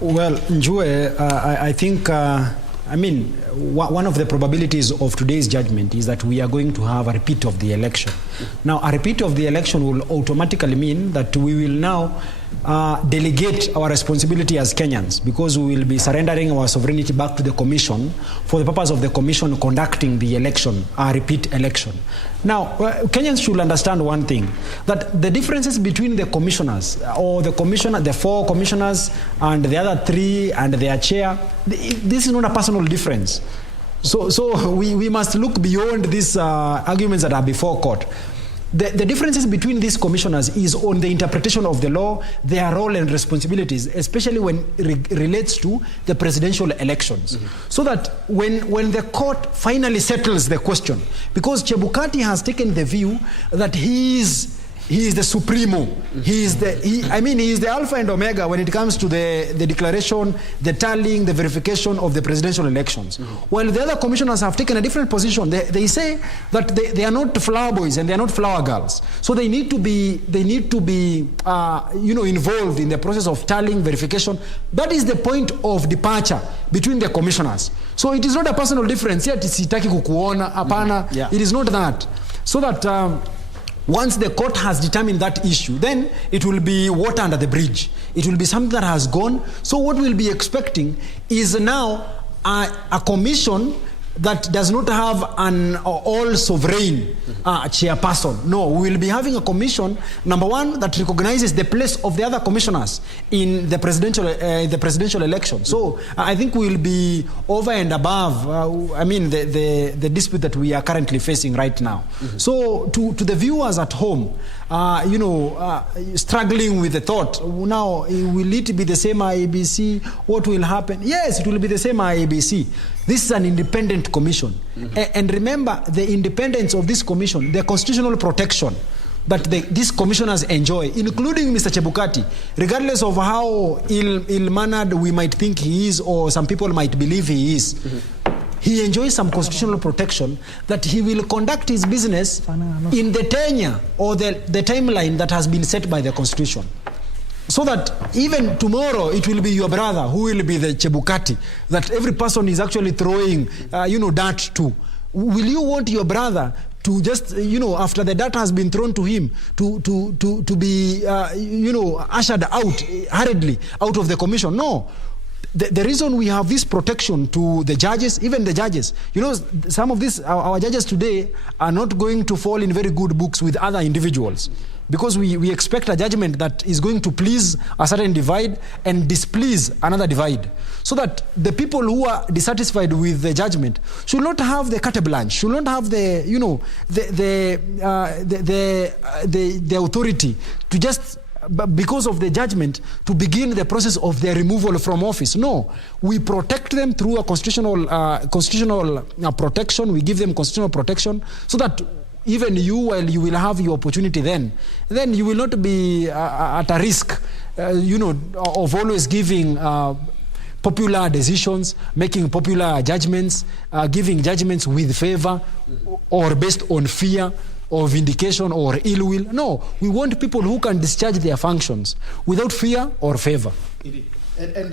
Well, Njue, I think, one of the probabilities of today's judgment is that we are going to have a repeat of the election. Now, a repeat of the election will automatically mean that we will now delegate our responsibility as Kenyans, because we will be surrendering our sovereignty back to the Commission for the purpose of the Commission conducting the election, a repeat election. Now, Kenyans should understand one thing, that the differences between the commissioners, or the commissioner, the 4 commissioners and the other 3 and their chair, this is not a personal difference. So we must look beyond these arguments that are before court. The differences between these commissioners is on the interpretation of the law, their role and responsibilities, especially when it relates to the presidential elections. So that when the court finally settles the question, because Chebukati has taken the view that he is the supremo. He is the alpha and omega when it comes to the declaration, the tallying, the verification of the presidential elections. While the other commissioners have taken a different position. They say that they are not flower boys and they are not flower girls. So they need to be involved in the process of tallying, verification. That is the point of departure between the commissioners. So it is not a personal difference. Yet sitaki kukuona, apana. It is not that. So that once the court has determined that issue, then it will be water under the bridge. It will be something that has gone. So what we'll be expecting is now a commission that does not have an all-sovereign chairperson. No, we will be having a commission, number one, that recognizes the place of the other commissioners in the presidential election. So I think we will be over and above, the dispute that we are currently facing right now. So to the viewers at home, struggling with the thought, now will it be the same IEBC? What will happen? Yes, it will be the same IEBC. This is an independent commission. And remember, the independence of this commission, the constitutional protection that these commissioners enjoy, including Mr. Chebukati, regardless of how ill-mannered we might think he is, or some people might believe he is, he enjoys some constitutional protection that he will conduct his business in the tenure or the timeline that has been set by the Constitution. So that even tomorrow it will be your brother who will be the Chebukati that every person is actually throwing, dirt to. Will you want your brother to just, after the dart has been thrown to him, to be, ushered out hurriedly out of the commission? No. The reason we have this protection to the judges, even the judges, some of these, our judges today are not going to fall in very good books with other individuals, because we expect a judgment that is going to please a certain divide and displease another divide. So that the people who are dissatisfied with the judgment should not have the carte blanche, should not have the authority to just, because of the judgment, to begin the process of their removal from office. No, we protect them through a constitutional protection. We give them constitutional protection so that even you, while you will have your opportunity then you will not be at a risk, of always giving popular decisions, making popular judgments, giving judgments with favor or based on fear or vindication or ill will. No, we want people who can discharge their functions without fear or favor. Indeed. And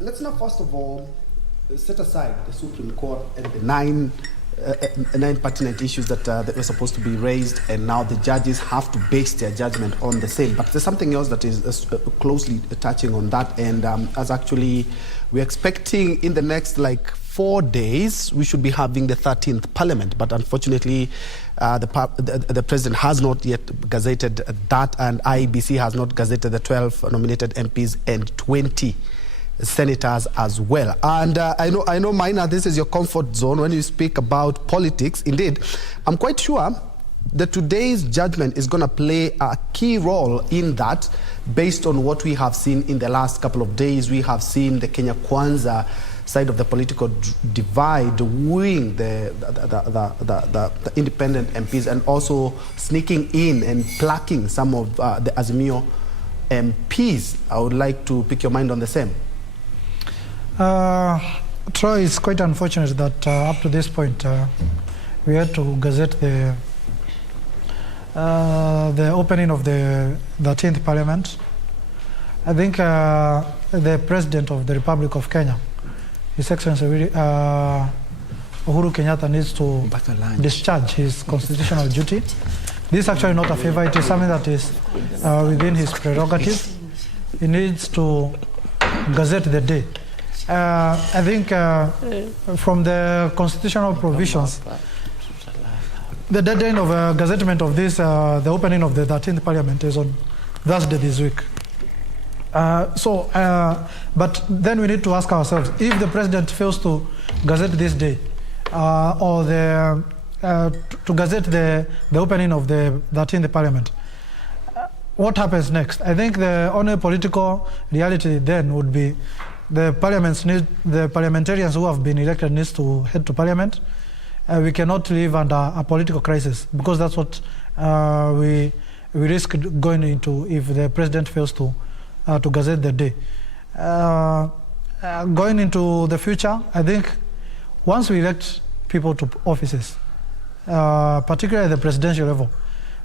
let's now first of all set aside the Supreme Court and the nine pertinent issues that were supposed to be raised, and now the judges have to base their judgment on the same. But there's something else that is closely touching on that, and as actually we're expecting in the next 4 days we should be having the 13th Parliament, but unfortunately the President has not yet gazetted that, and IEBC has not gazetted the 12 nominated MPs and 20 senators as well. And I know, Maina, this is your comfort zone when you speak about politics. Indeed, I'm quite sure that today's judgment is going to play a key role in that, based on what we have seen in the last couple of days. We have seen the Kenya Kwanza side of the political divide wooing the independent MPs, and also sneaking in and plucking some of the Azimio MPs. I would like to pick your mind on the same. Troy, it's quite unfortunate that up to this point we had to gazette the opening of the 13th Parliament. I think the President of the Republic of Kenya, His Excellency Uhuru Kenyatta, needs to discharge his constitutional duty. This is actually not a favor. It is something that is within his prerogative. He needs to gazette the day. I think from the constitutional provisions, the deadline of gazettement of this, the opening of the 13th Parliament is on Thursday this week. But then we need to ask ourselves, if the President fails to gazette this day, or to gazette the opening of the 13th Parliament, what happens next? I think the only political reality then would be the parliamentarians who have been elected needs to head to Parliament. We cannot live under a political crisis, because that's what we risk going into if the President fails to gazette the day. Going into the future, I think once we elect people to offices, particularly at the presidential level,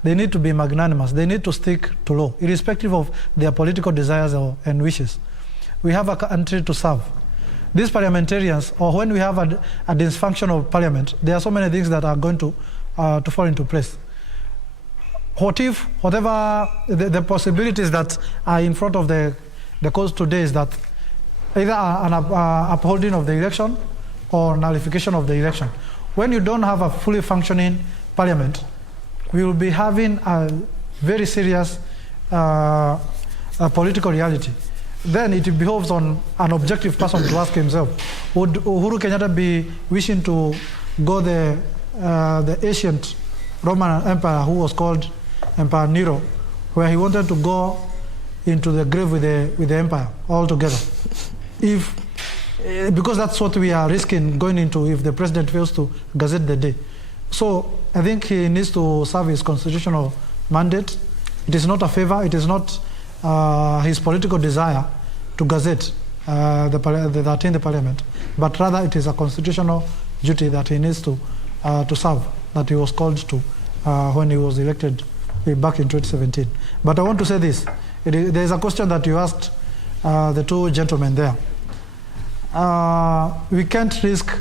they need to be magnanimous. They need to stick to law, irrespective of their political desires and wishes. We have a country to serve. These parliamentarians, or when we have a dysfunctional parliament, there are so many things that are going to fall into place. What if, whatever the possibilities that are in front of the court today is that either an upholding of the election or nullification of the election. When you don't have a fully functioning parliament, we will be having a very serious political reality. Then it behoves on an objective person to ask himself, would Uhuru Kenyatta be wishing to go the ancient Roman Empire who was called Emperor Nero, where he wanted to go into the grave with the empire altogether? Because that's what we are risking going into if the President fails to gazette the day. So I think he needs to serve his constitutional mandate. It is not a favor. It is not his political desire to gazette the 13th Parliament, but rather it is a constitutional duty that he needs to serve, that he was called to when he was elected back in 2017. But I want to say this. There is a question that you asked the two gentlemen there. We can't risk,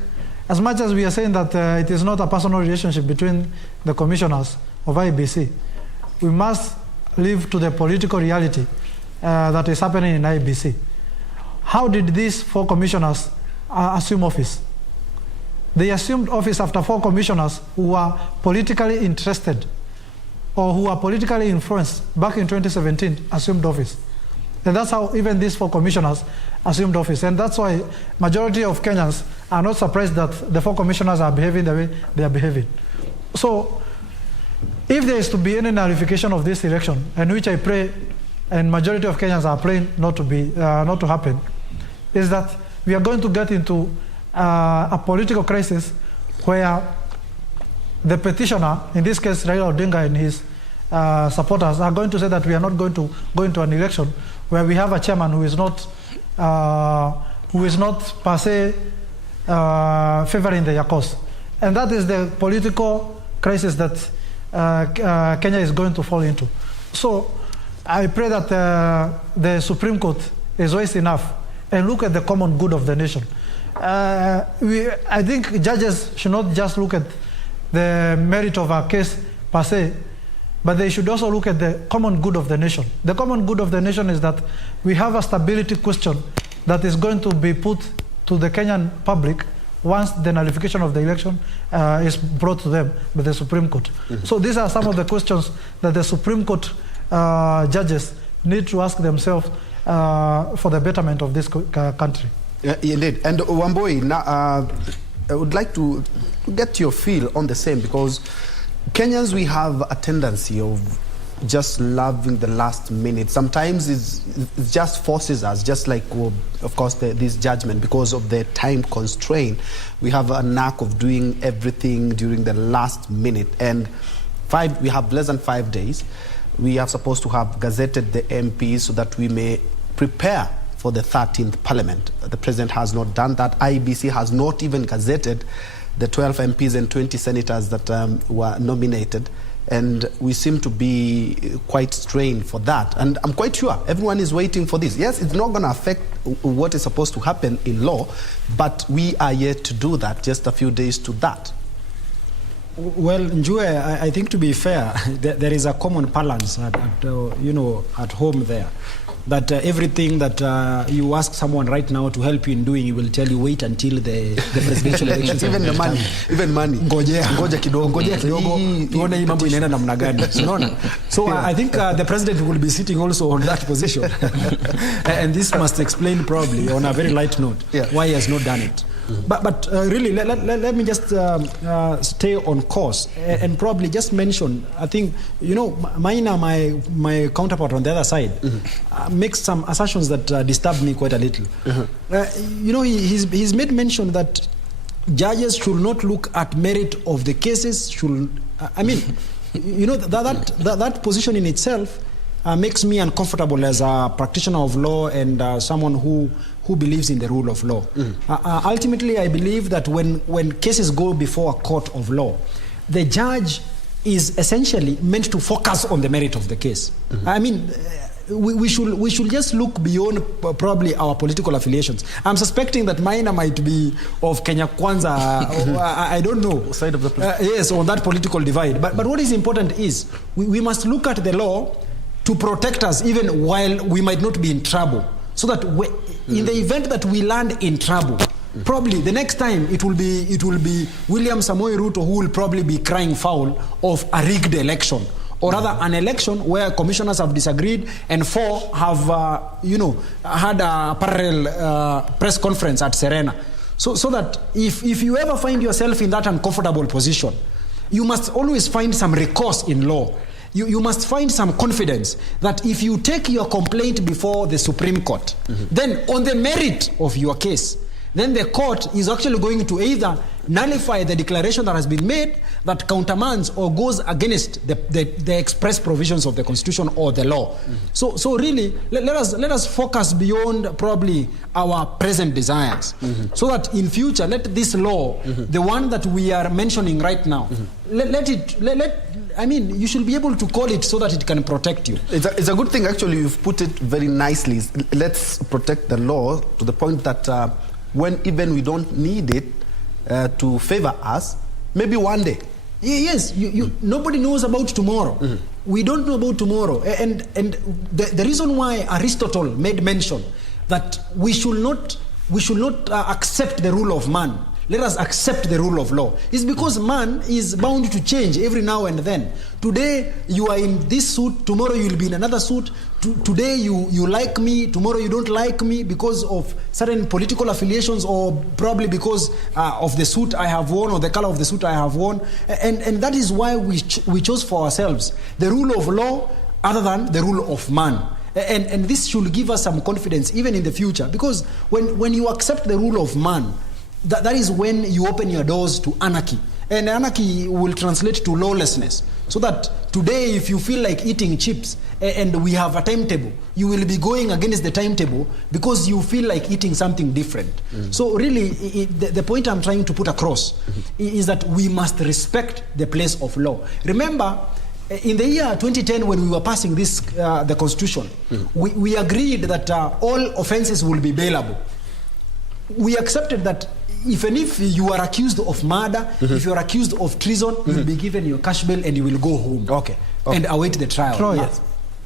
as much as we are saying that it is not a personal relationship between the commissioners of IEBC, we must live to the political reality that is happening in IEBC. How did these 4 commissioners assume office? They assumed office after 4 commissioners who were politically interested or who were politically influenced back in 2017 assumed office. And that's how even these 4 commissioners assumed office. And that's why majority of Kenyans are not surprised that the 4 commissioners are behaving the way they are behaving. So if there is to be any nullification of this election, and which I pray, and majority of Kenyans are praying not to happen, is that we are going to get into a political crisis where the petitioner, in this case Raila Odinga and his supporters, are going to say that we are not going to go into an election where we have a chairman who is not per se favoring their cause. And that is the political crisis that Kenya is going to fall into. So I pray that the Supreme Court is wise enough and look at the common good of the nation. I think judges should not just look at the merit of a case per se, but they should also look at the common good of the nation. The common good of the nation is that we have a stability question that is going to be put to the Kenyan public once the nullification of the election is brought to them by the Supreme Court. Mm-hmm. So these are some of the questions that the Supreme Court judges need to ask themselves for the betterment of this country. Yeah, indeed. And Wamboi, now, I would like to get your feel on the same, because Kenyans, we have a tendency of just loving the last minute. Sometimes it just forces us, just like, of course, this judgment, because of the time constraint. We have a knack of doing everything during the last minute. And we have less than 5 days. We are supposed to have gazetted the MPs so that we may prepare for the 13th Parliament. The President has not done that. IEBC has not even gazetted the 12 MPs and 20 senators that were nominated And we seem to be quite strained for that. And I'm quite sure everyone is waiting for this. Yes, it's not going to affect what is supposed to happen in law, but we are yet to do that, just a few days to that. Well, Njue, I think to be fair, there is a common balance at home there. That everything that you ask someone right now to help you in doing, he will tell you wait until the presidential elections. Even the money, even money. Ngoja kidogo, tuone hii mambo inaenda namna gani. So I think the president will be sitting also on that position. And this must explain probably on a very light note why he has not done it. But really, let me just stay on course and probably just mention, I think, Maina, my counterpart on the other side, makes some assertions that disturb me quite a little. He's made mention that judges should not look at merit of the cases, that position in itself makes me uncomfortable as a practitioner of law and someone who believes in the rule of law. Ultimately, I believe that when cases go before a court of law, the judge is essentially meant to focus on the merit of the case. We should just look beyond probably our political affiliations. I'm suspecting that Maina might be of Kenya Kwanza, I don't know. Side of the yes, on that political divide. But what is important is we must look at the law to protect us even while we might not be in trouble. So that in the event that we land in trouble, probably the next time it will be William Samoei Ruto who will probably be crying foul of a rigged election, or rather an election where commissioners have disagreed and 4 have had a parallel press conference at Serena. So that if you ever find yourself in that uncomfortable position, you must always find some recourse in law. You must find some confidence that if you take your complaint before the Supreme Court, then on the merit of your case, then the court is actually going to either nullify the declaration that has been made that countermands or goes against the express provisions of the Constitution or the law. So really, let us focus beyond probably our present desires, so that in future, let this law, the one that we are mentioning right now, you should be able to call it so that it can protect you. It's a good thing, actually. You've put it very nicely. Let's protect the law to the point that when even we don't need it to favor us, maybe one day. Yes, nobody knows about tomorrow. We don't know about tomorrow. And the reason why Aristotle made mention that we should not accept the rule of man, let us accept the rule of law, is because man is bound to change every now and then. Today you are in this suit, tomorrow you will be in another suit. Today you like me, tomorrow you don't like me because of certain political affiliations, or probably because of the suit I have worn or the color of the suit I have worn. And that is why we chose for ourselves the rule of law other than the rule of man. And this should give us some confidence even in the future, because when you accept the rule of man, that is when you open your doors to anarchy. And anarchy will translate to lawlessness. So that today, if you feel like eating chips and we have a timetable, you will be going against the timetable because you feel like eating something different. So really, the point I'm trying to put across is that we must respect the place of law. Remember, in the year 2010, when we were passing this, the Constitution, we agreed that all offenses will be bailable. We accepted that even if you are accused of murder, if you are accused of treason, you will be given your cash bail and you will go home and await the trial.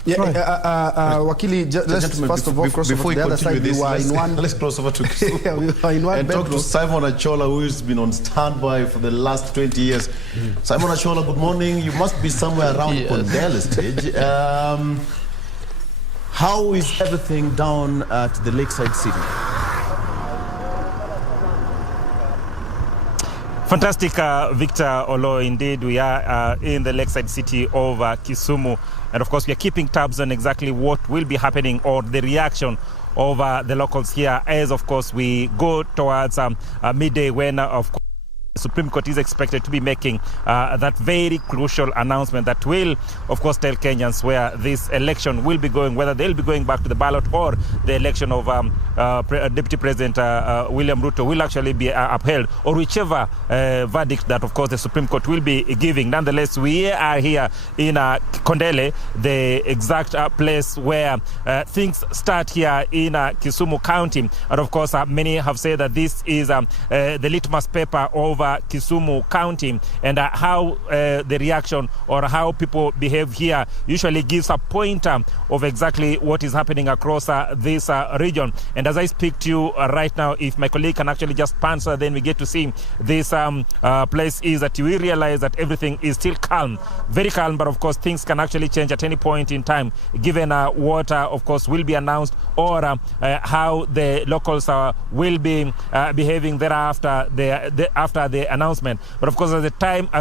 Wakili, let's first of all cross over to the other side. Let's cross over to and talk to Simon Achola, who's been on standby for the last 20 years. Simon Achola, good morning. You must be somewhere around Kondele stage. How is everything down at the Lakeside City? Fantastic, Victor Olo. Indeed, we are in the Lakeside City of Kisumu. And of course, we are keeping tabs on exactly what will be happening, or the reaction of the locals here, as of course we go towards midday, when of course Supreme Court is expected to be making that very crucial announcement that will, of course, tell Kenyans where this election will be going, whether they'll be going back to the ballot or the election of Deputy President William Ruto will actually be upheld, or whichever verdict that, of course, the Supreme Court will be giving. Nonetheless, we are here in Kondele, the exact place where things start here in Kisumu County. And, of course, many have said that this is the litmus paper of Kisumu County, and how the reaction or how people behave here usually gives a pointer of exactly what is happening across this region. And as I speak to you right now, if my colleague can actually just pan so then we get to see this place, is that you will realize that everything is still calm, very calm, but of course things can actually change at any point in time given what of course will be announced, or how the locals will be behaving thereafter after the announcement. But of course, as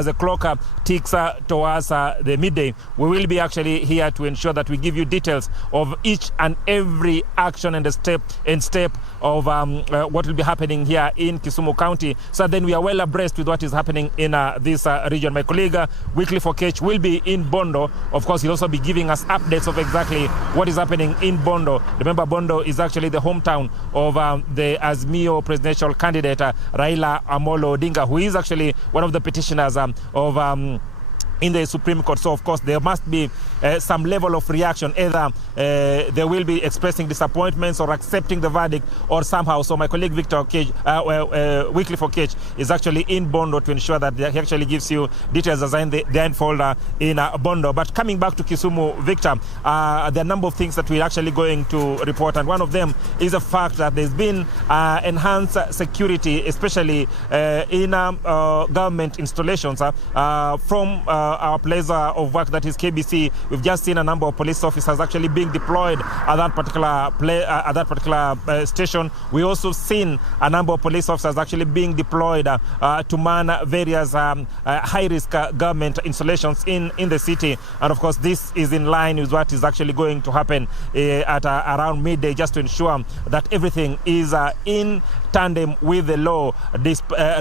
the clock ticks towards the midday, we will be actually here to ensure that we give you details of each and every action and step of what will be happening here in Kisumu County, so then we are well abreast with what is happening in this region. My colleague Wycliffe Okech will be in Bondo. Of course, he'll also be giving us updates of exactly what is happening in Bondo. Remember, Bondo is actually the hometown of the Azimio presidential candidate Raila Amolo Odinga, who is actually one of the petitioners in the Supreme Court. So, of course, there must be some level of reaction. Either they will be expressing disappointments or accepting the verdict, or somehow. So my colleague Wycliffe Okech is actually in Bondo to ensure that he actually gives you details as in the unfold in Bondo. But coming back to Kisumu, Victor, there are a number of things that we're actually going to report, and one of them is the fact that there's been enhanced security, especially in government installations from our place of work, that is KBC. We've just seen a number of police officers actually being deployed at that particular station. We also seen a number of police officers actually being deployed to man various high-risk government installations in the city. And of course, this is in line with what is actually going to happen at around midday, just to ensure that everything is in tandem with the law,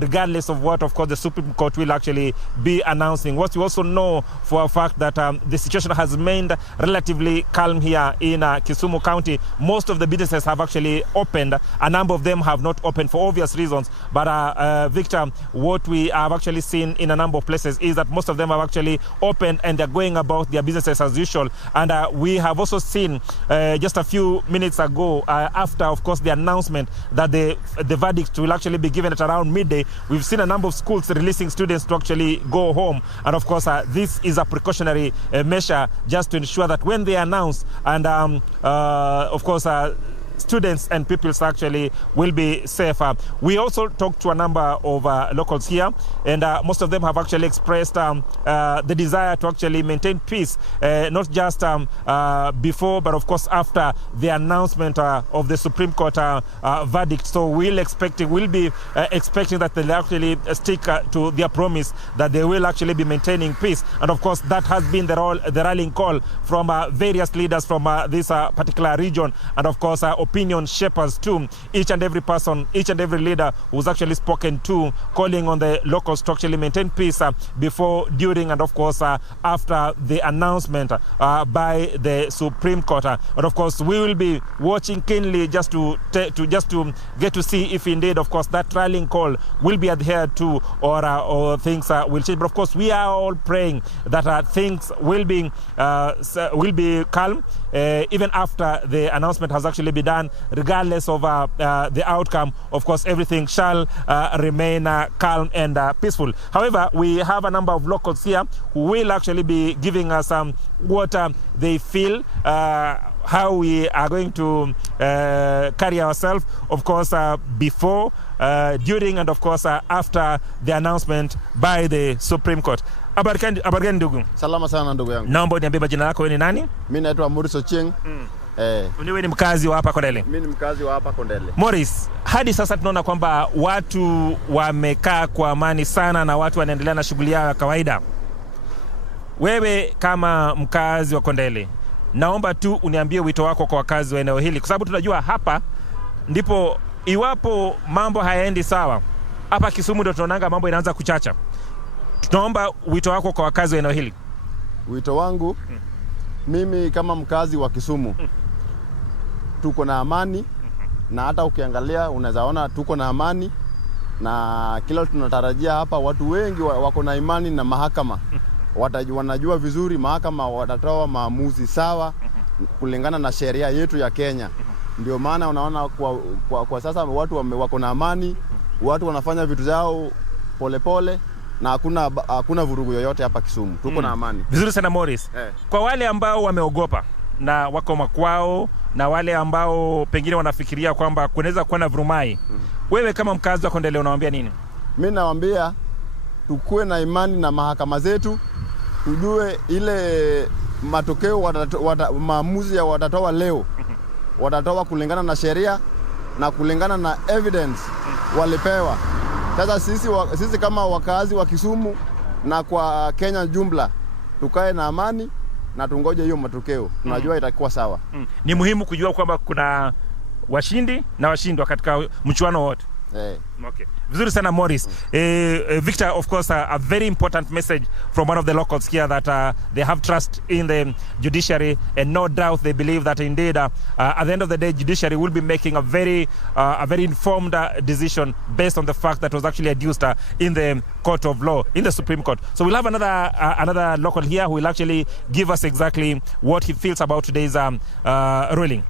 regardless of what, of course, the Supreme Court will actually be announcing. What we also know for a fact that the situation has remained relatively calm here in Kisumu County. Most of the businesses have actually opened. A number of them have not opened for obvious reasons. But Victor, what we have actually seen in a number of places is that most of them have actually opened and they're going about their businesses as usual. And we have also seen just a few minutes ago, after, of course, the announcement that the verdict will actually be given at around midday, we've seen a number of schools releasing students to actually go home. And of course, this is a precautionary measure just to ensure that when they announce, and of course, students and pupils actually will be safer. We also talked to a number of locals here, and most of them have actually expressed the desire to actually maintain peace, not just before, but of course after the announcement of the Supreme Court verdict. So we'll be expecting that they'll actually stick to their promise that they will actually be maintaining peace. And of course, that has been the rallying call from various leaders from this particular region, and of course opinion shapers too. Each and every person, each and every leader who's actually spoken to, calling on the locals to actually maintain peace before, during, and of course after the announcement by the Supreme Court. But of course, we will be watching keenly just to get to see if indeed, of course, that rallying call will be adhered to, or things will change. But of course, we are all praying that things will be calm even after the announcement has actually been done. Regardless of the outcome, of course, everything shall remain calm and peaceful. However, we have a number of locals here who will actually be giving us what they feel, how we are going to carry ourselves, of course, before, during, and of course after the announcement by the Supreme Court. Habari gani ndugu? Salama sana ndugu yangu. Naomba niambie majina yako, ni nani? Mimi naitwa Morris Ochieng. Wewe ni mkazi wa hapa Kondele? Mimi ni mkazi wa hapa Kondele. Morris, hadi sasa tunaona kwamba watu wamekaa kwa amani sana na watu wanaendelea na shughuli yao ya kawaida. Wewe kama mkazi wa Kondele, naomba tu uniambie wito wako kwa wakazi wa eneo hili, kwa sababu tunajua hapa ndipo iwapo mambo hayaendi sawa, hapa Kisumu ndio tunaonanga mambo inaanza kuchacha. Tunaomba wito wako kwa wakazi wa eneo hili. Wito wangu mimi kama mkazi wa Kisumu, tuko na amani, na hata ukiangalia unawezaona tuko na amani, na kila tunatarajia hapa watu wengi wako na imani na mahakama. Wanajua vizuri mahakama watatoa maamuzi sawa kulingana na sheria yetu ya Kenya. Ndio maana unaona kwa sasa watu wako na amani, watu wanafanya vitu zao polepole na hakuna vurugu yoyote hapa Kisumu. Tuko na amani. Vizuri sana Morris. Kwa wale ambao wameogopa na wako makwao na wale ambao pengine wanafikiria kwamba kunaweza kuwa na vurumai, wewe kama mkazi wa Kondele unawaambia nini? Mimi nawaambia tukue na imani na mahakama zetu, tujue ile matokeo maamuzi ya watatoa leo watatoa kulingana na sheria na kulingana na evidence walipewa. Sasa sisi kama wakazi wa Kisumu na kwa Kenya jumla, tukae na amani na tungoje hiyo matokeo. Tunajua itakuwa sawa. Ni muhimu kujua kwamba kuna washindi na washindwa katika mchuano wote. Okay. Vizuri sana Morris. Victor, of course, a very important message from one of the locals here that they have trust in the judiciary, and no doubt they believe that indeed at the end of the day judiciary will be making a very informed decision based on the fact that was actually adduced in the court of law, in the Supreme Court. So we'll have another local here who will actually give us exactly what he feels about today's ruling.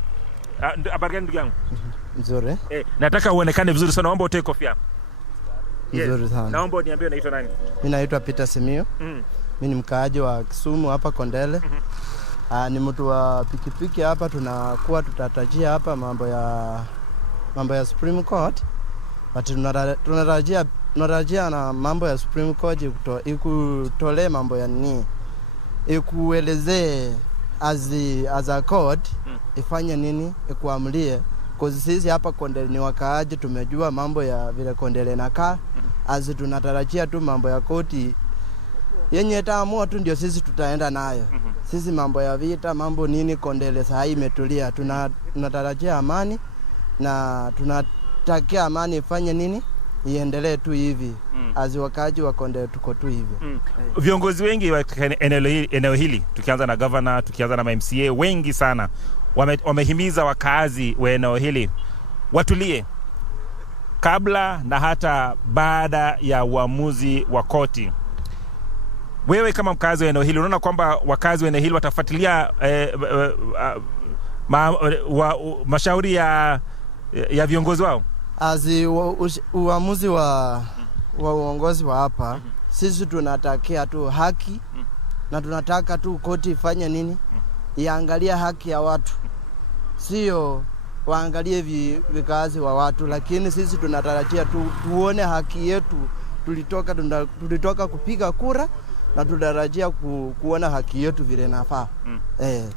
Mzuri. Nataka uonekane vizuri sana, naomba utoe kofia. Mzuri sana. Naomba uniambie unaitwa nani? Mimi naitwa Peter Simio. Mimi ni mkaaji wa Kisumu hapa Kondele. Ni mtu wa pikipiki hapa, tutatarajia hapa mambo ya Supreme Court. But tunatarajia na mambo ya Supreme Court ikutole mambo ya nini? Ikuelezee as a court ifanye nini, ikuamlie. Kwa sisi hapa Kondele ni wakaaji, tumejua mambo ya vile Kondele nakaa. Tunatarajia tu mambo ya koti yenye itaamua tu ndio sisi tutaenda nayo. Sisi mambo ya vita, mambo nini, Kondele saa hii imetulia. Tunatarajia amani na tunatakia amani ifanye nini, iendelee tu hivi. Wakaaji wa Kondele tuko tu hivi. Viongozi wengi wa eneo hili, tukianza na governor, tukianza na MCA, wengi sana wamehimiza wakaazi wa eneo hili watulie kabla na hata baada ya uamuzi wa koti. Wewe kama mkazi wa eneo hili unaona kwamba wakazi wa eneo hili watafuatilia mashauri ya viongozi wao? Uamuzi wa uongozi wa hapa, sisi tunatakia tu haki na tunataka tu koti ifanye nini, iangalia haki ya watu, sio waangalie vikazi wa watu. Lakini sisi tunatarajia tuone haki yetu. Tulitoka kupiga kura na tunatarajia kuona haki yetu vile nafaa.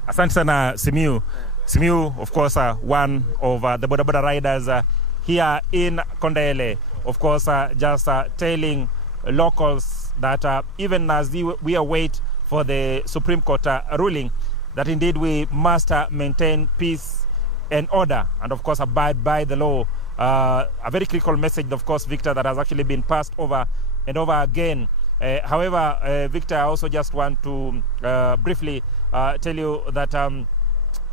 Asante sana Simiu. Simiu, of course, one of the boda riders here in Kondele, of course, just telling locals that even as we await for the Supreme Court ruling, that indeed we must maintain peace and order and of course abide by the law. A very critical message, of course, Victor, that has actually been passed over and over again. However, Victor, I also just want to briefly tell you that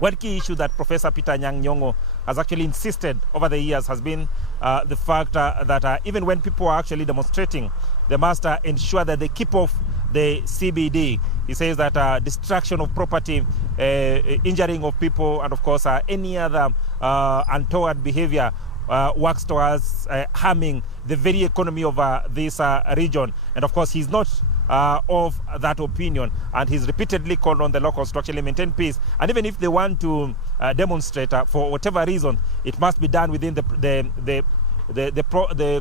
one key issue that Professor Peter Nyong'o has actually insisted over the years has been the fact that even when people are actually demonstrating, they must ensure that they keep off the CBD. He says that destruction of property, injuring of people, and of course any other untoward behavior works towards harming the very economy of this region. And of course he's not of that opinion, and he's repeatedly called on the locals to actually maintain peace. And even if they want to demonstrate for whatever reason, it must be done within the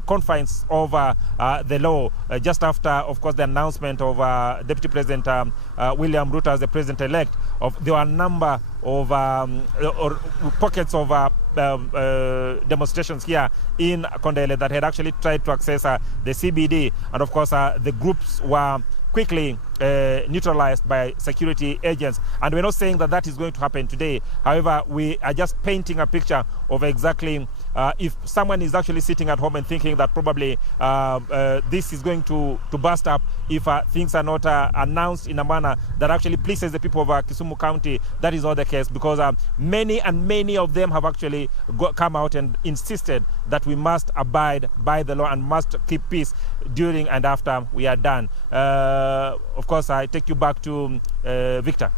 confines of the law. Just after, of course, the announcement of Deputy President William Ruto as the president-elect, there were a number of pockets of demonstrations here in Kondele that had actually tried to access the CBD, and of course the groups were quickly neutralized by security agents. And we're not saying that that is going to happen today. However, we are just painting a picture of exactly if someone is actually sitting at home and thinking that probably this is going to burst up if things are not announced in a manner that actually pleases the people of Kisumu County, that is not the case, because many of them have actually come out and insisted that we must abide by the law and must keep peace during and after we are done. Of course, I take you back to Victor.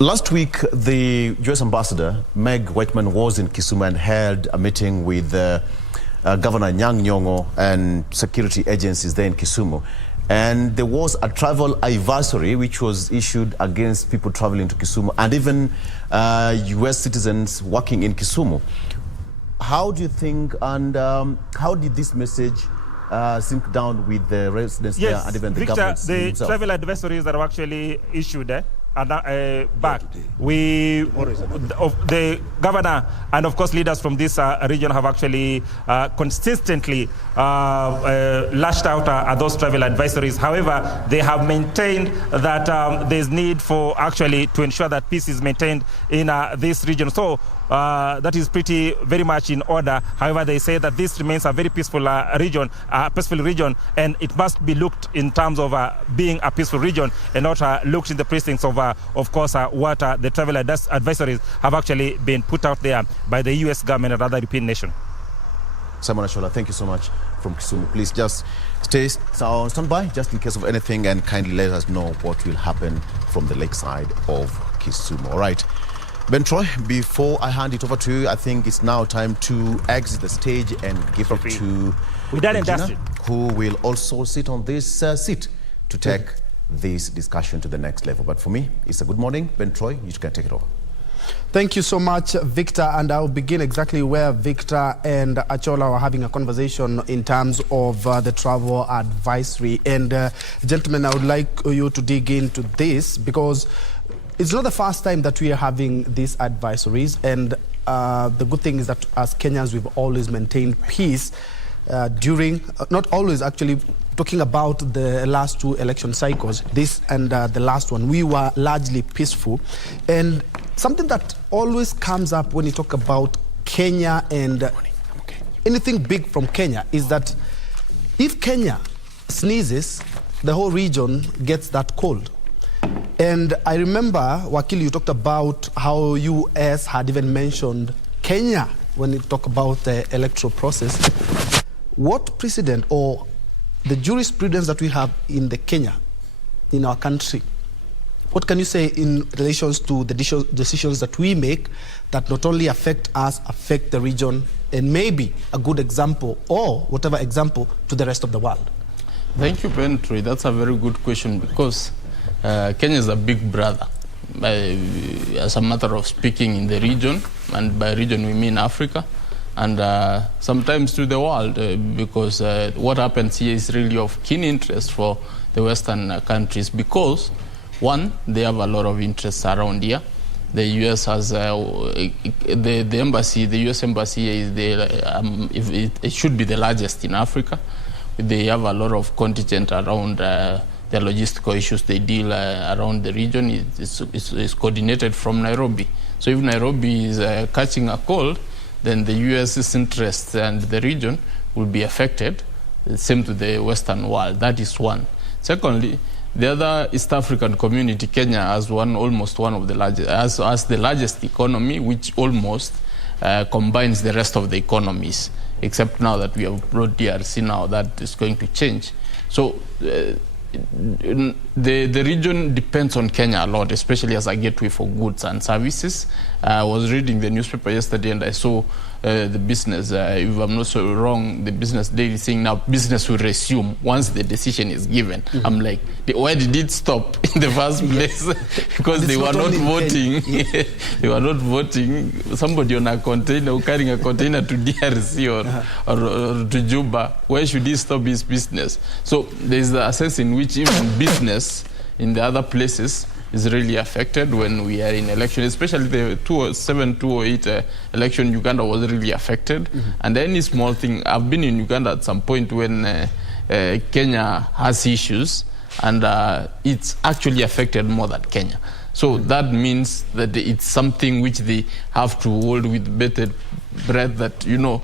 Last week, the U.S. Ambassador, Meg Whitman, was in Kisumu and held a meeting with Governor Nyang' Nyong'o and security agencies there in Kisumu. And there was a travel advisory which was issued against people traveling to Kisumu and even U.S. citizens working in Kisumu. How do you think, and how did this message sink down with the residents there and even the government? The travel advisories that were actually issued back, the governor and of course leaders from this region have actually consistently lashed out at those travel advisories. However, they have maintained that there's need for actually to ensure that peace is maintained in this region. So that is very much in order. However, they say that this remains a very peaceful region, and it must be looked in terms of being a peaceful region and not looked in the precincts of course, what the travel advisories have actually been put out there by the U.S. government and other European nations. Simon Ashola, thank you so much from Kisumu. Please just stand by just in case of anything and kindly let us know what will happen from the lakeside of Kisumu. All right. Ben Troy, before I hand it over to you, I think it's now time to exit the stage and give it to Regina, who will also sit on this seat to take this discussion to the next level. But for me, it's a good morning. Ben Troy, you can take it over. Thank you so much, Victor. And I'll begin exactly where Victor and Achola were having a conversation in terms of the travel advisory. And gentlemen, I would like you to dig into this because it's not the first time that we are having these advisories. And the good thing is that as Kenyans, we've always maintained peace during, not always actually, talking about the last two election cycles, this and the last one, we were largely peaceful. And something that always comes up when you talk about Kenya and anything big from Kenya is that if Kenya sneezes, the whole region gets that cold. And I remember, Wakili, you talked about how US had even mentioned Kenya when you talk about the electoral process. What precedent or the jurisprudence that we have in the Kenya, in our country, what can you say in relations to the decisions that we make that not only affect us, affect the region, and maybe a good example or whatever example to the rest of the world? Thank you, Ben Troy. That's a very good question because Kenya is a big brother, as a matter of speaking, in the region, and by region we mean Africa, and sometimes to the world, because what happens here is really of keen interest for the Western countries because, one, they have a lot of interests around here. The U.S. has the embassy. The U.S. embassy is it should be the largest in Africa. They have a lot of contingent around the logistical issues they deal around the region. It's coordinated from Nairobi. So if Nairobi is catching a cold, then the U.S.'s interests and the region will be affected. Same to the Western world. That is one. Secondly, the other East African community, Kenya, has almost one of the largest, as the largest economy, which almost combines the rest of the economies, except now that we have brought DRC now, that is going to change. So the region depends on Kenya a lot, especially as a gateway for goods and services. I was reading the newspaper yesterday and I saw the business, if I'm not so wrong, the business daily saying now business will resume once the decision is given. Mm-hmm. I'm like, why did it stop in the first place? Because they were not voting. They were not voting. Somebody on a container, carrying a container to DRC or to Juba, why should he stop his business? So there's a sense in which even business in the other places is really affected when we are in election, especially the 2007-2008 election. Uganda was really affected. Mm-hmm. And any small thing, I've been in Uganda at some point when Kenya has issues, and it's actually affected more than Kenya. So that means that it's something which they have to hold with bated breath, that, you know,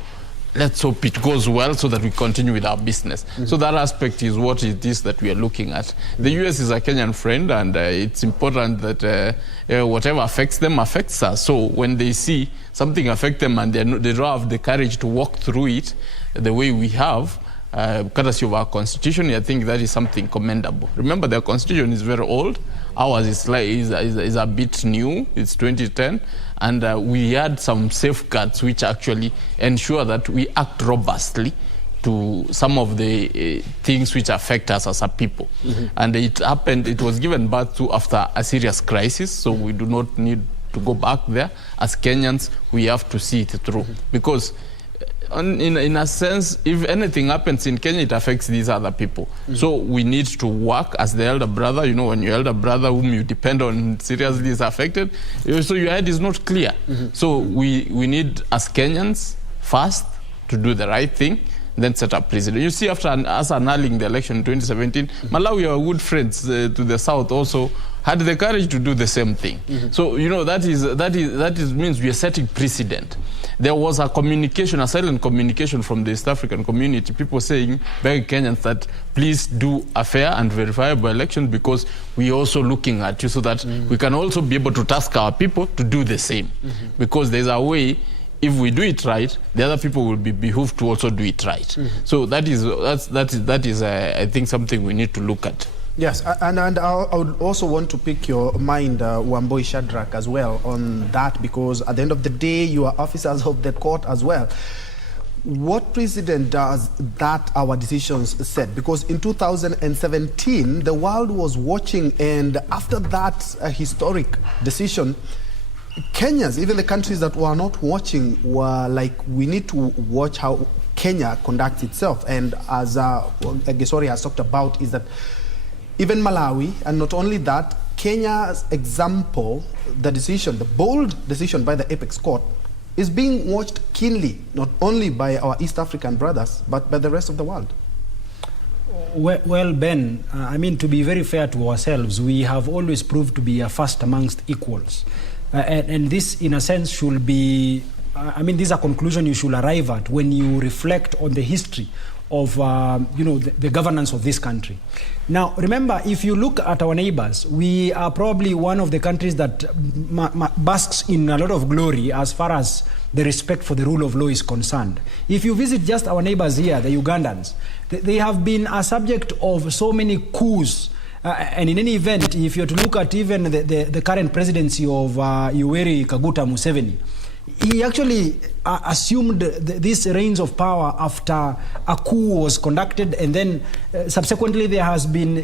let's hope it goes well so that we continue with our business. So that aspect is what it is that we are looking at. The US is a Kenyan friend, and it's important that whatever affects them affects us. So when they see something affect them and they don't have the courage to walk through it the way we have, courtesy of our constitution, I think that is something commendable. Remember, their constitution is very old. Ours is a bit new. It's 2010. And we had some safeguards which actually ensure that we act robustly to some of the things which affect us as a people. And it was given birth to after a serious crisis, so we do not need to go back there. As Kenyans, we have to see it through. Because in a sense, if anything happens in Kenya, it affects these other people. So we need to work as the elder brother. You know, when your elder brother whom you depend on seriously is affected, so your head is not clear. So we need, as Kenyans, first to do the right thing, then set up precedent. You see, after us annulling the election in 2017, Malawi, our good friends to the south, also had the courage to do the same thing. So, you know, that means we are setting precedent. There was a communication, a silent communication from the East African community, people saying, begging Kenyans that please do a fair and verifiable election, because we are also looking at you, so that we can also be able to task our people to do the same. Because there's a way, if we do it right, the other people will be behooved to also do it right. So that is I think, something we need to look at. Yes, and I would also want to pick your mind, Wamboi Shadrach, as well on that, because at the end of the day, you are officers of the court as well. What precedent does that our decisions set? Because in 2017, the world was watching, and after that historic decision, Kenyans, even the countries that were not watching, were like, we need to watch how Kenya conducts itself. And as Gesori has talked about, is that even Malawi, and not only that, Kenya's example, the decision, the bold decision by the Apex Court, is being watched keenly, not only by our East African brothers, but by the rest of the world. Well, Ben, I mean, to be very fair to ourselves, we have always proved to be a first amongst equals. And this, in a sense, should be, I mean, this is a conclusion you should arrive at when you reflect on the history of the governance of this country. Now, remember, if you look at our neighbors, we are probably one of the countries that basks in a lot of glory as far as the respect for the rule of law is concerned. If you visit just our neighbors here, the Ugandans, they have been a subject of so many coups. And in any event, if you're to look at even the current presidency of Yoweri Kaguta Museveni, he actually assumed these reins of power after a coup was conducted, and then subsequently there has been,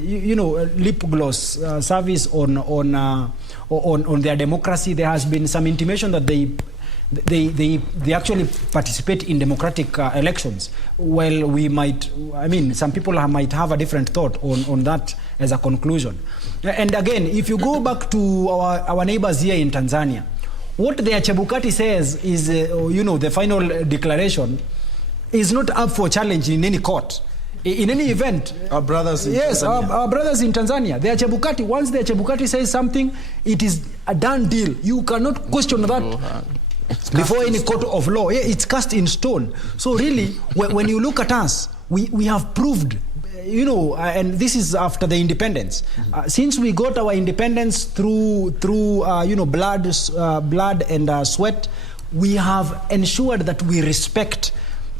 lip gloss service on their democracy. There has been some intimation that they actually participate in democratic elections. Well, we might, I mean, some people might have a different thought on that as a conclusion. And again, if you go back to our neighbors here in Tanzania, what the Chebukati says is, the final declaration is not up for challenge in any court. In any event, our brothers in Tanzania. Our brothers in Tanzania, the Chebukati, once the Chebukati says something, it is a done deal. You cannot question that before any court of law. Yeah, it's cast in stone. So really, when you look at us, we have proved, and this is after the independence. Since we got our independence through blood and sweat, we have ensured that we respect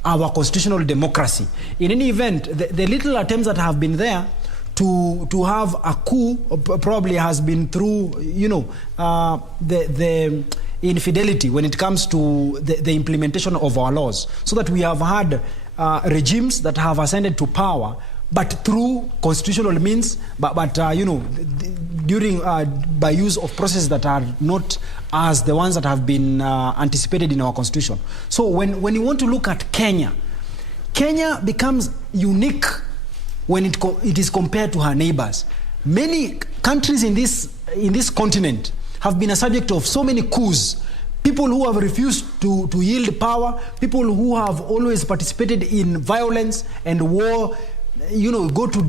our constitutional democracy. In any event, the little attempts that have been there to have a coup probably has been through, the infidelity when it comes to the implementation of our laws, so that we have had regimes that have ascended to power, but through constitutional means, but during by use of processes that are not as the ones that have been anticipated in our constitution. So when you want to look at Kenya becomes unique when it is compared to her neighbors. Many countries in this continent have been a subject of so many coups. People who have refused to yield power, people who have always participated in violence and war. go to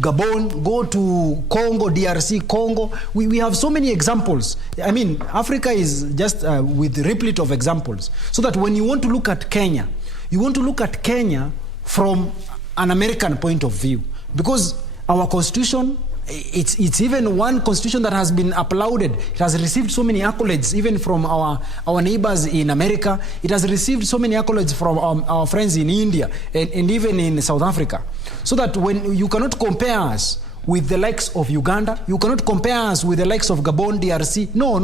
Gabon, go to Congo, DRC, Congo. We have so many examples. I mean, Africa is just with replete of examples. So that when you want to look at Kenya, you want to look at Kenya from an American point of view. Because our constitution, it's even one constitution that has been applauded. It has received so many accolades, even from our neighbors in America. It has received so many accolades from our friends in India and even in South Africa. So that when you cannot compare us with the likes of Uganda, you cannot compare us with the likes of Gabon, DRC. No.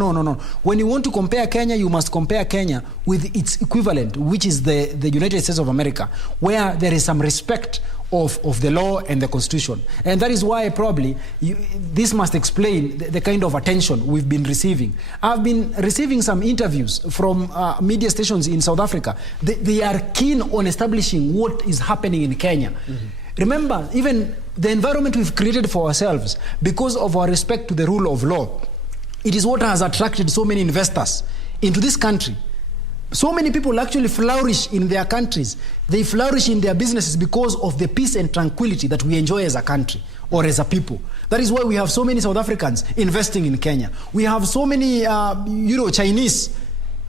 When you want to compare Kenya, you must compare Kenya with its equivalent, which is the United States of America, where there is some respect of the law and the constitution. And that is why probably this must explain the kind of attention we've been receiving. I've been receiving some interviews from media stations in South Africa. They are keen on establishing what is happening in Kenya. Mm-hmm. Remember, even the environment we've created for ourselves, because of our respect to the rule of law, it is what has attracted so many investors into this country. So many people actually flourish in their countries. They flourish in their businesses because of the peace and tranquility that we enjoy as a country or as a people. That is why we have so many South Africans investing in Kenya. We have so many Chinese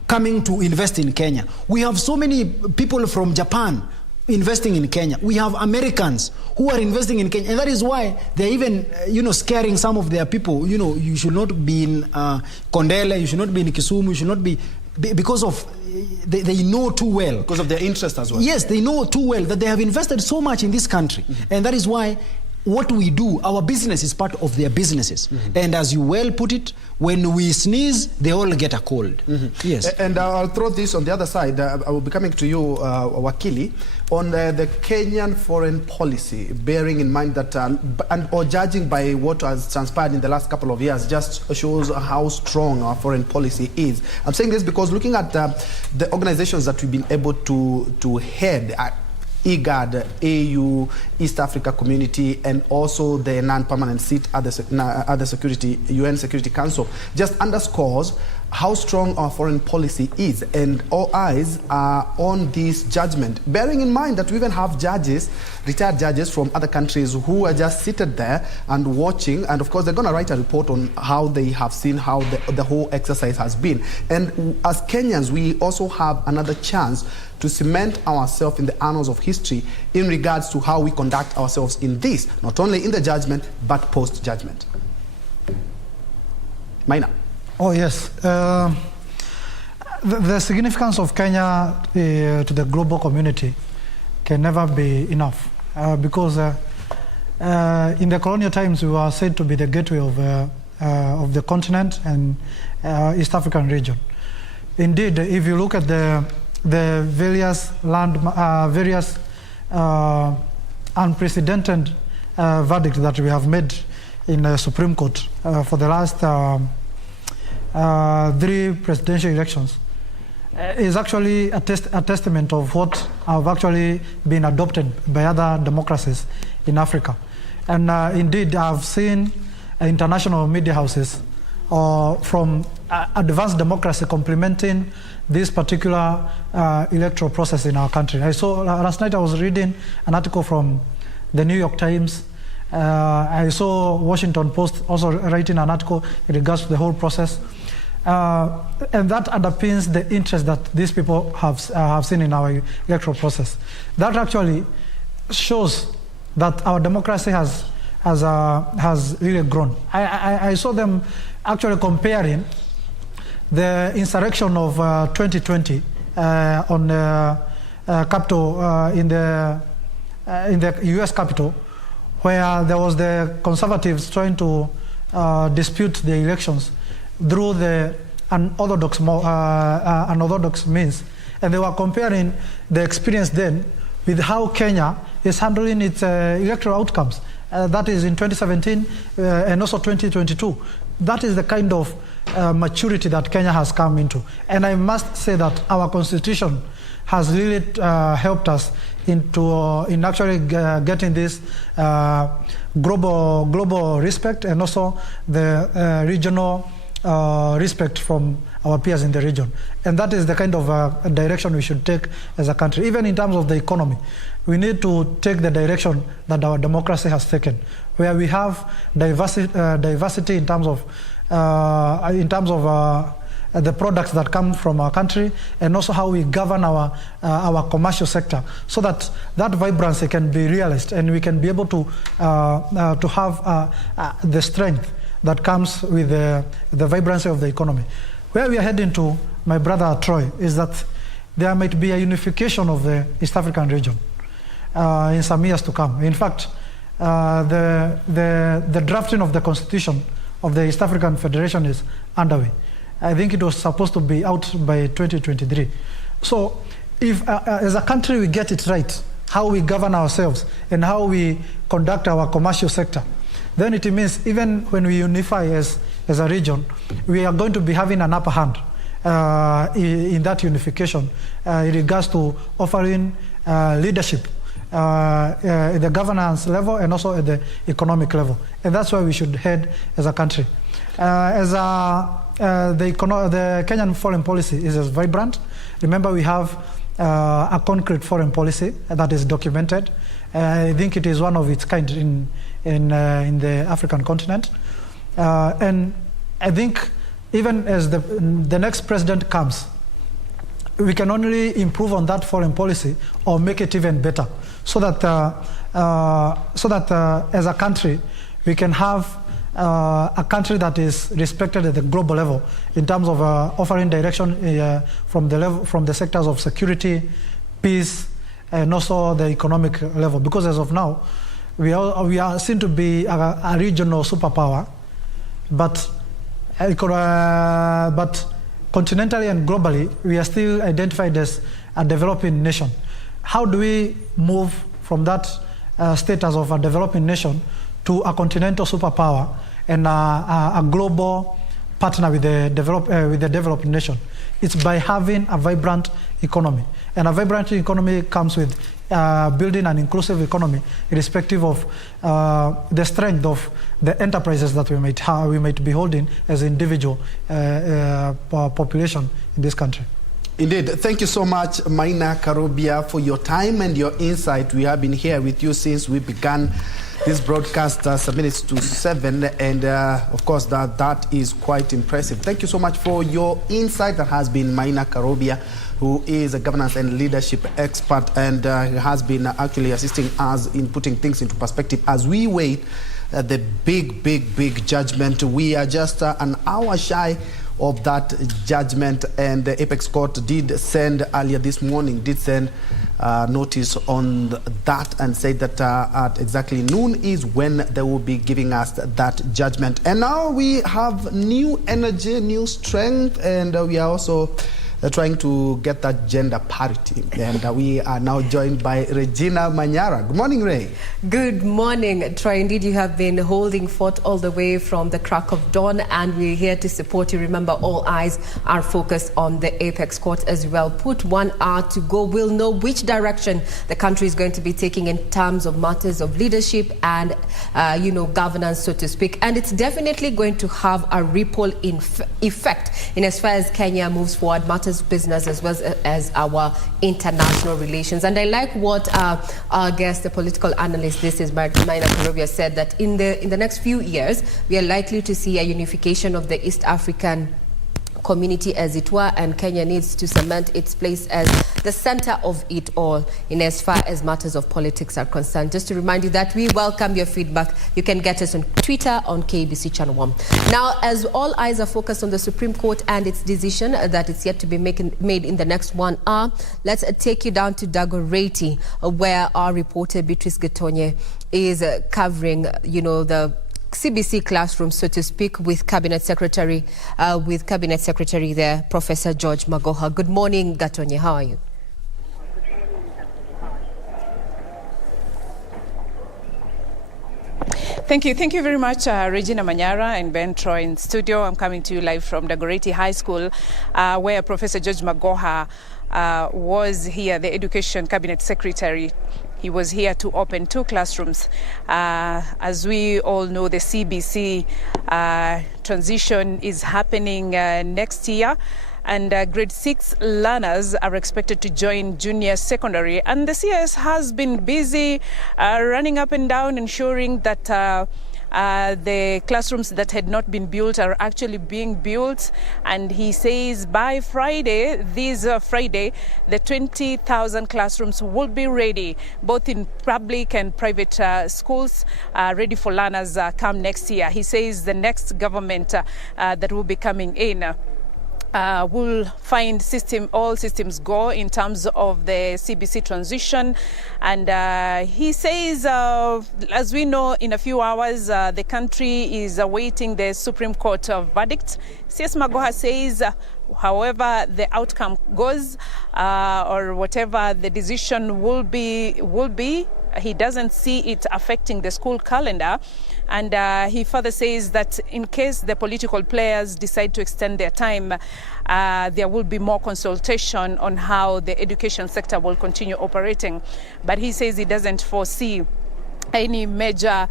coming to invest in Kenya. We have so many people from Japan investing in Kenya. We have Americans who are investing in Kenya. And that is why they're even, scaring some of their people. You should not be in Kondele, you should not be in Kisumu, you should not be... Because of, they know too well. Because of their interest as well. Yes, they know too well that they have invested so much in this country. Mm-hmm. And that is why what we do, our business is part of their businesses. Mm-hmm. And as you well put it, when we sneeze, they all get a cold. Mm-hmm. Yes. And I'll throw this on the other side. I will be coming to you, Wakili, on the Kenyan foreign policy, bearing in mind that, or judging by what has transpired in the last couple of years, just shows how strong our foreign policy is. I'm saying this because looking at the organizations that we've been able to head, IGAD, AU, East Africa Community, and also the non-permanent seat at the UN Security Council, just underscores how strong our foreign policy is, and all eyes are on this judgment, bearing in mind that we even have judges, retired judges from other countries who are just seated there and watching, and of course they're going to write a report on how they have seen how the whole exercise has been. And as Kenyans, we also have another chance to cement ourselves in the annals of history in regards to how we conduct ourselves in this, not only in the judgment, but post-judgment. Maina. Oh, yes. The significance of Kenya to the global community can never be enough because in the colonial times we were said to be the gateway of the continent and East African region. Indeed, if you look at the various unprecedented verdicts that we have made in the Supreme Court for the last 3 presidential elections, is actually a testament of what have actually been adopted by other democracies in Africa. And indeed, I've seen international media houses from advanced democracy complementing this particular electoral process in our country. I saw last night I was reading an article from the New York Times. I saw Washington Post also writing an article in regards to the whole process. And that underpins the interest that these people have seen in our electoral process. That actually shows that our democracy has really grown. I saw them actually comparing the insurrection of 2020 on the Capitol in the U.S. Capitol, where there was the conservatives trying to dispute the elections through the unorthodox means, and they were comparing the experience then with how Kenya is handling its electoral outcomes. That is in 2017 and also 2022. That is the kind of maturity that Kenya has come into. And I must say that our constitution has really helped us in actually getting this global respect and also the regional respect from our peers in the region. And that is the kind of direction we should take as a country. Even in terms of the economy, we need to take the direction that our democracy has taken, where we have diversity in terms of the products that come from our country, and also how we govern our commercial sector, so that vibrancy can be realized and we can be able to have the strength that comes with the vibrancy of the economy. Where we are heading to, my brother Troy, is that there might be a unification of the East African region in some years to come. In fact, the drafting of the constitution of the East African Federation is underway. I think it was supposed to be out by 2023. So if as a country we get it right, how we govern ourselves and how we conduct our commercial sector, then it means even when we unify as a region, we are going to be having an upper hand in that unification in regards to offering leadership at the governance level and also at the economic level. And that's where we should head as a country. The Kenyan foreign policy is as vibrant. Remember, we have a concrete foreign policy that is documented. I think it is one of its kind in the African continent. And I think even as the next president comes, we can only improve on that foreign policy or make it even better, so that as a country we can have a country that is respected at the global level in terms of offering direction from the sectors of security, peace, and also the economic level. Because as of now, we are seen to be a regional superpower, but continentally and globally, we are still identified as a developing nation. How do we move from that status of a developing nation to a continental superpower and a global partner with the developing nation? It's by having a vibrant economy. And a vibrant economy comes with building an inclusive economy, irrespective of the strength of the enterprises that we might be holding as individual population in this country. Indeed. Thank you so much, Maina Karobia, for your time and your insight. We have been here with you since we began this broadcast 7 minutes to 7, and of course that is quite impressive. Thank you so much for your insight. That has been Maina Karobia, who is a governance and leadership expert, and has been actually assisting us in putting things into perspective as we wait the big judgment. We are just an hour shy of that judgment, and the Apex Court did send earlier this morning, notice on that, and said that at exactly noon is when they will be giving us that judgment. And now we have new energy, new strength, and we are also trying to get that gender parity. And we are now joined by Regina Manyara. Good morning, Ray. Good morning, Troy. Indeed, you have been holding forth all the way from the crack of dawn, and we're here to support you. Remember, all eyes are focused on the Apex Court as well. Put 1 hour to go. We'll know which direction the country is going to be taking in terms of matters of leadership and, governance, so to speak. And it's definitely going to have a ripple effect in as far as Kenya moves forward, matters business as well as our international relations. And I like what our guest, the political analyst, this is Maina Karobia, said, that in the next few years we are likely to see a unification of the East African community, as it were, and Kenya needs to cement its place as the center of it all in as far as matters of politics are concerned. Just to remind you that we welcome your feedback. You can get us on Twitter on KBC Channel 1. Now, as all eyes are focused on the Supreme Court and its decision that it's yet to be made in the next 1 hour, let's take you down to Dagoretti, where our reporter Beatrice Getonye is covering, the CBC classroom, so to speak, with Cabinet Secretary there, Professor George Magoha. Good morning, Gatonye. How are you? Thank you very much, Regina Manyara and Ben Troy in studio. I'm coming to you live from Dagoretti High School, where Professor George Magoha was here, the Education Cabinet Secretary, he was here to open 2 classrooms. As we all know, the CBC transition is happening next year, and grade 6 learners are expected to join junior secondary. And the CS has been busy running up and down, ensuring that the classrooms that had not been built are actually being built. And he says by Friday, the 20,000 classrooms will be ready, both in public and private schools, ready for learners come next year. He says the next government that will be coming in will find all systems go in terms of the CBC transition. And he says, as we know, in a few hours, the country is awaiting the Supreme Court verdict. CS Magoha says, however the outcome goes, or whatever the decision will be, he doesn't see it affecting the school calendar. And he further says that in case the political players decide to extend their time, there will be more consultation on how the education sector will continue operating. But he says he doesn't foresee any major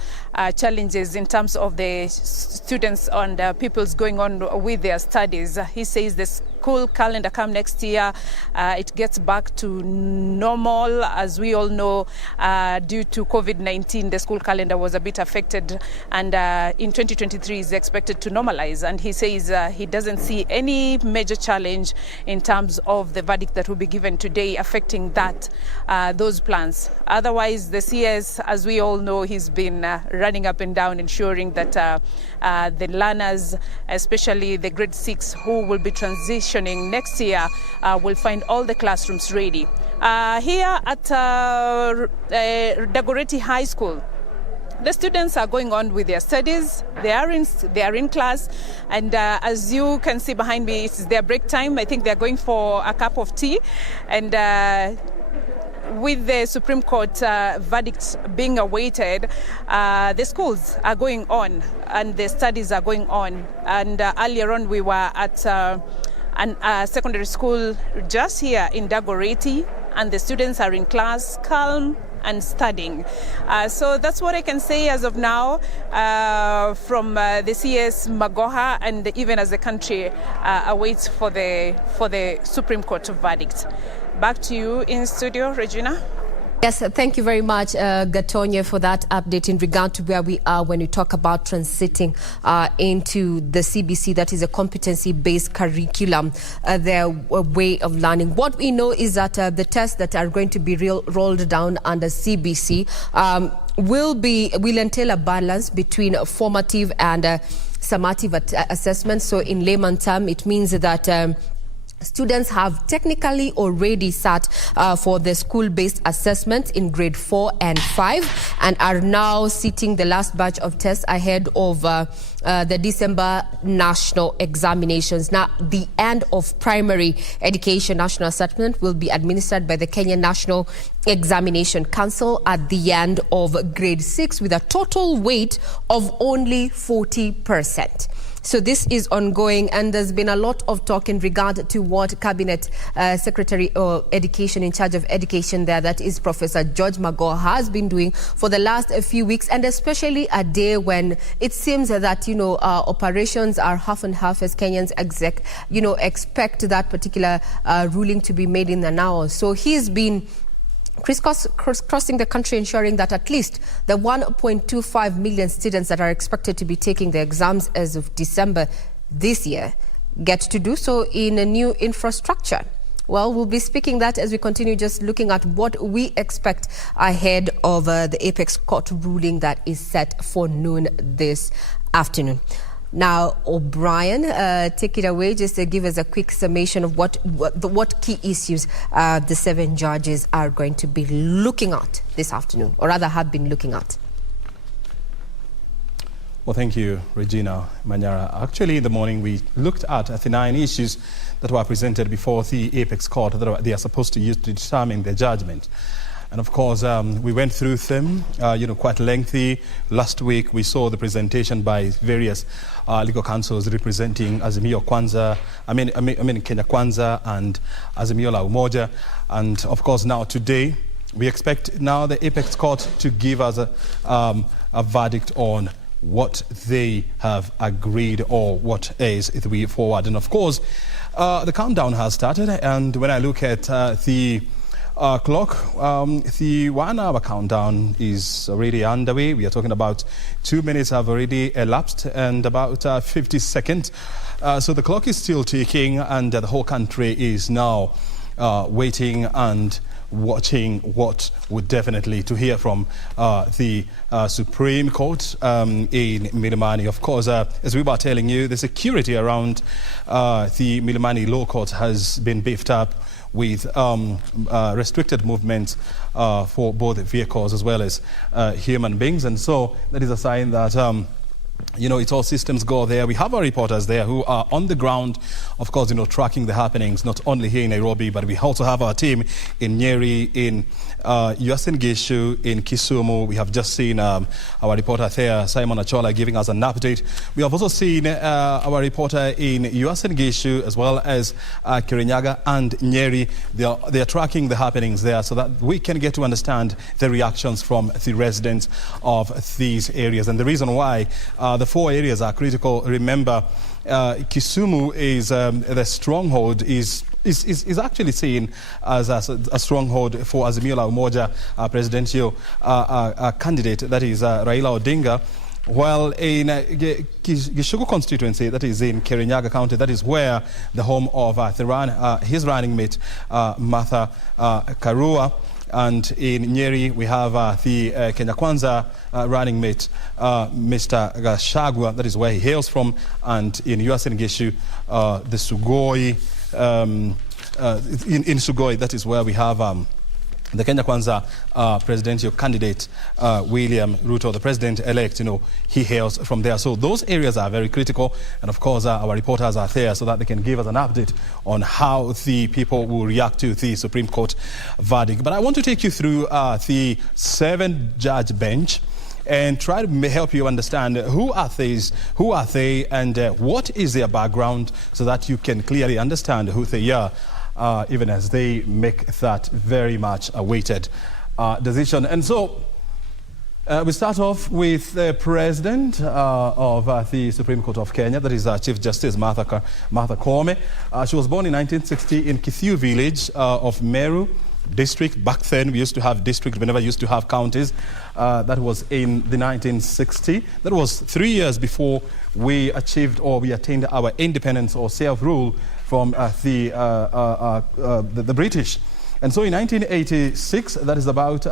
challenges in terms of the students and pupils going on with their studies. He says the school calendar come next year, it gets back to normal. As we all know, due to COVID-19, the school calendar was a bit affected, and in 2023 is expected to normalize. And he says he doesn't see any major challenge in terms of the verdict that will be given today affecting those plans. Otherwise, the CS, as we all know, he's been running up and down, ensuring that the learners, especially the grade 6 who will be transitioning next year, will find all the classrooms ready. Here at Dagoretti High School, the students are going on with their studies. They are in class, and as you can see behind me, it's their break time. I think they're going for a cup of tea, and with the Supreme Court verdict being awaited, the schools are going on and the studies are going on. And earlier on, we were at a secondary school just here in Dagoretti, and the students are in class, calm and studying. So that's what I can say as of now from the CS Magoha, and even as the country awaits for the Supreme Court verdict. Back to you in studio, Regina. Yes, thank you very much, Gatonye, for that update in regard to where we are when we talk about transiting into the CBC, that is a competency-based curriculum, their way of learning. What we know is that the tests that are going to be rolled down under CBC will entail a balance between formative and summative assessments. So in layman term, it means that students have technically already sat for the school-based assessment in grade 4 and 5 and are now sitting the last batch of tests ahead of the December national examinations. Now, the end of primary education national assessment will be administered by the Kenyan National Examination Council at the end of grade 6 with a total weight of only 40%. So this is ongoing, and there's been a lot of talk in regard to what Cabinet Secretary of Education in charge of education there, that is Professor George Magoha, has been doing for the last few weeks, and especially a day when it seems that, operations are half and half as Kenyans expect that particular ruling to be made in an hour. So he's been crisscrossing the country, ensuring that at least the 1.25 million students that are expected to be taking the exams as of December this year get to do so in a new infrastructure. Well, we'll be speaking that as we continue just looking at what we expect ahead of the Apex Court ruling that is set for noon this afternoon. Now, O'Brien, take it away just to give us a quick summation of what key issues the 7 judges are going to be looking at this afternoon, or rather have been looking at. Well, thank you, Regina Manyara. Actually, in the morning, we looked at the 9 issues that were presented before the Apex Court that they are supposed to use to determine their judgment. And of course, we went through them, quite lengthy. Last week, we saw the presentation by various legal counsels representing Azimio Kwanza, Kenya Kwanza and Azimio la Umoja. And of course, now today, we expect now the Apex Court to give us a verdict on what they have agreed or what is the way forward. And of course, the countdown has started, and when I look at the clock, the 1 hour countdown is already underway. We are talking about 2 minutes have already elapsed and about 50 seconds. So the clock is still ticking, and the whole country is now waiting and watching what would definitely to hear from the Supreme Court in Milimani. Of course, as we were telling you, the security around the Milimani Law Court has been beefed up with restricted movements for both vehicles as well as human beings. And so that is a sign that it's all systems go there. We have our reporters there who are on the ground, of course, tracking the happenings, not only here in Nairobi, but we also have our team in Nyeri, in Uasin Gishu, in Kisumu. We have just seen our reporter there, Simon Achola, giving us an update. We have also seen our reporter in Uasin Gishu, as well as Kirinyaga and Nyeri. They are tracking the happenings there so that we can get to understand the reactions from the residents of these areas. And the reason why the 4 areas are critical. Remember, Kisumu is the stronghold is actually seen as a stronghold for Azimio la Umoja presidential candidate, that is Raila Odinga. While in Gishugu constituency, that is in Kirinyaga County, that is where the home of his running mate, Martha Karua. And in Nyeri, we have the Kenya Kwanza running mate, Mr. Gachagua, that is where he hails from. And in Uasin Gishu, the Sugoi, in Sugoi, that is where we have the Kenya Kwanza presidential candidate, William Ruto, the president-elect, he hails from there. So those areas are very critical. And of course, our reporters are there so that they can give us an update on how the people will react to the Supreme Court verdict. But I want to take you through the 7-judge bench and try to help you understand who are they, and what is their background, so that you can clearly understand who they are. Even as they make that very much awaited decision. And so we start off with the president of the Supreme Court of Kenya, that is Chief Justice Martha Koome. She was born in 1960 in Kithiu village of Meru district. Back then we used to have districts, we never used to have counties. That was in the 1960. That was 3 years before we achieved or we attained our independence or self-rule from the British. And so in 1986, that is about,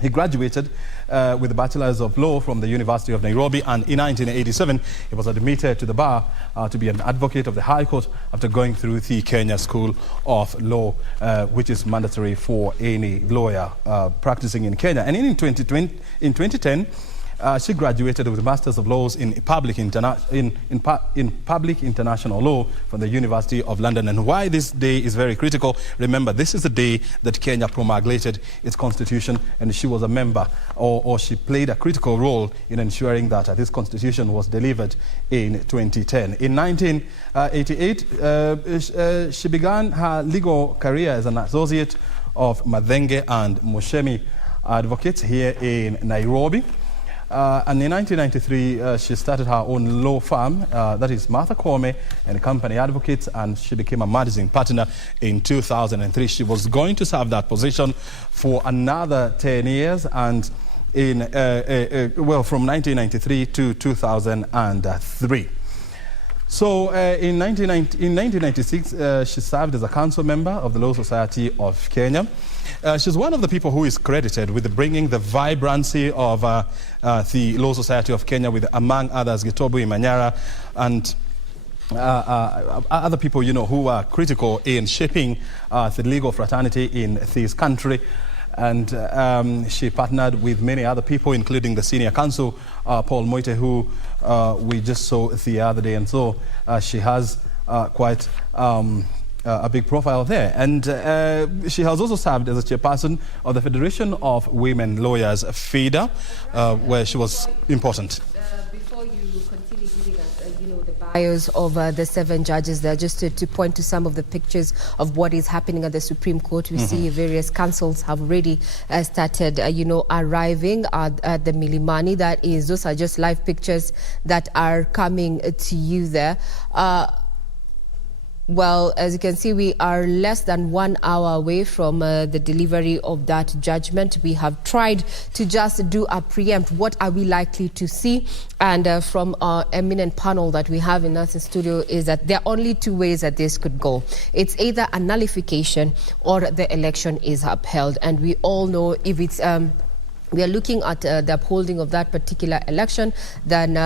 he graduated with a Bachelor's of Law from the University of Nairobi, and in 1987 he was admitted to the bar to be an advocate of the High Court after going through the Kenya School of Law, which is mandatory for any lawyer practicing in Kenya. And in 2010, she graduated with a Master's of Laws in Public International Law from the University of London. And why this day is very critical, remember, this is the day that Kenya promulgated its constitution, and she was a member, or she played a critical role in ensuring that this constitution was delivered in 2010. In 1988, she began her legal career as an associate of Madenge and Mushemi advocates here in Nairobi. And in 1993, she started her own law firm, that is Martha Koome and Company Advocates, and she became a managing partner in 2003. She was going to serve that position for another 10 years, and from 1993 to 2003. So in 1996, she served as a council member of the Law Society of Kenya. She's one of the people who is credited with bringing the vibrancy of the Law Society of Kenya, with, among others, Gitobu Imanyara and other people, who are critical in shaping the legal fraternity in this country. And she partnered with many other people, including the senior counsel, Paul Moite, who we just saw the other day. And so she has quite a big profile there. And she has also served as a chairperson of the Federation of Women Lawyers, FIDA, where she was important. Before you continue giving us, the bios of the 7 judges there, just to point to some of the pictures of what is happening at the Supreme Court. We see various councils have already started, arriving at the Milimani. Those are just live pictures that are coming to you there. Well, as you can see, we are less than 1 hour away from the delivery of that judgment. We have tried to just do a preempt. What are we likely to see? And from our eminent panel that we have in our studio is that there are only 2 ways that this could go. It's either a nullification or the election is upheld. And we all know if it's... we are looking at the upholding of that particular election, then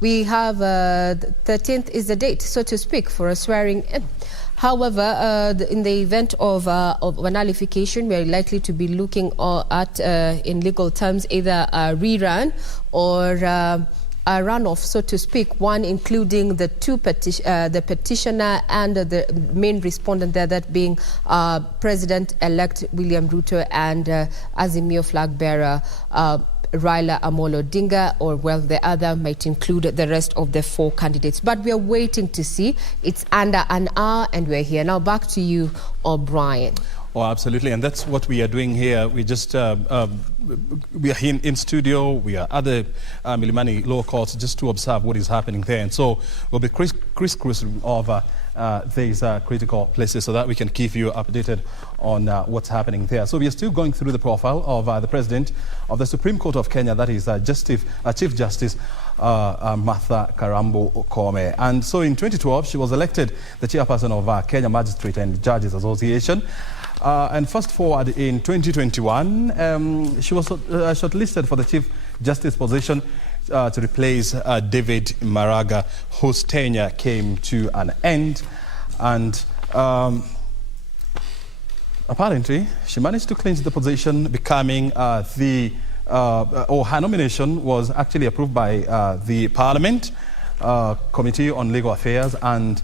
we have 13th is the date, so to speak, for a swearing in. However, in the event of a nullification, we are likely to be looking at, in legal terms, either a rerun or a runoff, so to speak, one including the the petitioner and the main respondent there, that being President-elect William Ruto and Azimio flag bearer Raila Amolo Odinga, or well, the other might include the rest of the 4 candidates. But we are waiting to see. It's under an hour and we're here. Now back to you, O'Brien. Oh, absolutely, and that's what we are doing here. We just we are in studio. We are at the Milimani Law Courts just to observe what is happening there, and so we'll be crisscrossing over these critical places so that we can keep you updated on what's happening there. So we are still going through the profile of the President of the Supreme Court of Kenya, that is Chief Justice Martha Karambu Koome. And so in 2012, she was elected the chairperson of Kenya Magistrate and Judges Association. And fast forward in 2021, she was shortlisted for the Chief Justice position to replace David Maraga, whose tenure came to an end. And apparently, she managed to clinch the position, becoming her nomination was actually approved by the Parliament Committee on Legal Affairs, and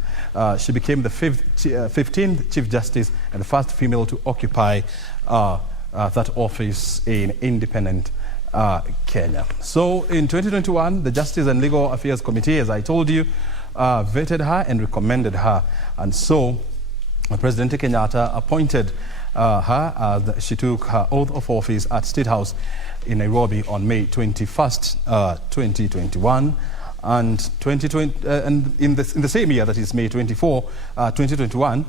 she became the 15th Chief Justice and the first female to occupy that office in independent Kenya. So in 2021, the Justice and Legal Affairs Committee, as I told you, vetted her and recommended her. And so President Kenyatta appointed her as she took her oath of office at State House in Nairobi on May 21st, 2021. And in the same year, that is May 24, 2021,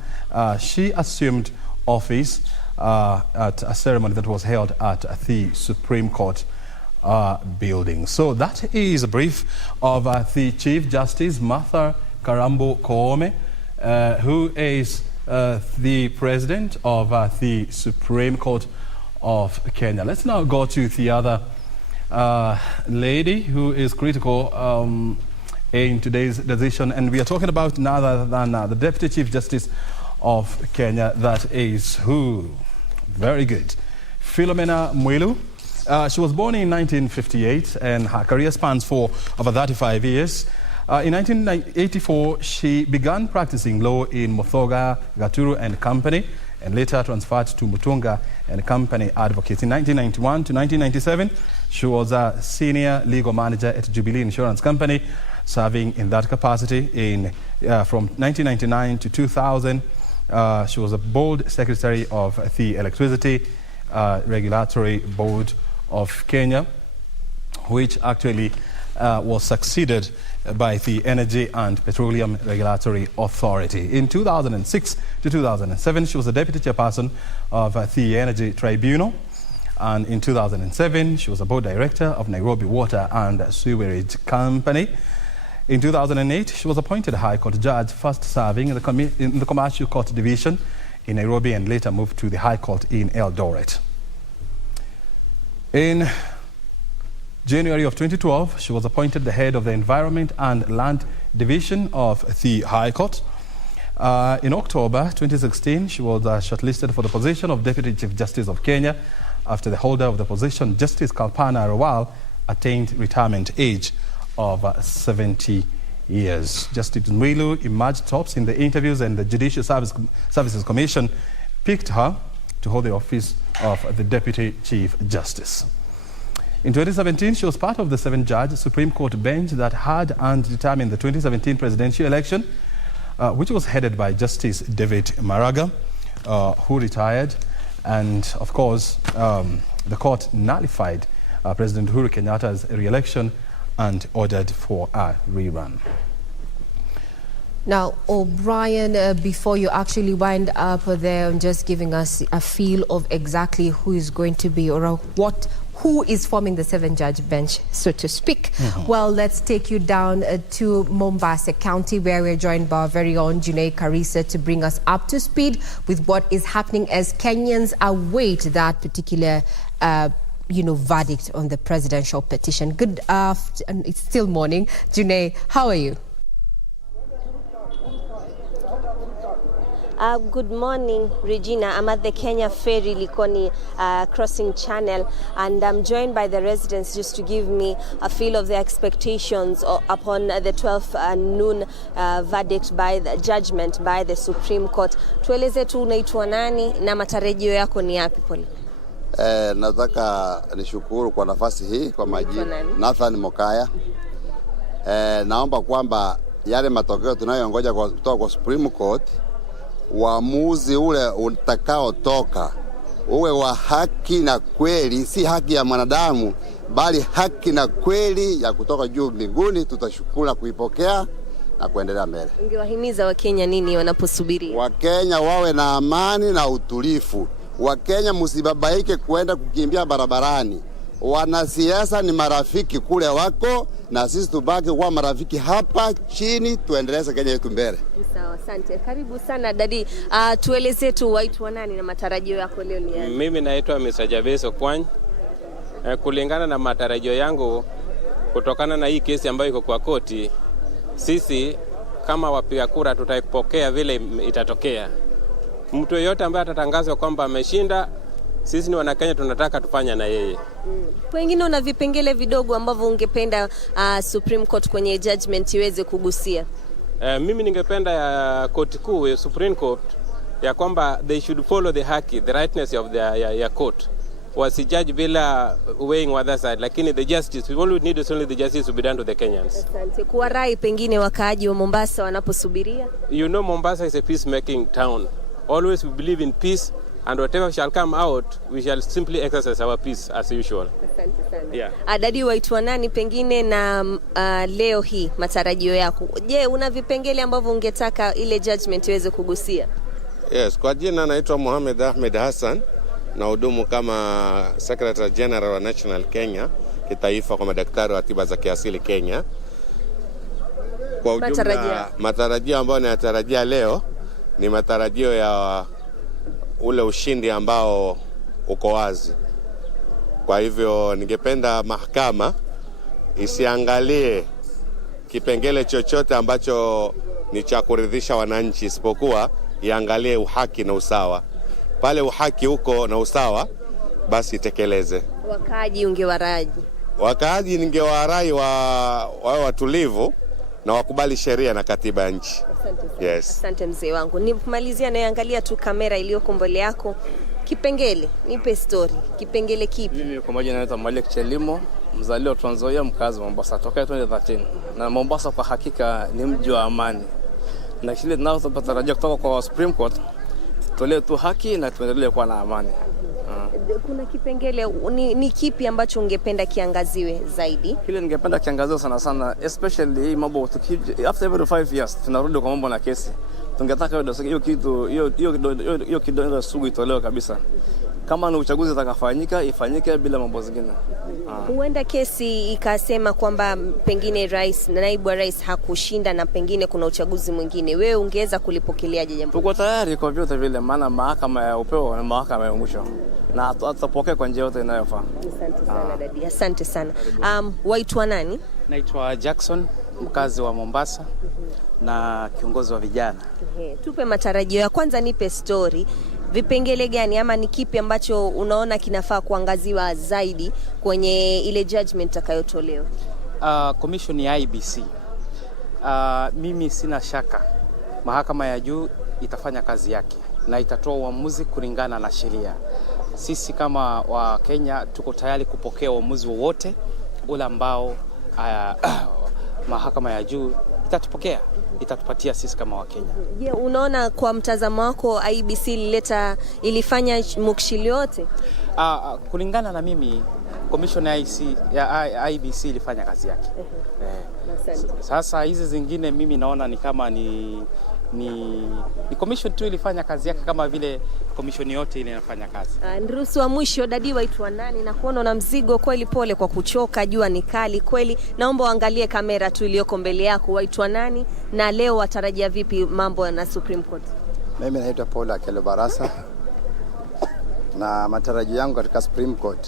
she assumed office at a ceremony that was held at the Supreme Court building. So that is a brief of the Chief Justice Martha Karambu Koome, who is the President of the Supreme Court of Kenya. Let's now go to the other lady who is critical in today's decision, and we are talking about none other than the Deputy Chief Justice of Kenya. That is who? Very good. Philomena Mwilu. She was born in 1958 and her career spans for over 35 years. In 1984, she began practicing law in Muthoga, Gaturu and Company, and later transferred to Mutunga and Company Advocates. In 1991 to 1997, she was a senior legal manager at Jubilee Insurance Company, serving in that capacity from 1999 to 2000. She was a board secretary of the Electricity Regulatory Board of Kenya, which actually was succeeded by the Energy and Petroleum Regulatory Authority. In 2006 to 2007, she was the deputy chairperson of the Energy Tribunal. And in 2007, she was a board director of Nairobi Water and Sewerage Company. In 2008, she was appointed High Court judge, first serving in the Commercial Court Division in Nairobi and later moved to the High Court in Eldoret. In January of 2012, she was appointed the head of the Environment and Land Division of the High Court. In October 2016, she was shortlisted for the position of Deputy Chief Justice of Kenya after the holder of the position, Justice Kalpana Rawal, attained retirement age of 70 years. Justice Mwilu emerged tops in the interviews, and the Judicial Services Commission picked her to hold the office of the Deputy Chief Justice. In 2017, she was part of the 7-judge Supreme Court bench that had and determined the 2017 presidential election, which was headed by Justice David Maraga, who retired. And of course, the court nullified President Uhuru Kenyatta's re-election and ordered for a rerun. Now, O'Brien, before you actually wind up there, just giving us a feel of exactly who is going to be or who is forming the 7-judge bench, so to speak. Well, let's take you down to Mombasa County, where we're joined by our very own Junaid Karisa to bring us up to speed with what is happening as Kenyans await that particular verdict on the presidential petition. Good afternoon. It's still morning. Junaid, how are you? Good morning, Regina. I'm at the Kenya Ferry Likoni crossing channel, and I'm joined by the residents just to give me a feel of the expectations upon the 12 noon verdict by the judgment by the Supreme Court. Tueleze tu unaitwa nani na matarajio yako ni yapi pole? Nataka nishukuru kwa nafasi hii kwa majina. Nathan Mokaya. Naomba kwamba yale matokeo tunayongoja kutoka kwa Supreme Court, uamuzi ule utakao toka uwe wa haki na kweli, si haki ya mwanadamu bali haki na kweli ya kutoka juu mbinguni. Tutashukuru na kuipokea na kuendelea mbele. Ungewahimiza Wakenya nini wanaposubiri? Wakenya wawe na amani na utulivu. Wakenya msibabaike kwenda kukimbia barabarani. Wanasiasa ni marafiki kule wako, na sisi tubaki kuwa marafiki hapa chini, tuendeleze Kenya yetu mbele. Sawa, asante. Karibu sana dadi. Tueleze tu waitwa nani na matarajio yako leo ni yapi? Mimi naitwa Mr. Jabeso Kwany. Kulingana na matarajio yangu kutokana na hii kesi ambayo iko kwa koti, sisi kama wapiga kura tutaipokea vile itatokea. Mtu yeyote ambaye atatangazwa kwamba ameshinda, sisi ni Wanakenya tunataka tufanya na yeye. Pengine una vipengele vidogo ambavyo ungependa Supreme Court kwenye judgment iweze kugusia? Mimi ningependa ya koti kuu ya Supreme Court ya kwamba they should follow the haki, the rightness of the ya court. Wasijudge bila weighing other side, lakini the justice, we always need is only the justice to be done to the Kenyans. Asante. Kwa rai pengine wakaaji wa Mombasa wanaposubiria? You know, Mombasa is a peacemaking town. Always we believe in peace, and whatever shall come out, we shall simply exercise our peace as usual. Asante sana. Yeah. Dadi, waitwa nani pengine na leo hii matarajio yako? Je, una vipengele ambavyo ungetaka ile judgment iweze kugusia? Yes, kwa jina naitwa Mohamed Ahmed Hassan, na hudumu kama Secretary General wa National Kenya kitaifa kwa madaktari wa tiba za kiasili Kenya. Kwa ujumla matarajio ambayo nayatarajia leo ni matarajio ya ule ushindi ambao uko wazi. Kwa hivyo ningependa mahakama isiangalie kipengele chochote ambacho ni cha kuridhisha wananchi, isipokuwa iangalie uhaki na usawa. Pale uhaki uko na usawa, basi itekeleze. Wakaaji ungewaraji? Wakaaji ningewarai wawe watulivu na wakubali sheria na katiba ya nchi. Asante sana. Yes. Asante mzee wangu. Nimalizia naangalia tu kamera iliyoko mbele yako. Kipengele, nipe story. Kipengele kipi? Mimi kwa majina naitwa Malik Chelimo, mzaliwa Trans Nzoia, mkazi wa Mombasa toka 2013. Na Mombasa kwa hakika ni mji wa amani. Na kile tunachotarajia kutoka kwa Supreme Court, tolee tu haki na tuendelee kuwa na amani. Kuna kipengele ni kipi ambacho ungependa kiangaziwe zaidi? Kile ningependa kiangaziwe sana especially hii mambo after every 5 years tunarudi kwa mambo na kesi. Tungetaka hiyo kitu hiyo kidogo sugu itolewe kabisa. Kama ni uchaguzi utakafanyika ifanyike bila mambo zingine. Huenda kesi ikasema kwamba pengine rais na naibu wa rais hakushinda na pengine kuna uchaguzi mwingine. Wewe ungeweza kulipokeleaje jambo? Tuko tayari kwa vyote vile, maana mahakama ya upeo na mahakama ya mwisho, na atapokea kwa njia yote inayofaa. Asante sana dadi. Asante sana. Waitwa nani? Naitwa Jackson, mkazi wa Mombasa na kiongozi wa vijana. Tupe matarajio ya kwanza, nipe story. Vipengele gani ama ni kipi ambacho unaona kinafaa kuangaziwa zaidi kwenye ile judgment itakayotolewa? Commission ya IBC. Mimi sina shaka mahakama ya juu itafanya kazi yake na itatoa uamuzi kulingana na sheria. sisi kama wa Kenya tuko tayari kupokea uamuzi wowote ule ambao mahakama ya juu itatupatia sisi kama wa Kenya. Je, unaona kwa mtazamo wako IBC ilifanya mukshili yote? Kulingana na mimi, commission ya IBC ilifanya kazi yake. Sasa hizi zingine mimi naona ni kama ni commission tu ilifanya kazi yake kama vile commission yote ile inafanya kazi. Nruhusu wa mwisho, dadi waitwa nani? Na kuona na mzigo kweli, pole kwa kuchoka, jua ni kali kweli. Naomba uangalie kamera tu iliyoko mbele yako. Waitwa nani na leo watarajia vipi mambo na Supreme Court? Mimi naitwa Paul Akelo Barasa. Na matarajio yangu katika Supreme Court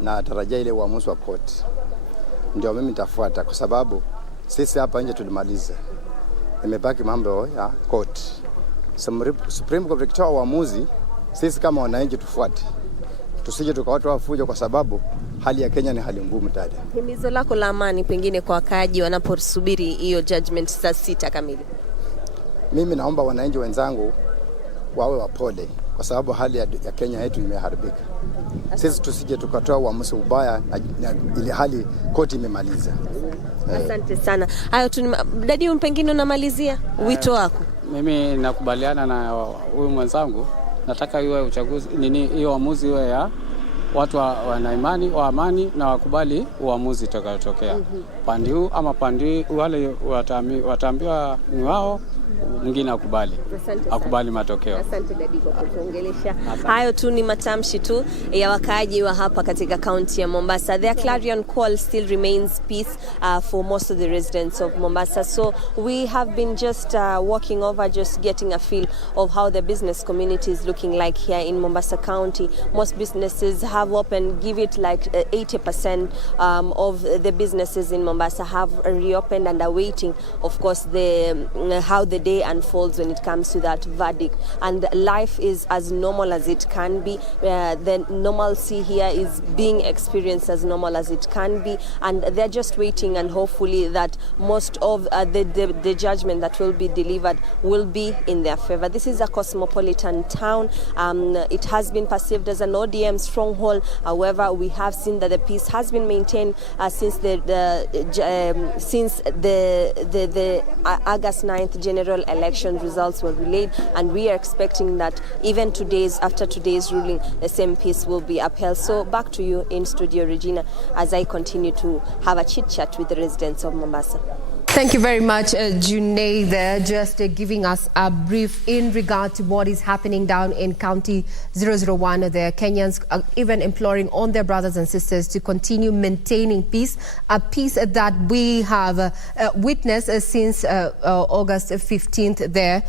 na tarajia ile uamuzi wa court ndio mimi nitafuata, kwa sababu sisi hapa nje tulimaliza. Imebaki mambo ya court. Supreme Court ikitoa uamuzi, sisi kama wananchi tufuate. Tusije tukawatu wafujo, kwa sababu hali ya Kenya ni hali ngumu dada. Himizo lako la amani pengine kwa wakaaji wanaposubiri hiyo judgment saa 6 kamili? Mimi naomba wananchi wenzangu wawe wapole, kwa sababu hali ya Kenya yetu imeharibika. Sisi tusije tukatoa uamuzi ubaya na ile hali koti imemaliza. Asante sana. Hayo tu dadi, pengine unamalizia wito wako? Mimi nakubaliana na huyu mwenzangu. Nataka iwe uchaguzi hiyo uamuzi iwe ya watu wana imani wa amani na wakubali uamuzi utakayotokea. Pande huu ama pande wale wataambiwa ni wao, mwingine akubali matokeo. Asante dadi kwa kutuongelesha. Hayo tu ni matamshi tu ya wakaaji wa hapa katika county ya Mombasa. Their clarion call still remains peace for most of the residents of Mombasa. So we have been just walking over, just getting a feel of how the business community is looking like here in Mombasa County. Most businesses have opened, give it like 80% of the businesses in Mombasa have reopened and are waiting, of course, how the day unfolds when it comes to that verdict. And life is as normal as it can be. The normalcy here is being experienced as normal as it can be, and they're just waiting, and hopefully that most of the judgment that will be delivered will be in their favor. This is a cosmopolitan town. It has been perceived as an ODM stronghold. However, we have seen that the peace has been maintained since the August 9th general election results were relayed, and we are expecting that even after today's ruling, the same peace will be upheld. So back to you in studio, Regina, as I continue to have a chit chat with the residents of Mombasa. Thank you very much, Junaid, there, just giving us a brief in regard to what is happening down in County 001. The Kenyans are even imploring on their brothers and sisters to continue maintaining peace, a peace that we have witnessed since August 15th there,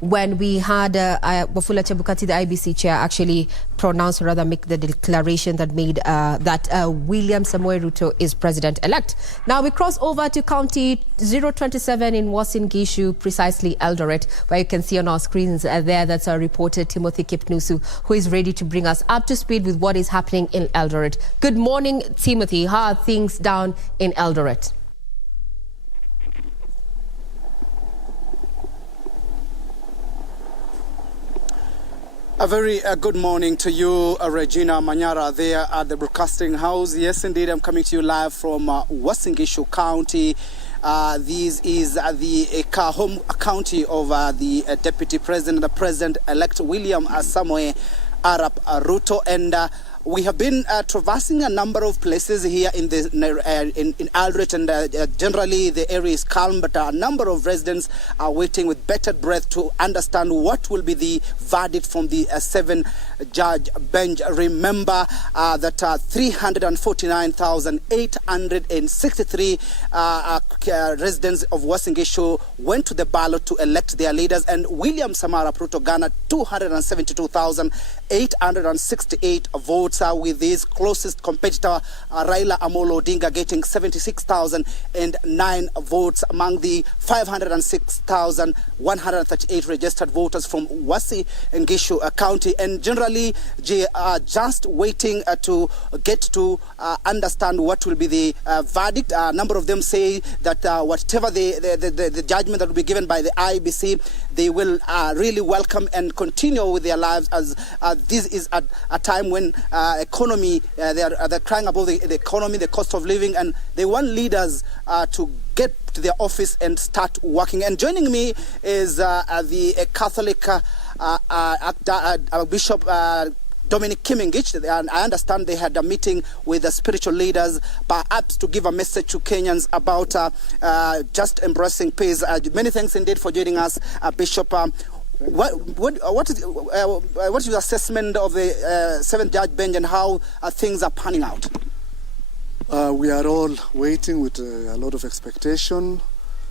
when we had Wafula Chebukati, the IBC chair, actually pronounce, or rather make the declaration that made that William Samoei Ruto is president-elect. Now we cross over to County 027 in Uasin Gishu, precisely Eldoret, where you can see on our screens there, that's our reporter Timothy Kipnusu, who is ready to bring us up to speed with what is happening in Eldoret. Good morning, Timothy. How are things down in Eldoret? A very good morning to you, Regina Manyara, there at the broadcasting house. Yes, indeed, I'm coming to you live from Uasin Gishu County. This is the home county of the Deputy President, the President-elect William Samoei Arap Ruto, and we have been traversing a number of places here in Electorate, and generally the area is calm, but a number of residents are waiting with bated breath to understand what will be the verdict from the 7-judge bench. Remember that 349,863 residents of Uasin Gishu went to the ballot to elect their leaders, and William Samoei Arap Ruto garnered 272,868 votes. votes, with his closest competitor, Raila Amolo Odinga, getting 76,009 votes among the 506,138 registered voters from Uasin Gishu County. And generally, they are just waiting to get to understand what will be the verdict. A number of them say that whatever the judgment that will be given by the IBC, they will really welcome and continue with their lives, as this is a time when economy, they're crying about the economy, the cost of living, and they want leaders to get to their office and start working. And joining me is the Catholic Bishop Dominic Kimingich. And I understand they had a meeting with the spiritual leaders, perhaps to give a message to Kenyans about just embracing peace. Many thanks indeed for joining us, Bishop. What is your assessment of the seventh judge bench and how things are panning out? We are all waiting with a lot of expectation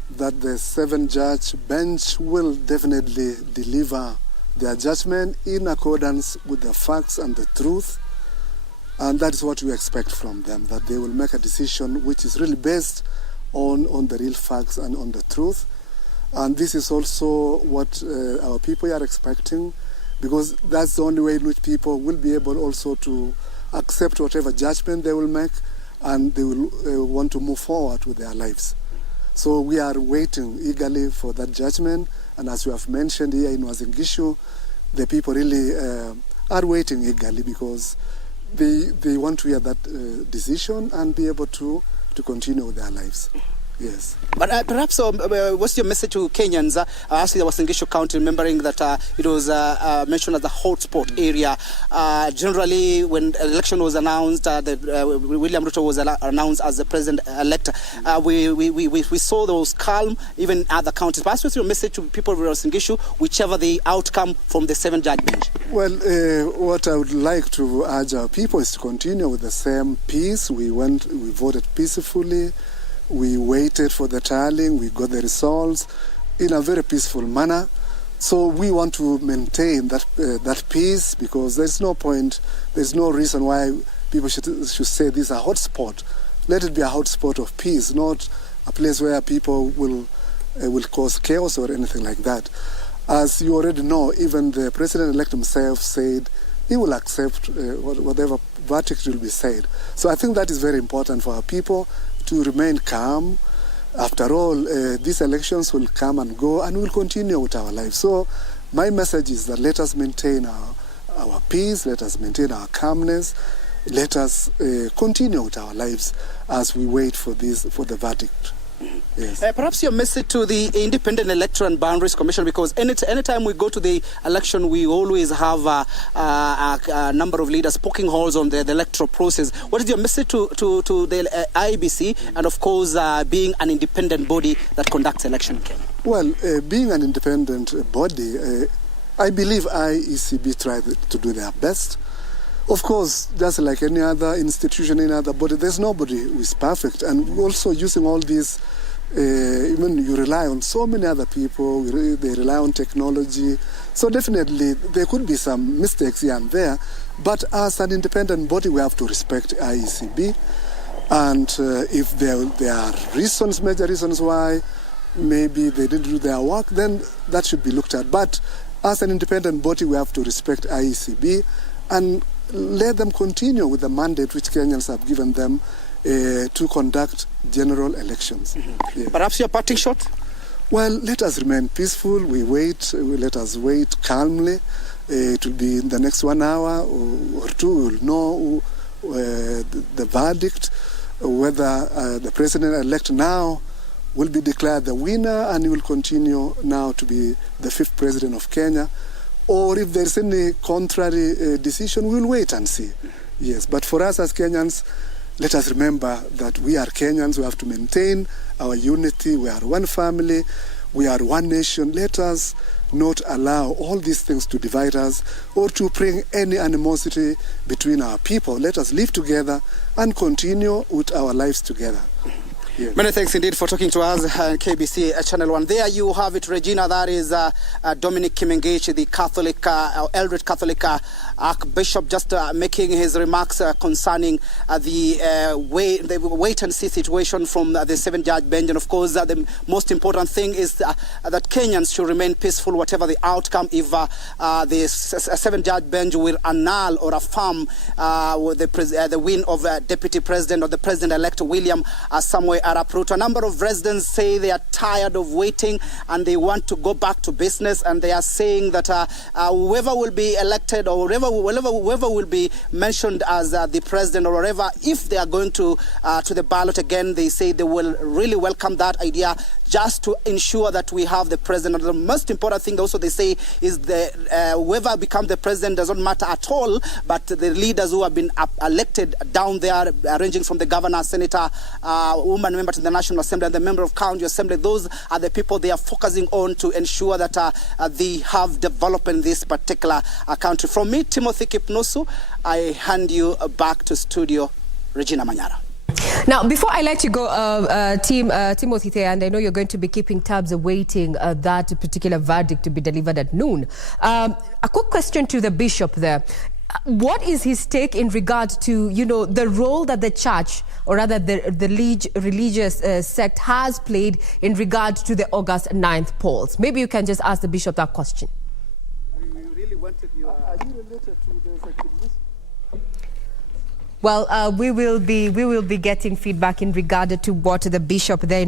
that the seventh judge bench will definitely deliver their judgment in accordance with the facts and the truth. And that is what we expect from them, that they will make a decision which is really based on the real facts and on the truth. And this is also what our people are expecting, because that's the only way in which people will be able also to accept whatever judgment they will make, and they will want to move forward with their lives. So we are waiting eagerly for that judgment. And as you have mentioned here in Uasin Gishu, the people really are waiting eagerly, because they want to hear that decision and be able to continue with their lives. Yes. But perhaps what's your message to Kenyans? Actually, the Uasin Gishu County, remembering that it was mentioned as a hotspot area. Generally, when election was announced, William Ruto was announced as the president-elect, we saw those calm, even in other counties. Perhaps what's your message to people of Uasin Gishu, whichever the outcome from the seventh judge bench? Well, what I would like to urge our people is to continue with the same peace. We voted peacefully. We waited for the tallying, we got the results in a very peaceful manner. So we want to maintain that peace, because there's no point, there's no reason why people should say this is a hot spot. Let it be a hot spot of peace, not a place where people will cause chaos or anything like that. As you already know, even the president-elect himself said he will accept whatever verdict will be said. So I think that is very important for our people, to remain calm. After all, these elections will come and go, and we'll continue with our lives. So my message is that let us maintain our peace, let us maintain our calmness, let us continue with our lives as we wait for the verdict. Yes. Perhaps your message to the Independent Electoral and Boundaries Commission, because anytime we go to the election, we always have a number of leaders poking holes on the electoral process. What is your message to the IBC, and of course being an independent body that conducts election in Kenya? Well, being an independent body, I believe IECB tried to do their best. Of course, just like any other institution, any other body, there's nobody who is perfect. And also using all these, even you rely on so many other people, they rely on technology. So definitely there could be some mistakes here and there. But as an independent body, we have to respect IECB. And if there are reasons, major reasons why maybe they didn't do their work, then that should be looked at. But as an independent body, we have to respect IECB and let them continue with the mandate which Kenyans have given them to conduct general elections. Mm-hmm. Yes. Perhaps your parting shot? Well, let us remain peaceful. Let us wait calmly. It will be in the next 1 hour or two. We will know the verdict, whether the president-elect now will be declared the winner and he will continue now to be the 5th president of Kenya. Or if there's any contrary decision, we'll wait and see. Yes, but for us as Kenyans, let us remember that we are Kenyans. We have to maintain our unity. We are one family. We are one nation. Let us not allow all these things to divide us or to bring any animosity between our people. Let us live together and continue with our lives together. Yes. Many thanks indeed for talking to us, KBC Channel 1. There you have it, Regina. That is Dominic Kimengich, the Catholic, Electorate Catholic Archbishop, just making his remarks concerning the wait-and-see situation from the seven-judge bench. And of course, the most important thing is that Kenyans should remain peaceful, whatever the outcome. If the seven-judge bench will annul or affirm the win of Deputy President or the President-elect William Samuel Arap Ruto. A number of residents say they are tired of waiting and they want to go back to business, and they are saying that whoever will be elected or whoever will be mentioned as the president or whatever, if they are going to the ballot again, they say they will really welcome that idea, just to ensure that we have the president. And the most important thing also they say is whoever becomes the president doesn't matter at all, but the leaders who have been elected down there, ranging from the governor, senator, woman member to the National Assembly, and the member of County Assembly, those are the people they are focusing on to ensure that they have development in this particular country. From me, Timothy Kipnusu, I hand you back to studio, Regina Manyara. Now, before I let you go, Timothy there, and I know you're going to be keeping tabs awaiting that particular verdict to be delivered at noon. A quick question to the bishop there. What is his take in regard to, the role that the church, or rather the religious sect has played in regard to the August 9th polls? Maybe you can just ask the bishop that question. We really wanted you... Are you related to the Secretary? Well, we will be getting feedback in regard to what the bishop there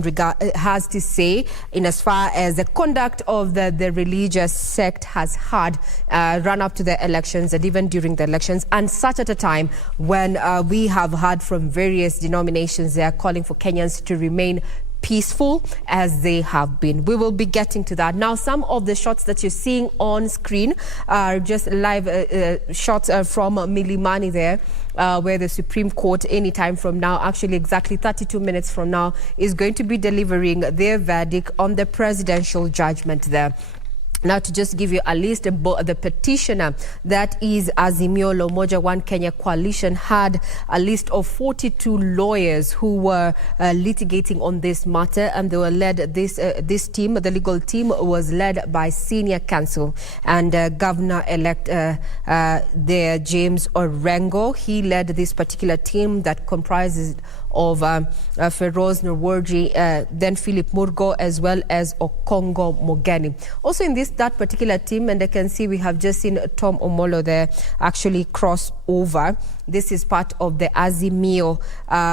has to say in as far as the conduct of the religious sect has had run up to the elections and even during the elections, and such at a time when we have heard from various denominations they are calling for Kenyans to remain peaceful as they have been. We will be getting to that. Now, some of the shots that you're seeing on screen are just live shots from Milimani there, where the Supreme Court anytime from now, actually exactly 32 minutes from now, is going to be delivering their verdict on the presidential judgment there. Now, to just give you a list, the petitioner, that is Azimio la Umoja One Kenya Coalition, had a list of 42 lawyers who were litigating on this matter, and they were led, this team, the legal team, was led by senior counsel and Governor-elect there, James Orengo. He led this particular team that comprises of Feroz Nurwarji, then Philip Murgo, as well as Okongo Mogeni. Also in that particular team, and I can see we have just seen Tom Omolo there actually cross over. This is part of the Azimio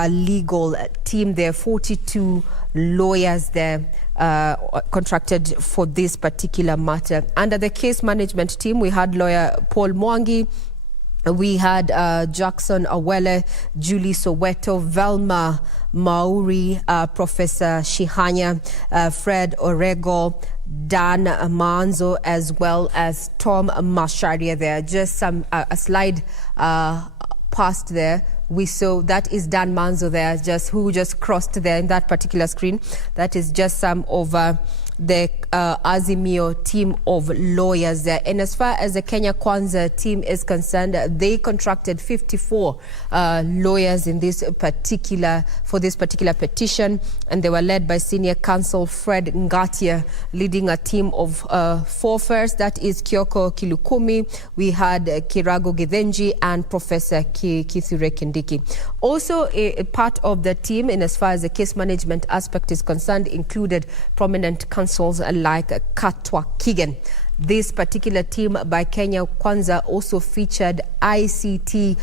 legal team there, 42 lawyers there contracted for this particular matter. Under the case management team, we had lawyer Paul Mwangi, we had Jackson Awele, Julie Soweto, Velma Mauri, Professor Shihanya, Fred Orego, Dan Manzo, as well as Tom Masharia there. Just some a slide past there. We saw that is Dan Manzo there, who just crossed there in that particular screen. That is just some of the Azimio team of lawyers there. And as far as the Kenya Kwanza team is concerned, they contracted 54 lawyers in this particular petition, and they were led by senior counsel Fred Ngatia, leading a team of 4 first. That is Kioko Kilukumi, we had Kirago Githenji, and Professor Kithure Kindiki. Also, a part of the team, in as far as the case management aspect is concerned, included prominent counsels like Katwa Kigen. This particular team by Kenya Kwanza also featured ICT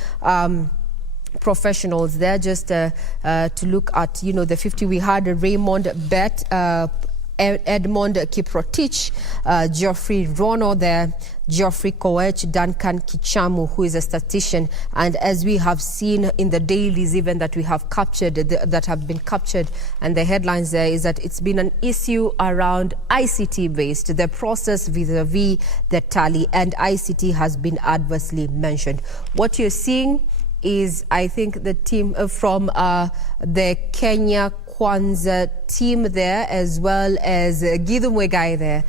professionals there, just to look at, the 50. We had Raymond Bet, Edmond Kiprotich, Geoffrey Rono there, Geoffrey Koech, Duncan Kichamu, who is a statistician. And as we have seen in the dailies even that we have captured, that have been captured, and the headlines there is that it's been an issue around ICT-based, the process vis-a-vis the tally, and ICT has been adversely mentioned. What you're seeing is, I think, the team from the Kenya Kwanzaa team there, as well as Gideon Wegai there,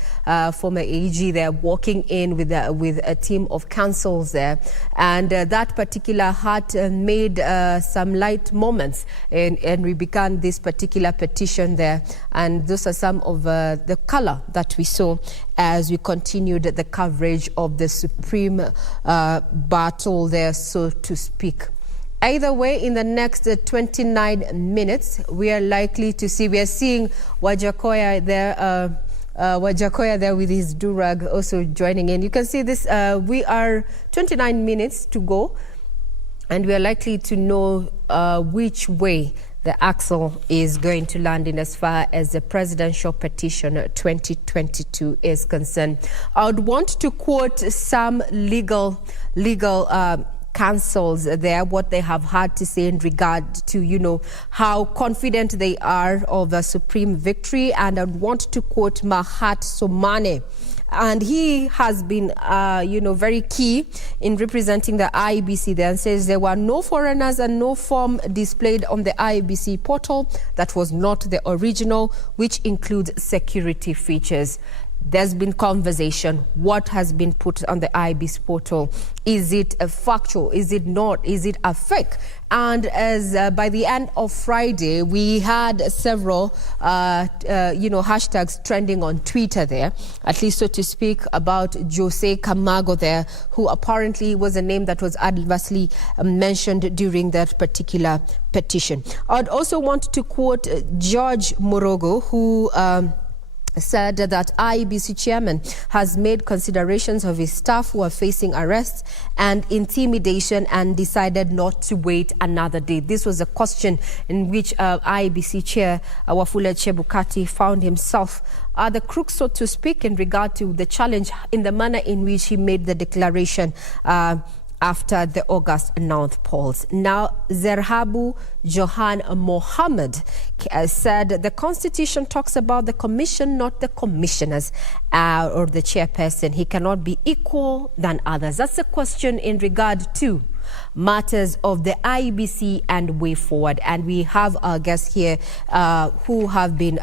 former AG there, walking in with a team of councils there. And that particular had made some light moments, and we began this particular petition there. And those are some of the color that we saw as we continued the coverage of the supreme battle there, so to speak. Either way, in the next 29 minutes, we are likely to see, we are seeing Wajakoya there with his durag also joining in. You can see this, we are 29 minutes to go, and we are likely to know which way the axle is going to land in as far as the presidential petition 2022 is concerned. I would want to quote some legal counsels there, what they have had to say in regard to, how confident they are of a supreme victory. And I want to quote Mahat Somane. And he has been, very key in representing the IEBC there, and says there were no foreigners and no form displayed on the IEBC portal that was not the original, which includes security features. There's been conversation. What has been put on the IEBC portal? Is it a factual? Is it not? Is it a fake? And as by the end of Friday, we had several, hashtags trending on Twitter there, at least so to speak, about Jose Camago there, who apparently was a name that was adversely mentioned during that particular petition. I'd also want to quote George Morogo, who said that IEBC chairman has made considerations of his staff who are facing arrests and intimidation and decided not to wait another day. This was a question in which IEBC chair Wafula Chebukati found himself the crook, so to speak, in regard to the challenge in the manner in which he made the declaration after the August 9th polls. Now, Zerhabu Johan Mohammed said the Constitution talks about the commission, not the commissioners or the chairperson. He cannot be equal than others. That's a question in regard to matters of the IEBC and way forward. And we have our guests here who have been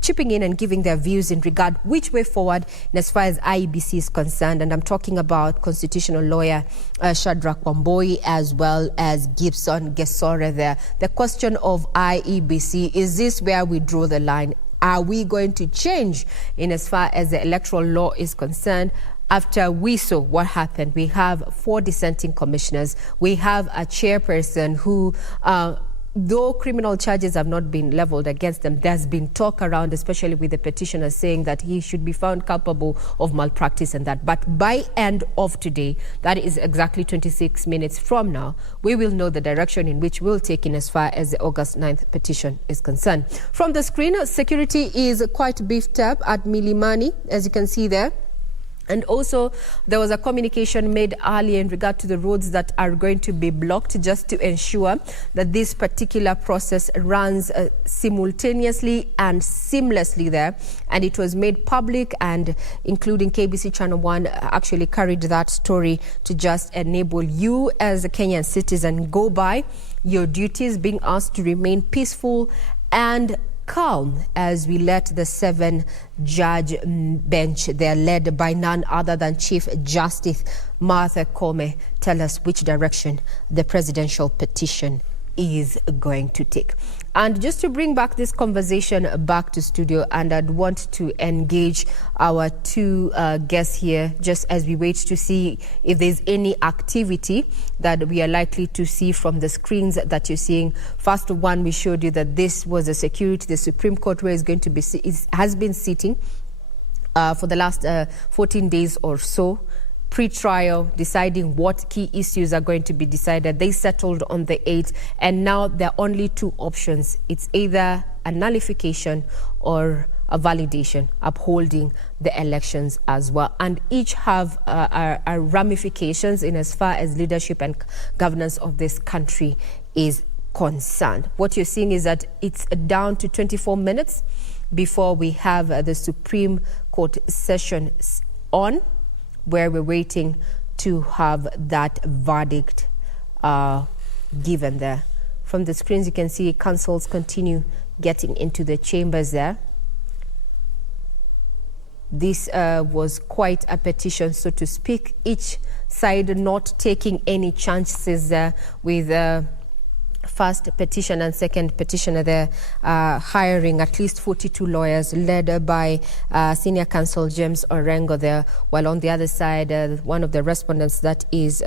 chipping in and giving their views in regard which way forward as far as IEBC is concerned. And I'm talking about constitutional lawyer Shadrach Wamboi, as well as Gibson Gesore there. The question of IEBC, is this where we draw the line? Are we going to change in as far as the electoral law is concerned? After we saw what happened, we have 4 dissenting commissioners. We have a chairperson who, though criminal charges have not been leveled against them, there's been talk around, especially with the petitioner, saying that he should be found culpable of malpractice and that. But by end of today, that is exactly 26 minutes from now, we will know the direction in which we'll take in as far as the August 9th petition is concerned. From the screen, security is quite beefed up at Milimani, as you can see there. And also, there was a communication made earlier in regard to the roads that are going to be blocked, just to ensure that this particular process runs simultaneously and seamlessly there. And it was made public, and including KBC Channel 1 actually carried that story to just enable you as a Kenyan citizen go by your duties, being asked to remain peaceful and calm as we let the 7-judge bench there, led by none other than Chief Justice Martha Koome, tell us which direction the presidential petition is going to take. And just to bring back this conversation back to studio, and I'd want to engage our 2 guests here just as we wait to see if there's any activity that we are likely to see from the screens that you're seeing. First one, we showed you that this was a security, the Supreme Court, where is going to be has been sitting for the last 14 days or so. Pre-trial, deciding what key issues are going to be decided. They settled on the 8th, and now there are only 2 options. It's either a nullification or a validation, upholding the elections as well. And each have ramifications in as far as leadership and governance of this country is concerned. What you're seeing is that it's down to 24 minutes before we have the Supreme Court session on, where we're waiting to have that verdict given there. From the screens, you can see councils continue getting into the chambers there. This was quite a petition, so to speak, each side not taking any chances with first petition and second petitioner there, hiring at least 42 lawyers led by Senior Counsel James Orengo there, while on the other side, one of the respondents, that is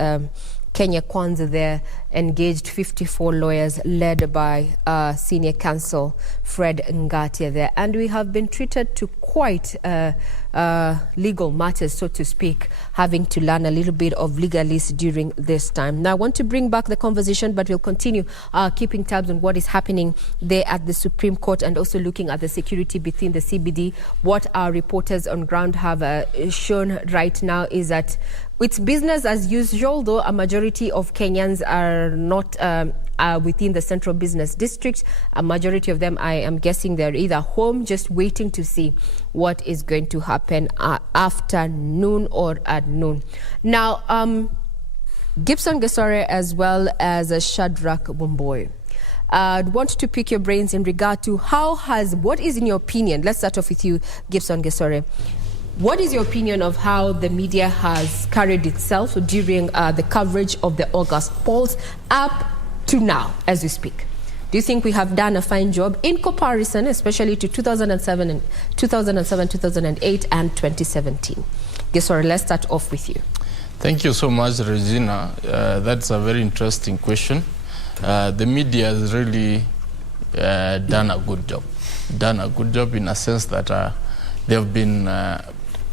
Kenya Kwanza there, engaged 54 lawyers led by Senior Counsel Fred Ngatia there. And we have been treated to quite legal matters, so to speak, having to learn a little bit of legalese during this time. Now, I want to bring back the conversation, but we'll continue keeping tabs on what is happening there at the Supreme Court and also looking at the security between the CBD. What our reporters on ground have shown right now is that it's business as usual, though a majority of Kenyans are not within the central business district. A majority of them, I am guessing, they're either home just waiting to see what is going to happen after noon or at noon. Now, Gibson Gesore as well as Shadrach Wamboi. I'd want to pick your brains in regard to what is in your opinion, let's start off with you, Gibson Gesore. What is your opinion of how the media has carried itself during the coverage of the August polls up to now, as we speak? Do you think we have done a fine job in comparison, especially to 2007, 2008, and 2017? Gesore, let's start off with you. Thank you so much, Regina. That's a very interesting question. The media has really done a good job. Done a good job in a sense that they have been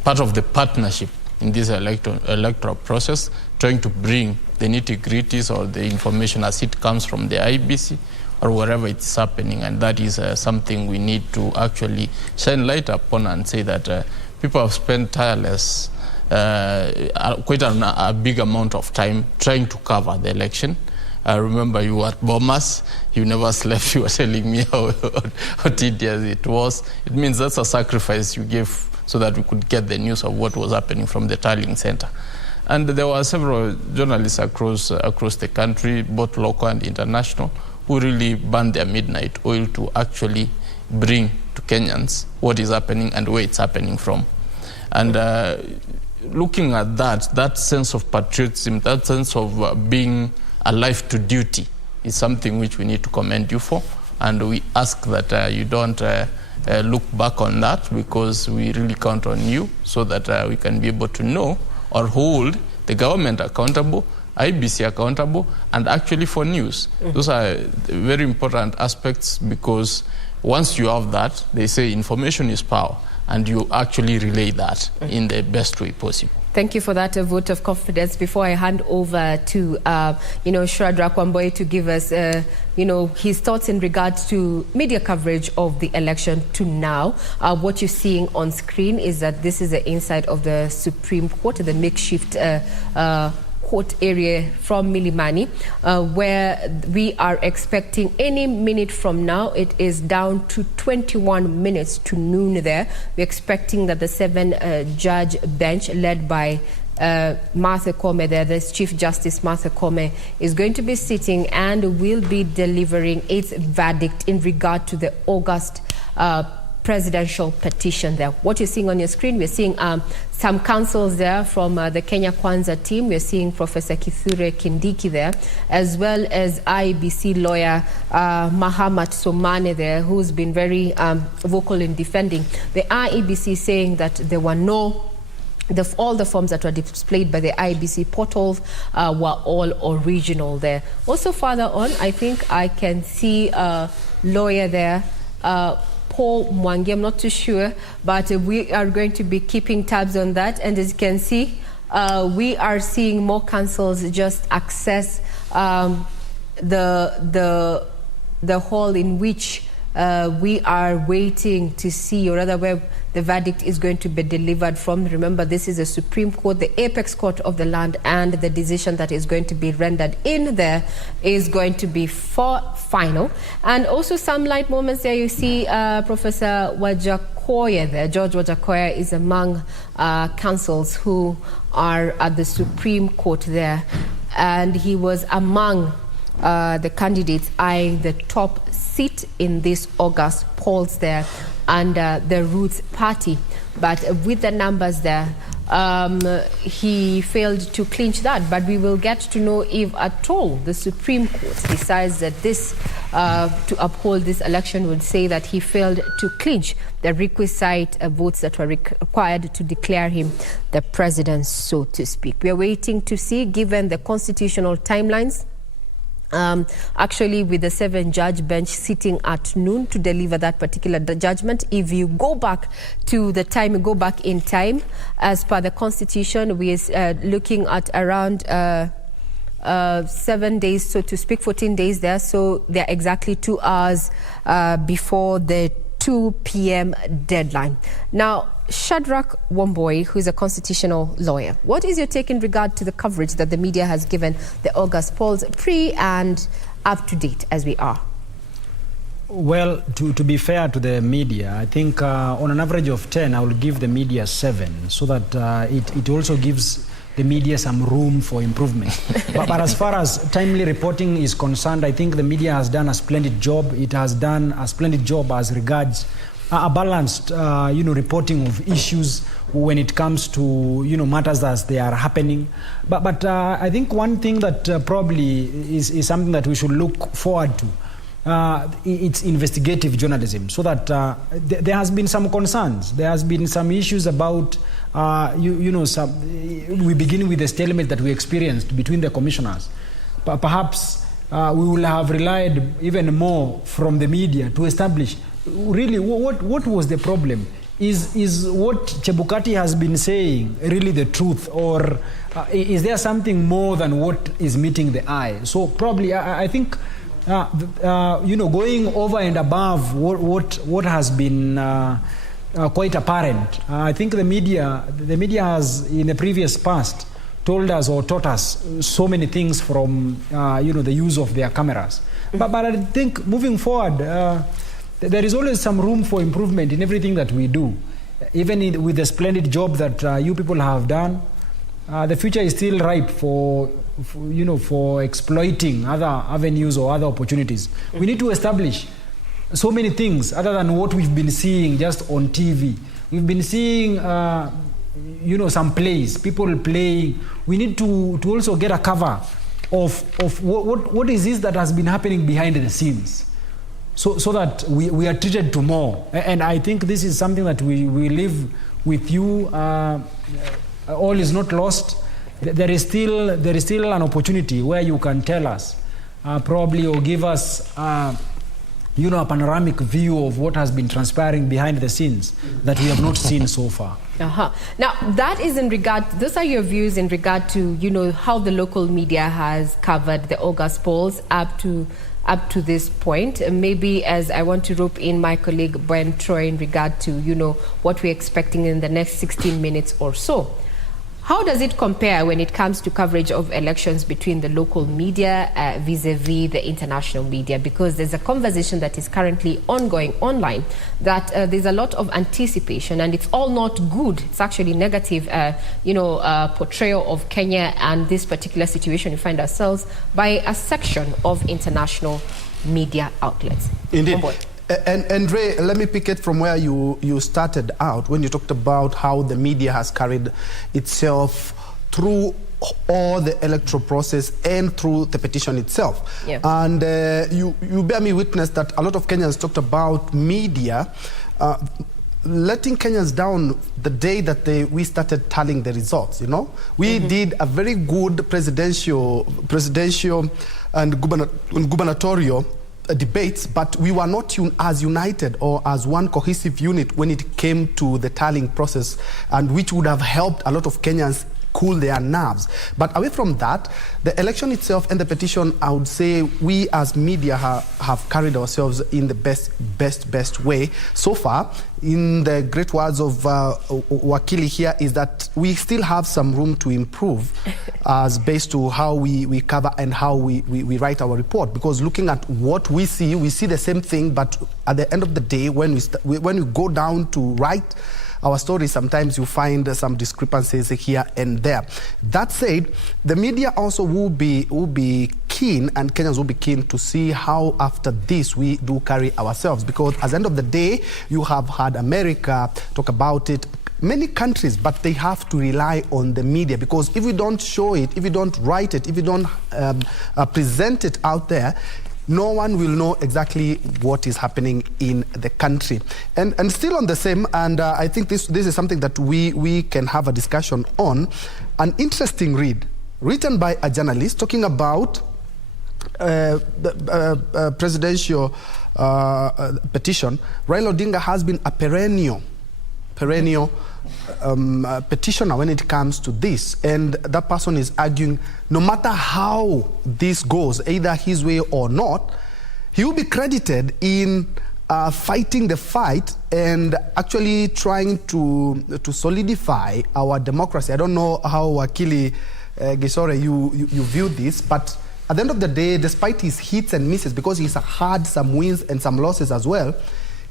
part of the partnership in this electoral process, trying to bring the nitty-gritties or the information as it comes from the IBC or wherever it's happening. And that is something we need to actually shine light upon and say that people have spent tireless, quite a big amount of time trying to cover the election. I remember you were at Bomas, you never slept, you were telling me how tedious it was. It means that's a sacrifice you gave so that we could get the news of what was happening from the tallying center. And there were several journalists across the country, both local and international, who really burned their midnight oil to actually bring to Kenyans what is happening and where it's happening from. And looking at that sense of patriotism, that sense of being alive to duty is something which we need to commend you for. And we ask that you don't look back on that, because we really count on you so that we can be able to know or hold the government accountable, IBC accountable, and actually for news. Those are very important aspects, because once you have that, they say information is power, and you actually relay that in the best way possible. Thank you for that vote of confidence. Before I hand over to, Shadrach Wamboi to give us, his thoughts in regards to media coverage of the election to now. What you're seeing on screen is that this is the inside of the Supreme Court, the makeshift court area from Milimani, where we are expecting any minute from now. It is down to 21 minutes to noon there. We're expecting that the 7-judge bench led by Martha Koome there, the Chief Justice Martha Koome, is going to be sitting and will be delivering its verdict in regard to the August presidential petition there. What you're seeing on your screen, we're seeing some counsels there from the Kenya Kwanza team. We're seeing Professor Kithure Kindiki there, as well as IBC lawyer Mahamat Somane there, who's been very vocal in defending the IEBC, saying that there were all the forms that were displayed by the IBC portals were all original there. Also further on, I think I can see a lawyer there, Paul Mwangi, I'm not too sure, but we are going to be keeping tabs on that. And as you can see, we are seeing more councils just access the hall in which we are waiting to see, or rather where the verdict is going to be delivered from. Remember, this is the Supreme Court, the apex court of the land, and the decision that is going to be rendered in there is going to be final. And also some light moments there. You see Professor Wajakoya there. George Wajakoya is among counsels who are at the Supreme Court there, and he was among the candidates eyeing the top seat in this August polls there under the Roots party. But with the numbers there, he failed to clinch that. But we will get to know if at all the Supreme Court decides that this, to uphold this election, would say that he failed to clinch the requisite votes that were required to declare him the president, so to speak. We are waiting to see, given the constitutional timelines. Actually, with the 7-judge bench sitting at noon to deliver that particular judgment. If you go back to the time, go back in time, as per the Constitution, we are looking at around 7 days, so to speak, 14 days there. So they're exactly 2 hours before the 2 p.m. deadline. Now, Shadrach Wamboi, who is a constitutional lawyer, what is your take in regard to the coverage that the media has given the August polls, pre and up to date as we are? Well, to be fair to the media, I think on an average of 10, I will give the media 7, so that it also gives the media some room for improvement. but as far as timely reporting is concerned, I think the media has done a splendid job. It has done a splendid job as regards a balanced, reporting of issues when it comes to, matters as they are happening. But I think one thing that probably is something that we should look forward to, it's investigative journalism, so that there has been some concerns. There has been some issues about, we begin with the stalemate that we experienced between the commissioners. Perhaps we will have relied even more from the media to establish really what was the problem. Is what Chebukati has been saying really the truth, or is there something more than what is meeting the eye? So probably I think going over and above what has been quite apparent. I think the media has in the previous past told us or taught us so many things from the use of their cameras. But I think moving forward, there is always some room for improvement in everything that we do. Even with the splendid job that you people have done, the future is still ripe for exploiting other avenues or other opportunities. We need to establish so many things other than what we've been seeing just on TV. We've been seeing, some plays, people playing. We need to also get a cover of what is this that has been happening behind the scenes, so that we are treated to more. And I think this is something that we live with you. All is not lost. There is still an opportunity where you can tell us probably, or give us a panoramic view of what has been transpiring behind the scenes that we have not seen so far. Now, that is in regard, those are your views in regard to, how the local media has covered the August polls up to this point. Maybe as I want to rope in my colleague Ben Troy in regard to, what we're expecting in the next 16 minutes or so. How does it compare when it comes to coverage of elections between the local media vis-a-vis the international media? Because there's a conversation that is currently ongoing online that there's a lot of anticipation, and it's all not good. It's actually negative, portrayal of Kenya and this particular situation we find ourselves by a section of international media outlets. Indeed. And Ray, let me pick it from where you started out when you talked about how the media has carried itself through all the electoral process and through the petition itself. Yeah. And you bear me witness that a lot of Kenyans talked about media letting Kenyans down the day that we started tallying the results. We did a very good presidential and gubernatorial debates, but we were not as united or as one cohesive unit when it came to the tallying process, and which would have helped a lot of Kenyans cool their nerves. But away from that, the election itself and the petition, I would say we as media have carried ourselves in the best way so far. In the great words of Wakili here, is that we still have some room to improve as based to how we cover and how we write our report. Because looking at what we see the same thing, but at the end of the day, when we go down to write our story, sometimes you find some discrepancies here and there. That said, the media also will be keen keen, and Kenyans will be keen to see how after this we do carry ourselves, because at the end of the day, you have had America talk about it, many countries, but they have to rely on the media, because if you don't show it, if you don't write it, if you don't present it out there, no one will know exactly what is happening in the country. And still on the same, and I think this is something that we can have a discussion on, an interesting read written by a journalist talking about the presidential petition. Raila Odinga has been a perennial petitioner when it comes to this, and that person is arguing no matter how this goes, either his way or not, he will be credited in fighting the fight and actually trying to solidify our democracy. I don't know how Wakili Gisore you view this, but at the end of the day, despite his hits and misses, because he's had some wins and some losses as well,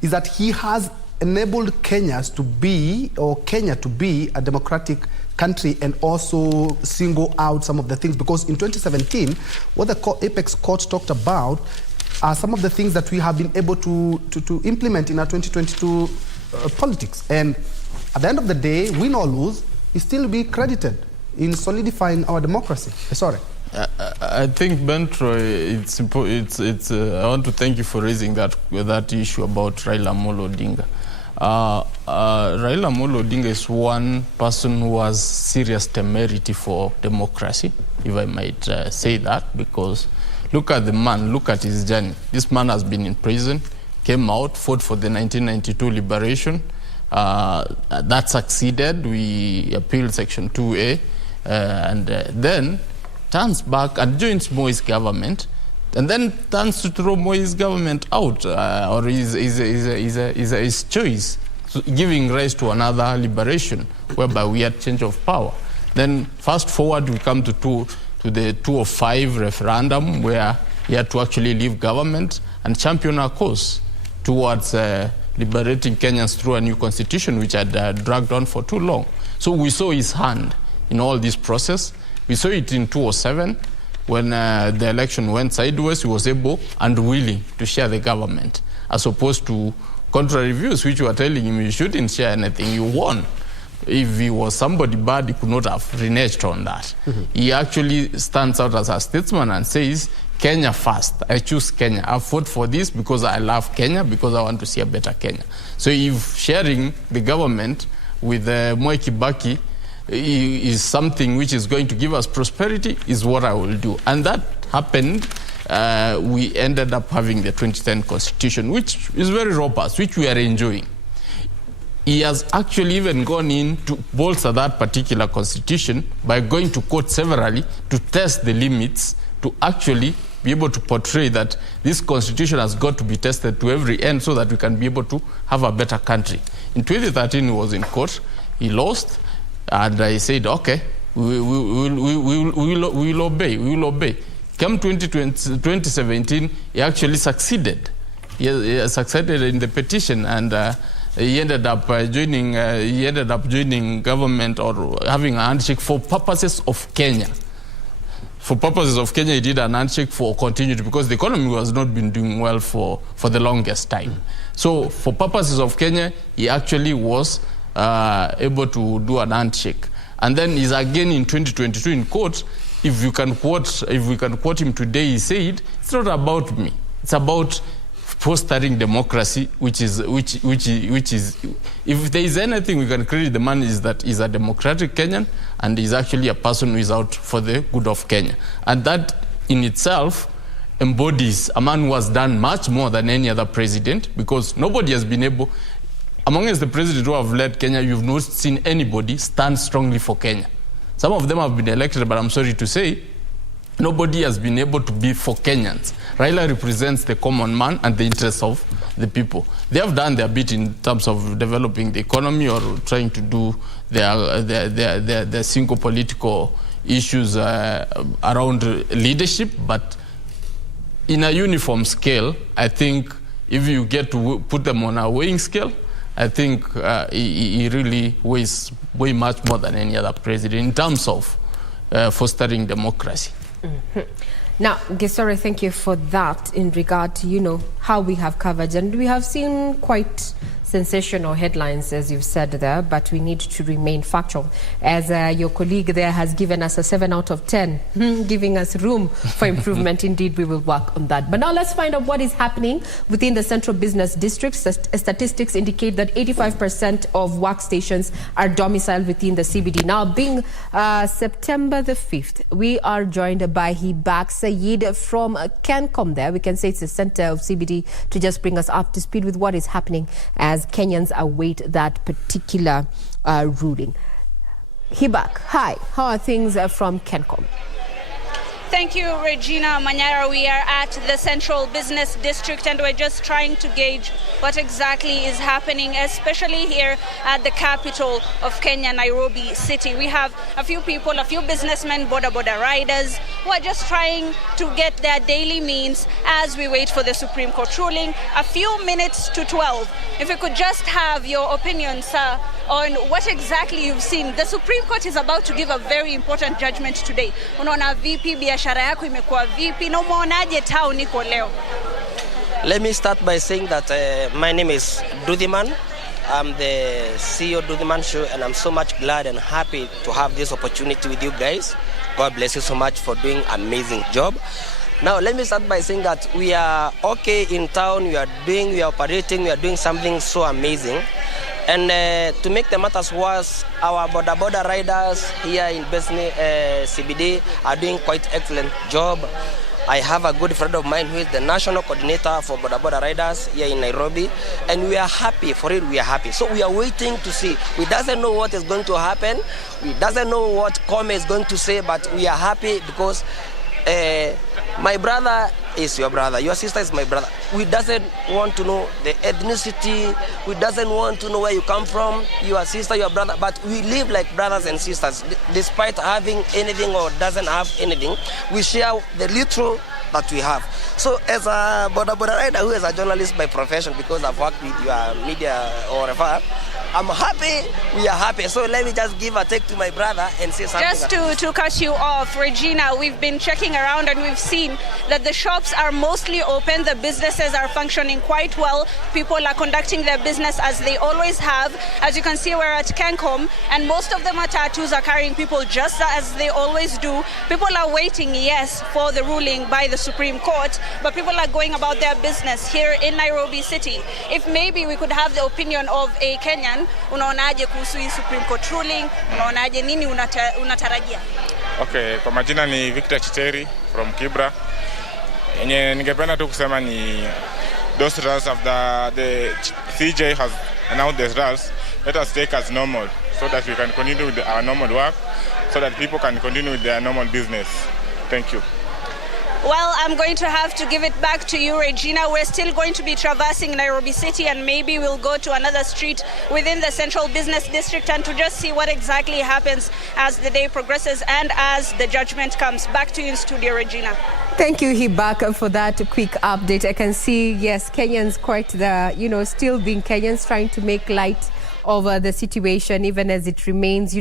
is that he has enabled Kenya to be a democratic country, and also single out some of the things. Because in 2017, what the Apex Court talked about are some of the things that we have been able to implement in our 2022 politics. And at the end of the day, win or lose, he still be credited in solidifying our democracy. Sorry. I think, Bentro, I want to thank you for raising that issue about Raila Amolo Odinga. Raila Amolo Odinga is one person who has serious temerity for democracy, if I might say that, because look at the man, look at his journey. This man has been in prison, came out, fought for the 1992 liberation. That succeeded. We appealed Section 2A, and then turns back and joins Moi's government, and then turns to throw Moi's government out, or his choice, giving rise to another liberation, whereby we had change of power. Then fast forward, we come to the 2005 referendum, where he had to actually leave government and champion our cause towards liberating Kenyans through a new constitution, which had dragged on for too long. So we saw his hand in all this process. We saw it in 2007, when the election went sideways. He was able and willing to share the government, as opposed to contrary views, which were telling him you shouldn't share anything, you won. If he was somebody bad, he could not have reneged on that. Mm-hmm. He actually stands out as a statesman and says, Kenya first. I choose Kenya. I fought for this because I love Kenya, because I want to see a better Kenya. So if sharing the government with Moi Kibaki is something which is going to give us prosperity, is what I will do. And that happened. We ended up having the 2010 constitution, which is very robust, which we are enjoying. He has actually even gone in to bolster that particular constitution by going to court severally to test the limits, to actually be able to portray that this constitution has got to be tested to every end, so that we can be able to have a better country. In 2013, he was in court. He lost. And I said, okay, we will obey, we will obey. Come 2017, he actually succeeded. He succeeded in the petition, and he ended up joining government, or having a handshake for purposes of Kenya. For purposes of Kenya, he did an handshake for continuity, because the economy has not been doing well for the longest time. So for purposes of Kenya, he actually was able to do an handshake. And then he's again in 2022 in court. If we can quote him today, he said, it's not about me. It's about fostering democracy, which is if there is anything we can credit the man, is that he's a democratic Kenyan, and he's actually a person who is out for the good of Kenya. And that in itself embodies a man who has done much more than any other president, because nobody has been able. Amongst the presidents who have led Kenya, you've not seen anybody stand strongly for Kenya. Some of them have been elected, but I'm sorry to say, nobody has been able to be for Kenyans. Raila represents the common man and the interests of the people. They have done their bit in terms of developing the economy, or trying to do their single political issues around leadership, but in a uniform scale, I think if you get to put them on a weighing scale, I think he really weighs way much more than any other president in terms of fostering democracy. Mm-hmm. Now, Gesore, thank you for that in regard to, how we have covered. And we have seen quite sensational headlines, as you've said there, but we need to remain factual. As your colleague there has given us a 7 out of 10, giving us room for improvement. Indeed, we will work on that. But now let's find out what is happening within the Central Business District. Statistics indicate that 85% of workstations are domiciled within the CBD. Now, being September the 5th, we are joined by Hibak Sayed from Kencom there. We can say it's the center of CBD to just bring us up to speed with what is happening as Kenyans await that particular ruling. Hibak, hi. How are things from Kencom? Thank you, Regina Manyara. We are at the Central Business District and we're just trying to gauge what exactly is happening, especially here at the capital of Kenya, Nairobi City. We have a few people, a few businessmen, boda riders, who are just trying to get their daily means as we wait for the Supreme Court ruling. A few minutes to 12. If we could just have your opinion, sir, on what exactly you've seen. The Supreme Court is about to give a very important judgment today. Unaona vipi biashara yako imekuwa vipi na umeonaje town iko leo? Let me start by saying that my name is Dudhiman. I'm the CEO Dudhiman Show, and I'm so much glad and happy to have this opportunity with you guys. God bless you so much for doing an amazing job. Now, let me start by saying that we are okay in town. We are operating, we are doing something so amazing. And to make the matters worse, our border riders here in Besni CBD are doing quite excellent job. I have a good friend of mine who is the national coordinator for border riders here in Nairobi, and we are happy. For it, we are happy. So we are waiting to see. We doesn't know what is going to happen. We doesn't know what Kome is going to say, but we are happy because my brother is your brother. Your sister is my brother. We doesn't want to know the ethnicity. We doesn't want to know where you come from, your sister, your brother. But we live like brothers and sisters. Despite having anything or doesn't have anything, we share the little that we have. So as a border rider who is a journalist by profession, because I've worked with your media or whatever, I'm happy, we are happy. So let me just give a take to my brother and say something. Just to cut you off, Regina, we've been checking around and we've seen that the shops are mostly open. The businesses are functioning quite well. People are conducting their business as they always have. As you can see, we're at Kencom, and most of the matatus are carrying people just as they always do. People are waiting, yes, for the ruling by the Supreme Court, but people are going about their business here in Nairobi City. If maybe we could have the opinion of a Kenyan, unaonaje kuhusu hii Supreme Court ruling? Unaonaje, nini unatarajia? Okay, kwa majina ni Victor Chiteri from Kibra. Yenye ningependa tu kusema ni those results of the CJ has announced the results. Let us take as normal so that we can continue with our normal work, so that people can continue with their normal business. Thank you. Well, I'm going to have to give it back to you, Regina. We're still going to be traversing Nairobi City, and maybe we'll go to another street within the Central Business District and to just see what exactly happens as the day progresses and as the judgment comes. Back to you in studio, Regina. Thank you, Hibak, for that quick update. I can see, yes, Kenyans quite the, still being Kenyans, trying to make light of the situation, even as it remains,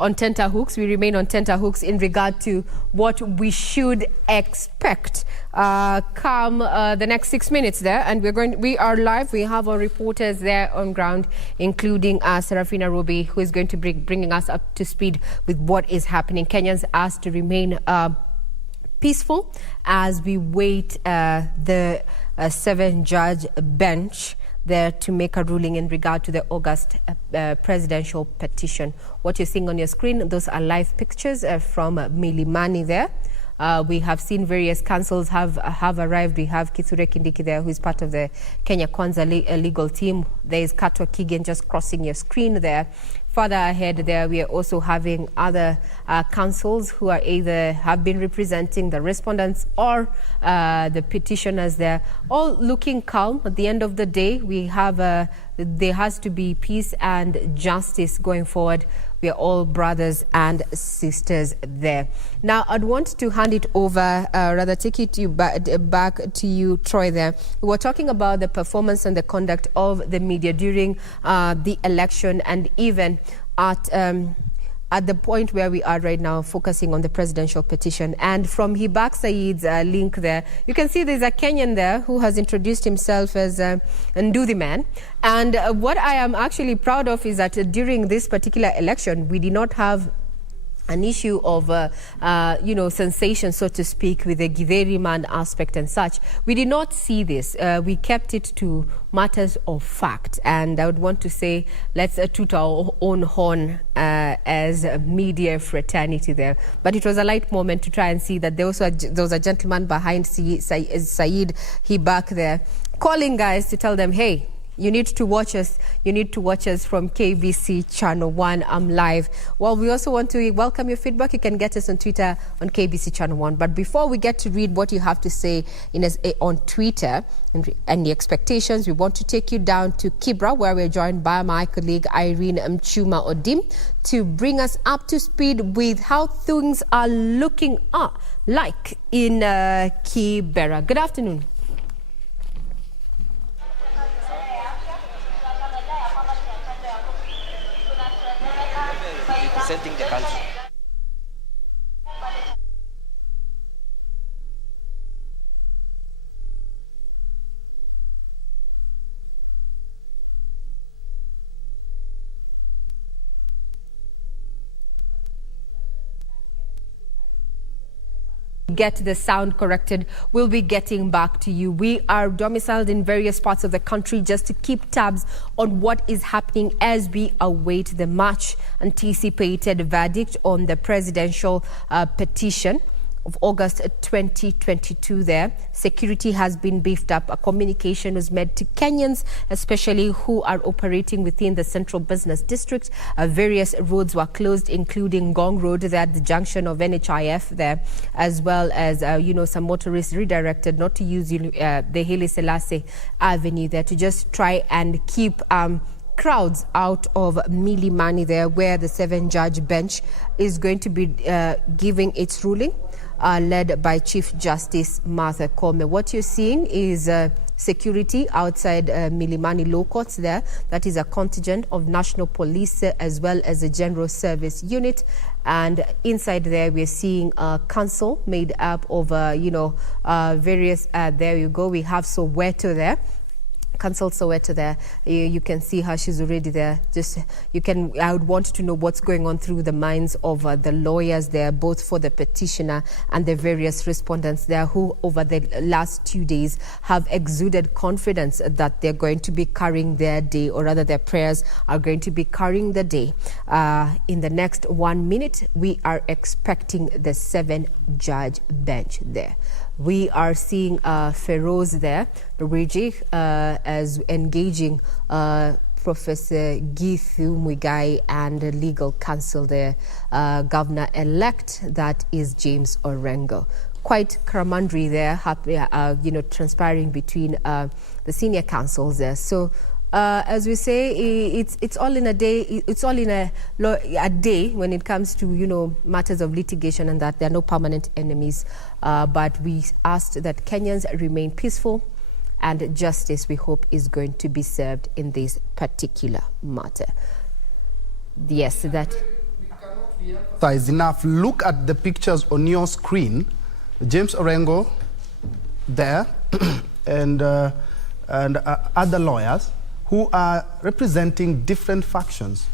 on tenterhooks. We remain on tenterhooks in regard to what we should expect come the next 6 minutes there. And we are live. We have our reporters there on ground, including Serafina Robi, who is going to bringing us up to speed with what is happening. Kenyans asked to remain peaceful as we wait the 7-judge bench there to make a ruling in regard to the August presidential petition. What you're seeing on your screen, those are live pictures from Milimani there. We have seen various councils have arrived. We have Kithure Kindiki there, who is part of the Kenya Kwanza legal team. There is Katwa Kigen just crossing your screen there. Further ahead there, we are also having other councils who are either have been representing the respondents or the petitioners there, all looking calm. At the end of the day, we have there has to be peace and justice going forward. We are all brothers and sisters there. Now, I'd want to hand it over, take it back to you, Troy, there. We were talking about the performance and the conduct of the media during the election, and even at at the point where we are right now, focusing on the presidential petition. And from Hibak Said's link there, you can see there's a Kenyan there who has introduced himself as Nduthi man. And what I am actually proud of is that during this particular election, we did not have an issue of, sensation, so to speak, with the Githeri man aspect and such. We did not see this. We kept it to matters of fact. And I would want to say, let's toot our own horn as a media fraternity there. But it was a light moment to try and see that there was a gentleman behind Said Hibak there, calling guys to tell them, hey, you need to watch us. You need to watch us from KBC Channel 1. I'm live. Well, we also want to welcome your feedback. You can get us on Twitter on KBC Channel 1. But before we get to read what you have to say on Twitter and the expectations, we want to take you down to Kibra, where we're joined by my colleague Irene Mchuma Odim to bring us up to speed with how things are looking like in Kibera. Good afternoon. Representing the country. Get the sound corrected. We'll be getting back to you. We are domiciled in various parts of the country just to keep tabs on what is happening as we await the much anticipated verdict on the presidential petition of August 2022 there. Security has been beefed up. A communication was made to Kenyans, especially who are operating within the central business district. Various roads were closed, including Gong Road there at the junction of NHIF there, as well as, some motorists redirected not to use the Haile Selassie Avenue there to just try and keep crowds out of Milimani there, where the 7-judge bench is going to be giving its ruling. Led by Chief Justice Martha Koome. What you're seeing is security outside Milimani Law Courts there. That is a contingent of National Police as well as a General Service Unit. And inside there, we're seeing a council made up of, various, there you go, we have Soweto there. Council Soweto there. You can see how she's already there. I would want to know what's going on through the minds of the lawyers there, both for the petitioner and the various respondents there, who over the last 2 days have exuded confidence that they're going to be carrying their day, or rather their prayers are going to be carrying the day. In the next 1 minute, we are expecting the 7-judge bench there. We are seeing Feroz there, Luigi, as engaging Professor Githu Muigai and the legal counsel there, Governor-elect, that is James Orengo. Quite camaraderie there, transpiring between the senior counsels there. So, as we say, it's all in a day. It's all in a day when it comes to matters of litigation, and that there are no permanent enemies. But we asked that Kenyans remain peaceful, and justice, we hope, is going to be served in this particular matter. Yes, that. Size enough. Look at the pictures on your screen. James Orengo there, and other lawyers who are representing different factions.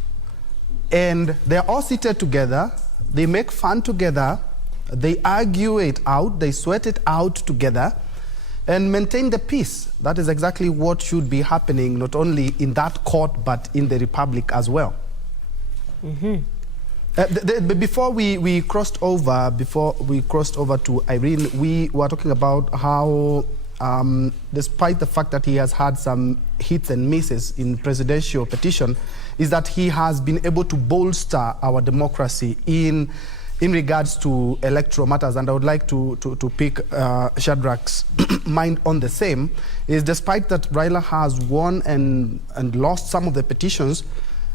And they're all seated together, they make fun together, they argue it out, they sweat it out together, and maintain the peace. That is exactly what should be happening, not only in that court, but in the Republic as well. Mm-hmm. Before we crossed over to Irene, we were talking about how despite the fact that he has had some hits and misses in presidential petition, is that he has been able to bolster our democracy in regards to electoral matters. And I would like to pick Shadrach's mind on the same, is despite that Raila has won and lost some of the petitions,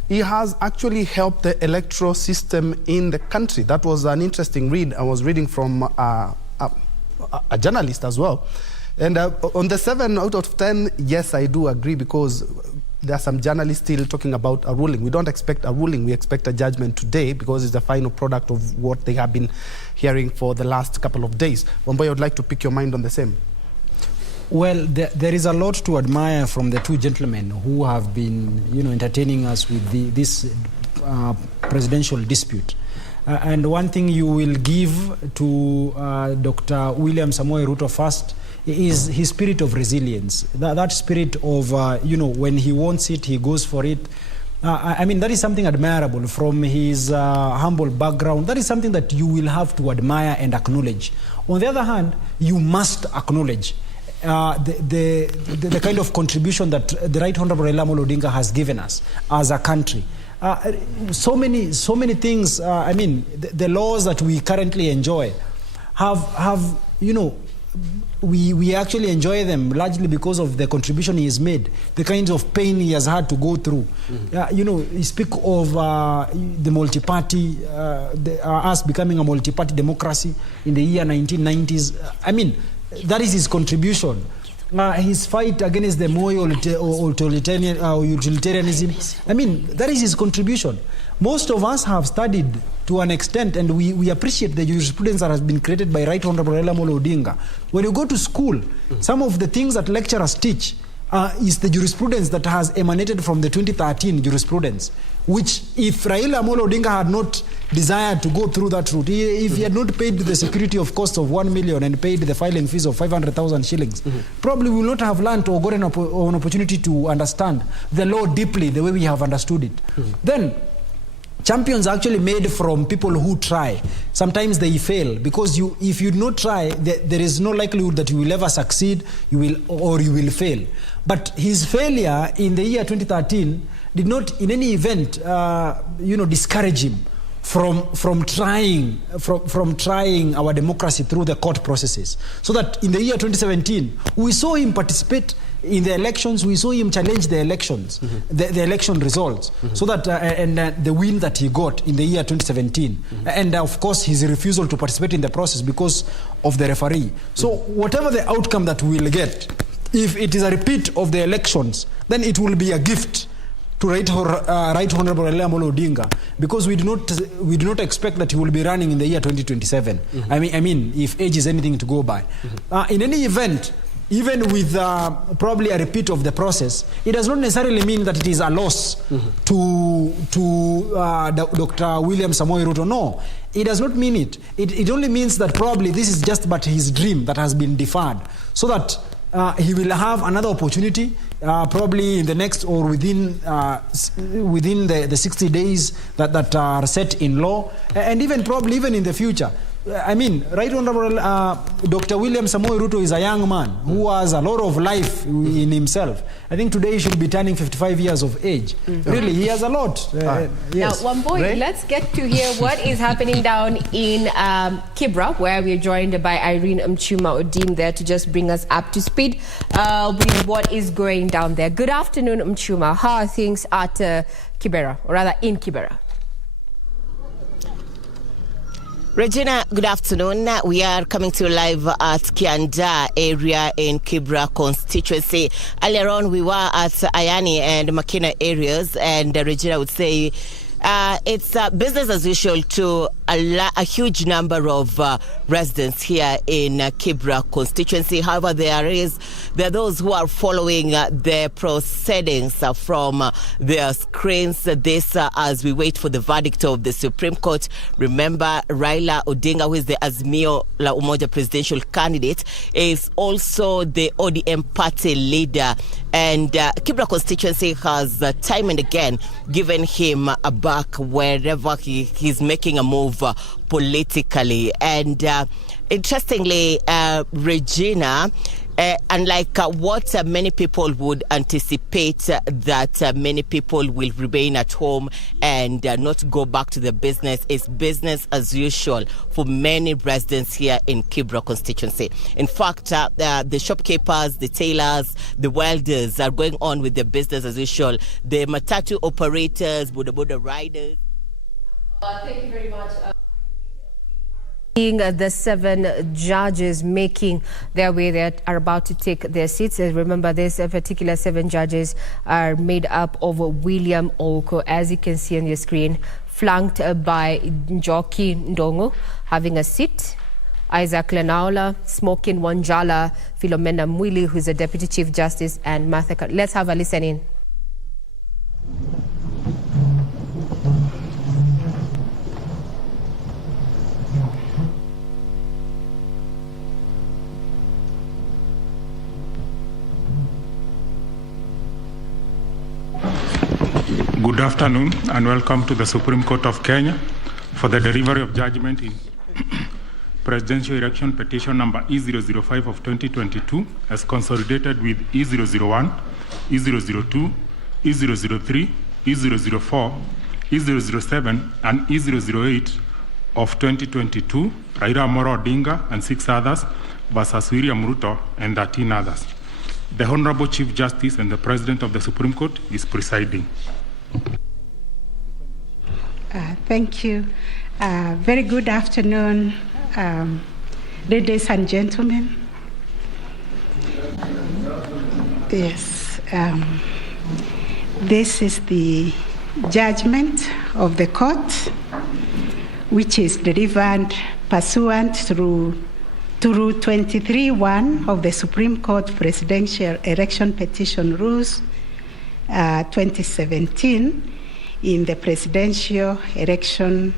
he has actually helped the electoral system in the country. That was an interesting read. I was reading from a journalist as well. And on the 7 out of 10, yes, I do agree, because there are some journalists still talking about a ruling. We don't expect a ruling. We expect a judgment today because it's the final product of what they have been hearing for the last couple of days. Wamboy, I would like to pick your mind on the same. Well, there is a lot to admire from the two gentlemen who have been, entertaining us with this presidential dispute. And one thing you will give to Dr. William Samoei Ruto first is his spirit of resilience. That spirit of, when he wants it, he goes for it. That is something admirable from his humble background. That is something that you will have to admire and acknowledge. On the other hand, you must acknowledge the kind of contribution that the Right Honorable Raila Amolo Odinga has given us as a country. So many things. The laws that we currently enjoy have we actually enjoy them largely because of the contribution he has made, the kinds of pain he has had to go through. You speak of the multi-party, us becoming a multi-party democracy in the year 1990s. That is his contribution. His fight against the Moi utilitarianism, that is his contribution. Most of us have studied to an extent, and we appreciate the jurisprudence that has been created by Right Honorable Raila Amolo Odinga. When you go to school, some of the things that lecturers teach is the jurisprudence that has emanated from the 2013 jurisprudence, which if Raila Amolo Odinga had not desired to go through that route, if he had not paid the security of cost of 1 million and paid the filing fees of 500,000 shillings, probably we will not have learned or gotten an opportunity to understand the law deeply the way we have understood it. Then, champions are actually made from people who try. Sometimes they fail because if you do not try, there is no likelihood that you will ever succeed, you will fail. But his failure in the year 2013 did not in any event discourage him from trying our democracy through the court processes. So that in the year 2017, we saw him participate in the elections, we saw him challenge the elections, the election results, so that the win that he got in the year 2017, and of course his refusal to participate in the process because of the referee. So whatever the outcome that we will get, if it is a repeat of the elections, then it will be a gift to Right Honorable Raila Amolo Odinga, because we do not expect that he will be running in the year 2027. If age is anything to go by. In any event, even with probably a repeat of the process, it does not necessarily mean that it is a loss to Dr. William Samoei Ruto. No, it does not mean it. It only means that probably this is just but his dream that has been deferred, so that he will have another opportunity, probably in the next or within the 60 days that are set in law, and even probably even in the future. Right Honorable Dr. William Samoei Ruto is a young man who has a lot of life in himself. I think today he should be turning 55 years of age. Really, he has a lot. Yes. Now, Wamboy, let's get to hear what is happening down in Kibra, where we're joined by Irene Mchuma Odim there to just bring us up to speed with what is going down there. Good afternoon, Mchuma. How are things at Kibera, or rather in Kibera? Regina, good afternoon. We are coming to you live at Kianda area in Kibra constituency. Earlier on, we were at Ayani and Makina areas, and Regina would say it's business as usual to a huge number of residents here in Kibra constituency. However, there are those who are following the proceedings from their screens. This as we wait for the verdict of the Supreme Court. Remember, Raila Odinga, who is the Azimio La Umoja presidential candidate, is also the ODM party leader. And Kibra constituency has time and again given him a back wherever he's making a move politically. And interestingly, Regina, unlike what many people would anticipate, that many people will remain at home and not go back to the business, is business as usual for many residents here in Kibra constituency. In fact, the shopkeepers, the tailors, the welders are going on with their business as usual. The matatu operators, boda riders. Thank you very much. The 7 judges making their way that are about to take their seats. Remember, these particular 7 judges are made up of William Oko, as you can see on your screen, flanked by Njoki Ndongo having a seat, Isaac Lenaola, Smokin Wanjala, Philomena Mwili, who's a Deputy Chief Justice, and Martha. Let's have a listen in. Good afternoon and welcome to the Supreme Court of Kenya for the delivery of judgment in Presidential Election Petition number E005 of 2022 as consolidated with E001, E002, E003, E004, E007 and E008 of 2022, Raila Amolo Odinga and 6 others versus William Ruto and 13 others. The Honorable Chief Justice and the President of the Supreme Court is presiding. Thank you. Very good afternoon, ladies and gentlemen. Yes, this is the judgment of the court, which is delivered pursuant through 23(1) of the Supreme Court Presidential Election Petition Rules 2017 in the presidential election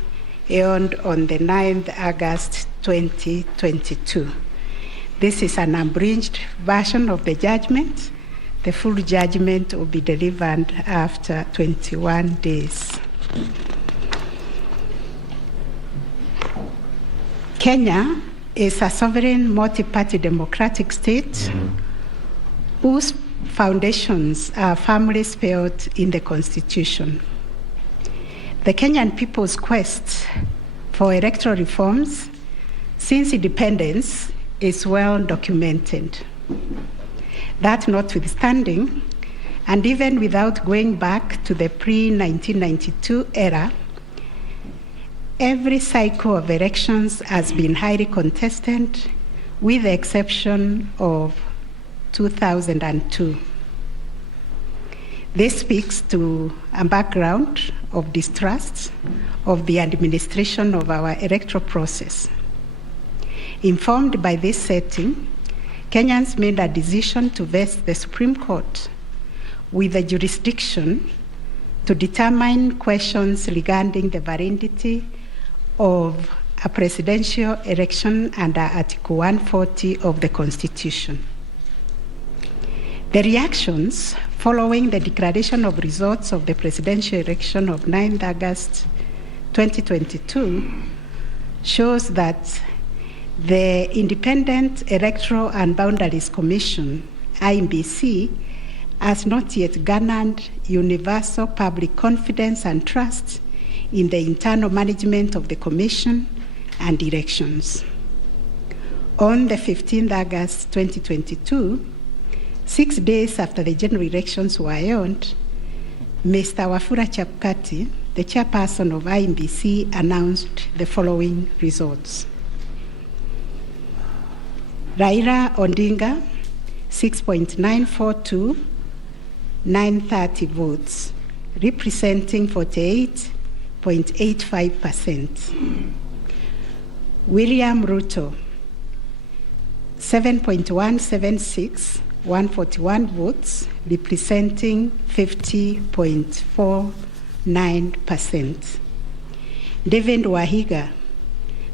held on the 9th August 2022. This is an abridged version of the judgment. The full judgment will be delivered after 21 days. Kenya is a sovereign multi-party democratic state whose foundations are firmly spelled in the Constitution. The Kenyan people's quest for electoral reforms since independence is well documented. That notwithstanding, and even without going back to the pre-1992 era, every cycle of elections has been highly contested, with the exception of 2002. This speaks to a background of distrust of the administration of our electoral process. Informed by this setting, Kenyans made a decision to vest the Supreme Court with the jurisdiction to determine questions regarding the validity of a presidential election under Article 140 of the Constitution. The reactions following the declaration of results of the presidential election of 9th August 2022 shows that the Independent Electoral and Boundaries Commission, IEBC, has not yet garnered universal public confidence and trust in the internal management of the Commission and elections. On the 15th August 2022, 6 days after the general elections were held, Mr. Wafula Chebukati, the chairperson of IEBC, announced the following results. Raila Odinga, 6.942,930 votes, representing 48.85%. William Ruto, 7.176,141 votes, representing 50.49%. David Wahiga,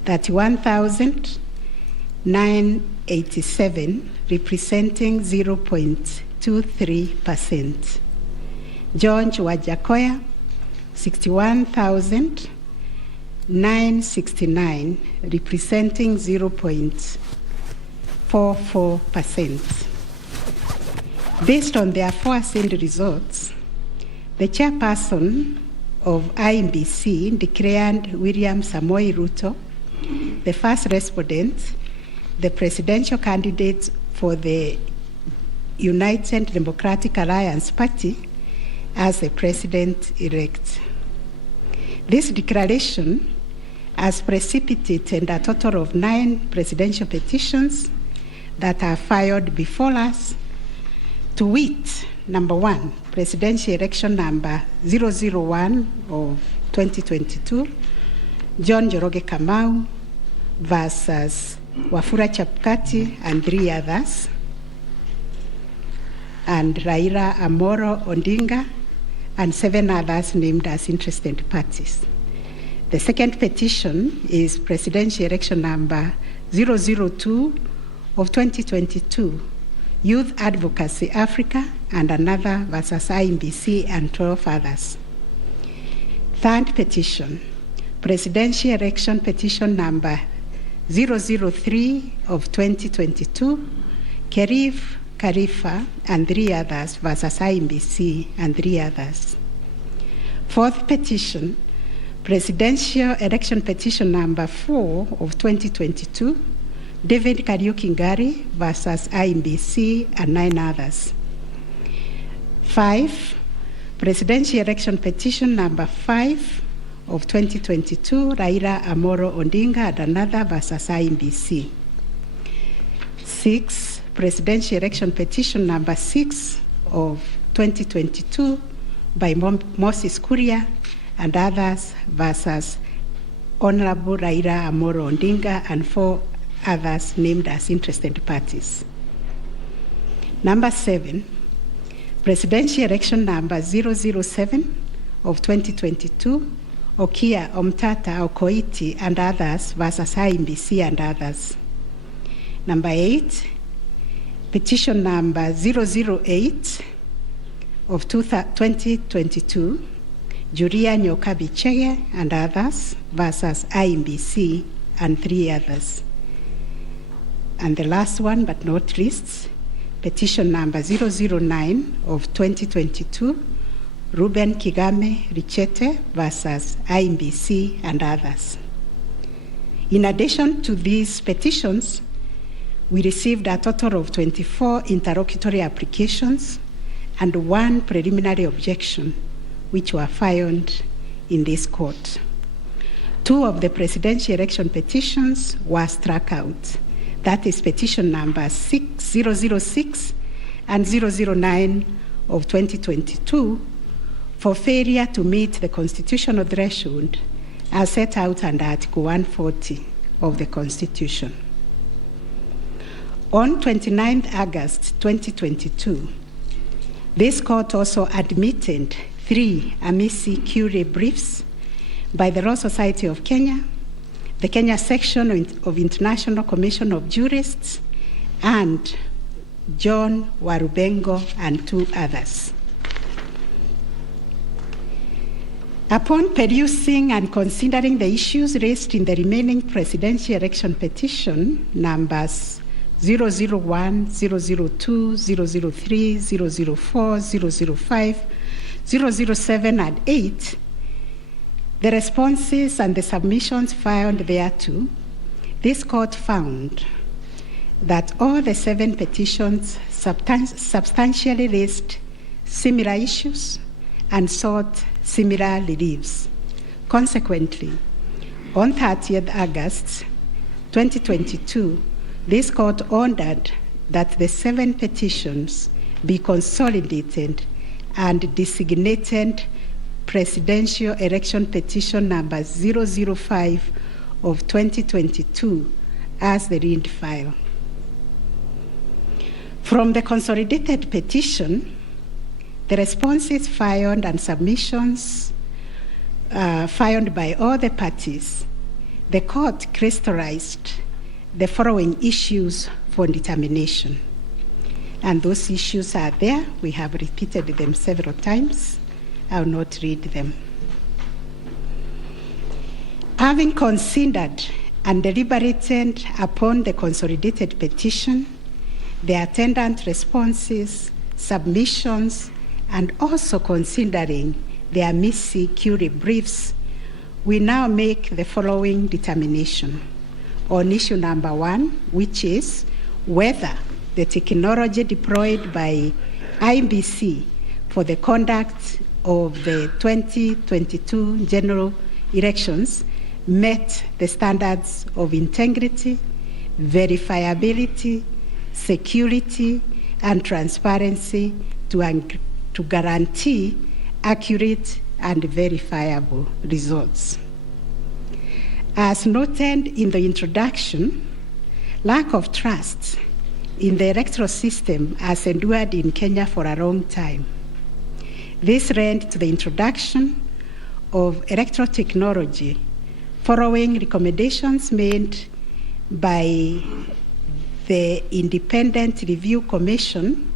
31,987, representing 0.23%. George Wajakoya, 61,969, representing 0.44%. Based on the aforesaid results, the chairperson of IEBC declared William Samoei Ruto, the first respondent, the presidential candidate for the United Democratic Alliance Party, as the president-elect. This declaration has precipitated a total of 9 presidential petitions that are filed before us, to wit, number 1, presidential election number 001 of 2022, John Njoroge Kamau versus Wafula Chebukati and 3 others, and Raila Amolo Odinga and 7 others named as interested parties. The second petition is presidential election number 002 of 2022, Youth Advocacy Africa and another versus IMBC and 12 others. Third petition, presidential election petition number 003 of 2022, Kerif Khalifa and 3 others versus IMBC and 3 others. Fourth petition, presidential election petition number 4 of 2022, David Kariuki Ngari versus IMBC and 9 others. 5, presidential election petition number 5 of 2022, Raila Amolo Odinga and another versus IMBC. 6, presidential election petition number 6 of 2022 by Moses Kuria and others versus Honorable Raila Amolo Odinga and 4 others named as interested parties. Number 7, presidential election number 007 of 2022, Okia Omtata Okoiti and others versus IMBC and others. Number 8, petition number 008 of 2022, Julia Nyokabi Chege and others versus IMBC and 3 others. And the last one, but not least, petition number 009 of 2022, Ruben Kigame Richete versus IMBC and others. In addition to these petitions, we received a total of 24 interlocutory applications and 1 preliminary objection, which were filed in this court. 2 of the presidential election petitions were struck out. That is petition number 006 and 009 of 2022 for failure to meet the constitutional threshold as set out under Article 140 of the Constitution. On 29th August 2022, this court also admitted 3 amici curiae briefs by the Law Society of Kenya, the Kenya section of International Commission of Jurists, and John Warubengo and 2 others. Upon perusing and considering the issues raised in the remaining presidential election petition numbers 001, 002, 003, 004, 005, 007, and 8, the responses and the submissions filed thereto, this court found that all the 7 petitions substantially raised similar issues and sought similar reliefs. Consequently, on 30th August 2022, this court ordered that the 7 petitions be consolidated and designated presidential election petition number 005 of 2022 as the read file. From the consolidated petition, the responses filed and submissions filed by all the parties, the court crystallized the following issues for determination. And those issues are there. We have repeated them several times. I will not read them. Having considered and deliberated upon the consolidated petition, the attendant responses, submissions, and also considering the amici curiae briefs, we now make the following determination on issue number 1, which is whether the technology deployed by IBC for the conduct of the 2022 general elections met the standards of integrity, verifiability, security, and transparency to guarantee accurate and verifiable results. As noted in the introduction, lack of trust in the electoral system has endured in Kenya for a long time. This led to the introduction of electoral technology following recommendations made by the Independent Review Commission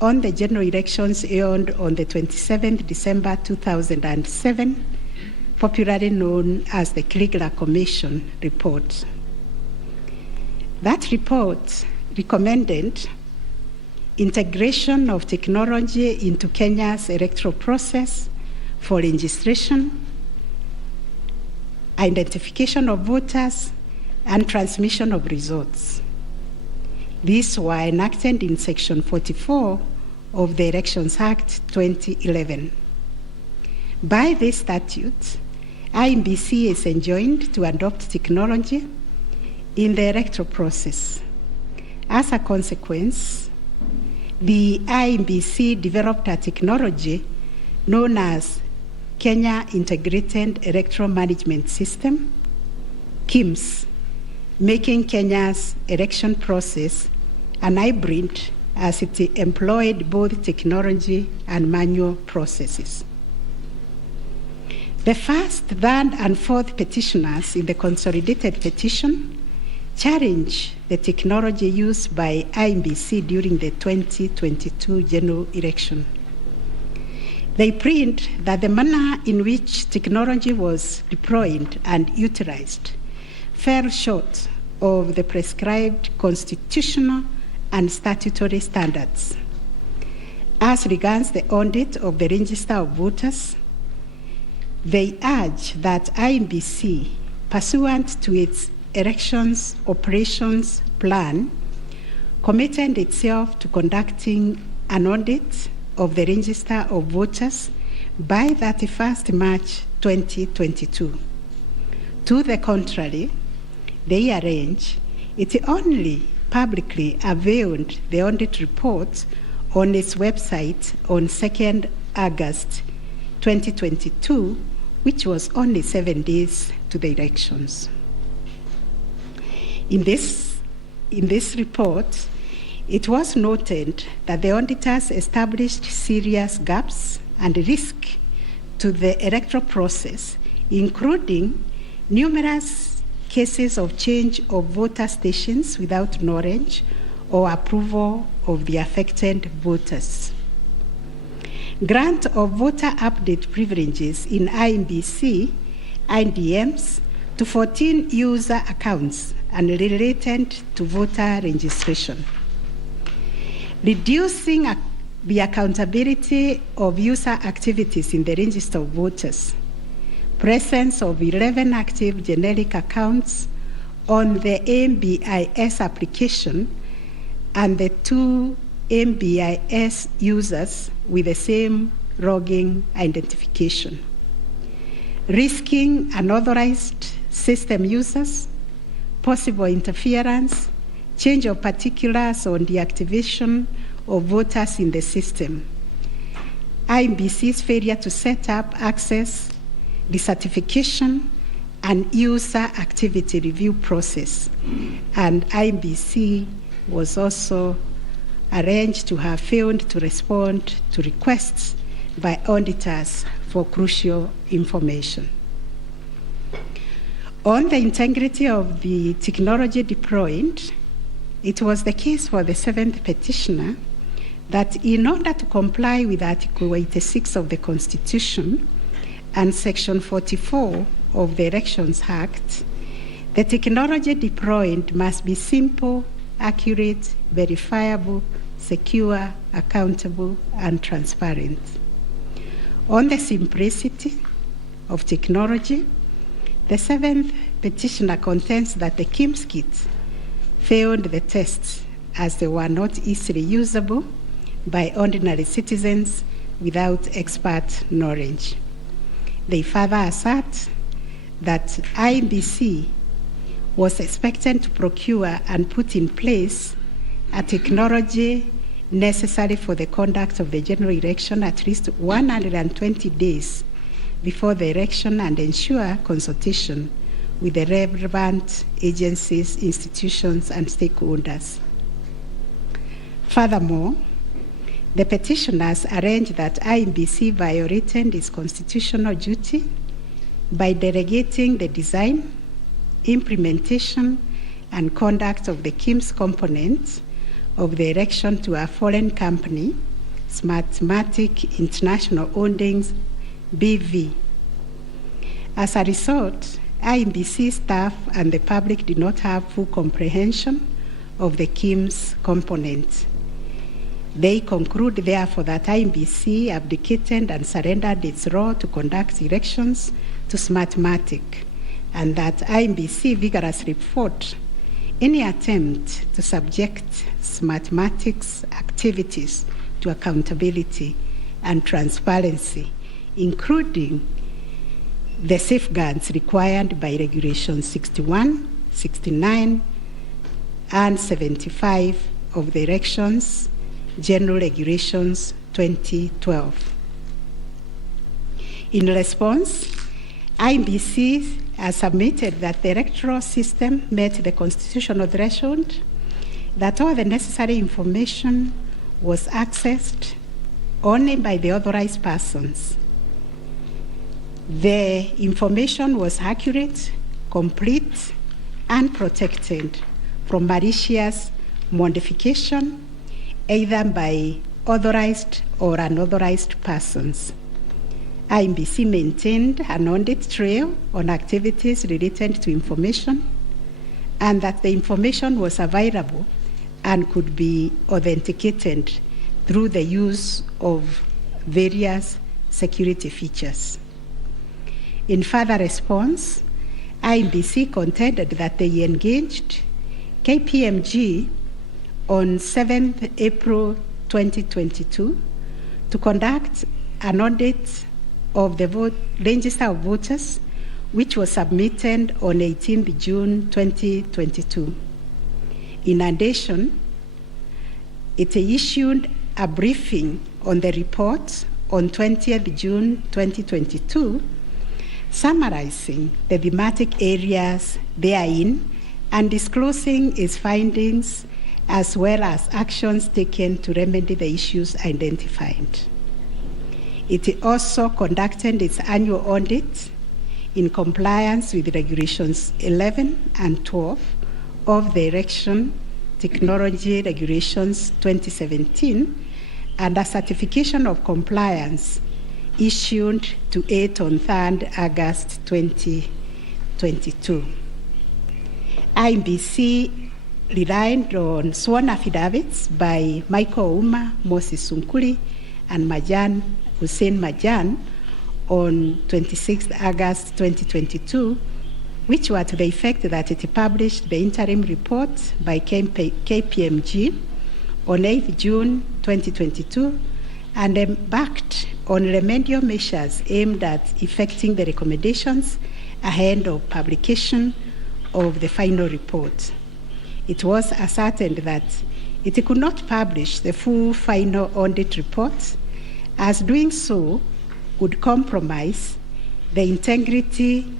on the general elections held on the 27th December 2007, popularly known as the Kriegler Commission report. That report recommended integration of technology into Kenya's electoral process for registration, identification of voters, and transmission of results. These were enacted in Section 44 of the Elections Act 2011. By this statute, IEBC is enjoined to adopt technology in the electoral process. As a consequence, the IEBC developed a technology known as Kenya Integrated Electoral Management System, KIMS, making Kenya's election process an hybrid as it employed both technology and manual processes. The first, third, and fourth petitioners in the consolidated petition challenge the technology used by IEBC during the 2022 general election. They plead that the manner in which technology was deployed and utilized fell short of the prescribed constitutional and statutory standards. As regards the audit of the register of voters, they urge that IEBC, pursuant to its elections operations plan, committed itself to conducting an audit of the register of voters by 31st March 2022. To the contrary, they arrange it only publicly availed the audit report on its website on 2nd August 2022, which was only 7 days to the elections. In this report, it was noted that the auditors established serious gaps and risk to the electoral process, including numerous cases of change of voter stations without knowledge or approval of the affected voters. Grant of voter update privileges in IEBC, IDMs, to 14 user accounts and related to voter registration. Reducing the accountability of user activities in the register of voters. Presence of 11 active generic accounts on the MBIS application and the 2 MBIS users with the same logging identification. Risking unauthorized system users, possible interference, change of particulars on the activation of voters in the system. IEBC's failure to set up access, decertification, and user activity review process. And IEBC was also arranged to have failed to respond to requests by auditors for crucial information. On the integrity of the technology deployed, it was the case for the seventh petitioner that in order to comply with Article 86 of the Constitution and Section 44 of the Elections Act, the technology deployed must be simple, accurate, verifiable, secure, accountable, and transparent. On the simplicity of technology, the seventh petitioner contends that the KIMS kit failed the tests as they were not easily usable by ordinary citizens without expert knowledge. They further assert that IEBC was expected to procure and put in place a technology necessary for the conduct of the general election at least 120 days before the election and ensure consultation with the relevant agencies, institutions, and stakeholders. Furthermore, the petitioners arranged that IEBC violated its constitutional duty by delegating the design, implementation, and conduct of the KIMS components of the election to a foreign company, Smartmatic International Holdings, BV. As a result, IEBC staff and the public did not have full comprehension of the KIMS components. They conclude, therefore, that IEBC abdicated and surrendered its role to conduct elections to Smartmatic, and that IEBC vigorously fought any attempt to subject Smartmatic's activities to accountability and transparency, including the safeguards required by Regulations 61, 69, and 75 of the Elections General Regulations 2012. In response, IEBC has submitted that the electoral system met the constitutional threshold, that all the necessary information was accessed only by the authorized persons. The information was accurate, complete, and protected from malicious modification, either by authorized or unauthorized persons. IEBC maintained an audit trail on activities related to information, and that the information was available and could be authenticated through the use of various security features. In further response, IEBC contended that they engaged KPMG on 7th April 2022 to conduct an audit of the register of voters, which was submitted on 18th June 2022. In addition, it issued a briefing on the report on 20th June 2022, summarizing the thematic areas therein and disclosing its findings as well as actions taken to remedy the issues identified. It also conducted its annual audit in compliance with Regulations 11 and 12 of the Election Technology Regulations 2017 and a certification of compliance issued to it on 3rd August 2022. IEBC relied on sworn affidavits by Michael Uma, Moses Sunkuli, and Hussein Majan on 26th August 2022, which were to the effect that it published the interim report by KPMG on 8th June 2022 and embarked on remedial measures aimed at effecting the recommendations ahead of publication of the final report. It was ascertained that it could not publish the full final audit report, as doing so would compromise the integrity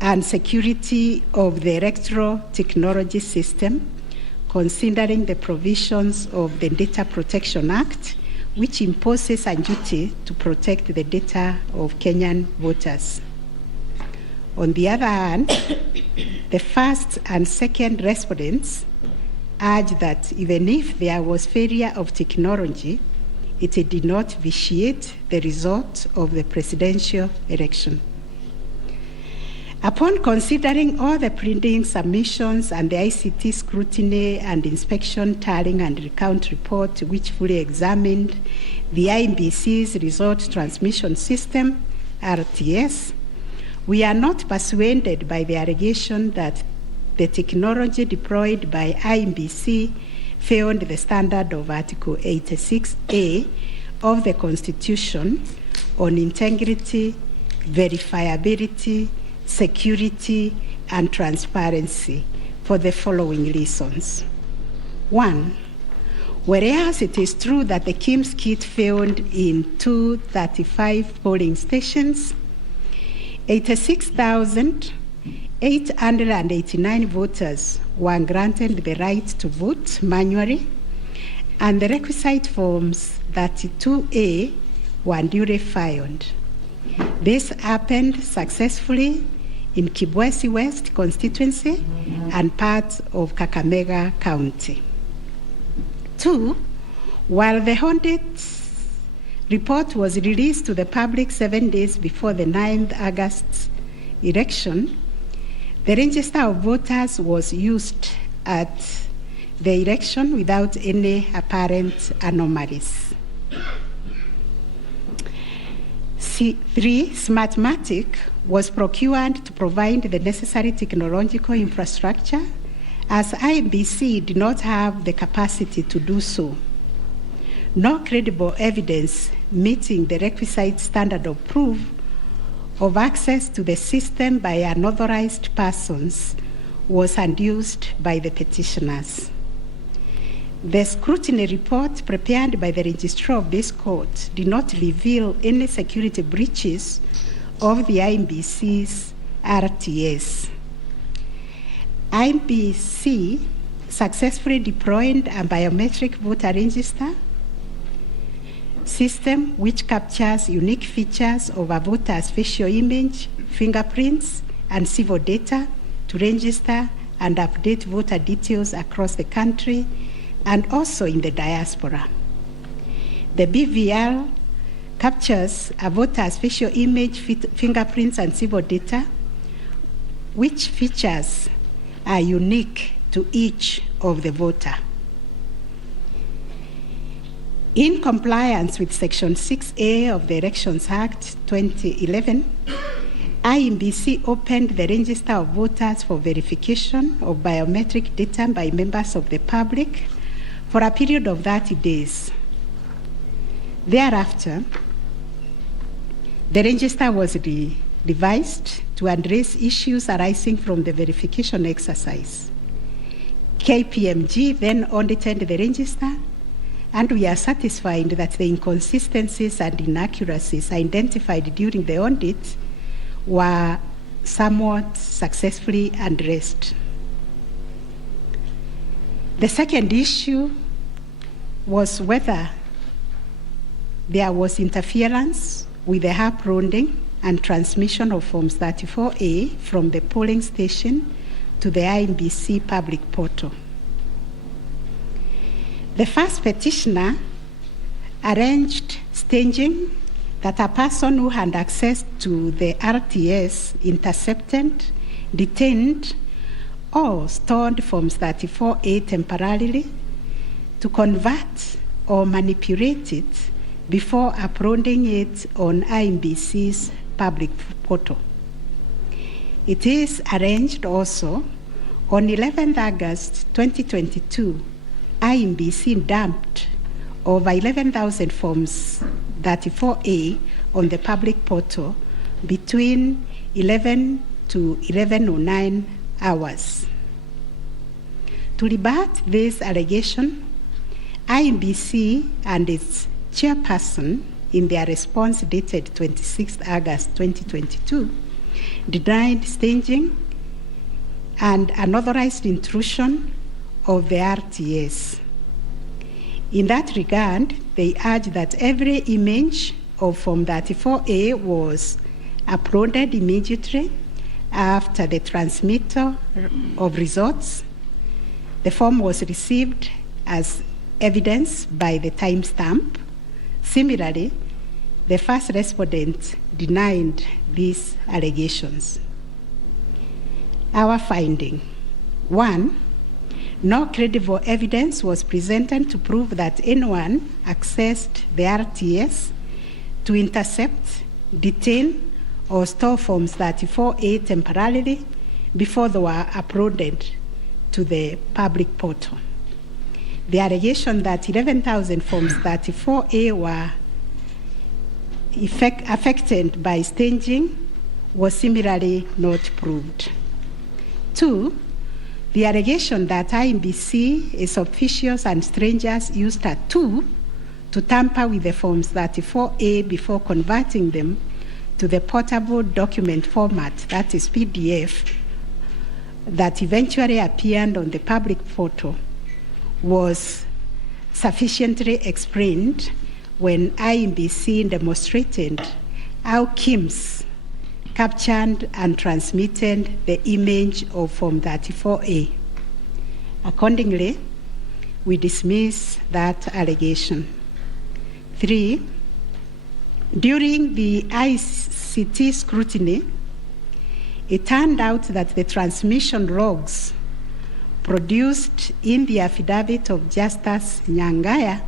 and security of the electoral technology system, considering the provisions of the Data Protection Act, which imposes a duty to protect the data of Kenyan voters. On the other hand, the first and second respondents urged that even if there was failure of technology, it did not vitiate the result of the presidential election. Upon considering all the pleading submissions and the ICT scrutiny and inspection tallying and recount report, which fully examined the IEBC's result transmission system, RTS, we are not persuaded by the allegation that the technology deployed by IEBC failed the standard of Article 86A of the Constitution on integrity verifiability, security, and transparency for the following reasons. 1, whereas it is true that the KIMS kit failed in 235 polling stations, 86,889 voters were granted the right to vote manually, and the requisite forms 32A were duly filed. This happened successfully in Kibwezi West constituency and parts of Kakamega County. 2, while the audit report was released to the public 7 days before the 9th August election, the register of voters was used at the election without any apparent anomalies. 3, Smartmatic was procured to provide the necessary technological infrastructure, as IEBC did not have the capacity to do so. No credible evidence meeting the requisite standard of proof of access to the system by unauthorized persons was adduced by the petitioners. The scrutiny report prepared by the registrar of this court did not reveal any security breaches of the IEBC's RTS. IEBC successfully deployed a biometric voter register system which captures unique features of a voter's facial image, fingerprints, and civil data to register and update voter details across the country and also in the diaspora. The BVR captures a voter's facial image, fingerprints, and civil data, which features are unique to each of the voter. In compliance with Section 6A of the Elections Act 2011, IEBC opened the register of voters for verification of biometric data by members of the public for a period of 30 days. Thereafter, the register was revised to address issues arising from the verification exercise. KPMG then audited the register, and we are satisfied that the inconsistencies and inaccuracies identified during the audit were somewhat successfully addressed. The second issue was whether there was interference with the up-loading and transmission of Forms 34A from the polling station to the IEBC public portal. The first petitioner arranged staging that a person who had access to the RTS intercepted, detained, or stored Forms 34A temporarily to convert or manipulate it before uploading it on IEBC's public portal. It is arranged also on 11th August 2022, IEBC dumped over 11,000 Forms 34A on the public portal between 11 to 11:09 hours. To rebut this allegation, IEBC and its chairperson, in their response dated 26th August 2022, denied staging and unauthorized intrusion of the RTS. In that regard, they urged that every image of Form 34A was uploaded immediately after the transmittal of results. The form was received as evidence by the timestamp. Similarly, the first respondent denied these allegations. Our finding: 1, no credible evidence was presented to prove that anyone accessed the RTS to intercept, detain, or store Forms 34A temporarily before they were uploaded to the public portal. The allegation that 11,000 Forms 34A were affected by staging was similarly not proved. 2, the allegation that IEBC, its officials and strangers used a tool to tamper with the Forms 34A before converting them to the portable document format, that is PDF, that eventually appeared on the public portal was sufficiently explained when IEBC demonstrated how KIMS captured and transmitted the image of Form 34A. Accordingly, we dismiss that allegation. 3, during the ICT scrutiny, it turned out that the transmission logs produced in the affidavit of Justice Nyangaya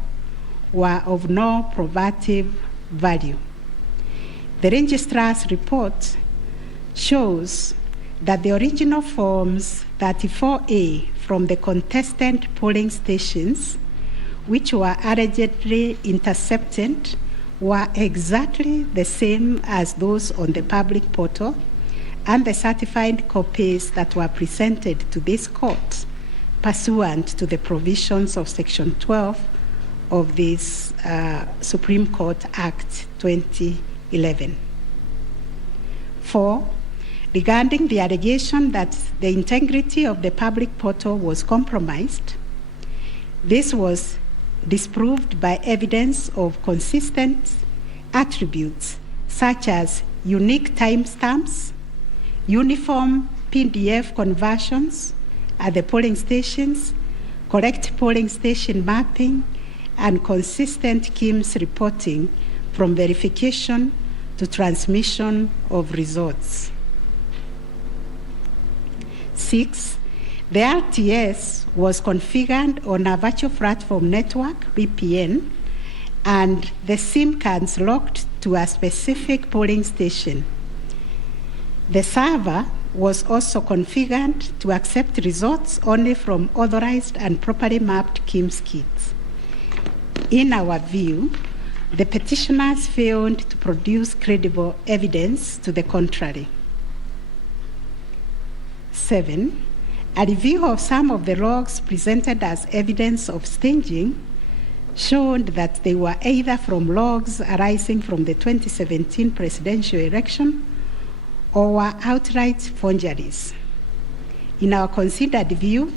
were of no probative value. The registrar's report shows that the original Forms 34A from the contestant polling stations, which were allegedly intercepted, were exactly the same as those on the public portal, and the certified copies that were presented to this court pursuant to the provisions of Section 12 of this Supreme Court Act 2011. 4, regarding the allegation that the integrity of the public portal was compromised, this was disproved by evidence of consistent attributes such as unique timestamps, uniform PDF conversions at the polling stations, correct polling station mapping, and consistent KIMS reporting from verification to transmission of results. 6, the RTS was configured on a virtual platform network, VPN, and the SIM cards locked to a specific polling station. The server was also configured to accept results only from authorized and properly mapped KIMS kits. In our view, the petitioners failed to produce credible evidence to the contrary. 7, a review of some of the logs presented as evidence of staging showed that they were either from logs arising from the 2017 presidential election or were outright forgeries. In our considered view,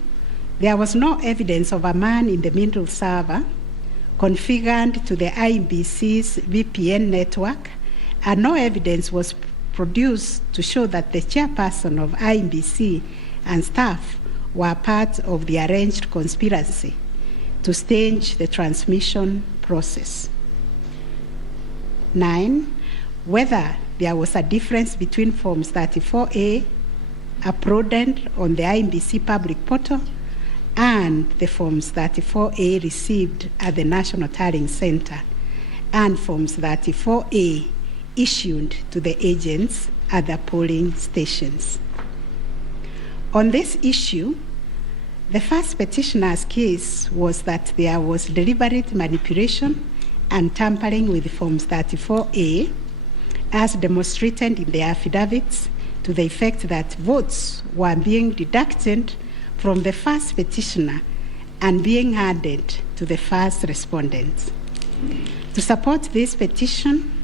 there was no evidence of a man-in-the-middle server configured to the IEBC's VPN network, and no evidence was produced to show that the chairperson of IEBC and staff were part of the arranged conspiracy to stage the transmission process. 9, whether there was a difference between Forms 34A uploaded on the IEBC public portal and the Forms 34A received at the National Tallying Center and Forms 34A issued to the agents at the polling stations. On this issue, the first petitioner's case was that there was deliberate manipulation and tampering with Forms 34A, as demonstrated in the affidavits, to the effect that votes were being deducted from the first petitioner and being added to the first respondent. To support this petition,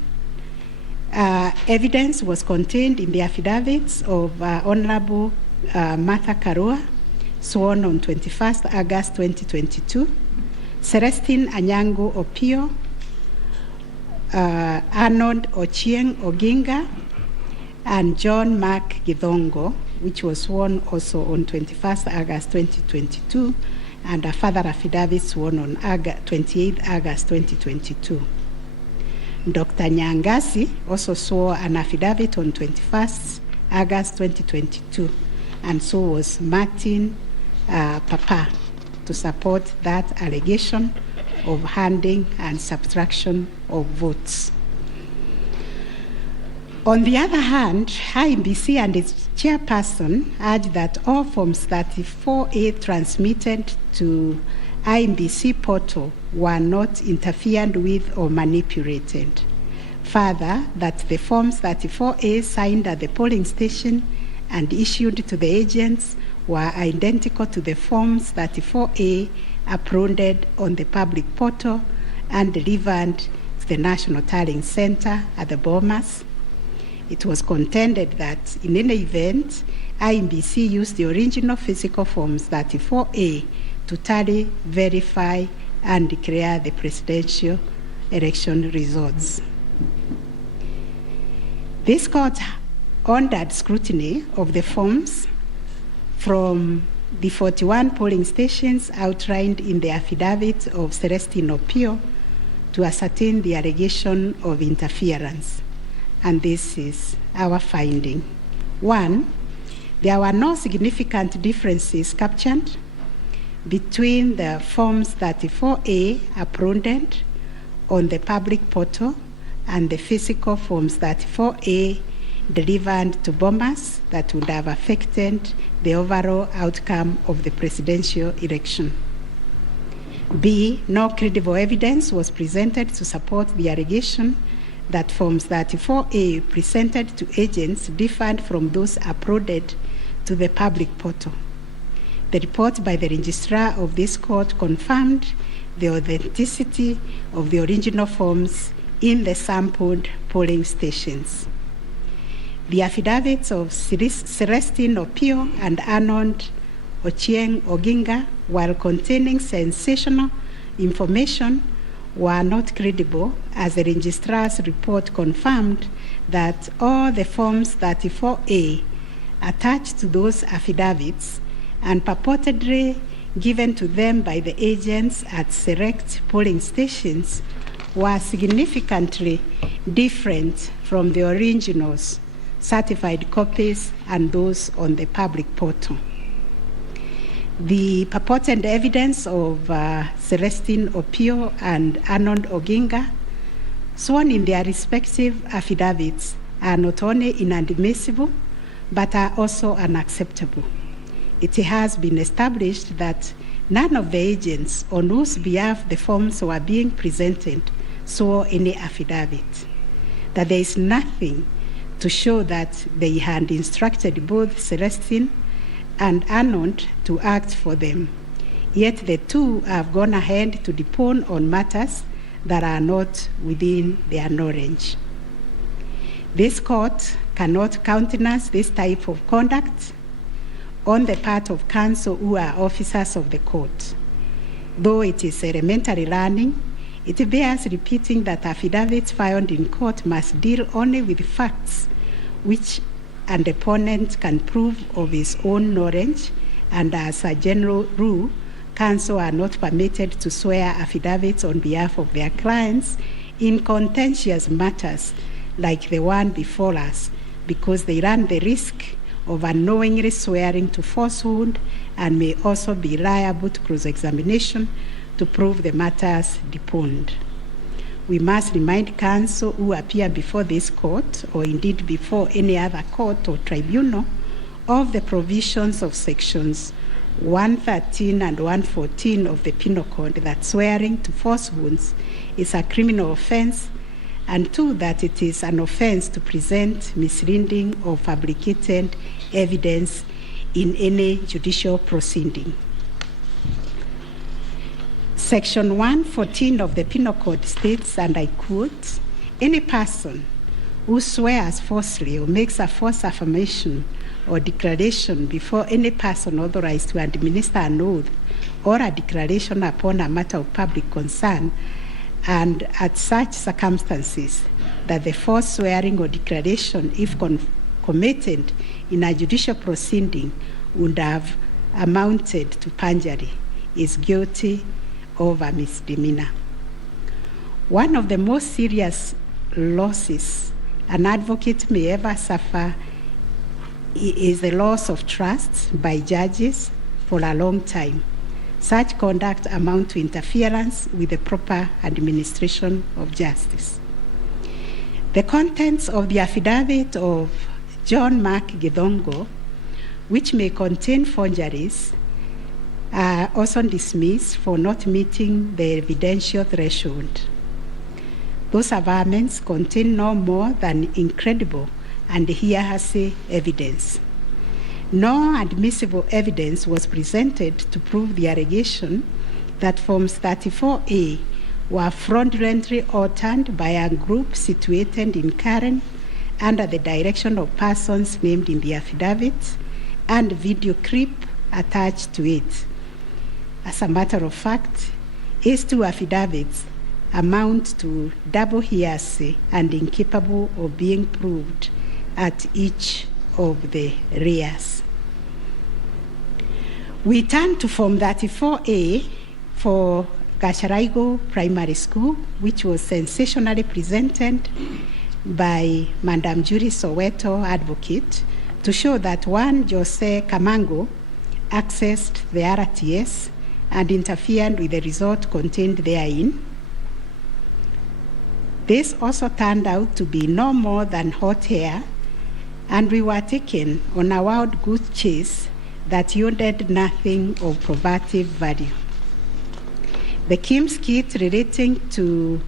evidence was contained in the affidavits of Honorable Martha Karua, sworn on 21st August 2022, Celestine Anyango Opio, Arnold Ochieng Oginga, and John Mark Githongo, which was sworn also on 21st August 2022, and a further affidavit sworn on 28th August 2022. Dr. Nyangasi also swore an affidavit on 21st August 2022, and so was Martin Papa, to support that allegation of handing and subtraction of votes. On the other hand, IEBC and its chairperson urged that all Forms 34A transmitted to IEBC portal were not interfered with or manipulated. Further, that the Forms 34A signed at the polling station and issued to the agents were identical to the Forms 34A uploaded on the public portal and delivered to the National Tallying Center at the Bomas. It was contended that in any event, IEBC used the original physical Forms 34A to tally, verify, and declare the presidential election results. This court ordered scrutiny of the forms from the 41 polling stations outlined in the affidavit of Celestine Opio to ascertain the allegation of interference. And this is our finding. 1, there were no significant differences captured between the Forms 34A uploaded on the public portal and the physical Forms 34A delivered to Bomas that would have affected the overall outcome of the presidential election. B, no credible evidence was presented to support the allegation that Forms 34A presented to agents differed from those uploaded to the public portal. The report by the registrar of this court confirmed the authenticity of the original forms in the sampled polling stations. The affidavits of Celestine Opio and Arnold Ochieng Oginga, while containing sensational information, were not credible, as the registrar's report confirmed that all the Forms 34A attached to those affidavits and purportedly given to them by the agents at select polling stations were significantly different from the originals, certified copies, and those on the public portal. The purported evidence of Celestine Opio and Arnold Oginga, sworn in their respective affidavits, are not only inadmissible, but are also unacceptable. It has been established that none of the agents on whose behalf the forms were being presented swore any affidavit, that there is nothing to show that they had instructed both Celestine and Arnold to act for them, yet the two have gone ahead to depone on matters that are not within their knowledge. This court cannot countenance this type of conduct on the part of counsel who are officers of the court. Though it is elementary learning, it bears repeating that affidavits filed in court must deal only with facts which an opponent can prove of his own knowledge, and as a general rule, counsel are not permitted to swear affidavits on behalf of their clients in contentious matters like the one before us, because they run the risk of unknowingly swearing to falsehood and may also be liable to cross-examination to prove the matters deponed. We must remind counsel who appear before this court, or indeed before any other court or tribunal, of the provisions of sections 113 and 114 of the Penal Code that swearing to falsehoods is a criminal offense, and 2, that it is an offense to present misleading or fabricated evidence in any judicial proceeding. Section 114 of the Penal Code states, and I quote, "Any person who swears falsely or makes a false affirmation or declaration before any person authorized to administer an oath or a declaration upon a matter of public concern, and at such circumstances that the false swearing or declaration, if committed in a judicial proceeding, would have amounted to perjury, is guilty of a misdemeanor." One of the most serious losses an advocate may ever suffer is the loss of trust by judges for a long time. Such conduct amounts to interference with the proper administration of justice. The contents of the affidavit of John Mark Githongo, which may contain forgeries, are also dismissed for not meeting the evidential threshold. Those averments contain no more than incredible and hearsay evidence. No admissible evidence was presented to prove the allegation that Forms 34A were fraudulently altered by a group situated in Karen under the direction of persons named in the affidavit and video clip attached to it. As a matter of fact, these two affidavits amount to double hearsay and incapable of being proved at each of the rears. We turn to Form 34A for Gacharaigo Primary School, which was sensationally presented by Madam Judy Soweto, advocate, to show that one Jose Kamango accessed the RTS and interfered with the result contained therein. This also turned out to be no more than hot air, and we were taken on a wild goose chase that yielded nothing of probative value. The Kim's kit relating to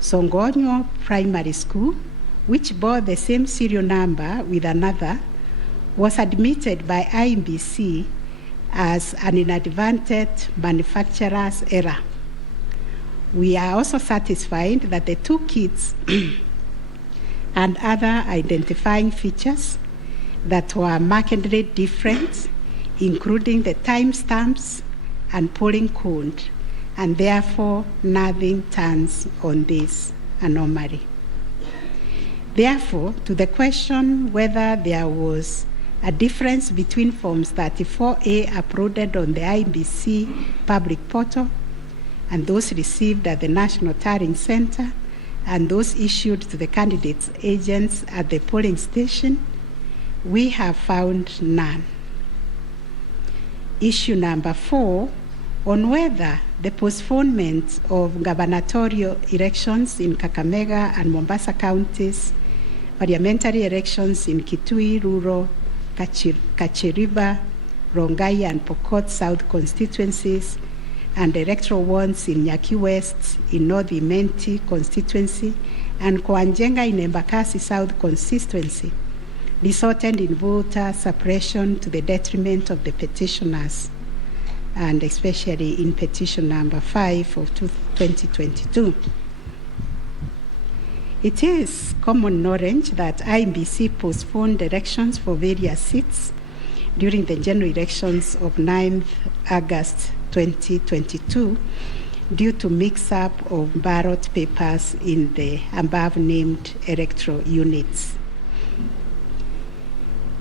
Songonyo Primary School, which bore the same serial number with another, was admitted by IMBC as an inadvertent manufacturer's error. We are also satisfied that the two kits and other identifying features that were markedly different, including the timestamps and polling code, and therefore nothing turns on this anomaly. Therefore, to the question whether there was a difference between Forms 34A uploaded on the IBC public portal and those received at the National Tallying Center and those issued to the candidates' agents at the polling station, we have found none. Issue number 4, on whether the postponement of gubernatorial elections in Kakamega and Mombasa counties, parliamentary elections in Kitui, Rural, Kachiriba, Rongai and Pokot South constituencies, and electoral ones in Nyaki West, in North Imenti constituency, and Kwanjenga in Embakasi South constituency, resulted in voter suppression to the detriment of the petitioners, and especially in petition number 5 of 2022. It is common knowledge that IMBC postponed elections for various seats during the general elections of 9th August 2022 due to mix-up of ballot papers in the above-named electoral units.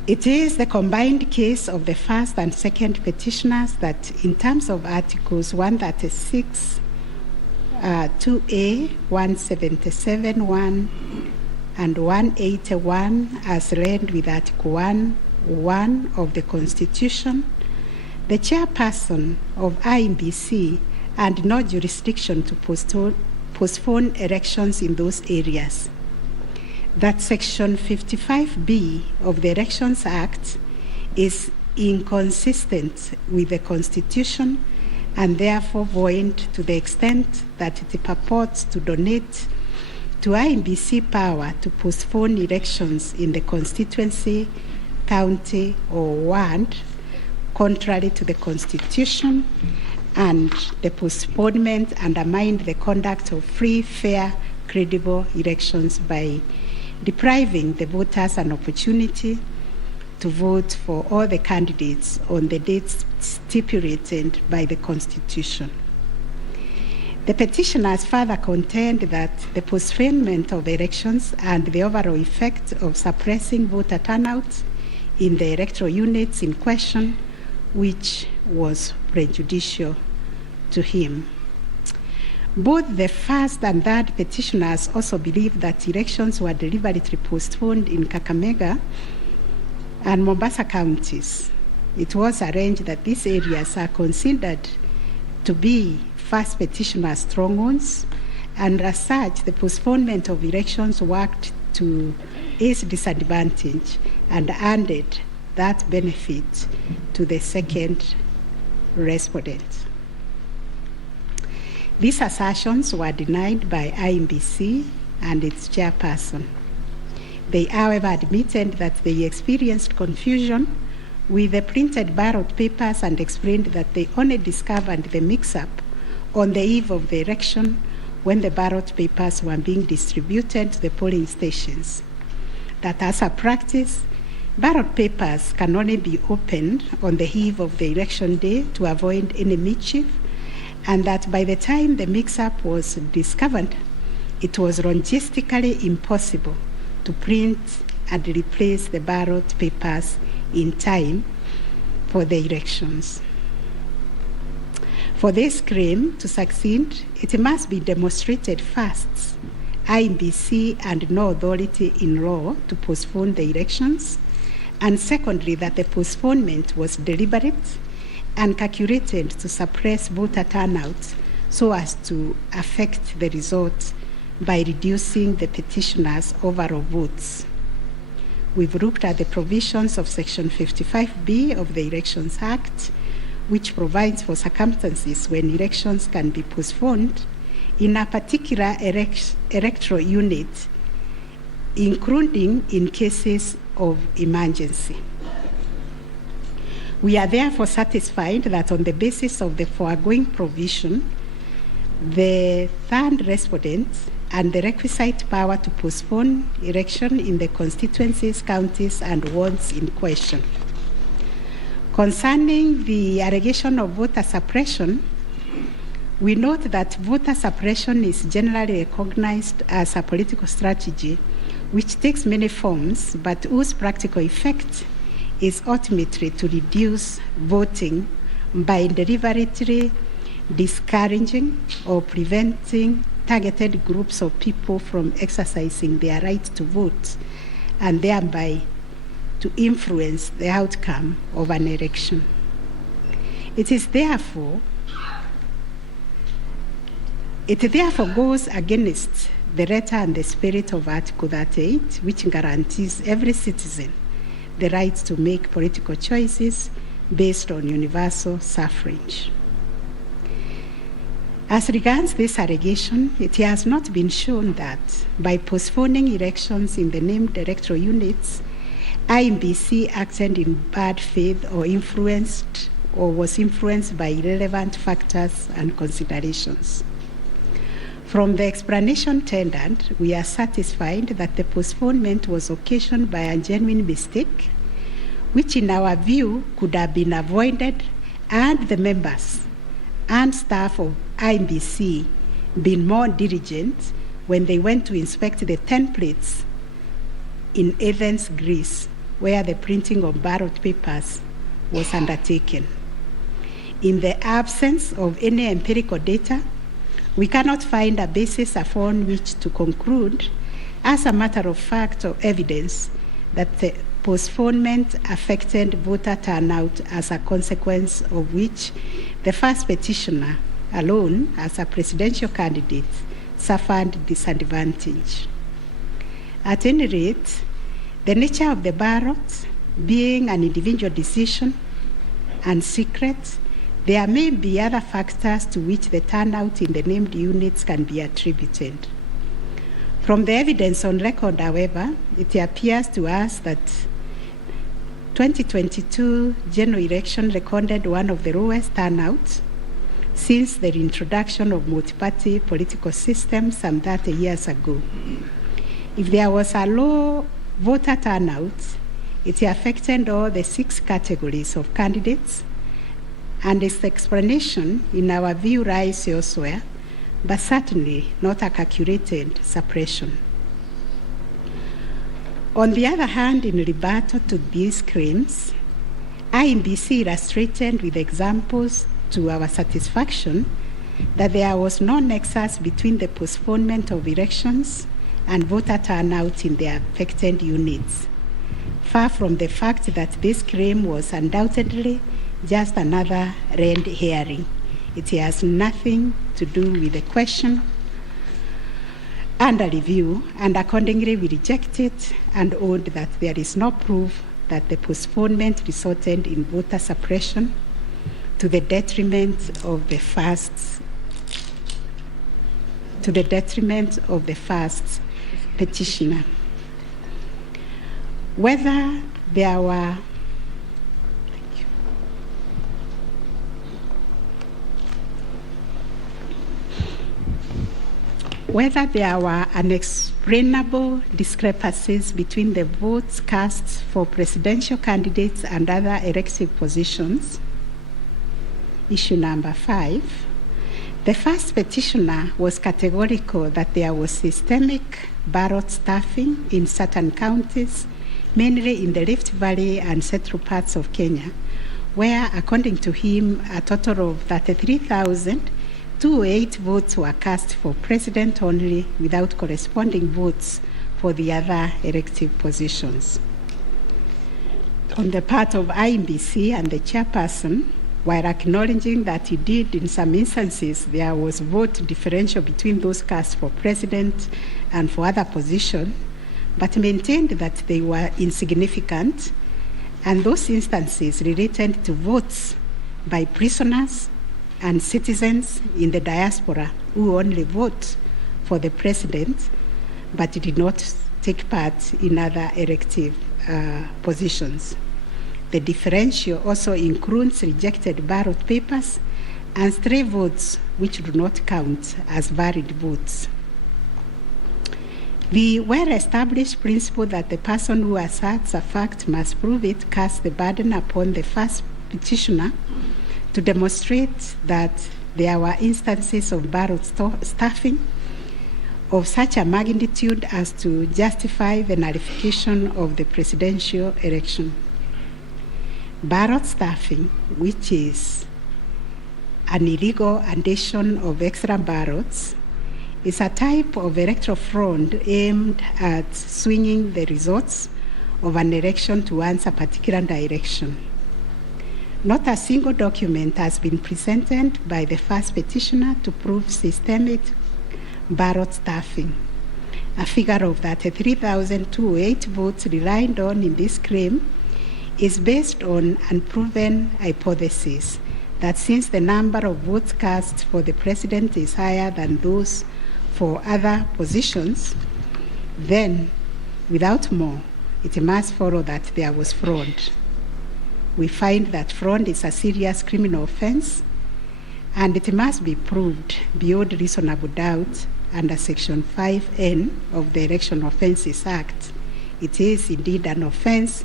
It is the combined case of the first and second petitioners that, in terms of Articles 136, 2A, 177(1), and 181, as read with Article 1 of the Constitution, the chairperson of IMBC had no jurisdiction to postpone elections in those areas. That Section 55B of the Elections Act is inconsistent with the Constitution and therefore void to the extent that it purports to donate to IMBC power to postpone elections in the constituency, county, or ward, contrary to the Constitution, and the postponement undermined the conduct of free, fair, credible elections by depriving the voters an opportunity to vote for all the candidates on the dates stipulated by the Constitution. The petitioners further contend that the postponement of elections and the overall effect of suppressing voter turnout in the electoral units in question, which was prejudicial to him. Both the first and third petitioners also believe that elections were deliberately postponed in Kakamega and Mombasa counties. It was arranged that these areas are considered to be first petitioner strongholds, and as such, the postponement of elections worked to his disadvantage and handed that benefit to the second respondent. These assertions were denied by IEBC and its chairperson. They, however, admitted that they experienced confusion with the printed ballot papers and explained that they only discovered the mix-up on the eve of the election when the ballot papers were being distributed to the polling stations. That as a practice, ballot papers can only be opened on the eve of the election day to avoid any mischief, and that by the time the mix-up was discovered, it was logistically impossible to print and replace the ballot papers in time for the elections. For this claim to succeed, it must be demonstrated first, IEBC and no authority in law to postpone the elections, and secondly, that the postponement was deliberate and calculated to suppress voter turnout so as to affect the result by reducing the petitioners' overall votes. We've looked at the provisions of Section 55B of the Elections Act, which provides for circumstances when elections can be postponed in a particular electoral unit, including in cases of emergency. We are therefore satisfied that on the basis of the foregoing provision, the third respondent and the requisite power to postpone election in the constituencies, counties, and wards in question. Concerning the allegation of voter suppression, we note that voter suppression is generally recognized as a political strategy which takes many forms, but whose practical effect is ultimately to reduce voting by deliberately discouraging or preventing targeted groups of people from exercising their right to vote and thereby to influence the outcome of an election. It therefore goes against the letter and the spirit of Article 38, which guarantees every citizen the right to make political choices based on universal suffrage. As regards this allegation, it has not been shown that by postponing elections in the named electoral units, IEBC acted in bad faith or was influenced by irrelevant factors and considerations. From the explanation tendered, we are satisfied that the postponement was occasioned by a genuine mistake, which in our view could have been avoided and the members and staff of IEBC been more diligent when they went to inspect the templates in Athens, Greece, where the printing of ballot papers was undertaken. In the absence of any empirical data, we cannot find a basis upon which to conclude, as a matter of fact or evidence, that the postponement affected voter turnout, as a consequence of which the first petitioner alone, as a presidential candidate, suffered disadvantage. At any rate, the nature of the ballot being an individual decision and secret, there may be other factors to which the turnout in the named units can be attributed. From the evidence on record, however, it appears to us that 2022 general election recorded one of the lowest turnouts since the introduction of multi-party political systems some 30 years ago. If there was a low voter turnout, it affected all the 6 categories of candidates, and its explanation, in our view, lies elsewhere, but certainly not a calculated suppression. On the other hand, in rebuttal to these claims, IEBC illustrated with examples to our satisfaction that there was no nexus between the postponement of elections and voter turnout in the affected units, far from the fact that this claim was undoubtedly just another red herring. It has nothing to do with the question under review, and accordingly we reject it and hold that there is no proof that the postponement resulted in voter suppression to the detriment of the first to the detriment of the first petitioner. Whether there were unexplainable discrepancies between the votes cast for presidential candidates and other elective positions. Issue number 5. The first petitioner was categorical that there was systemic ballot stuffing in certain counties, mainly in the Rift Valley and central parts of Kenya, where, according to him, a total of 33,208 votes were cast for president only, without corresponding votes for the other elective positions. On the part of IEBC and the chairperson, while acknowledging that indeed in some instances there was vote differential between those cast for president and for other positions, but maintained that they were insignificant, and those instances related to votes by prisoners and citizens in the diaspora who only vote for the president but did not take part in other elective positions. The differential also includes rejected ballot papers and stray votes which do not count as valid votes. The well-established principle that the person who asserts a fact must prove it casts the burden upon the first petitioner to demonstrate that there were instances of ballot stuffing of such a magnitude as to justify the nullification of the presidential election. Ballot stuffing, which is an illegal addition of extra ballots, is a type of electoral fraud aimed at swinging the results of an election towards a particular direction. Not a single document has been presented by the first petitioner to prove systemic ballot stuffing. A figure of 33,208 votes relied on in this claim is based on unproven hypothesis that since the number of votes cast for the president is higher than those for other positions, then, without more, it must follow that there was fraud. We find that fraud is a serious criminal offense, and it must be proved beyond reasonable doubt under Section 5N of the Election Offences Act. It is indeed an offense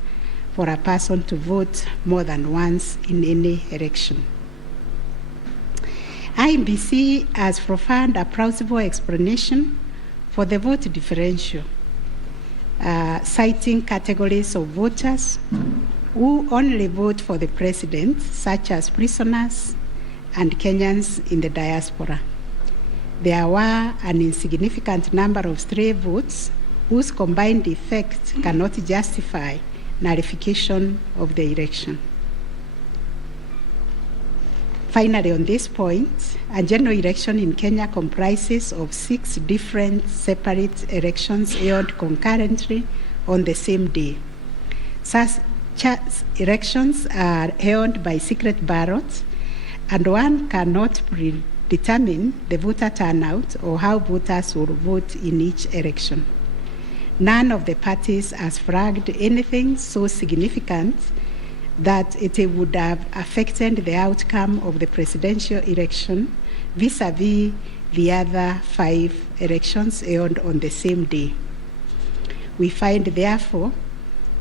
for a person to vote more than once in any election. IEBC has provided a plausible explanation for the vote differential, citing categories of voters who only vote for the president, such as prisoners and Kenyans in the diaspora. There were an insignificant number of stray votes whose combined effect cannot justify nullification of the election. Finally, on this point, a general election in Kenya comprises of 6 different separate elections held concurrently on the same day. Such elections are held by secret ballots, and one cannot predetermine the voter turnout or how voters will vote in each election. None of the parties has flagged anything so significant that it would have affected the outcome of the presidential election vis-a-vis the other 5 elections held on the same day. We find, therefore,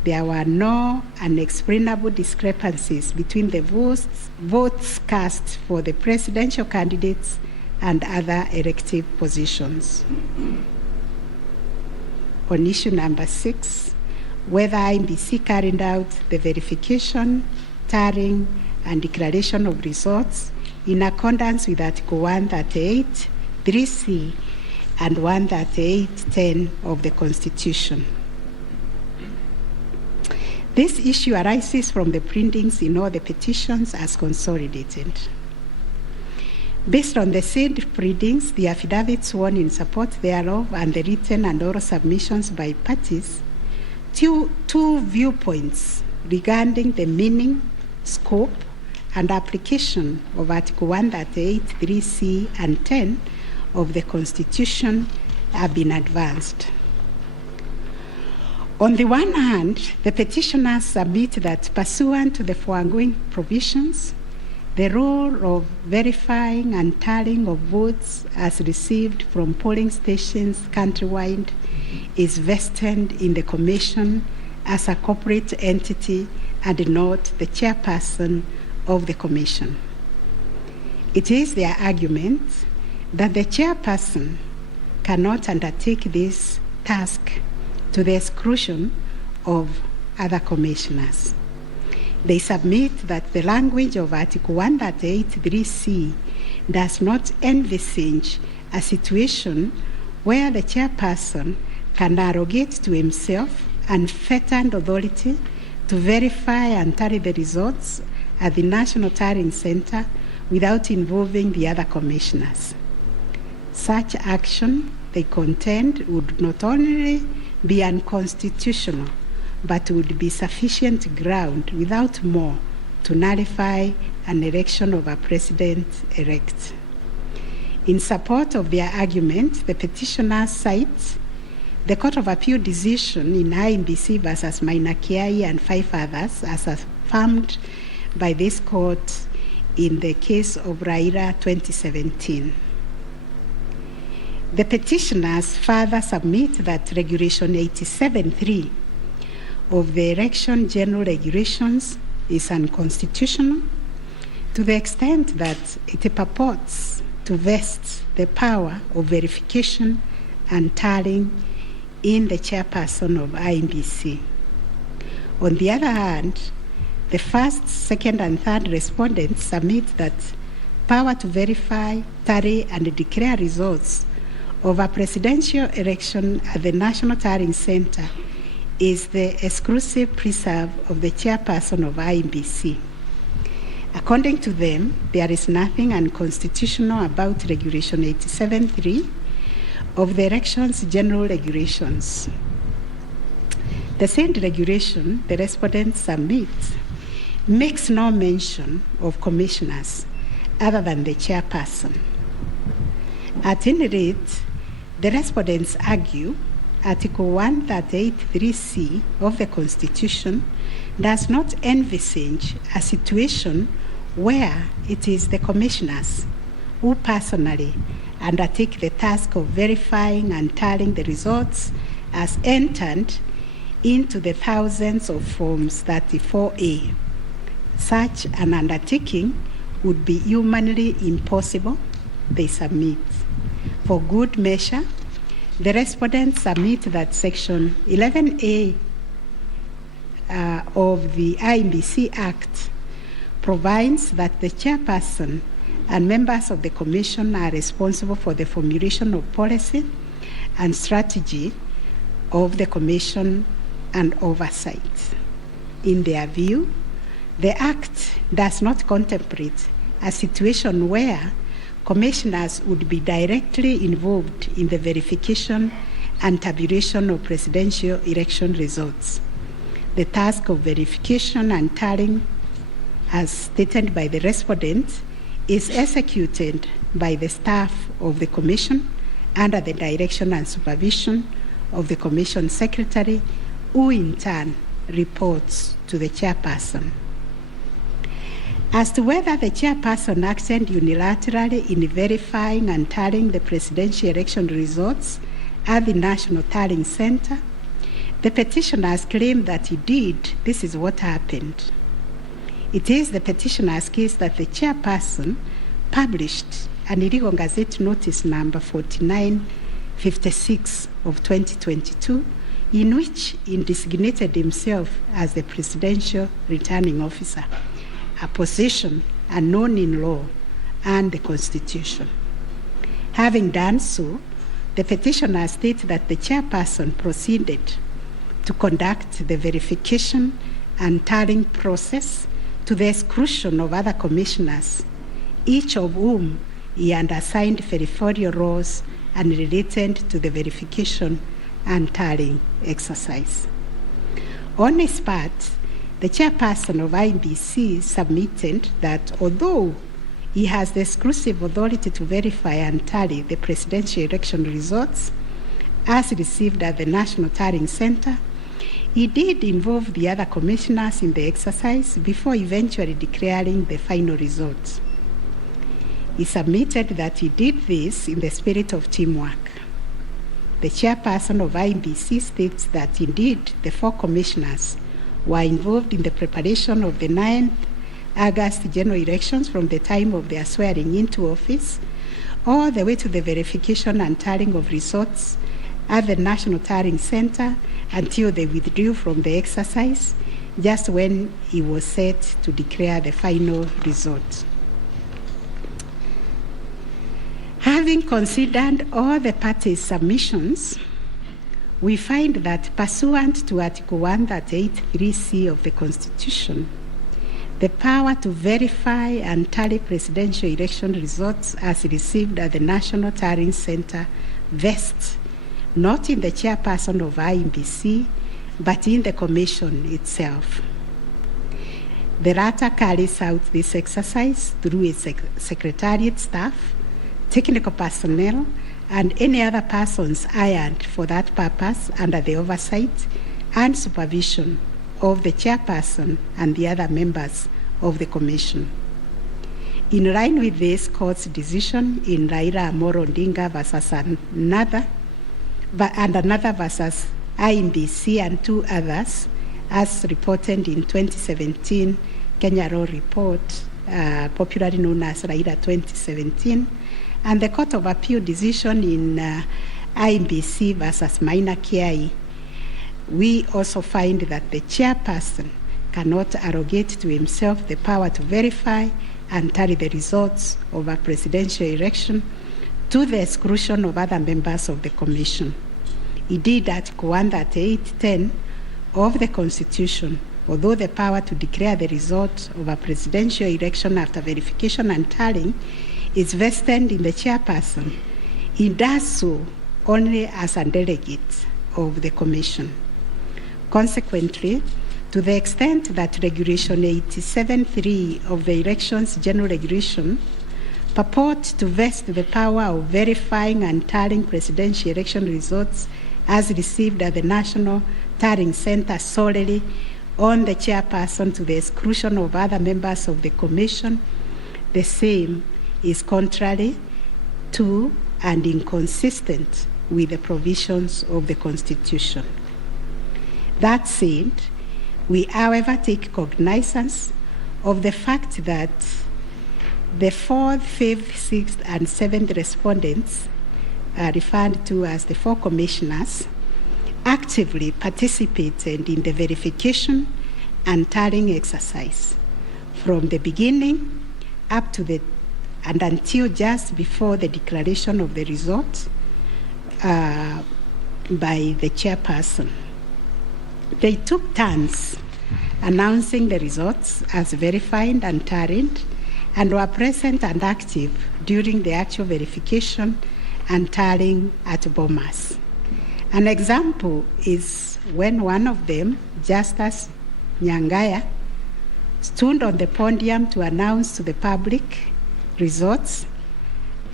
there were no unexplainable discrepancies between the votes cast for the presidential candidates and other elective positions. On issue number 6, whether IEBC carried out the verification, tallying, and declaration of results in accordance with Article 138, 3C, and 138.10 of the Constitution. This issue arises from the printings in all the petitions as consolidated. Based on the said printings, the affidavits sworn in support thereof, and the written and oral submissions by parties, two viewpoints regarding the meaning, scope, and application of Article 138, 3C, and 10 of the Constitution have been advanced. On the one hand, the petitioners submit that pursuant to the foregoing provisions, the role of verifying and tallying of votes as received from polling stations countrywide is vested in the Commission as a corporate entity and not the chairperson of the Commission. It is their argument that the chairperson cannot undertake this task to the exclusion of other commissioners. They submit that the language of Article 138(3)(c) does not envisage a situation where the chairperson can arrogate to himself unfettered authority to verify and tally the results at the National Tallying Center without involving the other commissioners. Such action, they contend, would not only be unconstitutional, but would be sufficient ground without more to nullify an election of a president-elect. In support of their argument, the petitioners cite the Court of Appeal decision in IMBC versus Mainakiai and 5 others as affirmed by this court in the case of Raila 2017. The petitioners further submit that Regulation 87(3) of the Election General Regulations is unconstitutional to the extent that it purports to vest the power of verification and tallying in the chairperson of IMBC. On the other hand, the first, second, and third respondents submit that power to verify, tally, and declare results of a presidential election at the National Tallying Center is the exclusive preserve of the chairperson of IMBC. According to them, there is nothing unconstitutional about Regulation 87(3) of the Elections General Regulations. The said regulation, the respondents submit, makes no mention of commissioners other than the chairperson. At any rate, the respondents argue Article 138(3)(c) of the Constitution does not envisage a situation where it is the commissioners who personally undertake the task of verifying and tallying the results as entered into the thousands of Forms 34A. Such an undertaking would be humanly impossible, they submit. For good measure, the respondents submit that Section 11A of the IMBC Act provides that the chairperson and members of the Commission are responsible for the formulation of policy and strategy of the Commission and oversight. In their view, the Act does not contemplate a situation where commissioners would be directly involved in the verification and tabulation of presidential election results. The task of verification and tallying, as stated by the respondent, is executed by the staff of the Commission under the direction and supervision of the Commission Secretary, who in turn reports to the chairperson. As to whether the chairperson acted unilaterally in verifying and tallying the presidential election results at the National Tallying Center, the petitioners claim that he did. This is what happened. It is the petitioner's case that the chairperson published an illegal Gazette Notice number 4956 of 2022, in which he designated himself as the presidential returning officer, a position unknown in law and the Constitution. Having done so, the petitioner states that the chairperson proceeded to conduct the verification and tallying process to the exclusion of other commissioners, each of whom he had assigned territorial roles and related to the verification and tallying exercise. On his part, the chairperson of IBC submitted that although he has the exclusive authority to verify and tally the presidential election results as received at the National Tallying Center. He did involve the other commissioners in the exercise before eventually declaring the final results. He submitted that he did this in the spirit of teamwork. The chairperson of IEBC states that indeed the 4 commissioners were involved in the preparation of the 9th August general elections from the time of their swearing into office all the way to the verification and tallying of results at the National Tallying Center until they withdrew from the exercise just when he was set to declare the final results. Having considered all the parties' submissions, we find that pursuant to Article 138(3)(c) of the Constitution, the power to verify and tally presidential election results as received at the National Tallying Center vests not in the chairperson of IEBC, but in the Commission itself. The latter carries out this exercise through its secretariat staff, technical personnel, and any other persons hired for that purpose under the oversight and supervision of the chairperson and the other members of the Commission. In line with this court's decision in Raila Amolo Odinga versus another versus IEBC and 2 others, as reported in 2017 Kenya Law Report, popularly known as Raila 2017, and the Court of Appeal decision in IEBC versus Maina Kiai, we also find that the chairperson cannot arrogate to himself the power to verify and tally the results of a presidential election to the exclusion of other members of the Commission. Indeed, Article 138(10) of the Constitution, although the power to declare the result of a presidential election after verification and tallying is vested in the chairperson, he does so only as a delegate of the Commission. Consequently, to the extent that Regulation 87(3) of the Elections General Regulation purport to vest the power of verifying and tallying presidential election results as received at the National Tallying Center solely on the chairperson to the exclusion of other members of the Commission, the same is contrary to and inconsistent with the provisions of the Constitution. That said, we, however, take cognizance of the fact that the 4th, 5th, 6th, and 7th respondents, referred to as the 4 commissioners, actively participated in the verification and tallying exercise from the beginning up to and until just before the declaration of the result by the chairperson. They took turns announcing the results as verified and tallied and were present and active during the actual verification and tallying at Bomas. An example is when one of them, Justice Nyangaya, stood on the podium to announce to the public results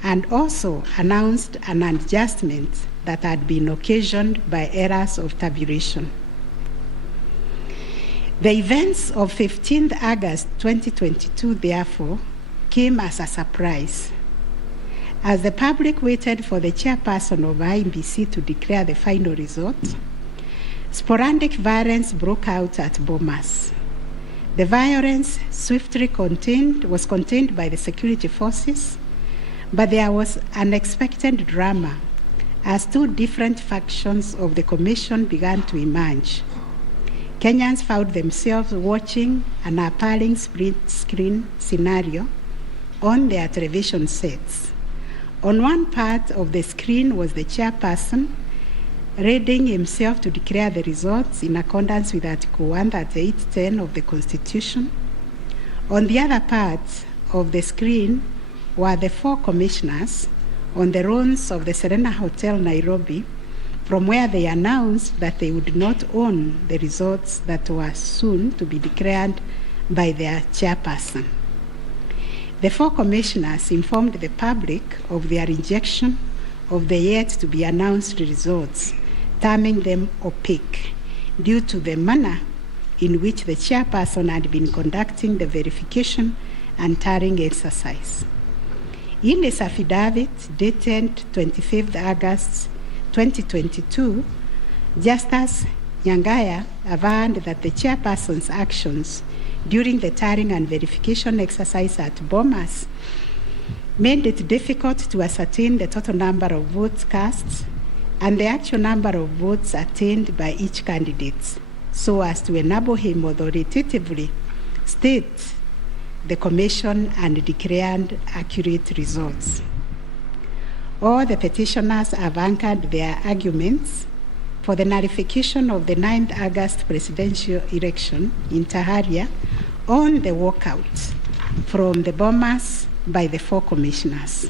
and also announced an adjustment that had been occasioned by errors of tabulation. The events of 15th August 2022, therefore, came as a surprise. As the public waited for the chairperson of IEBC to declare the final result, sporadic violence broke out at Bomas. The violence swiftly was contained by the security forces, but there was unexpected drama as 2 different factions of the Commission began to emerge. Kenyans found themselves watching an appalling split-screen scenario on their television sets. On one part of the screen was the chairperson readying himself to declare the results in accordance with Article 138(10) of the Constitution. On the other part of the screen were the 4 commissioners on the runs of the Serena Hotel, Nairobi, from where they announced that they would not own the results that were soon to be declared by their chairperson. The 4 commissioners informed the public of their rejection of the yet-to-be-announced results, terming them opaque due to the manner in which the chairperson had been conducting the verification and tallying exercise. In his affidavit dated 25th August 2022, Justice Nyangaya affirmed that the chairperson's actions during the tallying and verification exercise at Bomas made it difficult to ascertain the total number of votes cast and the actual number of votes attained by each candidate, so as to enable him authoritatively state the commission and declared accurate results. All the petitioners have anchored their arguments for the nullification of the 9th August presidential election in Taharia on the walkout from the Bomas by the 4 commissioners.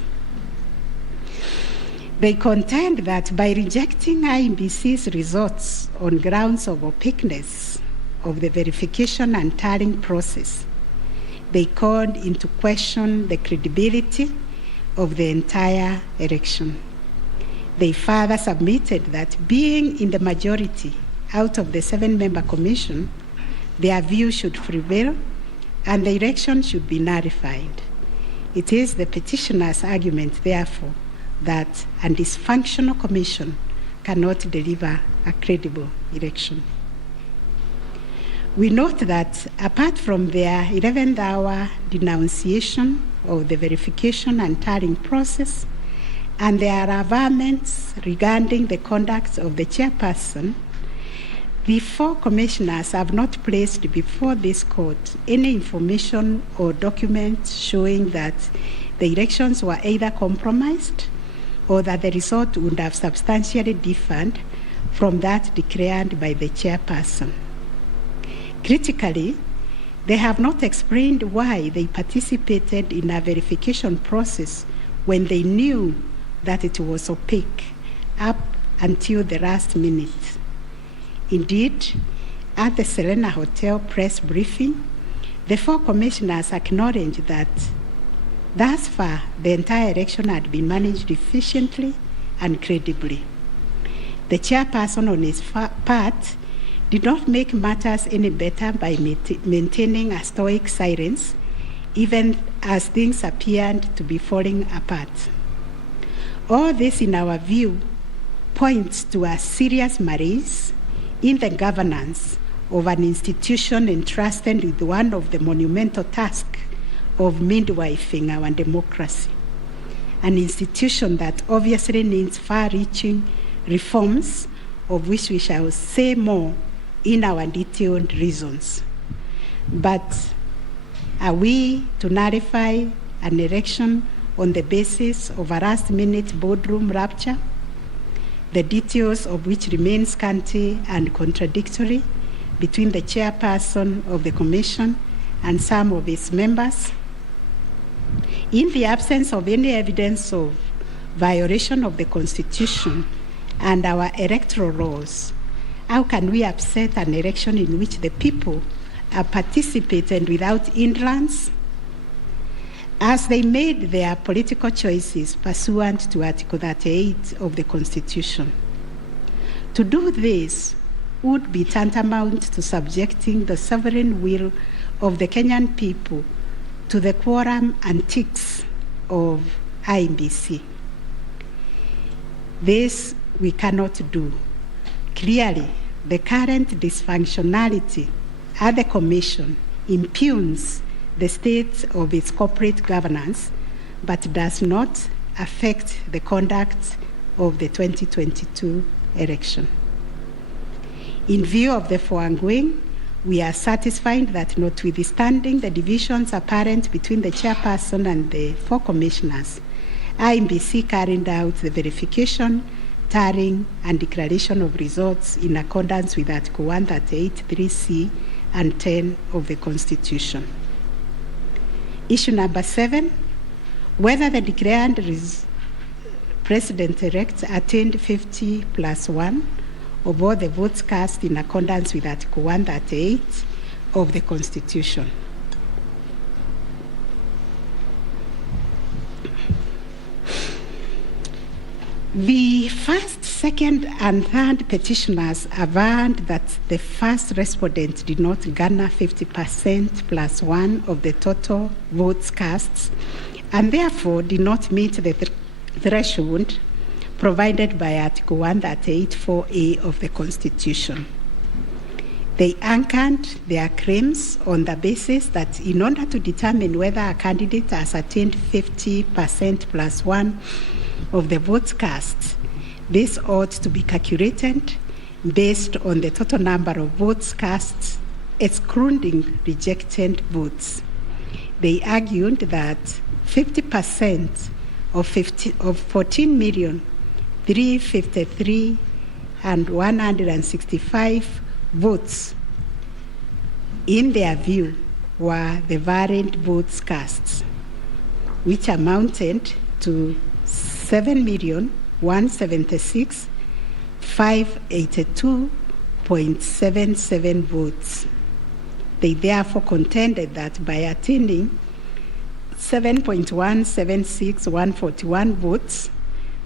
They contend that by rejecting IEBC's results on grounds of opaqueness of the verification and tallying process, they called into question the credibility of the entire election. They further submitted that being in the majority out of the 7-member commission, their view should prevail and the election should be nullified. It is the petitioner's argument, therefore, that a dysfunctional commission cannot deliver a credible election. We note that apart from their 11th hour denunciation of the verification and tallying process and their averments regarding the conduct of the chairperson, the 4 commissioners have not placed before this court any information or documents showing that the elections were either compromised or that the result would have substantially differed from that declared by the chairperson. Critically, they have not explained why they participated in a verification process when they knew that it was opaque up until the last minute. Indeed, at the Serena Hotel press briefing, the 4 commissioners acknowledged that thus far the entire election had been managed efficiently and credibly. The chairperson on his part did not make matters any better by maintaining a stoic silence, even as things appeared to be falling apart. All this, in our view, points to a serious malaise in the governance of an institution entrusted with one of the monumental tasks of midwifing our democracy, an institution that obviously needs far-reaching reforms, of which we shall say more in our detailed reasons. But are we to nullify an election on the basis of a last-minute boardroom rapture, the details of which remain scanty and contradictory between the chairperson of the commission and some of its members? In the absence of any evidence of violation of the Constitution and our electoral laws, how can we upset an election in which the people are participating without hindrance, as they made their political choices pursuant to Article 38 of the Constitution? To do this would be tantamount to subjecting the sovereign will of the Kenyan people to the quorum antics of IEBC. This we cannot do. Clearly, the current dysfunctionality at the Commission impugns the state of its corporate governance, but does not affect the conduct of the 2022 election. In view of the foregoing, we are satisfied that notwithstanding the divisions apparent between the chairperson and the 4 commissioners, IEBC carried out the verification, tallying, and declaration of results in accordance with Article 138(3)(c) and 10 of the Constitution. Issue number 7, whether the declared President-elect attained 50+1 of all the votes cast in accordance with Article 138 of the Constitution. The first, second, and third petitioners affirmed that the first respondent did not garner 50% plus one of the total votes cast, and therefore did not meet the threshold provided by Article 138(4)(a) of the Constitution. They anchored their claims on the basis that in order to determine whether a candidate has attained 50% plus one of the votes cast, this ought to be calculated based on the total number of votes cast, excluding rejected votes. They argued that 50% of 14,353,165 votes, in their view, were the variant votes cast, which amounted to 7,176,582.77 votes. They therefore contended that by attaining 7.176141 votes,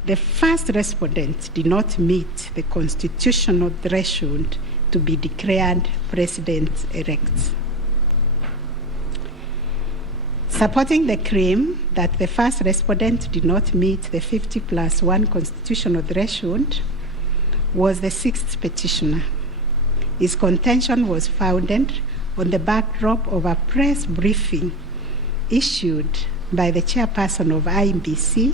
the first respondent did not meet the constitutional threshold to be declared president-elect. Supporting the claim that the first respondent did not meet the 50 plus 1 constitutional threshold was the sixth petitioner. His contention was founded on the backdrop of a press briefing issued by the chairperson of IEBC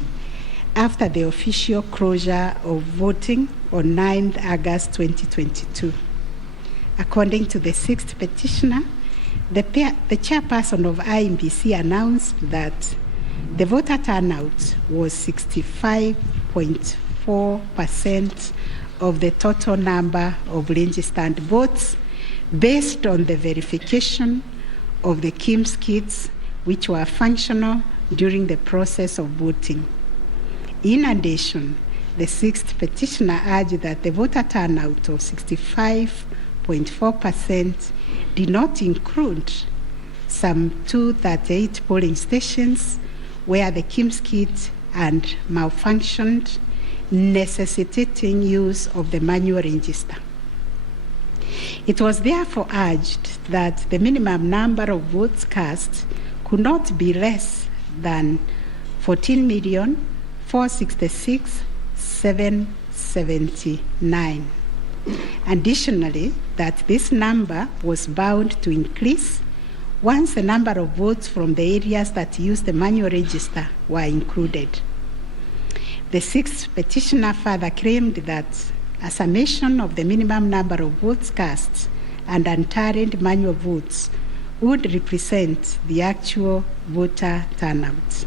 after the official closure of voting on 9th August 2022. According to the sixth petitioner, the chairperson of IEBC announced that the voter turnout was 65.4% of the total number of registered votes based on the verification of the KIMS kits which were functional during the process of voting. In addition, the sixth petitioner urged that the voter turnout of 65.4% did not include some 238 polling stations where the KIMS kit had malfunctioned, necessitating use of the manual register. It was therefore urged that the minimum number of votes cast could not be less than 14,466,779. Additionally, that this number was bound to increase once the number of votes from the areas that used the manual register were included. The sixth petitioner further claimed that a summation of the minimum number of votes cast and untallied manual votes would represent the actual voter turnout.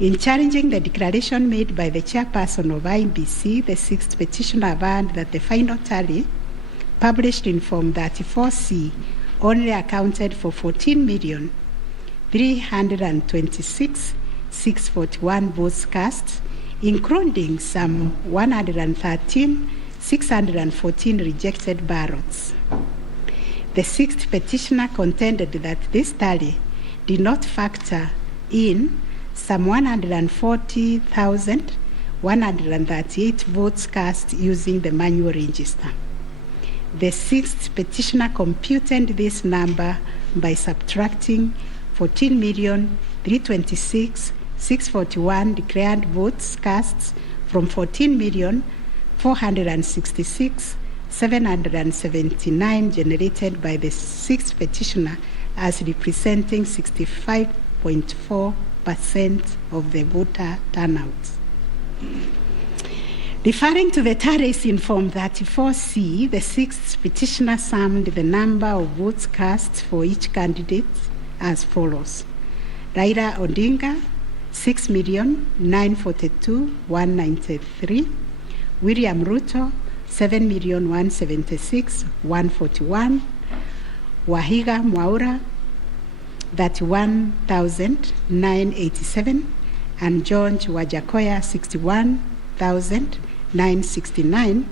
In challenging the declaration made by the chairperson of IEBC, the sixth petitioner affirmed that the final tally, published in Form 34C, only accounted for 14,326,641 votes cast, including some 113,614 rejected ballots. The sixth petitioner contended that this tally did not factor in some 140,138 votes cast using the manual register. The sixth petitioner computed this number by subtracting 14,326,641 declared votes cast from 14,466,779 generated by the sixth petitioner as representing 65.4% of the voter turnout. Referring to the tallies in Form 34C, the sixth petitioner summed the number of votes cast for each candidate as follows: Raila Odinga, 6,942,193; William Ruto, 7,176,141; Wahiga Mwaura, 31,987, and George Wajakoya, 61,969,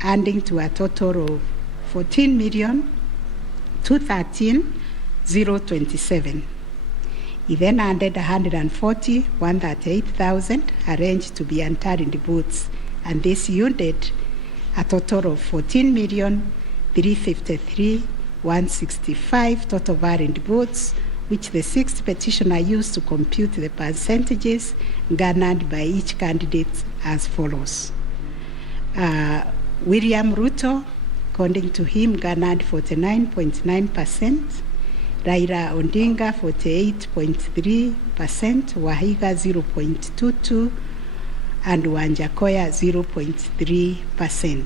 adding to a total of 14,213,027. He then handed 138,000 arranged to be untitled votes, and this yielded a total of 14,353,165 total valid votes, which the sixth petitioner used to compute the percentages garnered by each candidate as follows. William Ruto, according to him, garnered 49.9%, Raila Odinga 48.3%, Wahiga 0.22%, and Wanjakoya 0.3%.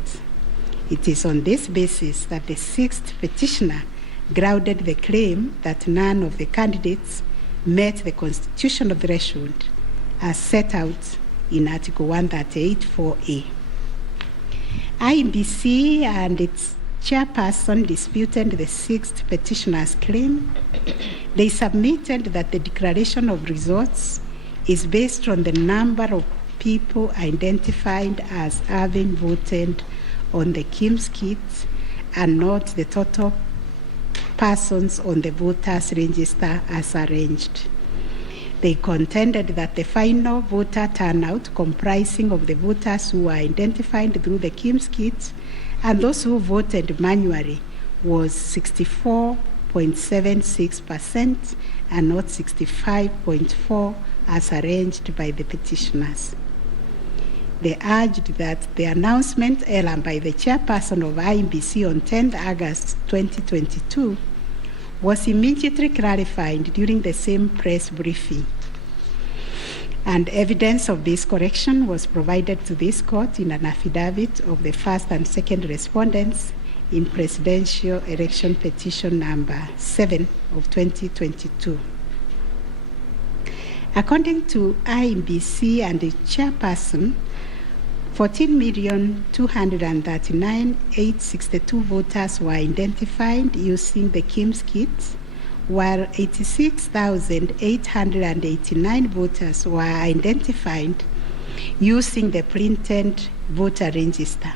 It is on this basis that the sixth petitioner grounded the claim that none of the candidates met the constitutional threshold as set out in Article 138(4)(a). IEBC and its chairperson disputed the sixth petitioner's claim. They submitted that the declaration of results is based on the number of people identified as having voted on the KIMS kit and not the total persons on the voters' register as arranged. They contended that the final voter turnout, comprising of the voters who were identified through the KIMS kit and those who voted manually, was 64.76% and not 65.4% as arranged by the petitioners. They urged that the announcement error by the chairperson of IEBC on 10th August 2022 was immediately clarified during the same press briefing. And evidence of this correction was provided to this court in an affidavit of the first and second respondents in Presidential Election Petition number 7 of 2022. According to IEBC and the chairperson, 14,239,862 voters were identified using the KIMS kit, while 86,889 voters were identified using the printed voter register.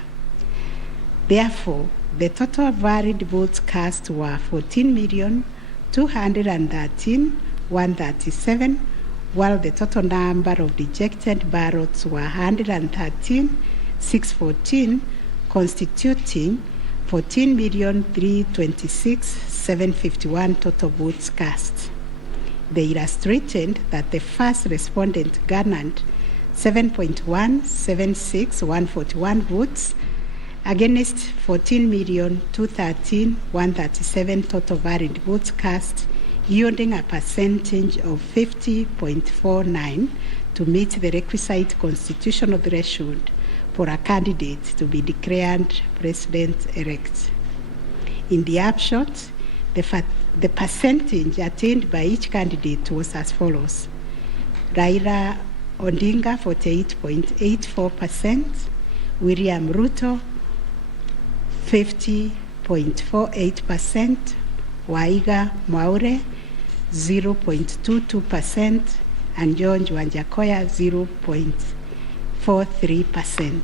Therefore, the total valid votes cast were 14,213,137, while the total number of rejected ballots were 113,614, constituting 14,326,751 total votes cast. They illustrated that the first respondent garnered 7.176141 votes against 14,213,137 total valid votes cast, yielding a percentage of 50.49 to meet the requisite constitutional threshold for a candidate to be declared president-elect. In the upshot, the percentage attained by each candidate was as follows: Raila Odinga 48.84%, William Ruto 50.48%, Waiga Mwaure 0.22%, and George Wanjakoya 0.43%.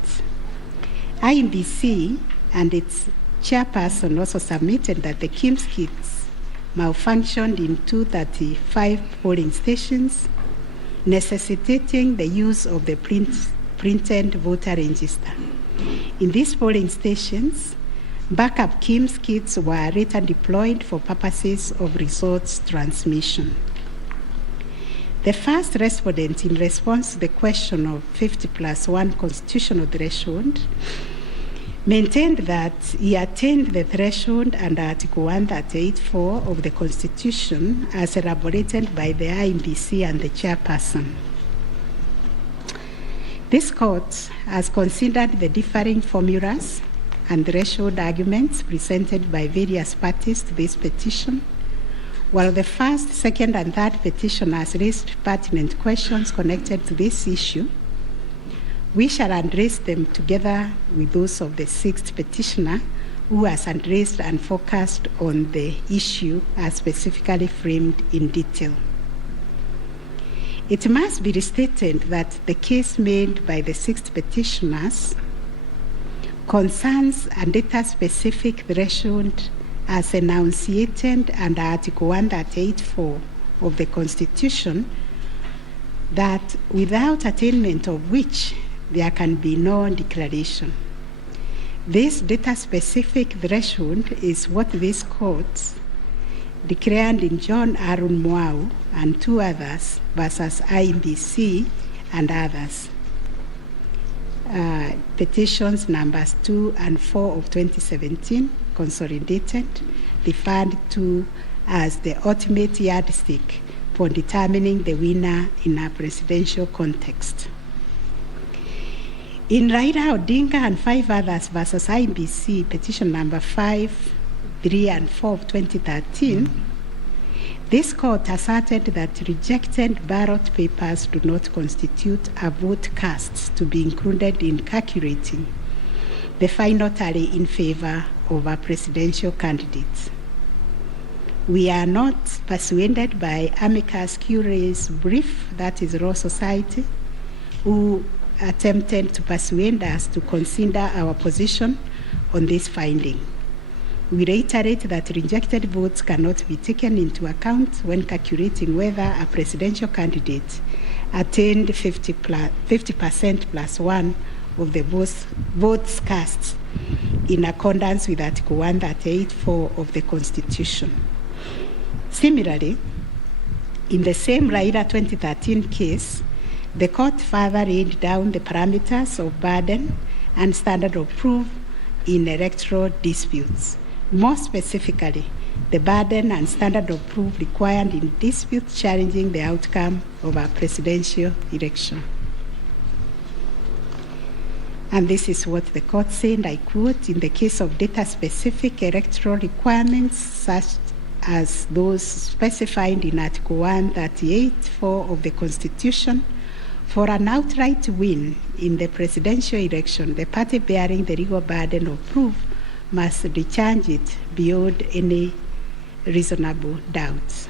IEBC and its chairperson also submitted that the KIMS kits malfunctioned in 235 polling stations, necessitating the use of the printed voter register. In these polling stations, backup KIMS kits were later deployed for purposes of results transmission. The first respondent, in response to the question of 50+1 constitutional threshold, maintained that he attained the threshold under Article 138(4) of the Constitution as elaborated by the IEBC and the chairperson. This court has considered the differing formulas and threshold arguments presented by various parties to this petition. While the first, second, and third petitioners raised pertinent questions connected to this issue, we shall address them together with those of the sixth petitioner, who has addressed and focused on the issue as specifically framed in detail. It must be restated that the case made by the sixth petitioners concerns a data-specific threshold as enunciated under Article 138(4) of the Constitution, that without attainment of which there can be no declaration. This data-specific threshold is what this court declared in John Arun Mwau and 2 others versus IBC and others. Petitions numbers 2 and 4 of 2017, consolidated, referred to as the ultimate yardstick for determining the winner in a presidential context. In Raila Odinga and 5 others versus IBC, petition number 5, 3 and 4 of 2013, this court asserted that rejected ballot papers do not constitute a vote cast to be included in calculating the final tally in favor of a presidential candidate. We are not persuaded by amicus curiae's brief, that is Law Society, who attempted to persuade us to consider our position on this finding. We reiterate that rejected votes cannot be taken into account when calculating whether a presidential candidate attained 50% plus 1 of the votes cast in accordance with Article 138(4) of the Constitution. Similarly, in the same Raila 2013 case, the court further laid down the parameters of burden and standard of proof in electoral disputes. More specifically, the burden and standard of proof required in disputes challenging the outcome of a presidential election. And this is what the court said, I quote, in the case of data-specific electoral requirements such as those specified in Article 138(4) of the Constitution, for an outright win in the presidential election, the party bearing the legal burden of proof must discharge it beyond any reasonable doubt.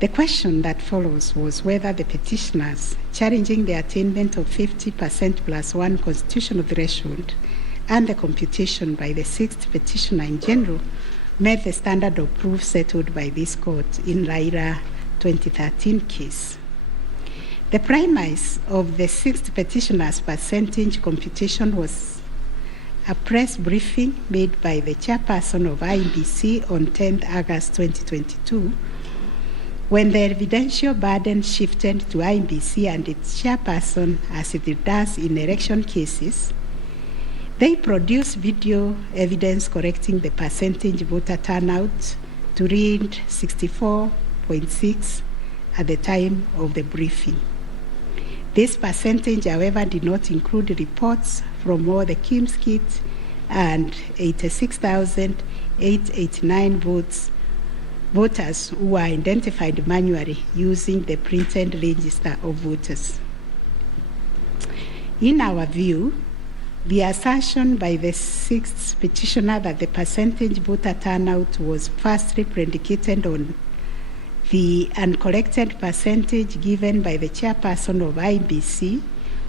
The question that follows was whether the petitioners challenging the attainment of 50% plus 1 constitutional threshold and the computation by the 6th petitioner in general met the standard of proof settled by this court in Raila 2013 case. The premise of the 6th petitioner's percentage computation was a press briefing made by the chairperson of IBC on 10th August 2022, when the evidential burden shifted to IBC and its chairperson, as it does in election cases. They produced video evidence correcting the percentage voter turnout to read 64.6 at the time of the briefing. This percentage, however, did not include reports from all the Kim's kits and 86,889 voters who were identified manually using the printed register of voters. In our view, the assertion by the 6th petitioner that the percentage voter turnout was firstly predicated on the uncorrected percentage given by the chairperson of IBC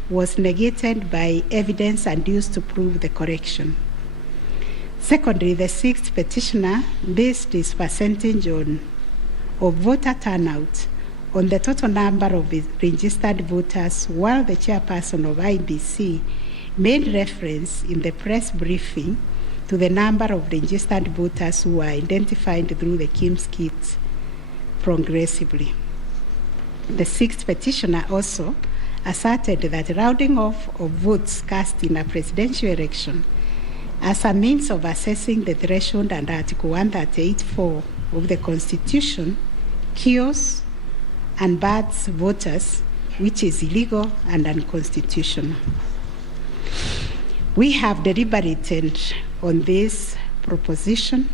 was negated by evidence adduced to prove the correction. Secondly, the 6th petitioner based his percentage of voter turnout on the total number of registered voters, while the chairperson of IBC made reference in the press briefing to the number of registered voters who were identified through the Kim's kits progressively. The 6th petitioner also asserted that rounding off of votes cast in a presidential election as a means of assessing the threshold under Article 138(4) of the Constitution kills and bars voters, which is illegal and unconstitutional. We have deliberated on this proposition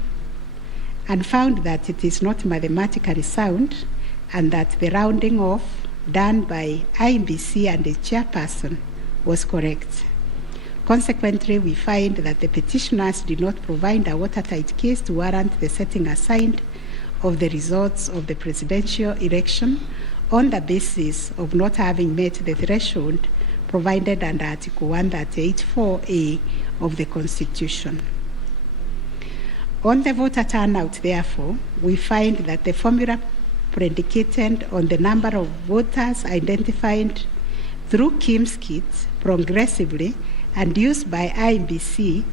and found that it is not mathematically sound and that the rounding off done by IBC and the chairperson was correct. Consequently, we find that the petitioners did not provide a watertight case to warrant the setting aside of the results of the presidential election on the basis of not having met the threshold provided under Article 138(4)(a) of the Constitution. On the voter turnout, therefore, we find that the formula predicated on the number of voters identified through KIMS kits progressively and used by IEBC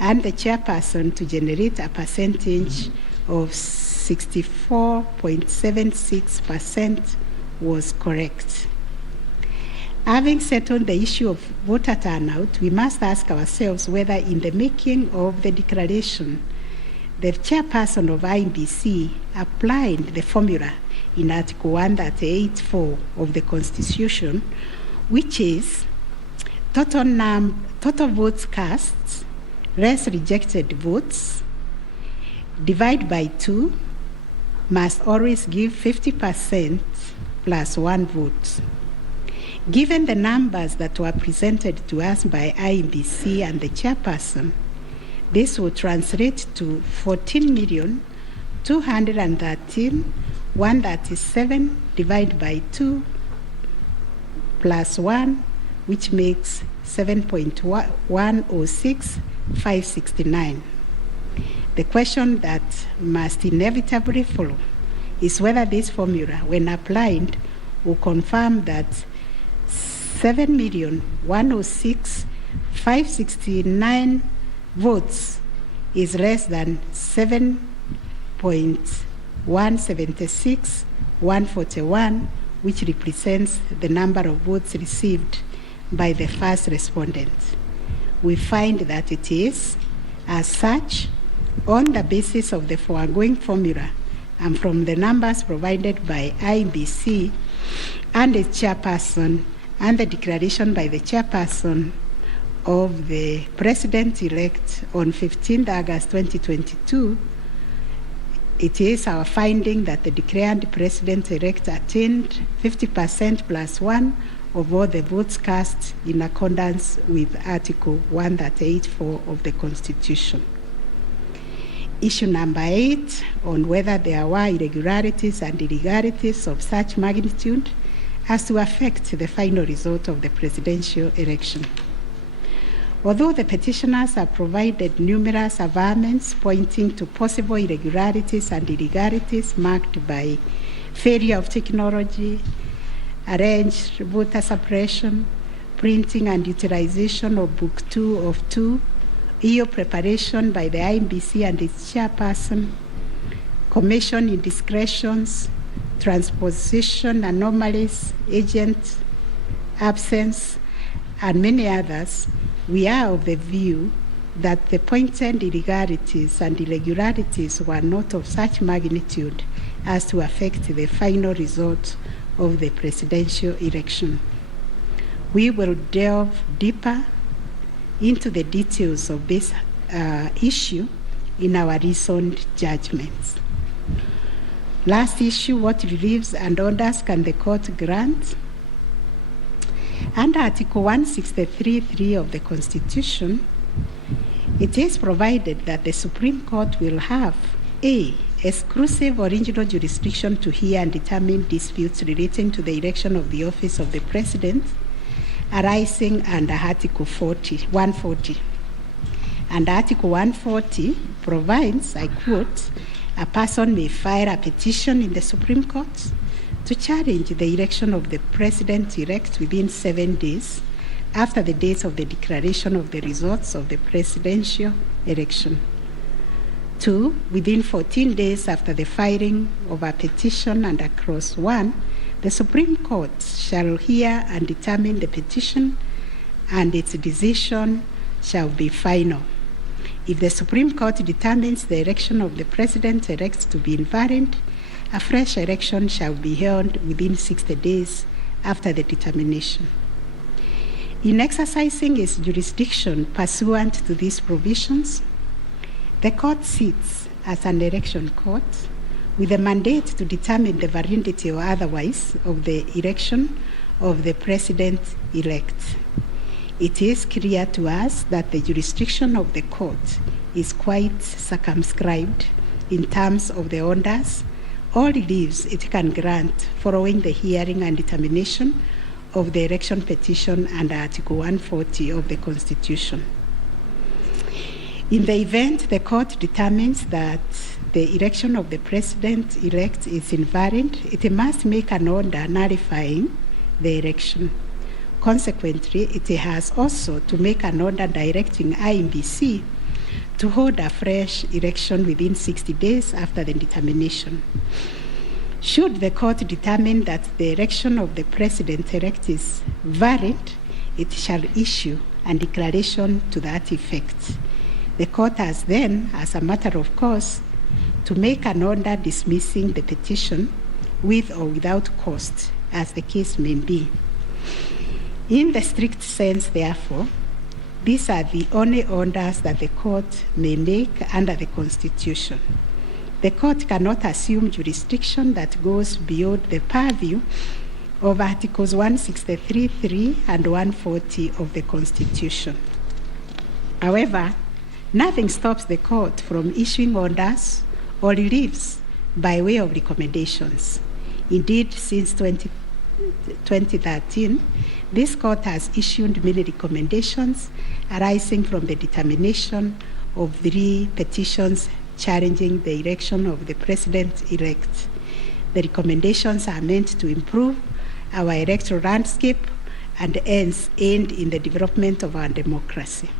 and the chairperson to generate a percentage of 64.76% was correct. Having settled the issue of voter turnout, we must ask ourselves whether in the making of the declaration, the chairperson of IEBC applied the formula in Article 138(4) of the Constitution, which is total votes cast less rejected votes divide by 2 must always give 50% plus 1 vote. Given the numbers that were presented to us by IEBC and the chairperson, this will translate to 14,213,137 divided by 2 plus 1, which makes 7.106,569. The question that must inevitably follow is whether this formula, when applied, will confirm that 7,106,569 votes is less than 7.176,141, which represents the number of votes received by the first respondent. We find that it is, as such, on the basis of the foregoing formula and from the numbers provided by IEBC and its chairperson and the declaration by the chairperson of the president-elect on 15th August 2022, it is our finding that the declared president-elect attained 50% plus 1 of all the votes cast in accordance with Article 138(4) of the Constitution. Issue number 8, on whether there were irregularities and illegalities of such magnitude as to affect the final result of the presidential election. Although the petitioners have provided numerous averments pointing to possible irregularities and illegalities marked by failure of technology, arranged voter suppression, printing and utilization of Book 2 of 2, EU preparation by the IEBC and its chairperson, commission indiscretions, transposition anomalies, agent absence, and many others, we are of the view that the pointed illegalities and irregularities were not of such magnitude as to affect the final result of the presidential election. We will delve deeper into the details of this issue in our recent judgments. Last issue, what reliefs and orders can the court grant? Under Article 163(3) of the Constitution, it is provided that the Supreme Court will have A, exclusive original jurisdiction to hear and determine disputes relating to the election of the office of the President arising under Article 140. And Article 140 provides, I quote, a person may file a petition in the Supreme Court to challenge the election of the President-elect within 7 days after the date of the declaration of the results of the presidential election. 2, within 14 days after the filing of a petition under Clause 1, the Supreme Court shall hear and determine the petition, and its decision shall be final. If the Supreme Court determines the election of the President-elect to be invalid, a fresh election shall be held within 60 days after the determination. In exercising its jurisdiction pursuant to these provisions, the court sits as an election court with a mandate to determine the validity or otherwise of the election of the President-elect. It is clear to us that the jurisdiction of the court is quite circumscribed in terms of the orders or reliefs it can grant following the hearing and determination of the election petition under Article 140 of the Constitution. In the event the court determines that the election of the president-elect is invalid, it must make an order nullifying the election. Consequently, it has also to make an order directing IEBC to hold a fresh election within 60 days after the determination. Should the court determine that the election of the president-elect is valid, it shall issue a declaration to that effect. The court has then, as a matter of course, to make an order dismissing the petition with or without cost, as the case may be. In the strict sense, therefore, these are the only orders that the court may make under the Constitution. The court cannot assume jurisdiction that goes beyond the purview of Articles 163(3) and 140 of the Constitution. However, nothing stops the court from issuing orders or reliefs by way of recommendations. Indeed, since 2013, this court has issued many recommendations arising from the determination of 3 petitions challenging the election of the president-elect. The recommendations are meant to improve our electoral landscape and hence aid in the development of our democracy.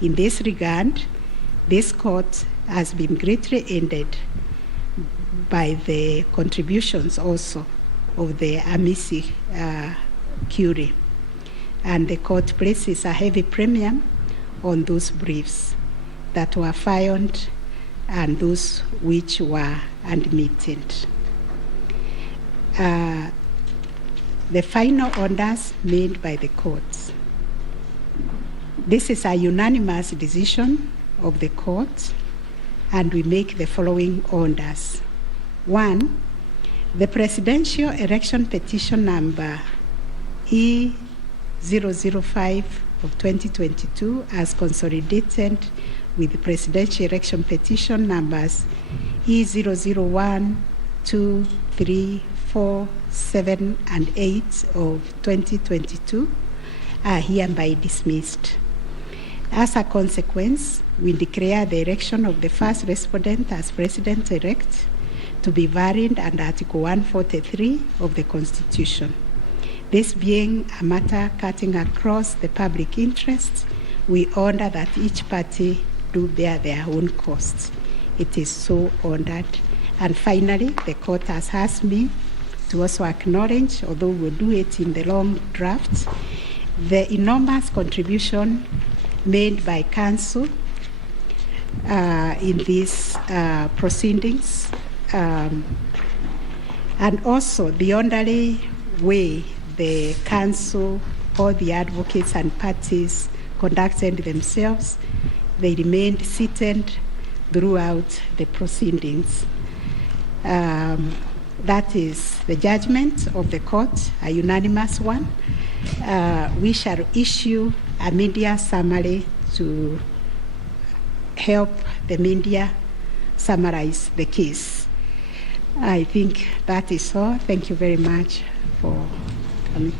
In this regard, this court has been greatly aided by the contributions also of the amici curiae, and the court places a heavy premium on those briefs that were filed and those which were admitted. The final orders made by the courts. This is a unanimous decision of the court, and we make the following orders. 1, the presidential election petition number E005 of 2022 as consolidated with the presidential election petition numbers E001, 2, 3, 4, 7, and 8 of 2022 are hereby dismissed. As a consequence, we declare the election of the first respondent as president-elect to be valid under Article 143 of the Constitution. This being a matter cutting across the public interest, we order that each party do bear their own costs. It is so ordered. And finally, the court has asked me to also acknowledge, although we'll do it in the long draft, the enormous contribution made by counsel in these proceedings, and also the orderly way the counsel, all the advocates and parties conducted themselves. They remained seated throughout the proceedings. That is the judgment of the court, a unanimous one. We shall issue a media summary to help the media summarize the case. I think that is all. Thank you very much for coming.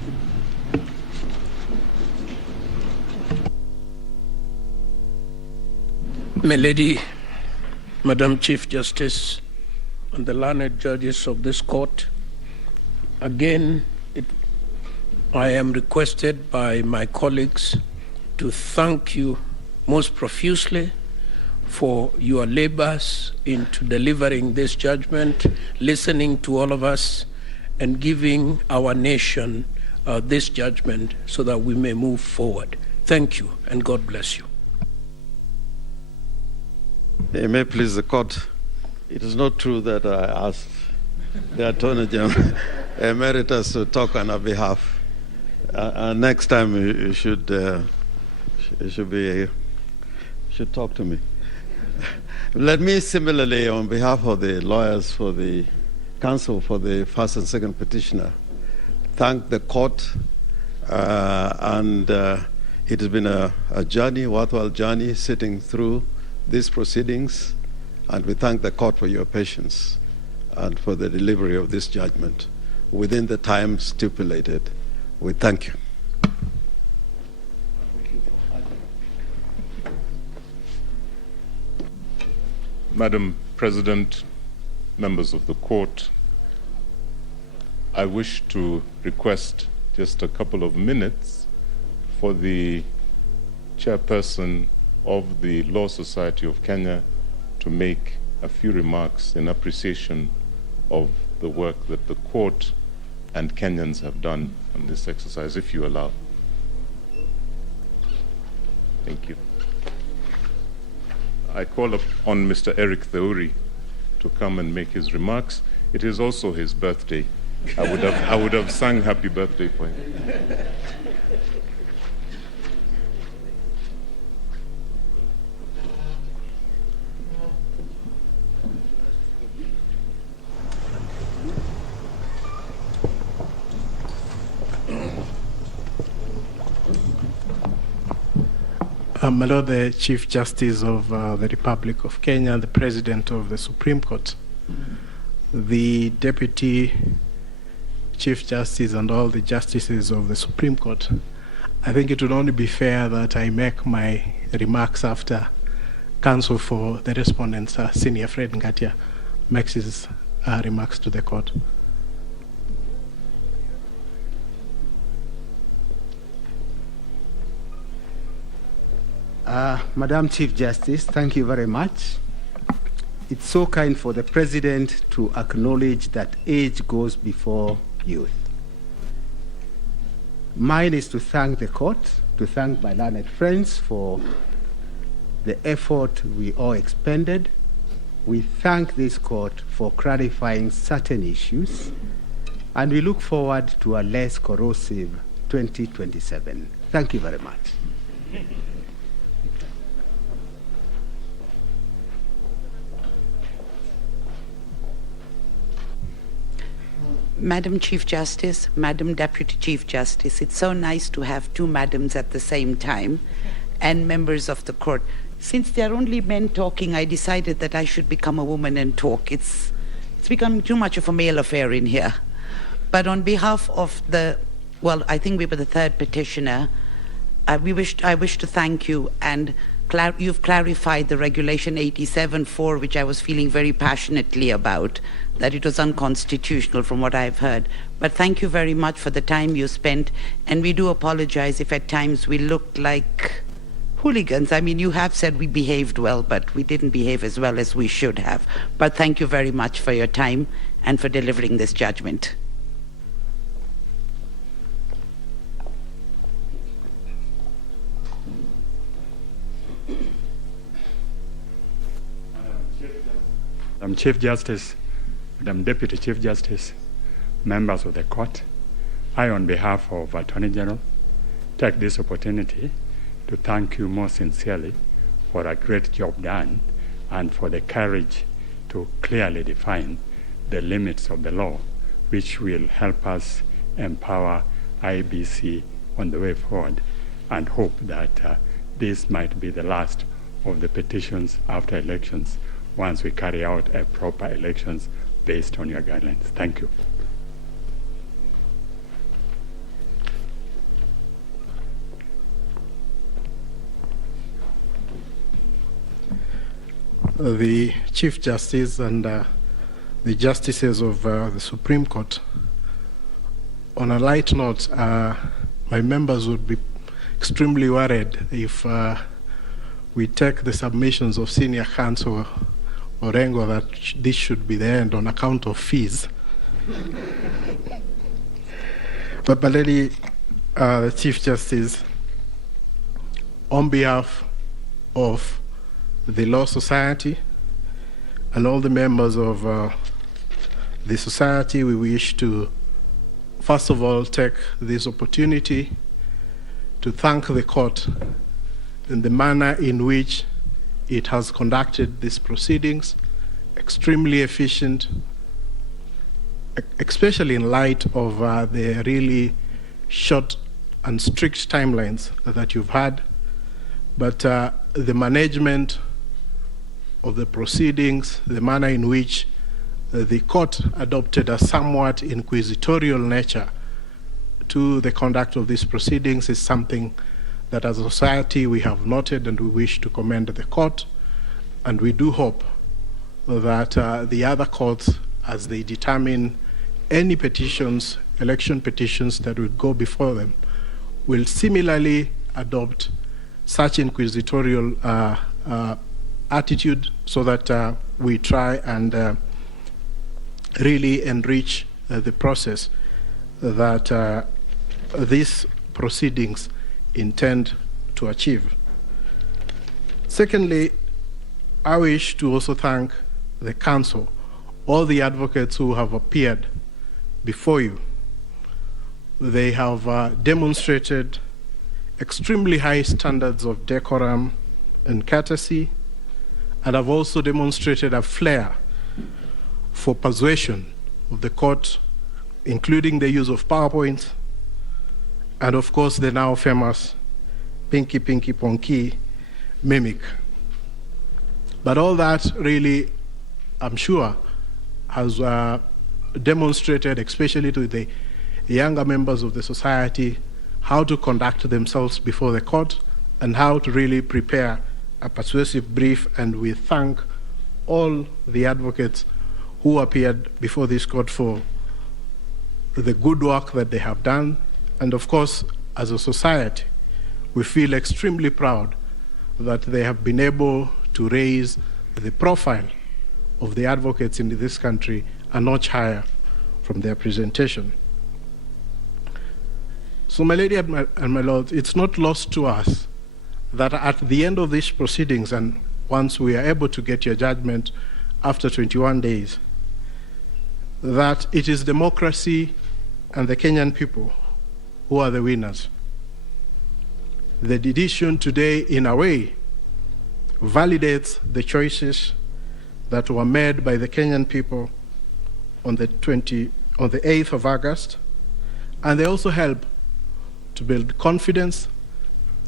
My Lady, Madam Chief Justice, and the learned judges of this court, again, I am requested by my colleagues to thank you most profusely for your labors into delivering this judgment, listening to all of us, and giving our nation this judgment so that we may move forward. Thank you, and God bless you. It may please the court. It is not true that I asked the Attorney General Emeritus to talk on our behalf. Next time you should talk to me. Let me similarly, on behalf of the lawyers for the counsel for the first and second petitioner, thank the court, and it has been a journey, worthwhile journey, sitting through these proceedings, and we thank the court for your patience and for the delivery of this judgment within the time stipulated. We thank you. Madam President, members of the court, I wish to request just a couple of minutes for the chairperson of the Law Society of Kenya to make a few remarks in appreciation of the work that the court and Kenyans have done on this exercise, if you allow. Thank you. I call upon Mr. Eric Theuri to come and make his remarks. It is also his birthday. I would have sung happy birthday for him. My Lord, the Chief Justice of the Republic of Kenya, the President of the Supreme Court, the Deputy Chief Justice and all the Justices of the Supreme Court, I think it would only be fair that I make my remarks after Counsel for the Respondents, Senior Fred Ngatia, makes his remarks to the court. Madam Chief Justice, thank you very much. It's so kind for the President to acknowledge that age goes before youth. Mine is to thank the court, to thank my learned friends for the effort we all expended. We thank this court for clarifying certain issues, and we look forward to a less corrosive 2027. Thank you very much. Madam Chief Justice, Madam Deputy Chief Justice, it's so nice to have two madams at the same time, and members of the court. Since there are only men talking, I decided that I should become a woman and talk. It's becoming too much of a male affair in here. But on behalf of I think we were the third petitioner, I wish to thank you, and you've clarified the Regulation 87.4, which I was feeling very passionately about, that it was unconstitutional from what I've heard. But thank you very much for the time you spent, and we do apologize if at times we looked like hooligans. I mean, you have said we behaved well, but we didn't behave as well as we should have. But thank you very much for your time and for delivering this judgment. Madam Chief Justice, Madam Deputy Chief Justice, members of the court, I, on behalf of Attorney General, take this opportunity to thank you most sincerely for a great job done and for the courage to clearly define the limits of the law, which will help us empower IBC on the way forward, and hope that this might be the last of the petitions after elections once we carry out a proper elections based on your guidelines. Thank you. The Chief Justice and the Justices of the Supreme Court, on a light note, my members would be extremely worried if we take the submissions of Senior Counsel Orengo that this should be the end on account of fees. But Baleli, the Chief Justice, on behalf of the Law Society and all the members of the society, we wish to, first of all, take this opportunity to thank the court in the manner in which it has conducted these proceedings, extremely efficient, especially in light of the really short and strict timelines that you've had. But the management of the proceedings, the manner in which the court adopted a somewhat inquisitorial nature to the conduct of these proceedings is something that as a society we have noted, and we wish to commend the court, and we do hope that the other courts, as they determine any petitions, election petitions that will go before them, will similarly adopt such inquisitorial attitude, so that we try and really enrich the process that these proceedings intend to achieve. Secondly, I wish to also thank the Council, all the advocates who have appeared before you. They have demonstrated extremely high standards of decorum and courtesy, and have also demonstrated a flair for persuasion of the court, including the use of PowerPoint, and of course the now famous Pinky Pinky Ponky mimic. But all that really, I'm sure, has demonstrated, especially to the younger members of the society, how to conduct themselves before the court and how to really prepare a persuasive brief. And we thank all the advocates who appeared before this court for the good work that they have done. And of course, as a society, we feel extremely proud that they have been able to raise the profile of the advocates in this country a notch higher from their presentation. So, my lady and my lord, it's not lost to us that at the end of these proceedings, and once we are able to get your judgment after 21 days, that it is democracy and the Kenyan people who are the winners. The decision today, in a way, validates the choices that were made by the Kenyan people on the 8th of August, and they also help to build confidence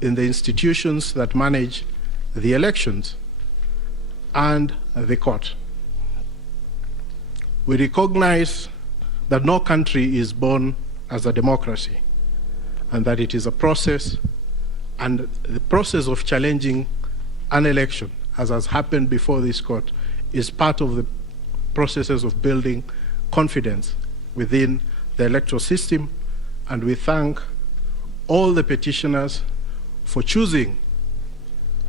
in the institutions that manage the elections and the court. We recognize that no country is born as a democracy, and that it is a process, and the process of challenging an election, as has happened before this court, is part of the processes of building confidence within the electoral system. And we thank all the petitioners for choosing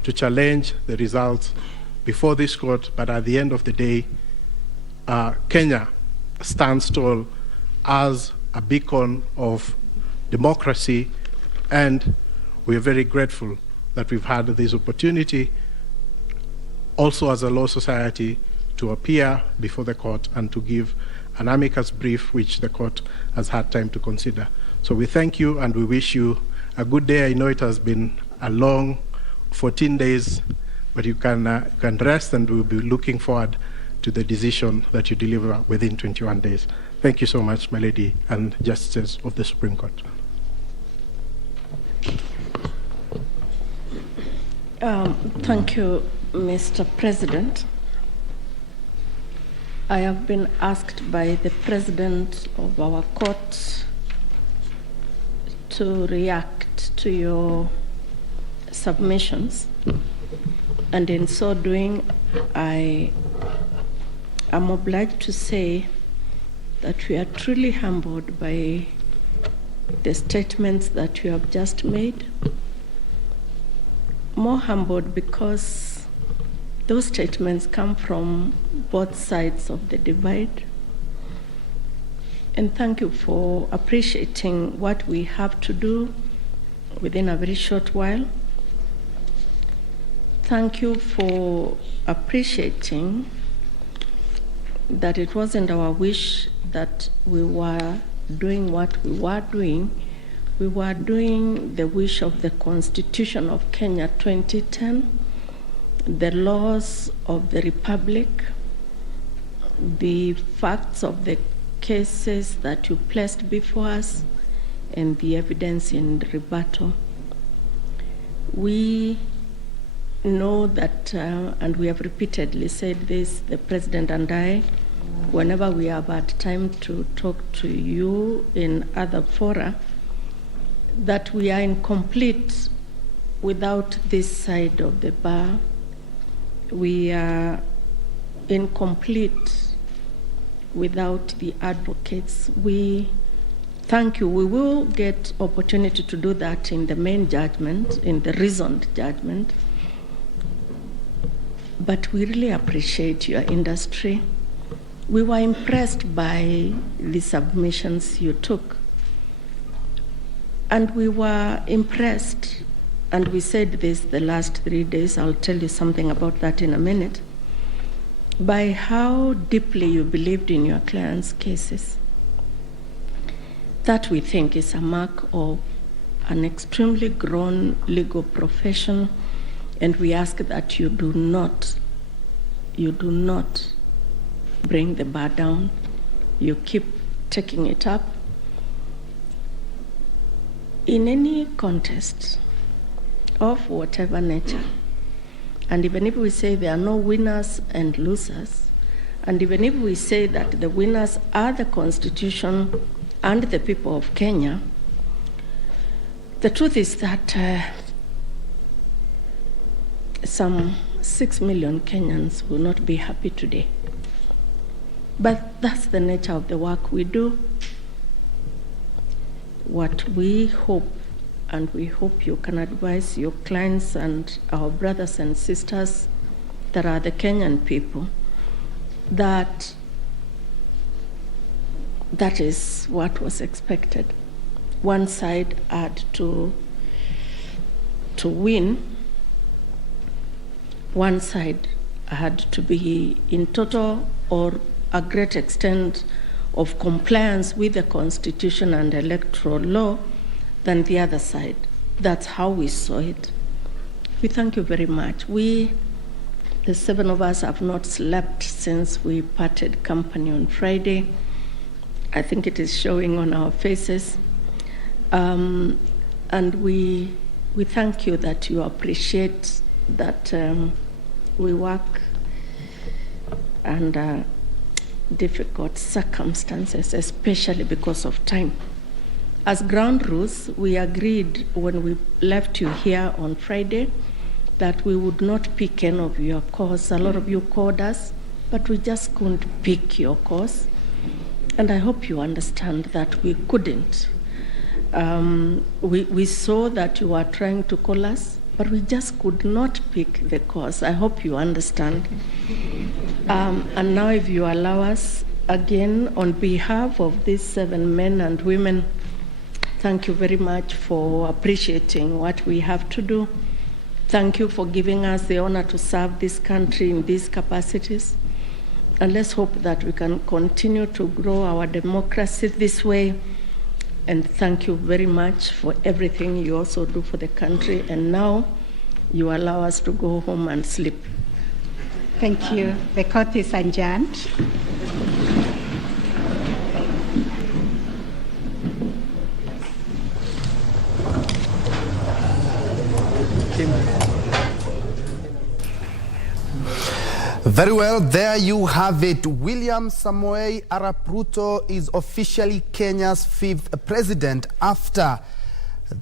to challenge the results before this court. But at the end of the day, Kenya stands tall as a beacon of democracy, and we are very grateful that we've had this opportunity also as a law society to appear before the court and to give an amicus brief which the court has had time to consider. So we thank you and we wish you a good day. I know it has been a long 14 days, but you can rest, and we'll be looking forward to the decision that you deliver within 21 days. Thank you so much, my lady and justices of the Supreme Court. Thank you, Mr. President. I have been asked by the President of our court to react to your submissions, and in so doing, I am obliged to say that we are truly humbled by the statements that you have just made. More humbled because those statements come from both sides of the divide. And thank you for appreciating what we have to do within a very short while. Thank you for appreciating that it wasn't our wish that we were doing what we were doing. We were doing the wish of the Constitution of Kenya 2010, the laws of the Republic, the facts of the cases that you placed before us, and the evidence in rebuttal. We know that, and we have repeatedly said this, the President and I, whenever we have had time to talk to you in other fora, that we are incomplete without this side of the bar. We are incomplete without the advocates. We thank you. We will get opportunity to do that in the main judgment, in the reasoned judgment. But we really appreciate your industry. We were impressed by the submissions you took. And we were impressed, and we said this the last 3 days, I'll tell you something about that in a minute, by how deeply you believed in your clients' cases. That we think is a mark of an extremely grown legal profession, and we ask that you do not bring the bar down. You keep taking it up. In any contest of whatever nature, and even if we say there are no winners and losers, and even if we say that the winners are the Constitution and the people of Kenya, the truth is that some 6 million Kenyans will not be happy today. But that's the nature of the work we do. What we hope, and we hope you can advise your clients and our brothers and sisters that are the Kenyan people, that is what was expected. One side had to win. One side had to be in total or a great extent of compliance with the Constitution and electoral law than the other side. That's how we saw it. We thank you very much. We, the 7 of us, have not slept since we parted company on Friday. I think it is showing on our faces. And we thank you that you appreciate that we work under difficult circumstances, especially because of time. As ground rules, we agreed when we left you here on Friday that we would not pick any of your calls. A lot of you called us, but we just couldn't pick your calls. And I hope you understand that we couldn't. We saw that you were trying to call us, but we just could not pick the calls. I hope you understand. And now if you allow us, again, on behalf of these 7 men and women, thank you very much for appreciating what we have to do. Thank you for giving us the honor to serve this country in these capacities. And let's hope that we can continue to grow our democracy this way. And thank you very much for everything you also do for the country. And now you allow us to go home and sleep. Thank you. The court is adjourned. Very well, there you have it. William Samoei Arap Ruto is officially Kenya's 5th president after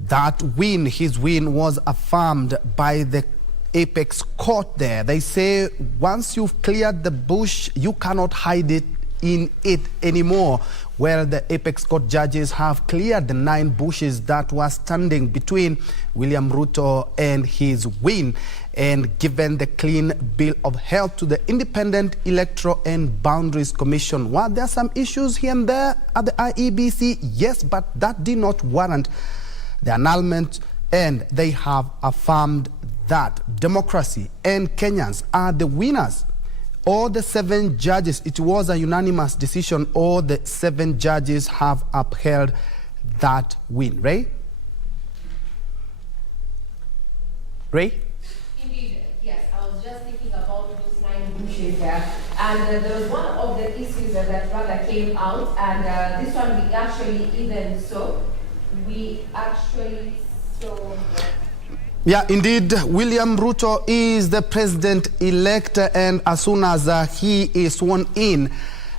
that win. His win was affirmed by the Apex Court there. They say once you've cleared the bush, you cannot hide it in it anymore. Well, the Apex Court judges have cleared the 9 bushes that were standing between William Ruto and his win, and given the clean bill of health to the Independent Electoral and Boundaries Commission. While there are some issues here and there at the IEBC, yes, but that did not warrant the annulment, and they have affirmed that democracy and Kenyans are the winners. All the 7 judges, it was a unanimous decision, all the 7 judges have upheld that win. Ray? Indeed, yes. I was just thinking about those 9 bushes there. And there was one of the issues that rather came out, and this one we actually even saw. Yeah, indeed, William Ruto is the president-elect, and as soon as he is sworn in,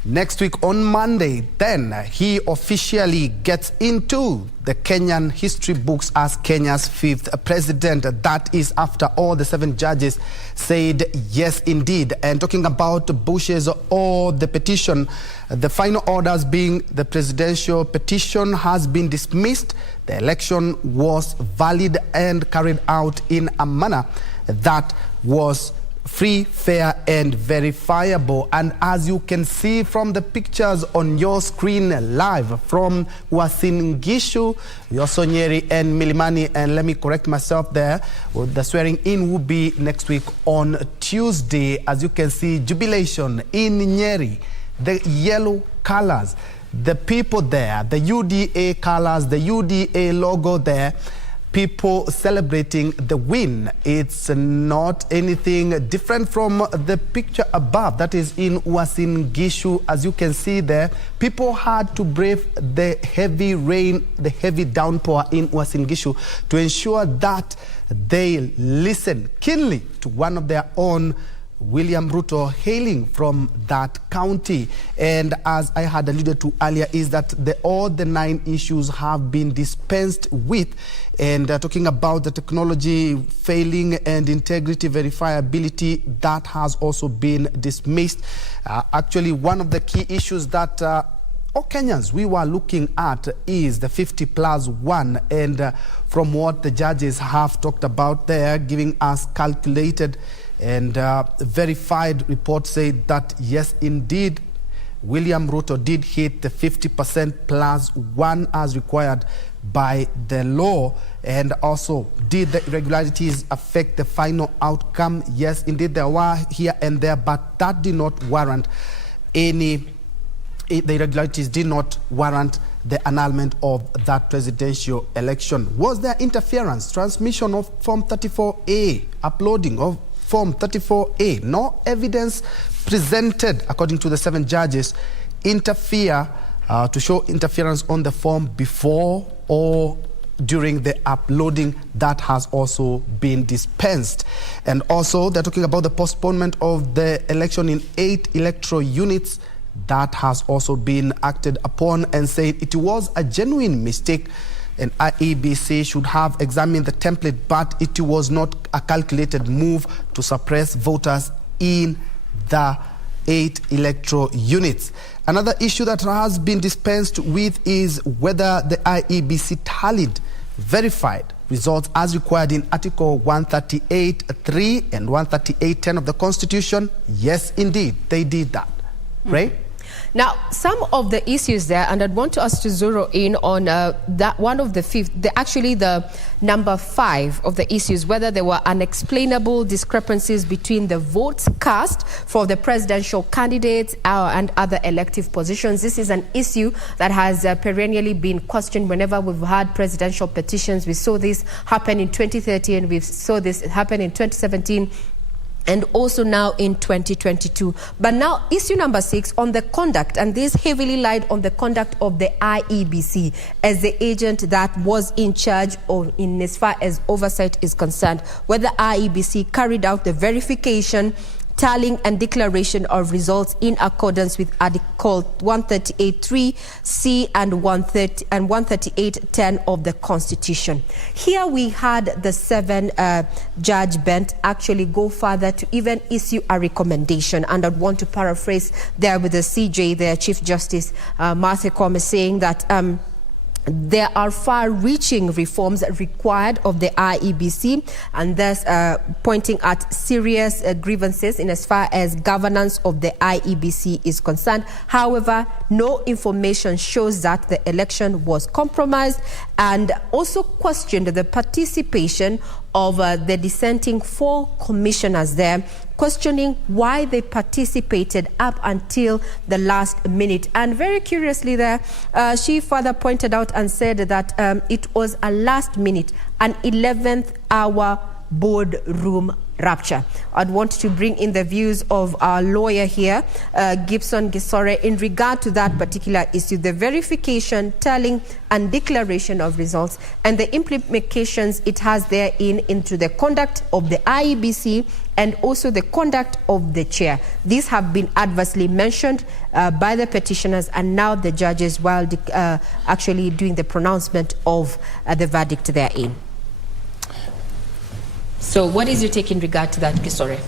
Next week on Monday, then he officially gets into the Kenyan history books as Kenya's 5th president. That is after all the 7 judges said yes indeed. And talking about Bush's or the petition, the final orders being the presidential petition has been dismissed. The election was valid and carried out in a manner that was free, fair, and verifiable. And as you can see from the pictures on your screen live from Uasin Gishu, Yosonyeri, and Milimani, and let me correct myself there, the swearing in will be next week on Tuesday. As you can see, jubilation in Nyeri, the yellow colors, the people there, the UDA colors, the UDA logo there, people celebrating the win. It's not anything different from the picture above that is in Uasin Gishu. As you can see there, people had to brave the heavy rain, the heavy downpour in Uasin Gishu to ensure that they listen keenly to one of their own, William Ruto, hailing from that county. And as I had alluded to earlier, is that all the 9 issues have been dispensed with. And talking about the technology failing and integrity verifiability, that has also been dismissed. Actually, one of the key issues that all Kenyans we were looking at is the 50+1. And from what the judges have talked about there, giving us calculated and verified reports say that yes, indeed, William Ruto did hit the 50%+1 as required by the law. And also, did the irregularities affect the final outcome? Yes, indeed, there were here and there, but that did not warrant the irregularities did not warrant the annulment of that presidential election. Was there interference, transmission of Form 34A, uploading of Form 34A? No evidence presented, according to the 7 judges, to show interference on the form before or during the uploading. That has also been dispensed. And also, they're talking about the postponement of the election in 8 electoral units. That has also been acted upon and said it was a genuine mistake. And IEBC should have examined the template, but it was not a calculated move to suppress voters in the 8 electoral units. Another issue that has been dispensed with is whether the IEBC tallied verified results as required in Article 138.3 and 138.10 of the Constitution. Yes, indeed, they did that. Right? Now, some of the issues there, and I'd want us to zero in on that one of the 5th, actually the number 5 of the issues, whether there were unexplainable discrepancies between the votes cast for the presidential candidates and other elective positions. This is an issue that has perennially been questioned whenever we've had presidential petitions. We saw this happen in 2013, we saw this happen in 2017, and also now in 2022. But now issue number 6 on the conduct, and this heavily lied on the conduct of the IEBC as the agent that was in charge or in as far as oversight is concerned, whether IEBC carried out the verification, tallying and declaration of results in accordance with Article 138.3C and 138.10 of the Constitution. Here we had the 7 judge bench actually go further to even issue a recommendation, and I'd want to paraphrase there with the CJ, their Chief Justice Martha Koome, saying that there are far-reaching reforms required of the IEBC, and thus pointing at serious grievances in as far as governance of the IEBC is concerned. However, no information shows that the election was compromised, and also questioned the participation of the dissenting 4 commissioners there, questioning why they participated up until the last minute. And very curiously there, she further pointed out and said that it was a last minute, an 11th hour boardroom rapture. I'd want to bring in the views of our lawyer here, Gibson Gisore, in regard to that particular issue, the verification, tallying and declaration of results and the implications it has therein into the conduct of the IEBC and also the conduct of the chair. These have been adversely mentioned by the petitioners and now the judges while actually doing the pronouncement of the verdict therein. So what is your take in regard to that, Gisore?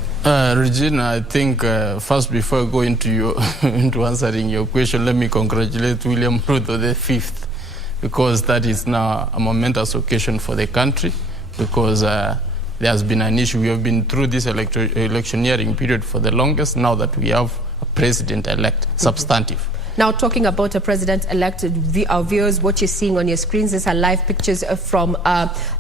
Regina, I think first before I go into into answering your question, let me congratulate William Ruto the 5th, because that is now a momentous occasion for the country, because there has been an issue. We have been through this electioneering period for the longest, now that we have a president-elect, substantive. Now, talking about a president-elect, our viewers, what you're seeing on your screens is live pictures from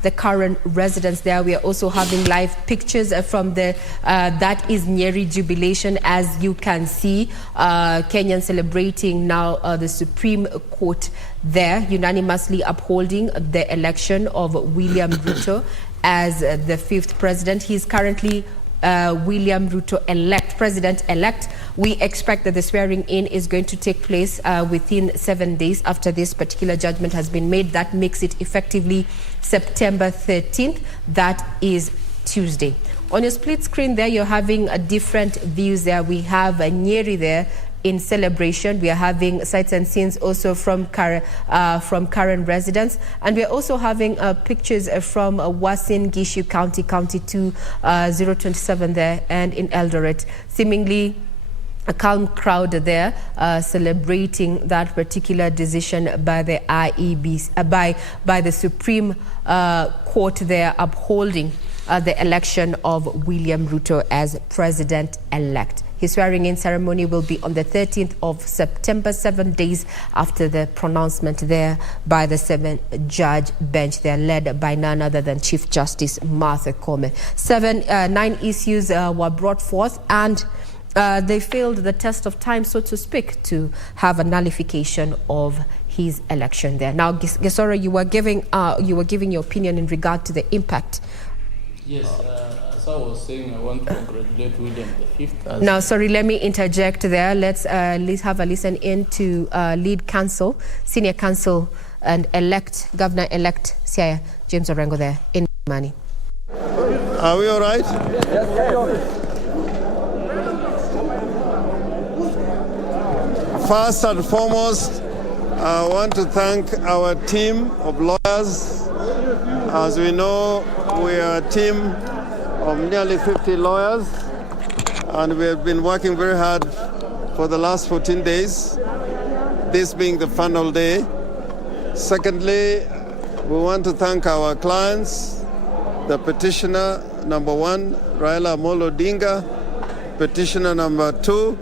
the current residence there. We are also having live pictures from the, that is Nyeri jubilation, as you can see. Kenyan celebrating now the Supreme Court there, unanimously upholding the election of William Ruto as the 5th president. He's currently William Ruto president-elect. We expect that the swearing in is going to take place within 7 days after this particular judgment has been made. That makes it effectively September 13th. That is Tuesday. On your split screen there, you're having different views there. We have Nyeri there in celebration. We are having sights and scenes also from current residents, and we are also having pictures from Uasin Gishu County, County 2, 027 there, and in Eldoret. Seemingly a calm crowd there celebrating that particular decision by the IEBC, by the Supreme Court there, upholding the election of William Ruto as president-elect. His swearing-in ceremony will be on the 13th of September, 7 days after the pronouncement there by the 7-judge bench there, led by none other than Chief Justice Martha Koome. 9 issues were brought forth, and they failed the test of time, so to speak, to have a nullification of his election there. Now, Gisore, you were giving your opinion in regard to the impact. Yes, as I was saying, I want to congratulate William the 5th. Now, sorry, let me interject there. Let's have a listen in to lead counsel, senior counsel, and governor-elect Siaya James Orengo there in Mani. Are we all right? First and foremost, I want to thank our team of lawyers. As we know, we are a team of nearly 50 lawyers, and we have been working very hard for the last 14 days, this being the final day. Secondly, we want to thank our clients, the petitioner number 1, Raila Amolo Odinga, petitioner number 2,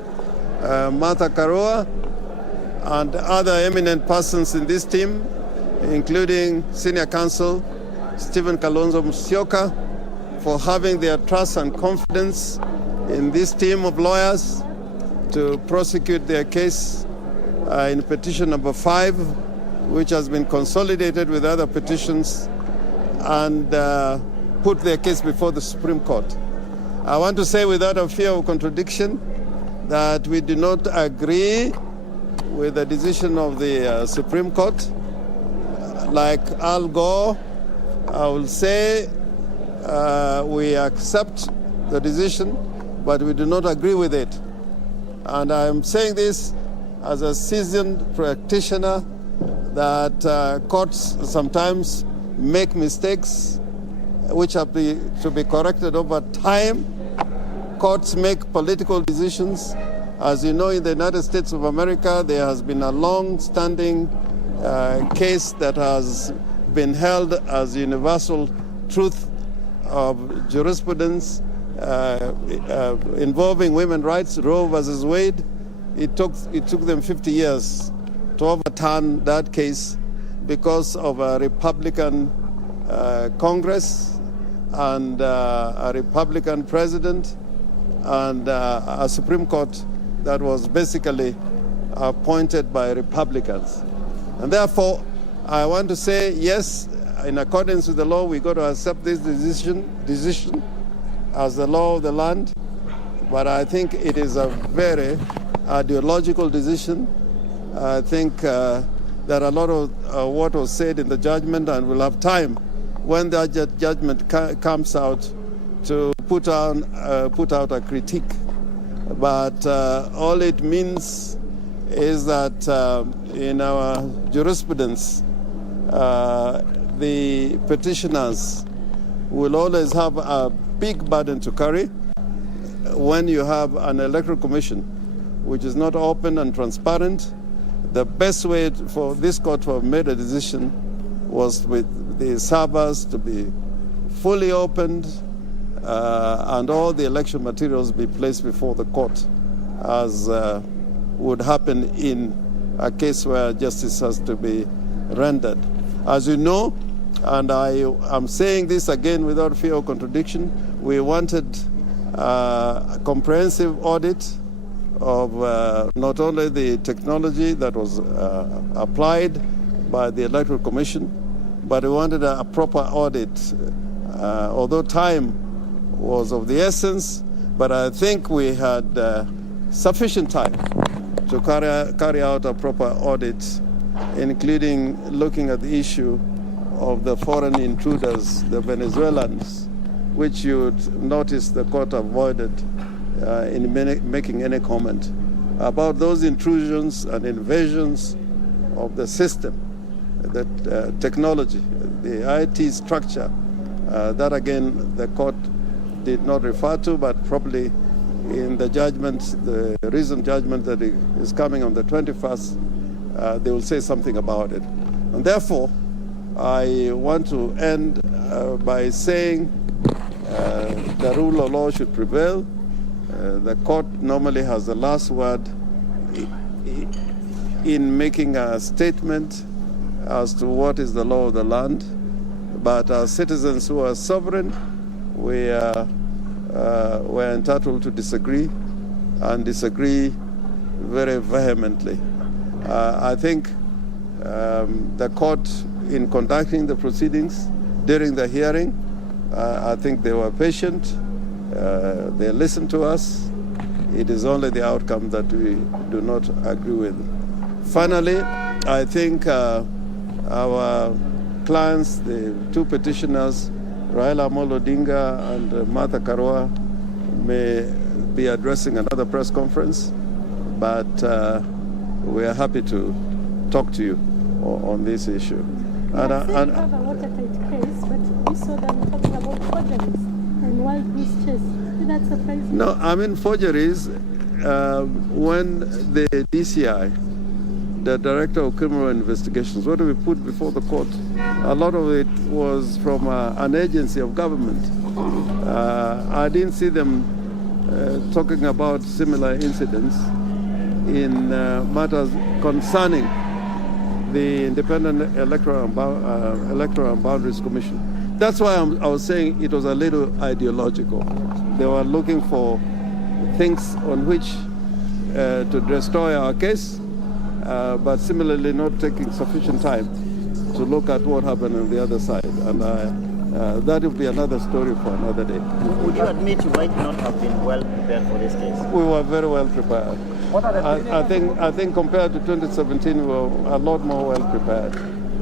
Martha Karua, and other eminent persons in this team, including senior counsel Stephen Kalonzo Musyoka, for having their trust and confidence in this team of lawyers to prosecute their case in petition number 5, which has been consolidated with other petitions, and put their case before the Supreme Court. I want to say without a fear of contradiction that we do not agree with the decision of the Supreme Court. Like Al Gore, I will say we accept the decision, but we do not agree with it. And I'm saying this as a seasoned practitioner that courts sometimes make mistakes which have to be corrected over time. Courts make political decisions. As you know, in the United States of America, there has been a long-standing case that has been held as universal truth of jurisprudence involving women's rights, Roe versus Wade. It took them 50 years to overturn that case because of a Republican Congress and a Republican president and a Supreme Court that was basically appointed by Republicans. And therefore, I want to say, yes, in accordance with the law, we got to accept this decision. as the law of the land, but I think it is a very ideological decision. I think there are a lot of what was said in the judgment, and we'll have time when that judgment comes out to put out a critique. But all it means is that in our jurisprudence, the petitioners will always have a big burden to carry when you have an electoral commission which is not open and transparent. The best way for this court to have made a decision was with the servers to be fully opened and all the election materials be placed before the court, as would happen in a case where justice has to be rendered. As you know, and I am saying this again without fear of contradiction, we wanted a comprehensive audit of not only the technology that was applied by the Electoral Commission, but we wanted a proper audit. Although time was of the essence, but I think we had sufficient time to carry out a proper audit, including looking at the issue of the foreign intruders, the Venezuelans, which you'd notice the court avoided in making any comment about those intrusions and invasions of the system, the technology, the IT structure. That again, the court did not refer to, but probably in the judgment, the recent judgment that is coming on the 21st, they will say something about it. And therefore, I want to end by saying the rule of law should prevail. The court normally has the last word in making a statement as to what is the law of the land. But as citizens who are sovereign, we're entitled to disagree, and disagree very vehemently. I think the court, in conducting the proceedings during the hearing, I think they were patient. They listened to us. It is only the outcome that we do not agree with. Finally, I think our clients, the two petitioners, Raila Amolo Odinga and Martha Karua, may be addressing another press conference, but we are happy to talk to you on this issue. And have a watertight case, but we saw them talking about forgeries and wild goose chase. Did that surprise you? No, I mean forgeries. When the DCI, the Director of Criminal Investigations, what do we put before the court? A lot of it was from an agency of government. I didn't see them talking about similar incidents in matters concerning the Independent Electoral and Boundaries Commission. That's why I was saying it was a little ideological. They were looking for things on which to destroy our case, but similarly not taking sufficient time to look at what happened on the other side. And that will be another story for another day. Would you admit you might not have been well prepared for this case? We were very well prepared. What are the I think compared to 2017, we were a lot more well prepared.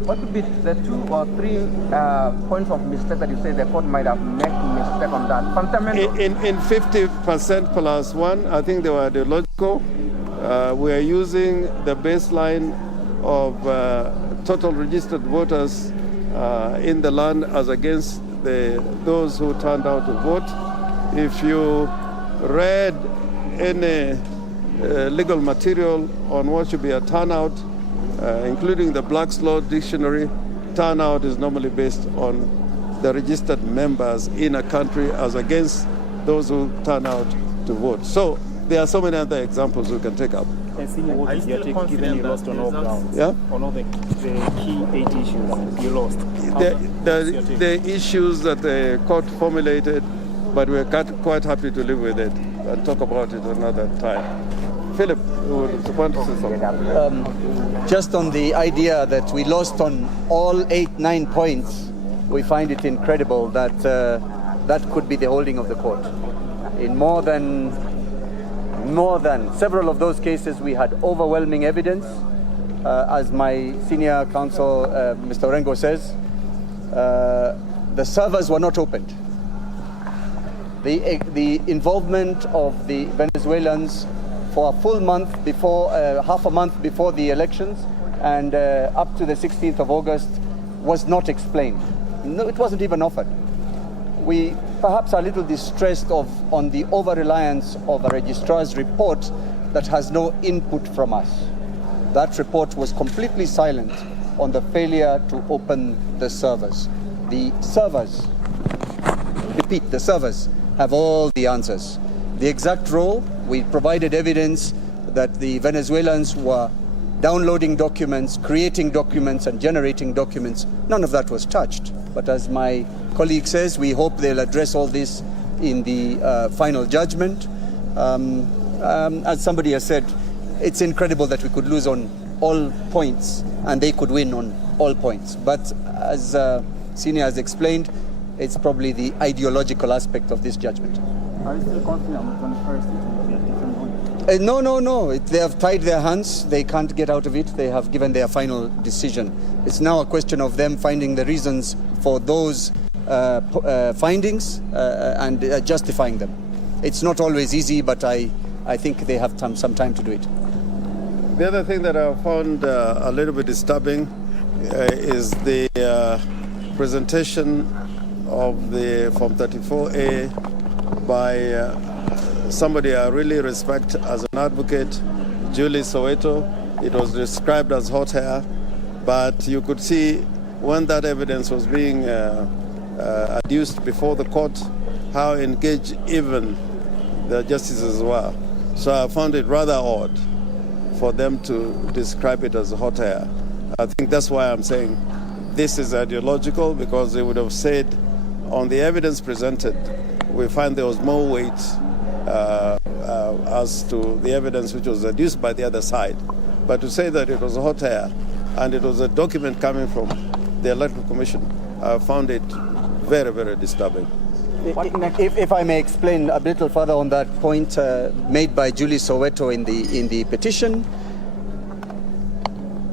What would be the 2 or 3 points of mistake that you say the court might have made mistake on that? Fundamental. In 50% plus 1, I think they were ideological. We are using the baseline of total registered voters in the land as against those who turned out to vote. If you read any legal material on what should be a turnout, including the Black's Law Dictionary, turnout is normally based on the registered members in a country as against those who turn out to vote. So there are so many other examples we can take up. What is your take, given you lost on all grounds? Yeah? On all the key 8 issues you lost? The issues that the court formulated, but we're quite happy to live with it and talk about it another time. Philip, you want to say something? Just on the idea that we lost on all 8-9 points, we find it incredible that that could be the holding of the court. In more than several of those cases, we had overwhelming evidence. As my senior counsel, Mr. Orengo says, the servers were not opened. The involvement of the Venezuelans for a full month before, half a month before the elections and up to the 16th of August was not explained. No, it wasn't even offered. We perhaps are a little distressed on the over-reliance of a registrar's report that has no input from us. That report was completely silent on the failure to open the servers. The servers, repeat, the servers have all the answers. The exact role, we provided evidence that the Venezuelans were downloading documents, creating documents, and generating documents. None of that was touched. But as my colleague says, we hope they'll address all this in the final judgment. As somebody has said, it's incredible that we could lose on all points and they could win on all points. But as Senior has explained, it's probably the ideological aspect of this judgment. Are you still confident on the first it will be a different one? No. They have tied their hands. They can't get out of it. They have given their final decision. It's now a question of them finding the reasons for those findings and justifying them. It's not always easy, but I think they have some time to do it. The other thing that I found a little bit disturbing is the presentation of the Form 34A by somebody I really respect as an advocate, Julie Soweto. It was described as hot air, but you could see when that evidence was being adduced before the court, how engaged even the justices were. So I found it rather odd for them to describe it as hot air. I think that's why I'm saying this is ideological, because they would have said on the evidence presented, we find there was more weight as to the evidence which was adduced by the other side. But to say that it was hot air and it was a document coming from the Electoral Commission, I found it very, very disturbing. If I may explain a little further on that point made by Julie Soweto in the petition,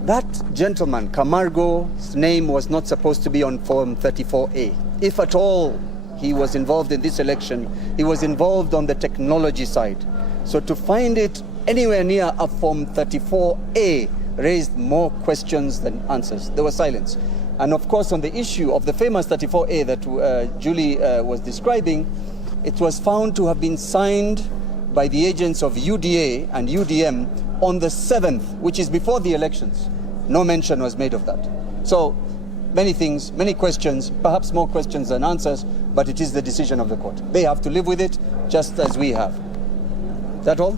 that gentleman, Camargo's name was not supposed to be on Form 34A. If at all he was involved in this election, he was involved on the technology side. So to find it anywhere near a Form 34A raised more questions than answers. There was silence. And of course, on the issue of the famous 34A that Julie was describing, it was found to have been signed by the agents of UDA and UDM on the 7th, which is before the elections. No mention was made of that. So many things, many questions, perhaps more questions than answers, but it is the decision of the court. They have to live with it just as we have. Is that all?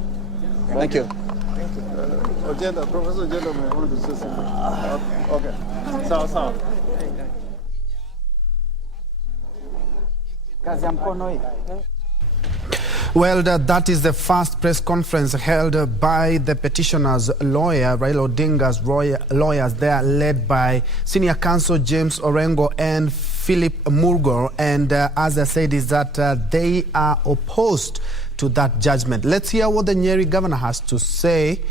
Thank you. Professor Agenda, I wanted to say something. Okay. Sawa. Well, that is the first press conference held by the petitioner's lawyer, Raila Odinga's lawyers. They are led by Senior Counsel James Orengo and Philip Murgor. And as I said, is that they are opposed to that judgment. Let's hear what the Nyeri governor has to say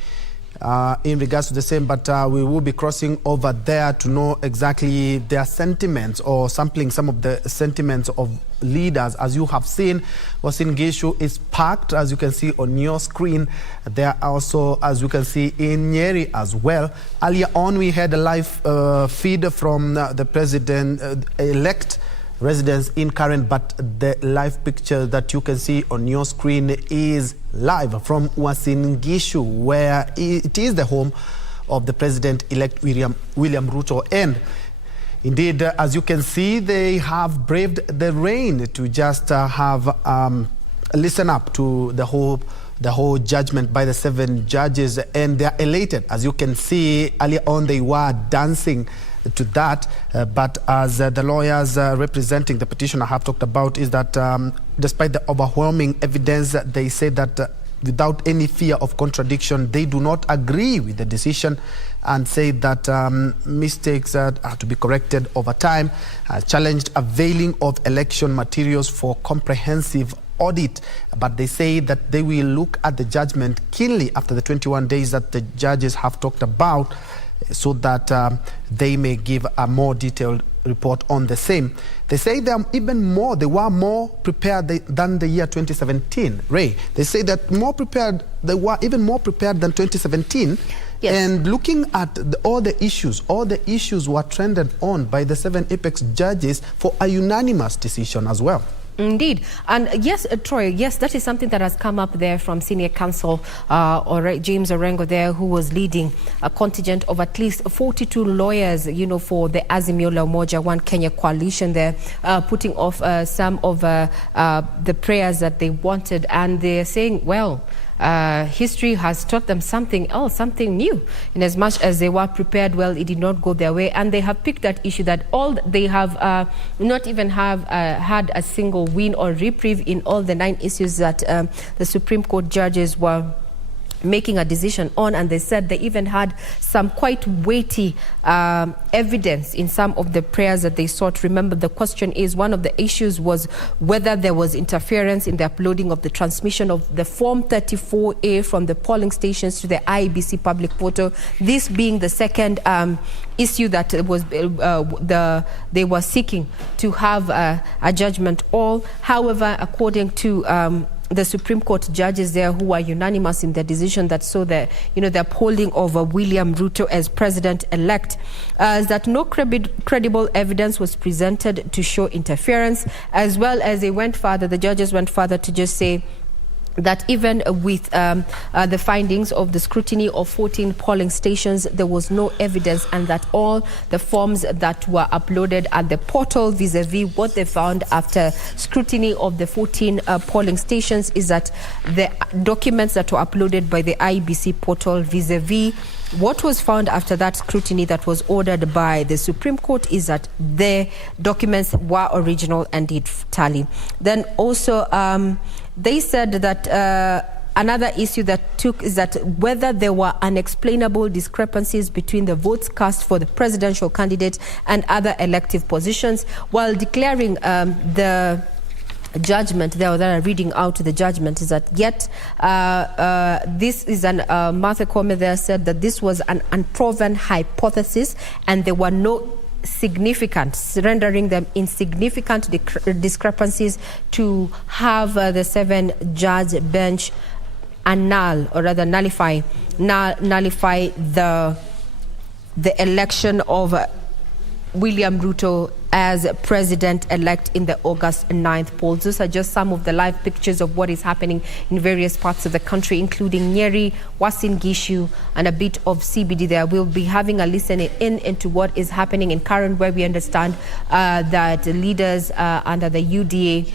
in regards to the same, but we will be crossing over there to know exactly their sentiments or sampling some of the sentiments of leaders. As you have seen, Uasin Gishu is packed, as you can see on your screen. There are also, as you can see, in Nyeri as well. Earlier on, we had a live feed from the president-elect residents in Karen, but the live picture that you can see on your screen is live from Uasin Gishu, where it is the home of the president-elect William Ruto. And indeed, as you can see, they have braved the rain to just listen up to the whole judgment by the 7 judges, and they are elated. As you can see, earlier on they were dancing to that, but as the lawyers representing the petitioner have talked about, is that despite the overwhelming evidence, they say that without any fear of contradiction. They do not agree with the decision and say that mistakes are to be corrected over time, challenged availing of election materials for comprehensive audit, but they say that they will look at the judgment keenly after the 21 days that the judges have talked about, so that they may give a more detailed report on the same. They say they were more prepared than the year 2017. Ray, they say that they were even more prepared than 2017. Yes. And looking at all the issues were trended on by the 7 apex judges for a unanimous decision as well. Indeed. And yes, Troy, yes, that is something that has come up there from Senior Counsel James Orengo there, who was leading a contingent of at least 42 lawyers, for the Azimio la Umoja One Kenya coalition there, putting off some of the prayers that they wanted. And they're saying, well, history has taught them something else, something new. In as much as they were prepared, well, it did not go their way, and they have picked that issue that they have not even have had a single win or reprieve in all the 9 issues that the Supreme Court judges were making a decision on, and they said they even had some quite weighty evidence in some of the prayers that they sought. Remember, the question is, one of the issues was whether there was interference in the uploading of the transmission of the Form 34A from the polling stations to the IEBC public portal. This being the second issue that was they were seeking to have a judgment all. However, according to the Supreme Court judges there, who are unanimous in their decision that saw the upholding of William Ruto as president-elect, is that no credible evidence was presented to show interference, as well as the judges went further to just say that even with the findings of the scrutiny of 14 polling stations, there was no evidence, and that all the forms that were uploaded at the portal vis-a-vis what they found after scrutiny of the 14 polling stations is that the documents that were uploaded by the IEBC portal vis-a-vis what was found after that scrutiny that was ordered by the Supreme Court is that the documents were original and did tally. Then also they said that another issue that took is that whether there were unexplainable discrepancies between the votes cast for the presidential candidate and other elective positions, while declaring the judgment there, that are reading out the judgment, is that yet this is Martha Koome there said that this was an unproven hypothesis and there were no rendering them insignificant discrepancies to have the 7-judge bench nullify the election of William Ruto as president-elect in the August 9th polls. Those are just some of the live pictures of what is happening in various parts of the country, including Nyeri, Uasin Gishu, and a bit of CBD there. We'll be having a listen into what is happening in Karen, where we understand that leaders under the UDA,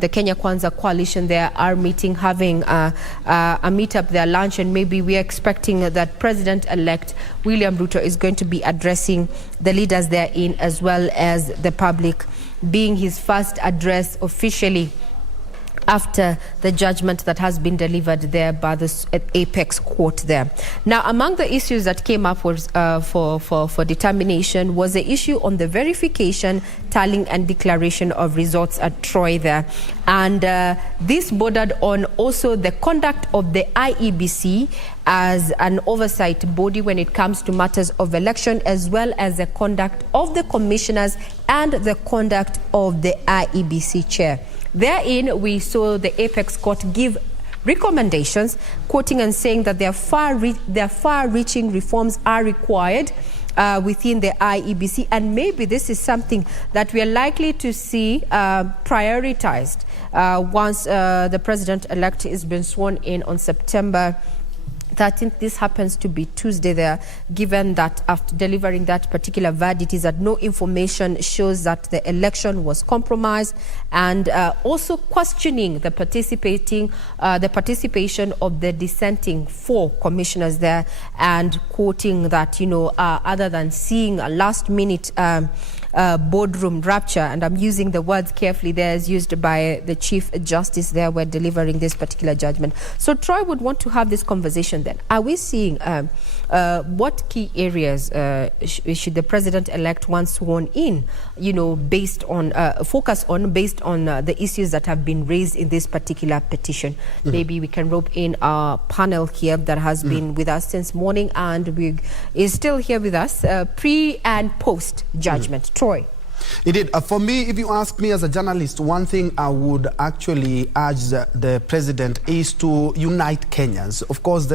the Kenya Kwanza coalition there, are meeting, having a meetup there, lunch, and maybe we are expecting that President-elect William Ruto is going to be addressing the leaders therein, as well as the public, being his first address officially after the judgment that has been delivered there by the Apex Court there. Now, among the issues that came up was, for determination was the issue on the verification, tallying and declaration of results at Troy there. And this bordered on also the conduct of the IEBC as an oversight body when it comes to matters of election, as well as the conduct of the commissioners and the conduct of the IEBC chair. Therein, we saw the Apex Court give recommendations, quoting and saying that their far-reaching reforms are required within the IEBC, and maybe this is something that we are likely to see prioritized once the president-elect has been sworn in on September 13th. This happens to be Tuesday there, given that after delivering that particular verdict is that no information shows that the election was compromised, and also questioning the participation of the dissenting 4 commissioners there, and quoting that, other than seeing a last-minute boardroom rapture, and I'm using the words carefully there as used by the Chief Justice there when delivering this particular judgment. So Troy would want to have this conversation then. Are we seeing what key areas should the President-elect, once sworn in, based on focus on based on the issues that have been raised in this particular petition? Maybe we can rope in our panel here that has been with us since morning and is still here with us pre and post judgment. Troy. Indeed. For me, if you ask me as a journalist, one thing I would actually urge the president is to unite Kenyans. Of course,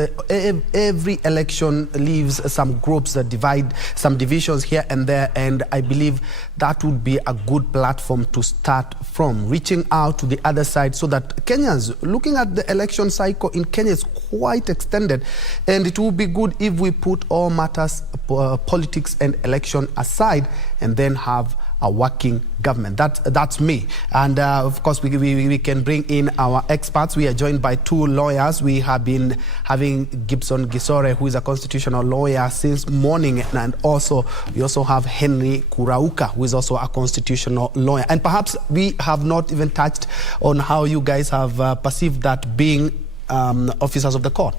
every election leaves some groups that divide, some divisions here and there, and I believe that would be a good platform to start from, reaching out to the other side so that Kenyans, looking at the election cycle in Kenya is quite extended, and it would be good if we put all matters, politics and election aside, and then have a working government. That's me. And of course, we can bring in our experts. We are joined by two lawyers. We have been having Gibson Gisore, who is a constitutional lawyer since morning, and also we also have Henry Kurauka, who is also a constitutional lawyer. And perhaps we have not even touched on how you guys have perceived that being officers of the court.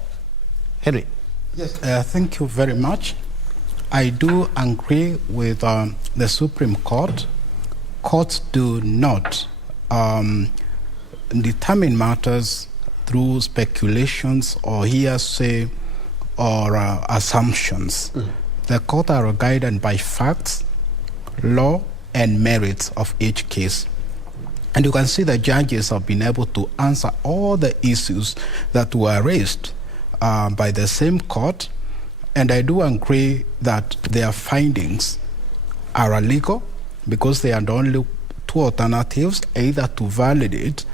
Henry. Yes. Thank you very much. I do agree with the Supreme Court. Courts do not determine matters through speculations or hearsay or assumptions. The court are guided by facts, law, and merits of each case. And you can see the judges have been able to answer all the issues that were raised by the same court. And I do agree that their findings are illegal because they are the only two alternatives, either to validate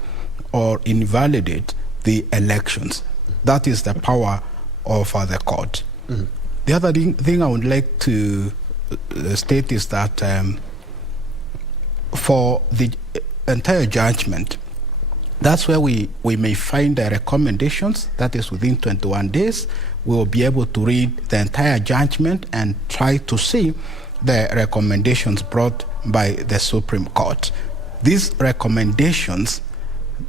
or invalidate the elections. That is the power of the court. The other thing I would like to state is that for the entire judgment, that's where we may find the recommendations. That is within 21 days. We will be able to read the entire judgment and try to see the recommendations brought by the Supreme Court. These recommendations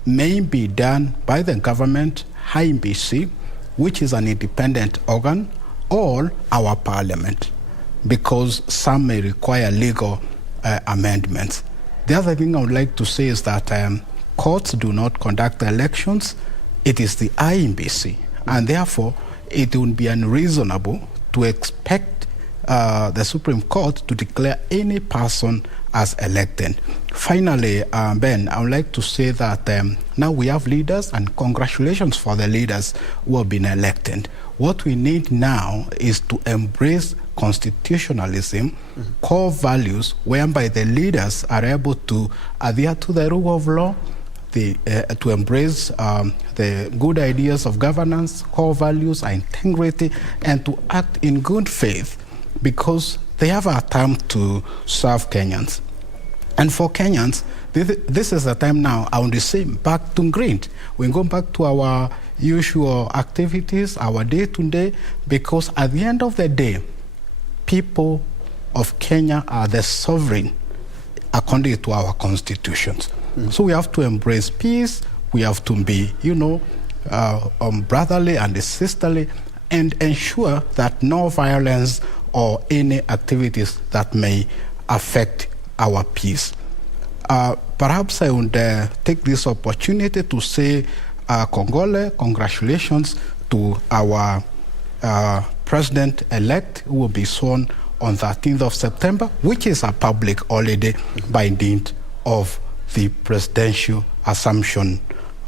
may be done by the government, KBC, which is an independent organ, or our parliament, because some may require legal amendments. The other thing I would like to say is that courts do not conduct elections. It is the IEBC, and therefore it would be unreasonable to expect the Supreme Court to declare any person as elected. Finally, Ben, I would like to say that now we have leaders, and congratulations for the leaders who have been elected. What we need now is to embrace constitutionalism, core values, whereby the leaders are able to adhere to the rule of law, to embrace the good ideas of governance, core values, integrity, and to act in good faith, because they have a time to serve Kenyans. And for Kenyans, this is the time now, I want to say, back to green. We go back to our usual activities, our day-to-day, because at the end of the day, people of Kenya are the sovereign according to our constitutions. So we have to embrace peace, we have to be, brotherly and sisterly, and ensure that no violence or any activities that may affect our peace. Perhaps I would take this opportunity to say congratulations to our President-elect, who will be sworn on 13th of September, which is a public holiday by dint of the presidential assumption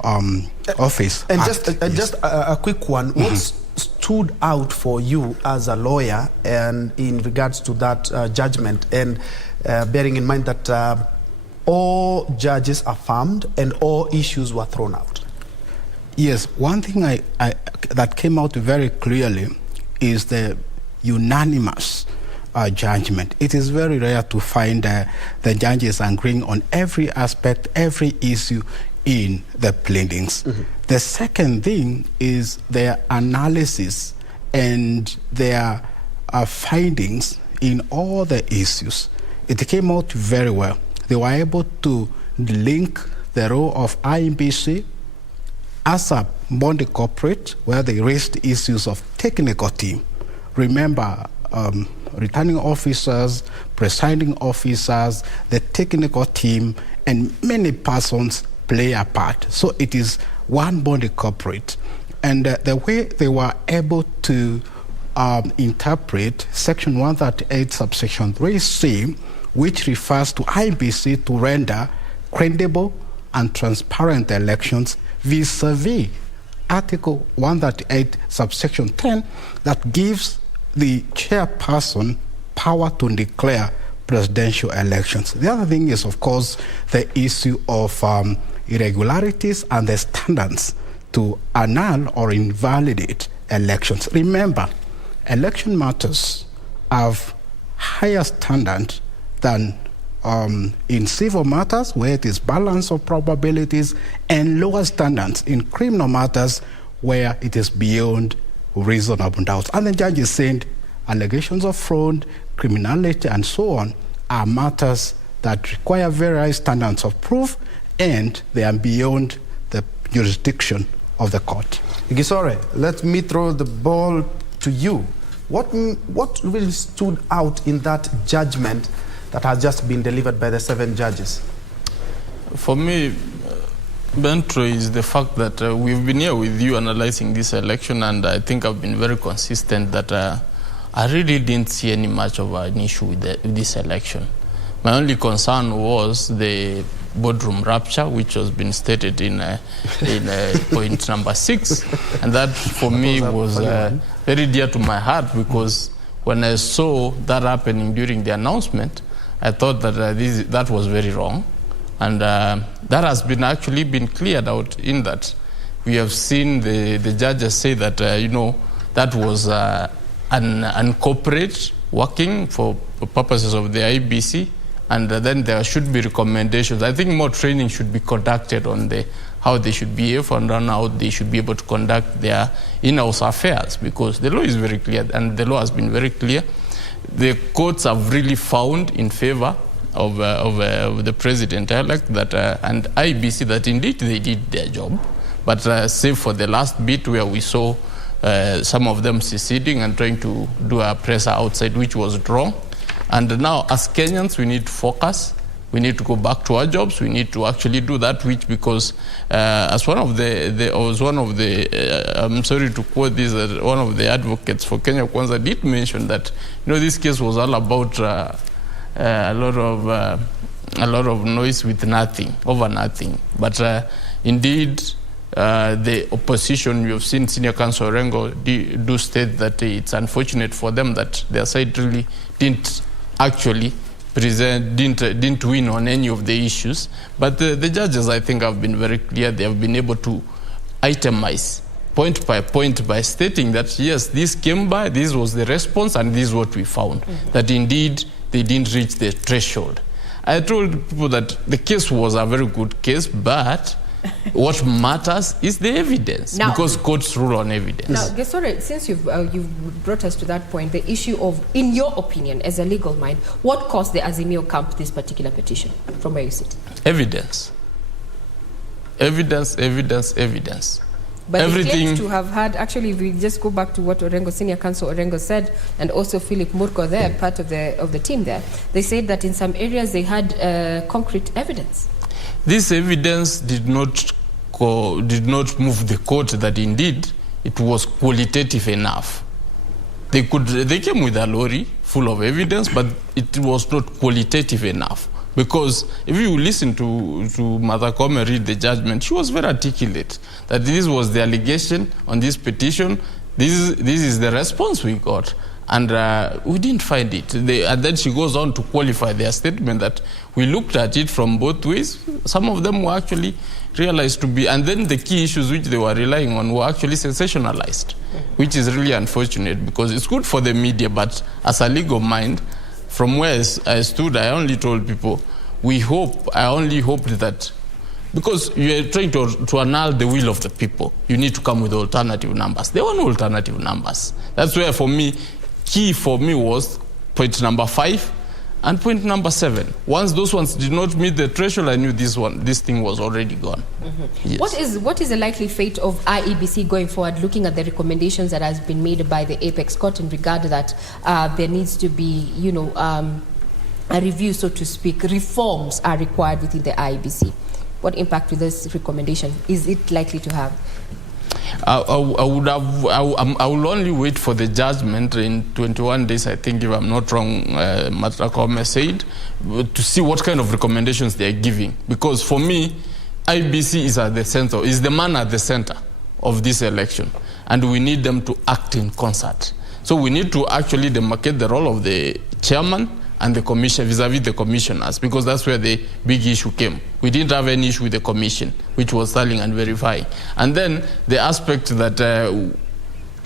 office. And just a quick one. What stood out for you as a lawyer and in regards to that judgment, and bearing in mind that all judges affirmed and all issues were thrown out? Yes, one thing that came out very clearly is the unanimous judgment. It is very rare to find the judges agreeing on every aspect, every issue in the pleadings. The second thing is their analysis and their findings in all the issues. it came out very well. They were able to link the role of IEBC as a body corporate, where they raised issues of technical team. Remember, returning officers, presiding officers, the technical team, and many persons play a part. So it is one body corporate. And the way they were able to interpret Section 138, subsection 3C, which refers to IEBC to render credible and transparent elections vis-a-vis Article 138, subsection 10, that gives the chairperson power to declare presidential elections. The other thing is, of course, the issue of irregularities and the standards to annul or invalidate elections. Remember, election matters have higher standard than in civil matters, where it is balance of probabilities, and lower standards in criminal matters, where it is beyond reasonable doubt. And the judge is saying allegations of fraud, criminality, and so on are matters that require very high standards of proof, and they are beyond the jurisdiction of the court. Gisore, let me throw the ball to you. What really stood out in that judgment that has just been delivered by the 7 judges? For me, Bentro, is the fact that we've been here with you analyzing this election, and I think I've been very consistent that I really didn't see any much of an issue with this election. My only concern was the boardroom rapture, which has been stated in point number 6, and that for me was very dear to my heart, because when I saw that happening during the announcement, I thought that that was very wrong, and that has been actually been cleared out in that we have seen the judges say that that was an corporate working for purposes of the IBC, and then there should be recommendations. I think more training should be conducted on how they should behave and on how they should be able to conduct their in-house affairs, because the law is very clear, and the law has been very clear. The courts have really found in favor of the president-elect that and IBC that indeed they did their job, but save for the last bit where we saw some of them seceding and trying to do a presser outside, which was wrong. And now, as Kenyans, we need to focus. We need to go back to our jobs. We need to actually do that, which because as one of I'm sorry to quote this, one of the advocates for Kenya Kwanza did mention that this case was all about a lot of noise with nothing, over nothing. But indeed, the opposition, we have seen Senior Counsel Orengo do state that it's unfortunate for them that their side really didn't actually didn't win on any of the issues. But the judges, I think, have been very clear. They have been able to itemize point by point by stating that, yes, this came by, this was the response, and this is what we found, that indeed they didn't reach the threshold. I told people that the case was a very good case, but what matters is the evidence, because courts rule on evidence. Now, Gesore, since you've brought us to that point, the issue of, in your opinion, as a legal mind, what caused the Azimio camp this particular petition, from where you sit? Evidence. Evidence, evidence, evidence. But everything they claimed to have had, actually, if we just go back to what Orengo, Senior Counsel Orengo said, and also Philip Murko there, part of the team there, they said that in some areas they had concrete evidence. This evidence did not move the court that indeed it was qualitative enough. They came with a lorry full of evidence, but it was not qualitative enough. Because if you listen to Martha Koome read the judgment, she was very articulate that this was the allegation on this petition. This is the response we got. And we didn't find it. And then she goes on to qualify their statement that we looked at it from both ways. Some of them were actually realized to be, and then the key issues which they were relying on were actually sensationalized, which is really unfortunate, because it's good for the media, but as a legal mind, from where I stood, I only told people, I only hoped that, because you are trying to annul the will of the people, you need to come with alternative numbers. There were no alternative numbers. That's where, for me, key for me was point number 5, And point number 7, once those ones did not meet the threshold, I knew this thing was already gone. Yes. What is the likely fate of IEBC going forward, looking at the recommendations that has been made by the Apex Court in regard to that there needs to be, a review, so to speak, reforms are required within the IEBC? What impact will this recommendation, is it likely to have? I will only wait for the judgment in 21 days, I think, if I'm not wrong, Matakome said, to see what kind of recommendations they are giving. Because for me, IBC is at the center, is the man at the center of this election. And we need them to act in concert. So we need to actually demarcate the role of the chairman and the commission vis-a-vis the commissioners, because that's where the big issue came. We didn't have any issue with the commission, which was tallying and verifying. And then the aspect that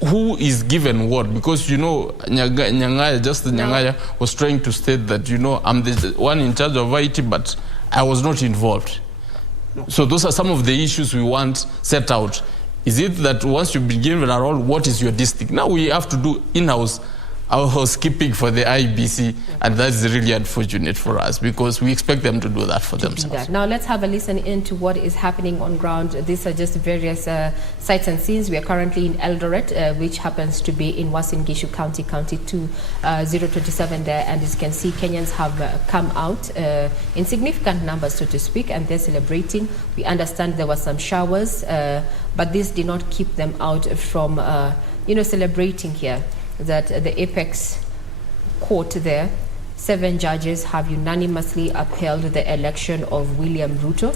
who is given what, because Nyangaya was trying to state that, I'm the one in charge of IT, but I was not involved. So those are some of the issues we want set out. Is it that once you've been given a role, what is your district? Now we have to do in-house our housekeeping for the IBC, and that's really unfortunate for us because we expect them to do that for themselves. Now let's have a listen into what is happening on ground. These are just various sights and scenes. We are currently in Electorate, which happens to be in Uasin Gishu County, County 2027 there, and as you can see, Kenyans have come out in significant numbers, so to speak, and they're celebrating. We understand there were some showers, but this did not keep them out from, celebrating here. That the Apex Court there, 7 judges have unanimously upheld the election of William Ruto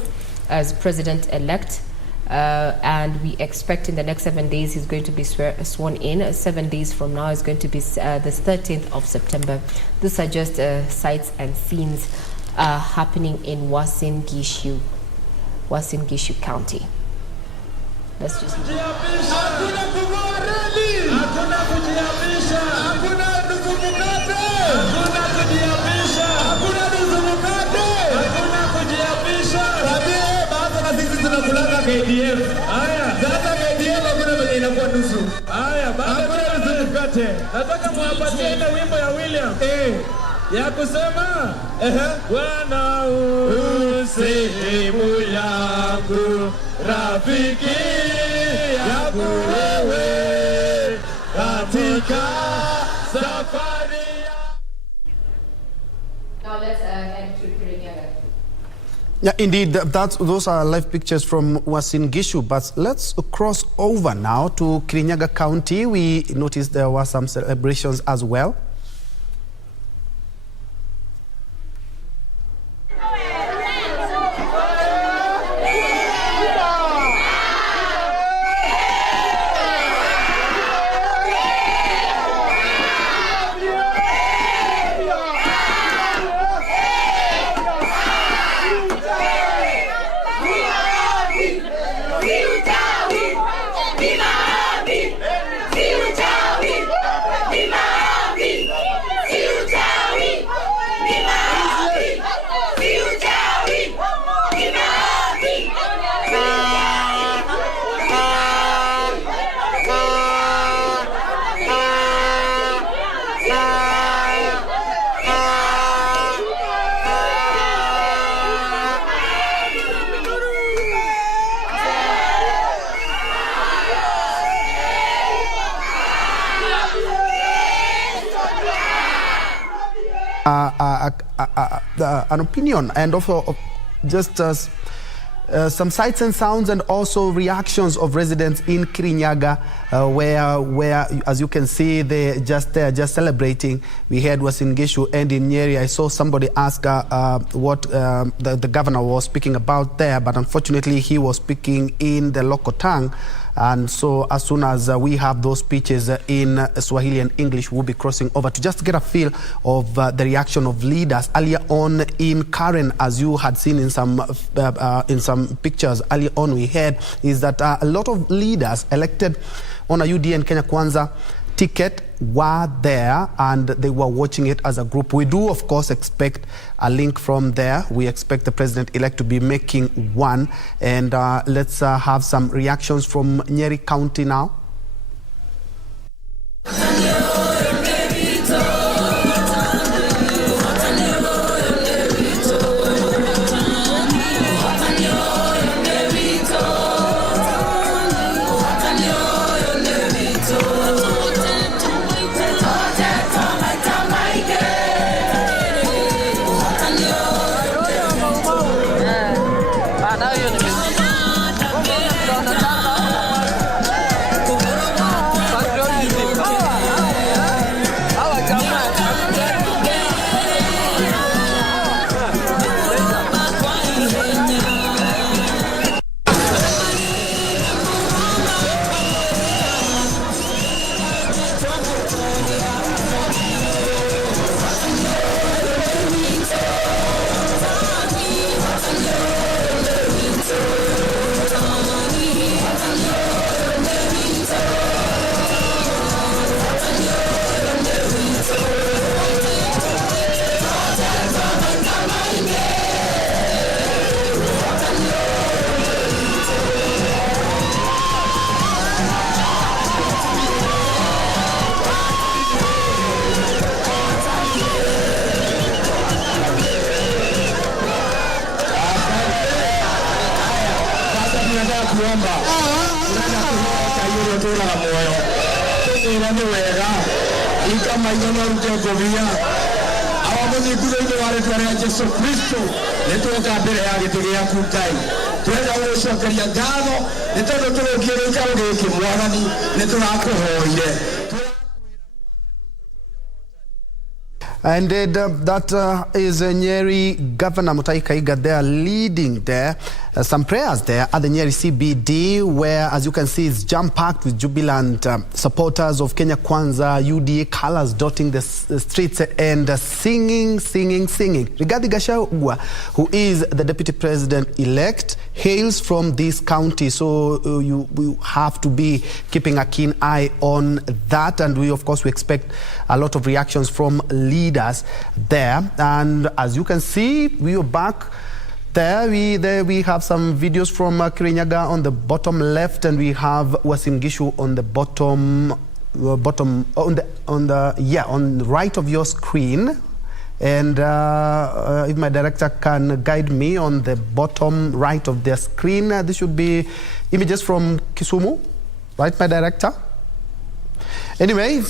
as president-elect, and we expect in the next 7 days he's going to be sworn in. 7 days from now is going to be the 13th of September. These are just sights and scenes happening in Uasin Gishu County. Let's just nataka mwapatie ile wimbo ya William ya kusema Bwana usehemu yangu, rafiki yangu wewe katika safari. Now let's head to Kenyan. Yeah, indeed, those are live pictures from Uasin Gishu, but let's cross over now to Kirinyaga County. We noticed there were some celebrations as well. An opinion and also just some sights and sounds and also reactions of residents in Kirinyaga, where as you can see they just celebrating. We heard Uasin Gishu and in Nyeri. I saw somebody ask what the governor was speaking about there, but unfortunately he was speaking in the local tongue. And so as soon as we have those speeches in Swahili and English, we'll be crossing over to just get a feel of the reaction of leaders. Earlier on in Karen, as you had seen in some pictures earlier on, we heard is that a lot of leaders elected on a UDN Kenya Kwanza ticket were there and they were watching it as a group. We do, of course, expect a link from there. We expect the president-elect to be making one. And let's have some reactions from Nyeri County now. And that is Nyeri Governor Mutahi Kahiga there leading there. Some prayers there at the Nyeri CBD, where, as you can see, it's jam-packed with jubilant supporters of Kenya Kwanza, UDA colors dotting the streets and singing. Rigathi Gachagua, who is the deputy president-elect, hails from this county, so you have to be keeping a keen eye on that. And we, of course, we expect a lot of reactions from leaders there. And as you can see, we are back. There we have some videos from Kirinyaga on the bottom left, and we have Uasin Gishu on the on the right of your screen. And if my director can guide me on the bottom right of their screen, this should be images from Kisumu, right, my director? Anyway,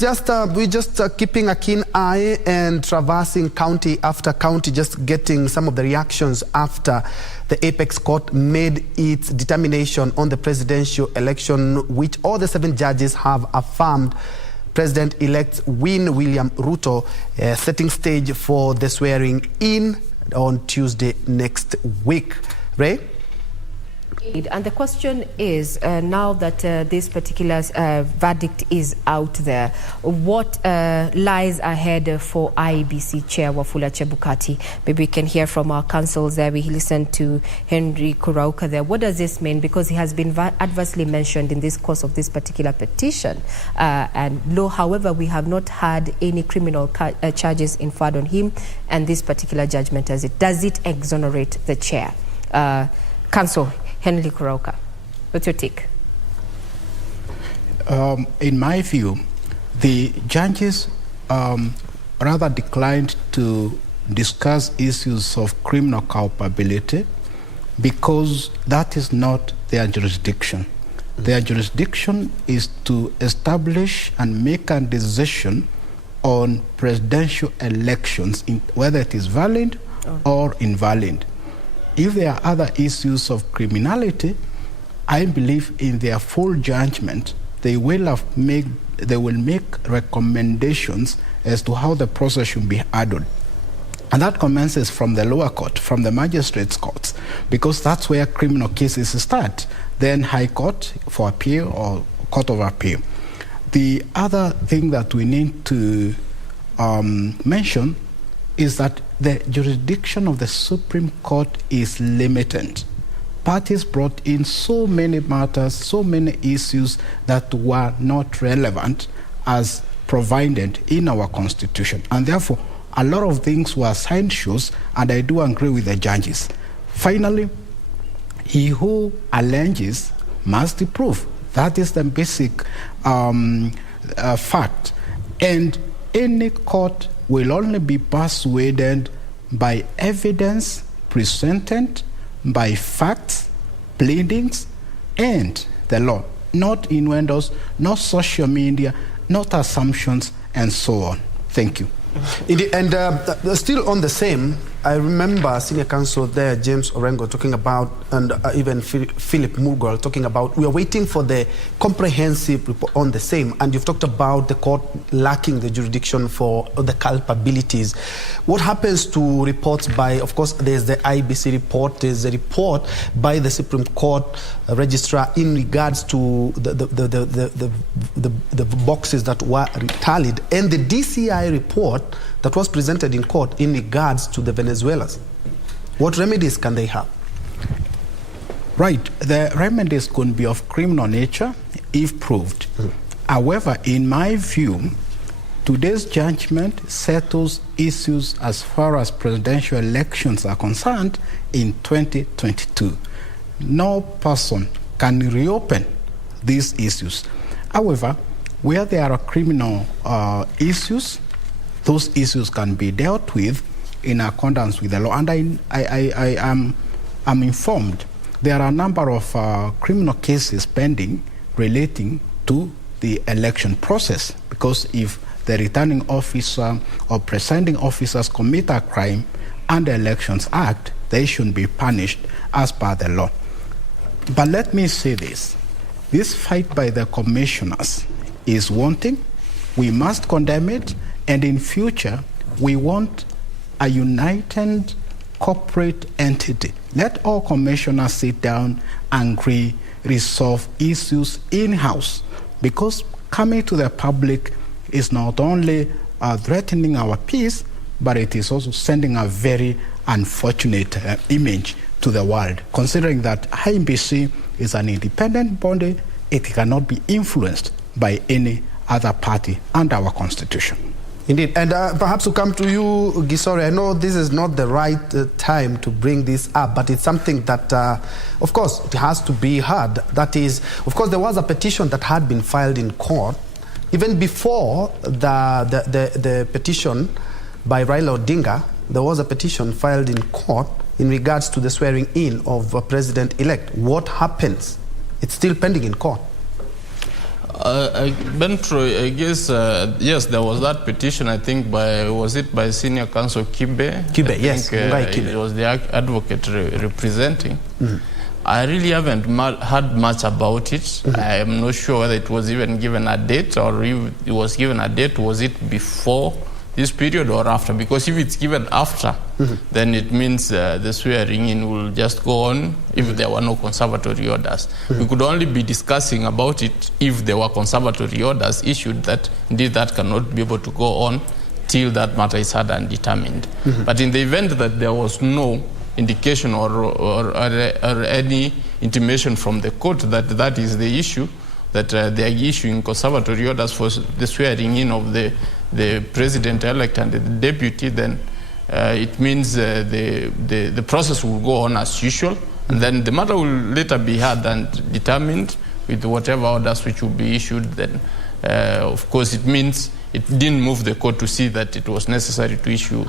we're just keeping a keen eye and traversing county after county, just getting some of the reactions after the Apex Court made its determination on the presidential election, which all the 7 judges have affirmed President-elect William Ruto, setting stage for the swearing in on Tuesday next week. Ray? And the question is, now that this particular verdict is out there, what lies ahead for IEBC Chair Wafula Chebukati? Maybe we can hear from our counsels there. We listened to Henry Kurauka there. What does this mean? Because he has been adversely mentioned in this course of this particular petition. However, we have not had any criminal charges inferred on him, and this particular judgment, does it exonerate the chair? Counsel Henry Kurauka, what's your take? In my view, the judges rather declined to discuss issues of criminal culpability because that is not their jurisdiction. Their jurisdiction is to establish and make a decision on presidential elections, whether it is valid or invalid. If there are other issues of criminality, I believe in their full judgment, they will make recommendations as to how the process should be handled. And that commences from the lower court, from the magistrates' courts, because that's where criminal cases start. Then High Court for appeal or Court of Appeal. The other thing that we need to mention is that the jurisdiction of the Supreme Court is limited. Parties brought in so many matters, so many issues that were not relevant as provided in our Constitution. And therefore, a lot of things were sideshows, and I do agree with the judges. Finally, he who alleges must prove. That is the basic fact. And any court will only be persuaded by evidence presented, by facts, pleadings, and the law. Not innuendos, not social media, not assumptions, and so on. Thank you. And still on the same, I remember Senior Counsel there, James Orengo, talking about, and even Philip Mugol talking about, we are waiting for the comprehensive report on the same, and you've talked about the court lacking the jurisdiction for the culpabilities. What happens to reports by, of course, there's the IBC report, there's a report by the Supreme Court registrar in regards to the boxes that were tallied, and the DCI report that was presented in court in regards to the Venezuelans. What remedies can they have? Right, the remedies could be of criminal nature if proved. However, in my view, today's judgment settles issues as far as presidential elections are concerned in 2022. No person can reopen these issues. However, where there are criminal issues, those issues can be dealt with in accordance with the law. And I am informed there are a number of criminal cases pending relating to the election process, because if the returning officer or presiding officers commit a crime under Elections Act, they should be punished as per the law. But let me say this fight by the commissioners is wanting. We must condemn it. And in future, we want a united corporate entity. Let all commissioners sit down and resolve issues in-house, because coming to the public is not only threatening our peace, but it is also sending a very unfortunate image to the world, considering that IBC is an independent body. It cannot be influenced by any other party under our constitution. Indeed. And perhaps to come to you, Gisore, I know this is not the right time to bring this up, but it's something that, of course, it has to be heard. That is, of course, there was a petition that had been filed in court even before the petition by Raila Odinga. There was a petition filed in court in regards to the swearing in of President-elect. What happens? It's still pending in court. Ben Troy, I guess, yes, there was that petition, I think, was it by Senior Counsel Kibe? Kibe, yes. Kibe. It was the advocate representing. Mm-hmm. I really haven't heard much about it. Mm-hmm. I am not sure whether it was even given a date, or if it was given a date, was it before this period or after? Because if it's given after, mm-hmm. then it means the swearing in will just go on if there were no conservatory orders. Mm-hmm. We could only be discussing about it if there were conservatory orders issued, that indeed that cannot be able to go on till that matter is heard and determined. Mm-hmm. But in the event that there was no indication or any intimation from the court that that is the issue, that they are issuing conservatory orders for the swearing in of the president-elect and the deputy, then it means the process will go on as usual, and then the matter will later be heard and determined with whatever orders which will be issued. Then, of course, it means it didn't move the court to see that it was necessary to issue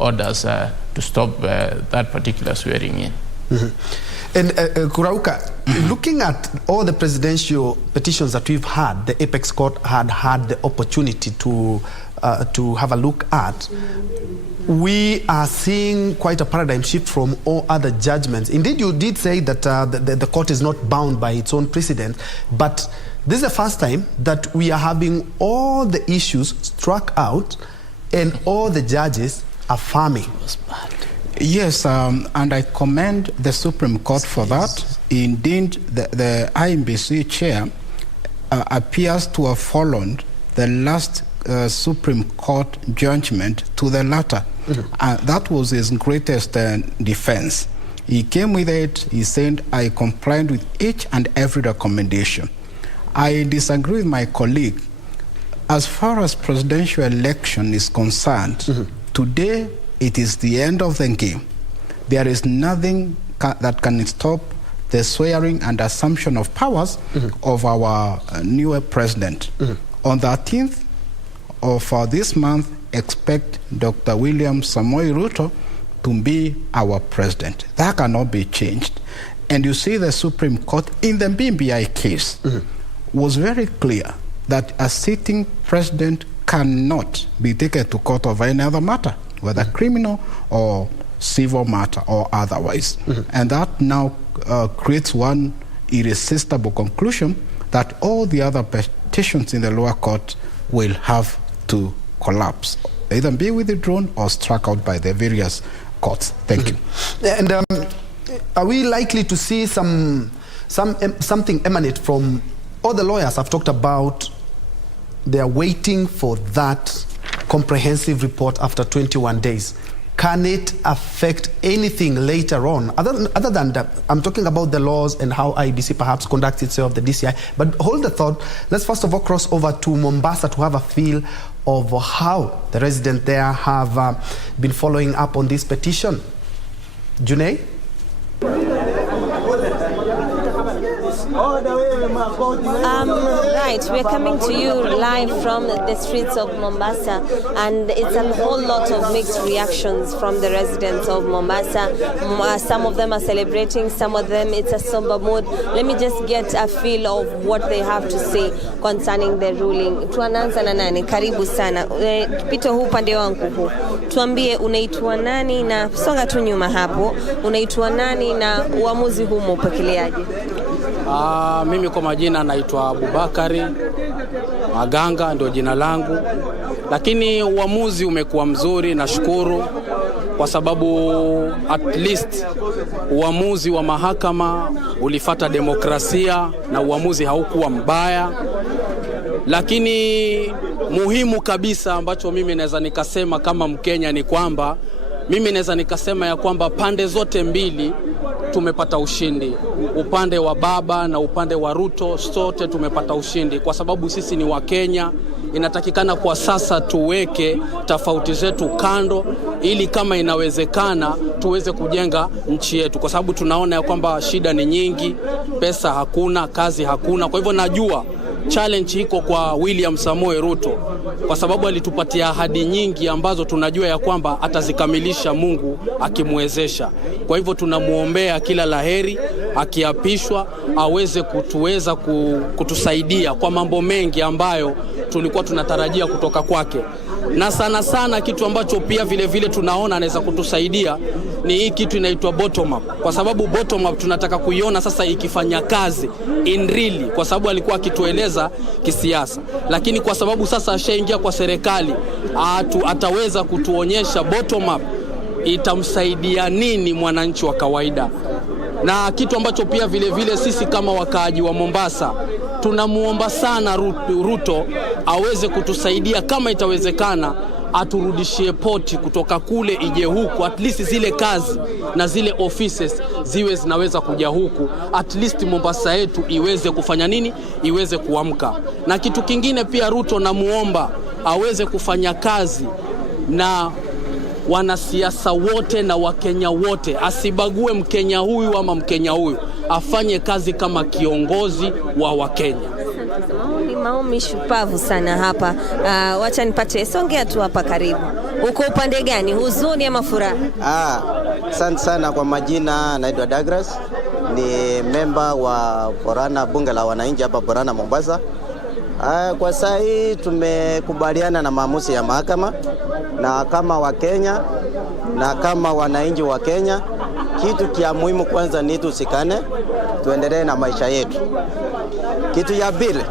orders to stop that particular swearing in. Mm-hmm. And Kurauka, looking at all the presidential petitions that we've had, the Apex Court had the opportunity to have a look at, we are seeing quite a paradigm shift from all other judgments. Indeed, you did say that the court is not bound by its own precedent, but this is the first time that we are having all the issues struck out and all the judges affirming. Yes, and I commend the Supreme Court for that. Indeed, the IMBC chair appears to have followed the last Supreme Court judgment to the letter. Mm-hmm. That was his greatest defense. He came with it, he said, I complied with each and every recommendation. I disagree with my colleague. As far as presidential election is concerned, mm-hmm. today it is the end of the game. There is nothing that can stop the swearing and assumption of powers mm-hmm. of our new president. Mm-hmm. On the 13th of this month, expect Dr. William Samoei Ruto to be our president. That cannot be changed. And you see the Supreme Court in the BBI case mm-hmm. was very clear that a sitting president cannot be taken to court over any other matter, whether criminal or civil matter or otherwise. And that now creates one irresistible conclusion that all the other petitions in the lower court will have to collapse, either be withdrawn or struck out by the various courts. Thank you. And are we likely to see something emanate from all the lawyers have talked about? They are waiting for that comprehensive report after 21 days. Can it affect anything later on? Other than that, I'm talking about the laws and how IEBC perhaps conducts itself, the DCI. But hold the thought. Let's first of all cross over to Mombasa to have a feel of how the residents there have been following up on this petition. Junei? Right, we're coming to you live from the streets of Mombasa, and it's a whole lot of mixed reactions from the residents of Mombasa. Some of them are celebrating, some of them it's a somber mood. Let me just get a feel of what they have to say concerning the ruling. Tuananza na nani? Karibu sana. Pito huu pande wangu huu. Tuambie unaitwa nani na songa tu nyuma hapo. Unaitwa nani na uamuzi huu mpokeleaje? Mimi kwa majina naitwa Abubakari Maganga, ndio jina langu. Lakini uamuzi umekuwa mzuri, nashukuru kwa sababu at least uamuzi wa mahakama ulifuata demokrasia na uamuzi haukuwa mbaya. Lakini muhimu kabisa ambacho mimi naweza nikasema kama Mkenya ni kwamba mimi naweza nikasema ya kwamba pande zote mbili tumepata ushindi. Upande wa baba na upande wa Ruto sote tumepata ushindi kwa sababu sisi ni wa Kenya. Inatakikana kwa sasa tuweke tofauti zetu kando ili kama inawezekana tuweze kujenga nchi yetu, kwa sababu tunaona ya kwamba shida ni nyingi, pesa hakuna, kazi hakuna. Kwa hivyo najua challenge iko kwa William Samoei Ruto kwa sababu alitupatia ahadi nyingi ambazo tunajua ya kwamba atazikamilisha Mungu akimwezesha. Kwa hivyo tunamuombea kila laheri, akiapishwa aweze kutusaidia kwa mambo mengi ambayo tulikuwa tunatarajia kutoka kwake. Na sana sana kitu ambacho pia vile vile tunaona anaweza kutusaidia ni hii kitu inaitwa bottom up, kwa sababu bottom up tunataka kuiona sasa ikifanya kazi in really, kwa sababu alikuwa akitueleza kisiasa, lakini kwa sababu sasa ashaingia kwa serikali ataweza kutuonyesha bottom up itamsaidia nini mwananchi wa kawaida. Na kitu ambacho pia vile vile sisi kama wakaaji wa Mombasa tunamuomba sana Ruto aweze kutusaidia kama itawezekana, aturudishie poti kutoka kule ije huku, at least zile kazi na zile offices ziwe zinaweza kuja huku, at least Mombasa yetu iweze kufanya nini, iweze kuamka. Na kitu kingine pia Ruto namuomba aweze kufanya kazi na wanasiasa wote na Wakenya wote, asibague Mkenya huyu ama Mkenya huyu, afanye kazi kama kiongozi wa Wakenya. Maombi shupavu sana hapa. Wacha nipate, songea tu hapa karibu. Uko upande gani, huzuni ama furaha? Asante sana. Kwa majina naitwa Douglas, ni member wa Borana, bunge la wananchi hapa Borana Mombasa. Kwa sasa hii tumekubaliana na maamuzi ya mahakama, na kama Wakenya na kama wananchi wa Kenya, kitu kia muhimu kwanza ni tusikane, tuendelee na maisha yetu. Kitu ya pili,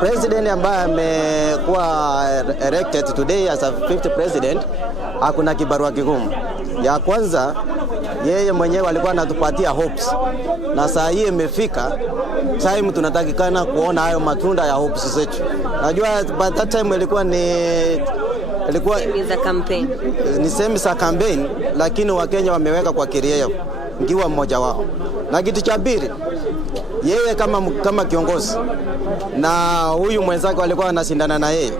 president ambaye amekuwa elected today as a 50th president, hakuna kibarua kigumu. Ya kwanza, yeye mwenyewe alikuwa anatupatia hopes, na saa hii imefika time tunatakikana kuona hayo matunda ya hopes zetu. Najua by that time ilikuwa za campaign, ni semi za campaign, lakini Wakenya wameweka kwa kirio ngiwa mmoja wao. Na kitu cha pili, yeye kama kiongozi na huyu mwenzake walikuwa wanashindana na yeye,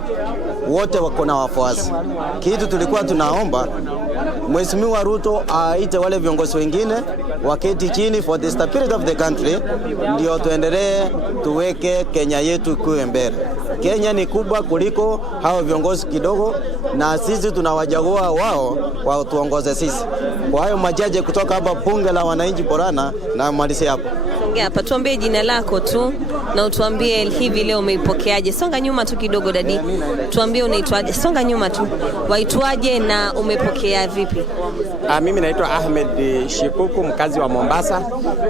wote wako na wafuasi. Kitu tulikuwa tunaomba Mheshimiwa Ruto aite wale viongozi wengine waketi chini for the stability of the country, ndio tuendelee tuweke Kenya yetu kuwe mbele. Kenya ni kubwa kuliko hao viongozi kidogo, na sisi tunawachagua wao watuongoze sisi. Kwa hiyo majaji kutoka hapa bunge la wananchi Borana, na malizi hapo. Ongea hapa, tuambie jina lako tu na utuambie hivi leo umeipokeaje. Songa nyuma tu kidogo dadi. Tuambie unaitwaje. Songa nyuma tu. Waitwaje na umepokea vipi? Mimi naitwa Ahmed Shikuku, mkazi wa Mombasa.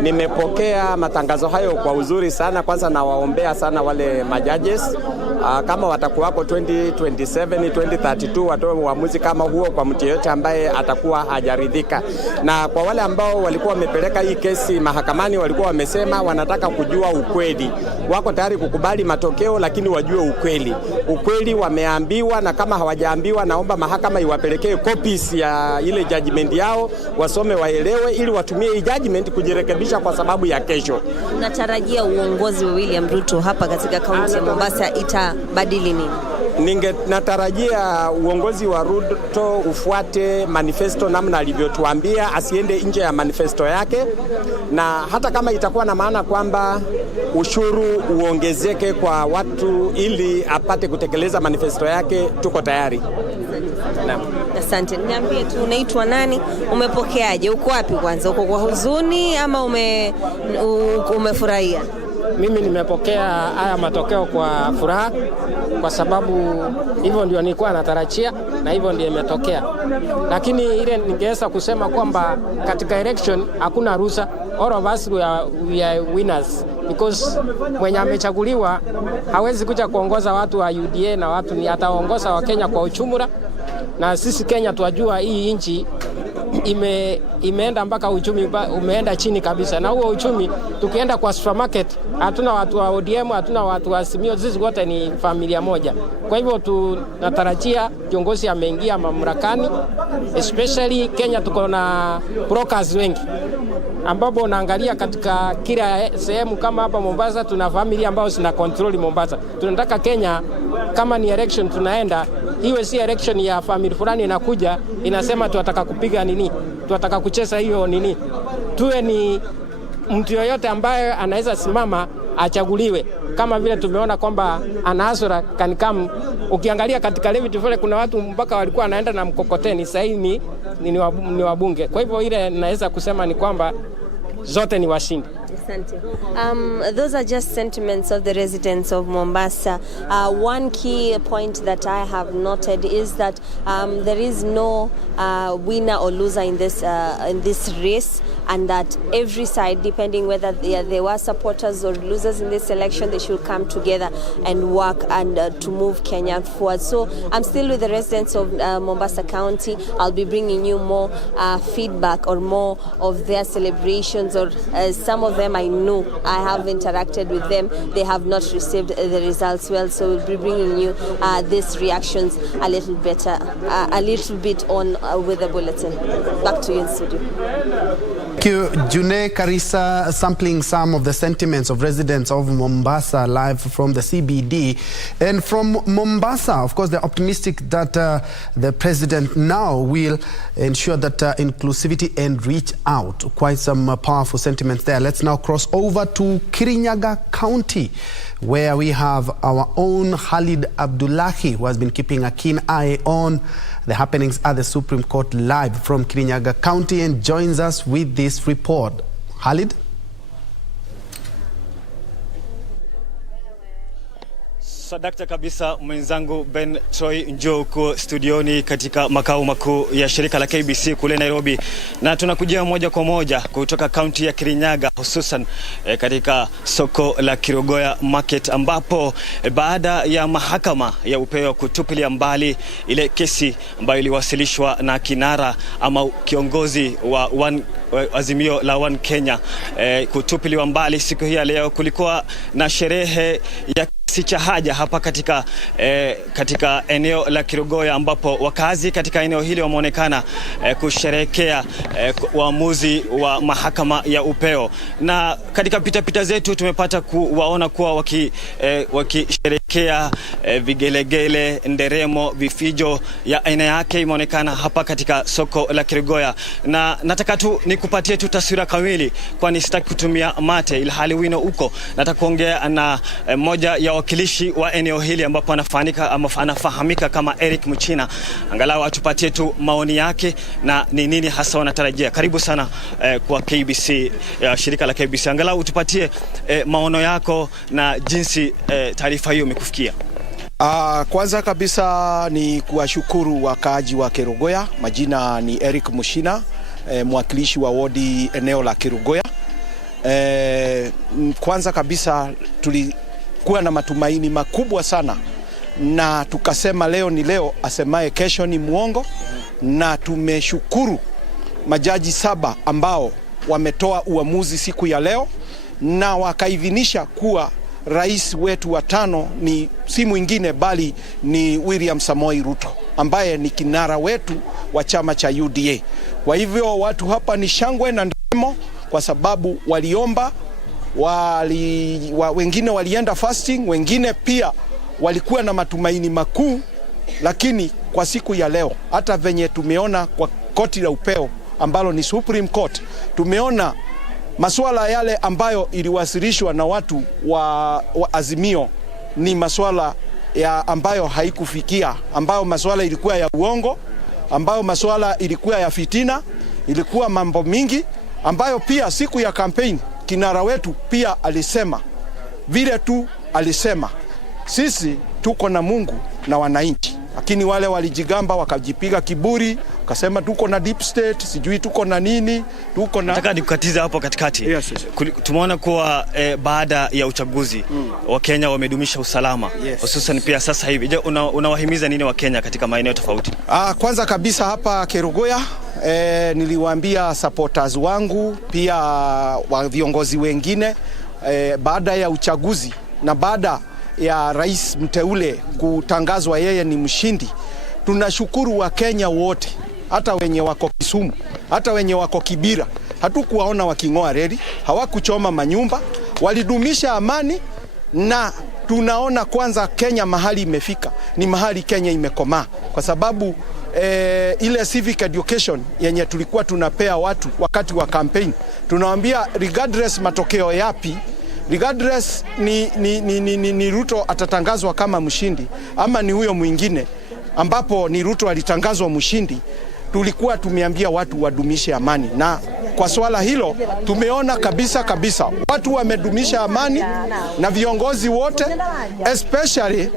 Nimepokea matangazo hayo kwa uzuri sana. Kwanza nawaombea sana wale majudges kama watakuwako 2027 2032 watoe uamuzi kama huo kwa mtu yeyote ambaye atakuwa hajaridhika. Na kwa wale ambao walikuwa wamepeleka hii kesi mahakamani, walikuwa wamesema wanataka kujua ukweli. Wako tayari kukubali matokeo, lakini wajue ukweli. Ukweli wameambiwa, na kama hawajaambiwa, naomba mahakama iwapelekee copies ya ile judgment yao, wasome waelewe, ili watumie hii judgment kujirekebisha kwa sababu ya kesho. Natarajia uongozi wa William Ruto hapa katika kaunti ya Mombasa itabadili nini? Natarajia uongozi wa Ruto ufuate manifesto namna alivyotuambia, asiende nje ya manifesto yake, na hata kama itakuwa na maana kwamba ushuru uongezeke kwa watu ili apate kutekeleza manifesto yake, tuko tayari. Naam. Asante. Niambie tu unaitwa nani? Umepokeaje? Uko wapi kwanza? Uko kwa huzuni ama umefurahia? Mimi nimepokea haya matokeo kwa furaha, kwa sababu hivyo ndio nilikuwa natarajia na hivyo ndio imetokea. Lakini ile ningeweza kusema kwamba katika election hakuna ruhusa. All of us we are winners, because mwenye amechaguliwa hawezi kuja kuongoza watu wa UDA na watu ni ataongoza wa Kenya kwa uchumura. Na sisi Kenya tuwajua hii nchi imeenda mpaka uchumi umeenda chini kabisa, na huo uchumi tukienda kwa supermarket hatuna watu wa ODM, hatuna watu wa Simio, sisi wote ni familia moja. Kwa hivyo tunatarajia kiongozi ameingia mamlakani, especially Kenya tuko na brokers wengi, ambapo unaangalia katika kila sehemu. Kama hapa Mombasa tuna familia ambao zina control Mombasa. Tunataka Kenya kama ni election tunaenda, iwe si election ya family fulani inakuja inasema tunataka kupiga nini, tunataka kucheza hiyo nini. Tuwe ni mtu yoyote ambaye anaweza simama achaguliwe, kama vile tumeona kwamba Anasura Kanikam. Ukiangalia katika Levity vile kuna watu mpaka walikuwa wanaenda na mkokoteni, sasa hivi ni wabunge. Kwa hivyo ile naweza kusema ni kwamba zote ni washindi. Those are just sentiments of the residents of Mombasa. One key point that I have noted is that there is no winner or loser in this race, and that every side, depending whether they were supporters or losers in this election, they should come together and work and to move Kenya forward. So I'm still with the residents of Mombasa County. I'll be bringing you more feedback or more of their celebrations, or some of them I know. I have interacted with them. They have not received the results well, so we'll be bringing you these reactions a little bit on with the bulletin. Back to you in studio. Thank you, June Karisa, sampling some of the sentiments of residents of Mombasa live from the CBD. And from Mombasa, of course, they're optimistic that the president now will ensure that inclusivity and reach out. Quite some powerful sentiments there. Let's now cross over to Kirinyaga County, where we have our own Khalid Abdullahi, who has been keeping a keen eye on the happenings at the Supreme Court live from Kirinyaga County and joins us with this report. Khalid? Sadakta kabisa mwenzangu Ben Troy, njoo huko studioni katika makao makuu ya shirika la KBC kule Nairobi, na tunakujia moja kwa moja kutoka kaunti ya Kirinyaga, hususan katika soko la Kirogoya Market, ambapo baada ya mahakama ya upeo kutupilia mbali ile kesi ambayo iliwasilishwa na kinara ama kiongozi wa Azimio la One Kenya kutupiliwa mbali siku hii ya leo, kulikuwa na sherehe ya si cha haja hapa katika eneo la Kirogoya, ambapo wakazi katika eneo hili wameonekana kusherehekea uamuzi wa mahakama ya upeo. Na katika pita zetu tumepata kuwaona kuwa wakisherehekea kusherekea vigelegele, nderemo, vifijo ya aina yake imeonekana hapa katika soko la Kerugoya, na nataka tu nikupatie tu taswira kamili, kwani sitaki kutumia mate ilhali wino uko. Nataka kuongea na moja ya wakilishi wa eneo hili ambapo anafahamika kama Eric Muchina, angalau atupatie tu maoni yake na ni nini hasa wanatarajia. Karibu sana kwa KBC, shirika la KBC, angalau utupatie maono yako na jinsi taarifa hiyo imekufikia. Kwanza kabisa ni kuwashukuru wakaaji wa Kerugoya. Majina ni Eric Muchina, mwakilishi wa wodi eneo la Kerugoya. Kwanza kabisa tulikuwa na matumaini makubwa sana, na tukasema leo ni leo, asemaye kesho ni muongo, na tumeshukuru majaji 7 ambao wametoa uamuzi siku ya leo na wakaidhinisha kuwa rais wetu wa 5 ni si mwingine bali ni William Samoei Ruto, ambaye ni kinara wetu wa chama cha UDA. Kwa hivyo watu hapa ni shangwe na nderemo, kwa sababu waliomba, wengine walienda fasting, wengine pia walikuwa na matumaini makuu. Lakini kwa siku ya leo, hata venye tumeona kwa koti la upeo ambalo ni Supreme Court, tumeona masuala yale ambayo iliwasilishwa na watu wa Azimio ni masuala ya ambayo haikufikia, ambayo masuala ilikuwa ya uongo, ambayo masuala ilikuwa ya fitina, ilikuwa mambo mingi ambayo pia siku ya campaign kinara wetu pia alisema vile tu alisema sisi tuko na Mungu na wananchi, lakini wale walijigamba wakajipiga kiburi, wakasema tuko na deep state, sijui tuko na nini, tuko na... Nataka nikukatiza hapo katikati. Yes. Tumeona kuwa baada ya uchaguzi Wakenya wamedumisha usalama, hususan pia sasa hivi. Je, unawahimiza nini Wakenya katika maeneo tofauti? Kwanza kabisa hapa Kerugoya niliwaambia supporters wangu pia wa viongozi wengine baada ya uchaguzi na baada ya rais mteule kutangazwa yeye ni mshindi, tunashukuru Wakenya wote, hata wenye wako Kisumu, hata wenye wako Kibira. Hatukuwaona waking'oa reli, hawakuchoma manyumba, walidumisha amani. Na tunaona kwanza Kenya mahali imefika ni mahali Kenya imekomaa, kwa sababu ile civic education yenye tulikuwa tunapea watu wakati wa campaign, tunawaambia regardless matokeo yapi, regardless ni Ruto atatangazwa kama mshindi ama ni huyo mwingine, ambapo ni Ruto alitangazwa mshindi, tulikuwa tumeambia watu wadumishe amani. Na kwa swala hilo tumeona kabisa watu wamedumisha amani, na viongozi wote especially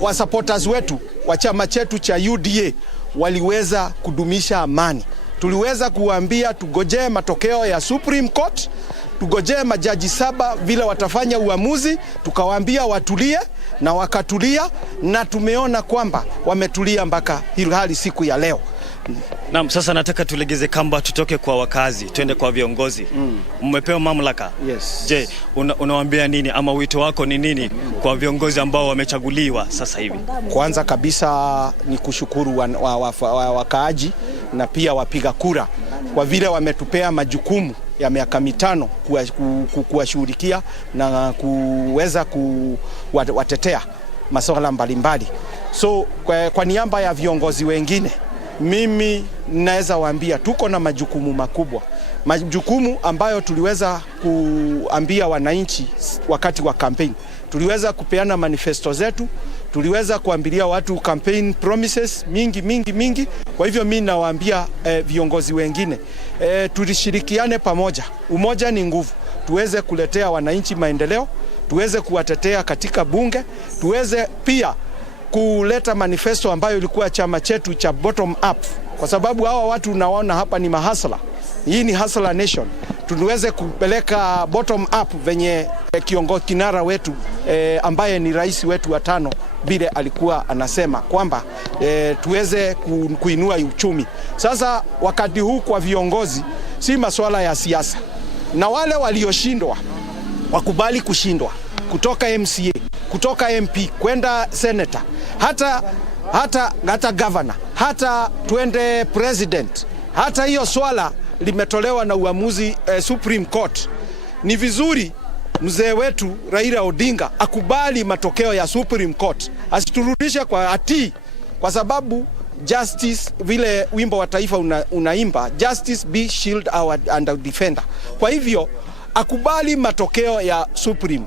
wa supporters wetu wa chama chetu cha UDA waliweza kudumisha amani. Tuliweza kuambia tugojee matokeo ya Supreme Court, tugojee majaji 7 vile watafanya uamuzi, tukawaambia watulie na wakatulia, na tumeona kwamba wametulia mpaka hali siku ya leo. Naam, sasa nataka tulegeze kamba, tutoke kwa wakazi tuende kwa viongozi. Mmepewa mamlaka. Yes. Je, unawaambia nini ama wito wako ni nini kwa viongozi ambao wamechaguliwa sasa hivi? Kwanza kabisa ni kushukuru wakaaji na pia wapiga kura kwa vile wametupea majukumu ya miaka 5 kuwashughulikia na kuweza kuwatetea masuala mbalimbali. So kwa niaba ya viongozi wengine, mimi naweza waambia tuko na majukumu makubwa, majukumu ambayo tuliweza kuambia wananchi wakati wa campaign. Tuliweza kupeana manifesto zetu, tuliweza kuambilia watu campaign promises mingi. Kwa hivyo mimi nawaambia viongozi wengine tulishirikiane pamoja, umoja ni nguvu, tuweze kuletea wananchi maendeleo, tuweze kuwatetea katika bunge, tuweze pia kuleta manifesto ambayo ilikuwa chama chetu cha bottom up, kwa sababu hawa watu unaona hapa ni mahasla. Hii ni hustler nation. Tuweze kupeleka bottom up venye kiongozi kinara wetu ambaye ni rais wetu wa 5 vile alikuwa anasema kwamba tuweze kuinua uchumi. Sasa wakati huu kwa viongozi si masuala ya siasa, na wale walioshindwa wakubali kushindwa, kutoka MCA, kutoka MP kwenda senator, hata governor, hata twende president. Hata hiyo swala limetolewa na uamuzi Supreme Court. Ni vizuri mzee wetu Raila Odinga akubali matokeo ya Supreme Court, asiturudishe kwa hatii, kwa sababu justice, vile wimbo wa taifa unaimba, justice be shield our and defender. Kwa hivyo akubali matokeo ya Supreme,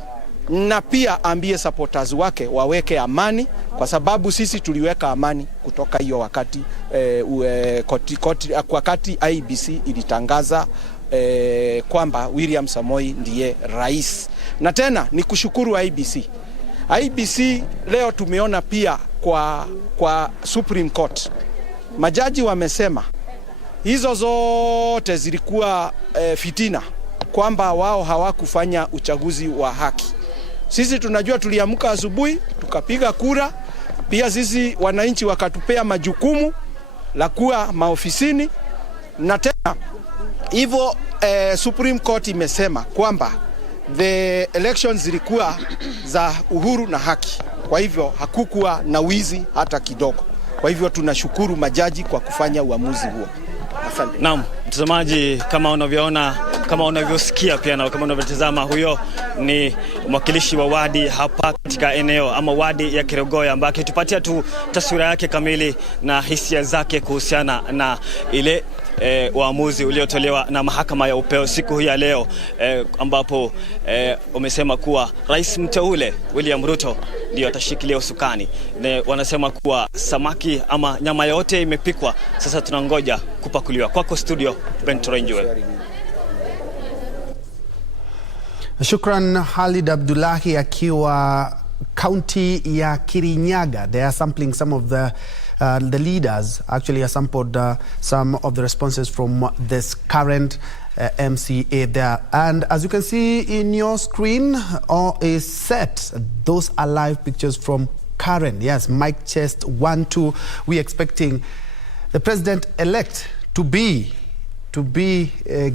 na pia ambie supporters wake waweke amani, kwa sababu sisi tuliweka amani kutoka hiyo wakati IBC ilitangaza kwamba William Samoei ndiye rais. Na tena ni kushukuru IBC leo tumeona pia kwa Supreme Court majaji wamesema hizo zote zilikuwa fitina, kwamba wao hawakufanya uchaguzi wa haki. Sisi tunajua, tuliamka asubuhi tukapiga kura, pia sisi wananchi wakatupea majukumu la kuwa maofisini, na tena hivyo Supreme Court imesema kwamba the elections zilikuwa za uhuru na haki. Kwa hivyo hakukuwa na wizi hata kidogo. Kwa hivyo tunashukuru majaji kwa kufanya uamuzi huo. Asante. Naam, mtazamaji, kama unavyoona, kama unavyosikia pia na kama unavyotazama, huyo ni mwakilishi wa wadi hapa katika eneo ama wadi ya Kerogoya, ambaye akitupatia tu taswira yake kamili na hisia zake kuhusiana na ile uamuzi uliotolewa na mahakama ya upeo siku hii ya leo, ambapo umesema kuwa rais mteule William Ruto ndio atashikilia usukani. Wanasema kuwa samaki ama nyama yote imepikwa, sasa tunangoja kupakuliwa. Kwako studio, Bentroinjwe. Shukran Khalid Abdullahi akiwa county ya Kirinyaga. They are sampling some of the leaders. Actually, I sampled some of the responses from this current MCA there. And as you can see in your screen, is set. Those are live pictures from Karen. Yes, Mike Chest 1-2. We're expecting the president-elect to be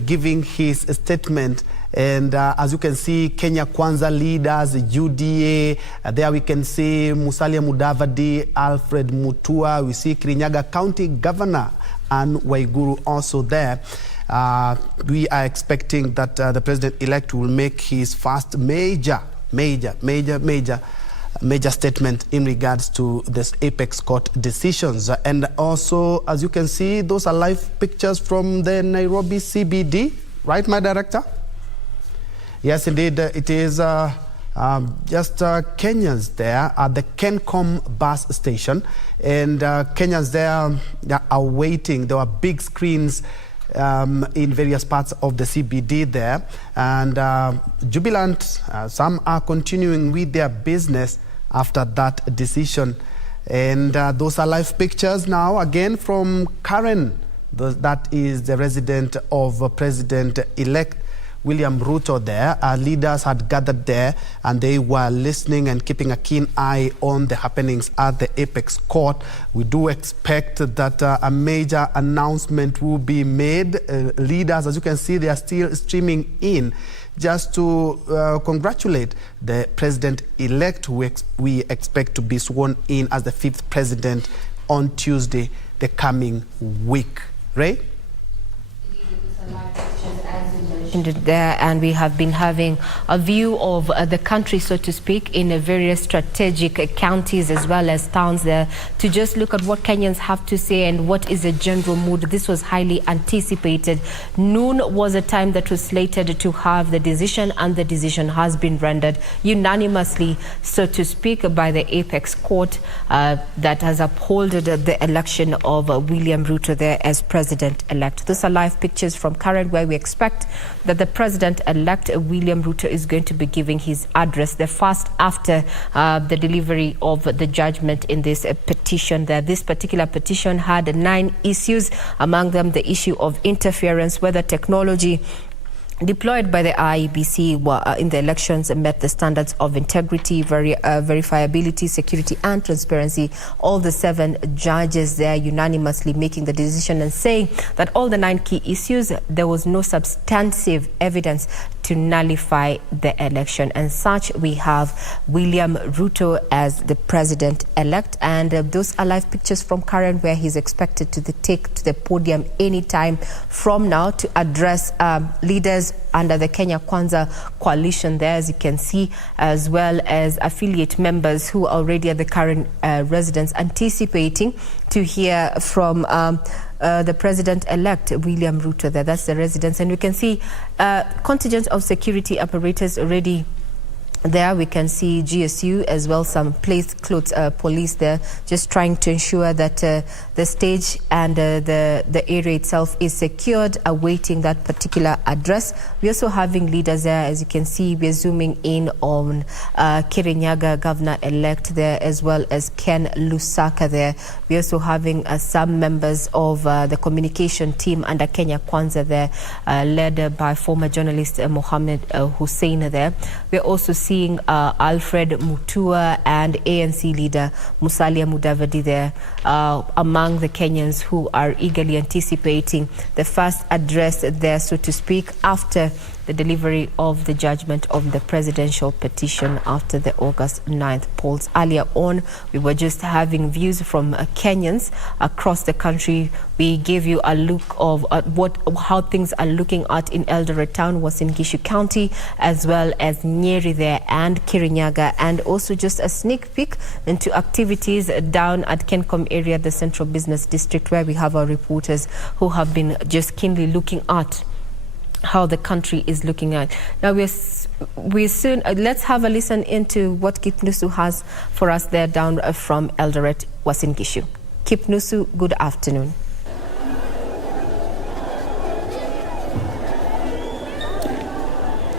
giving his statement. And as you can see, Kenya Kwanza leaders, UDA, there we can see Musalia Mudavadi, Alfred Mutua. We see Kirinyaga County Governor Anne Waiguru also there. We are expecting that the president-elect will make his first major statement in regards to this Apex Court decisions. And also, as you can see, those are live pictures from the Nairobi CBD. Right, my director? Yes, indeed, it is just Kenyans there at the Kencom bus station. And Kenyans there are waiting. There are big screens in various parts of the CBD there. And jubilant, some are continuing with their business after that decision. And those are live pictures now, again, from Karen. That is the resident of President-elect William Ruto there. Our leaders had gathered there and they were listening and keeping a keen eye on the happenings at the Apex Court. We do expect that a major announcement will be made. Leaders, as you can see, they are still streaming in just to congratulate the president-elect, who we expect to be sworn in as the 5th president on Tuesday the coming week. Ray? There, and we have been having a view of the country, so to speak, in various strategic counties as well as towns there, to just look at what Kenyans have to say and what is the general mood. This was highly anticipated. Noon was a time that was slated to have the decision, and the decision has been rendered unanimously, so to speak, by the Apex Court that has upheld the election of William Ruto there as president-elect. Those are live pictures from Karen, where we expect that the president-elect William Ruto is going to be giving his address, the first after the delivery of the judgment in this petition. This particular petition had 9 issues, among them the issue of interference, whether technology deployed by the IEBC in the elections met the standards of integrity, verifiability, security and transparency. All the 7 judges there unanimously making the decision and saying that all the 9 key issues, there was no substantive evidence to nullify the election. And such, we have William Ruto as the president-elect. And those are live pictures from Karen, where he's expected to take to the podium anytime from now to address leaders under the Kenya Kwanza coalition there, as you can see, as well as affiliate members who already are the current residents, anticipating to hear from the president-elect, William Ruto there. That's the residents. And we can see contingent of security apparatus already there. We can see GSU as well, some plainclothes police there, just trying to ensure that the stage and the area itself is secured, awaiting that particular address. We're also having leaders there, as you can see. We're zooming in on Kirinyaga governor-elect there, as well as Ken Lusaka there. We're also having some members of the communication team under Kenya Kwanza there, led by former journalist Mohammed Hussein there. We're also seeing Alfred Mutua and ANC leader Musalia Mudavadi there, among the Kenyans who are eagerly anticipating the first address there, so to speak, after the delivery of the judgment of the presidential petition after the August 9th polls. Earlier on, we were just having views from Kenyans across the country. We gave you a look of how things are looking at in Electorate town, Uasin Gishu County, as well as Nyeri there and Kirinyaga, and also just a sneak peek into activities down at Kencom area, the Central Business District, where we have our reporters who have been just keenly looking at how the country is looking at. Now we soon let's have a listen into what Kipnusu has for us there down from Electorate, Uasin Gishu. Kipnusu, good afternoon.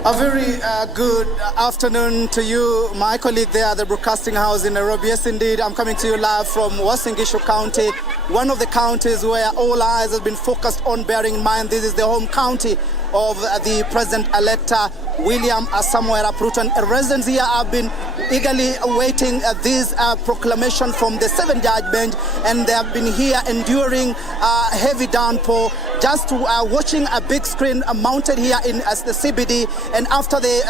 A very good afternoon to you, my colleague there at the broadcasting house in Nairobi. Yes, indeed, I'm coming to you live from Uasin Gishu County, one of the counties where all eyes have been focused on. Bearing in mind, this is the home county of the president-elect William Samuel Ruto. Residents here have been eagerly awaiting this proclamation from the 7-judge bench, and they have been here enduring heavy downpour, just watching a big screen mounted here in the CBD. And after the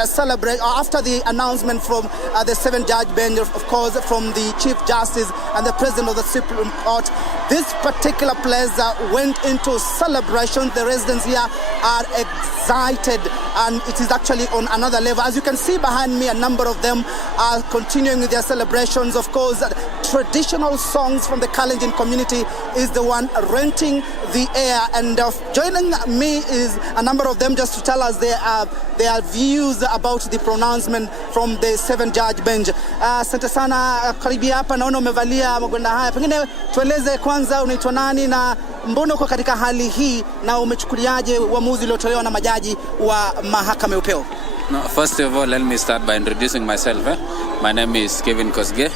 after the announcement from the 7-judge bench, of course, from the Chief Justice and the President of the Supreme Court, this particular place went into celebration. The residents here are excited, and it is actually on another level. As you can see behind me, a number of them are continuing with their celebrations. Of course, traditional songs from the Kalenjin community is the one renting the air. And joining me is a number of them, just to tell us their views about the pronouncement from the 7-judge bench. Asante sana, karibia hapa, naona umevalia magwanda haya. Pengine tueleze kwanza unaitwa nani na mbona uko katika hali hii, na umechukuliaje uamuzi uliotolewa na majaji wa mahakama ya upeo? No, first of all, let me start by introducing myself. My name is Kevin Kosge.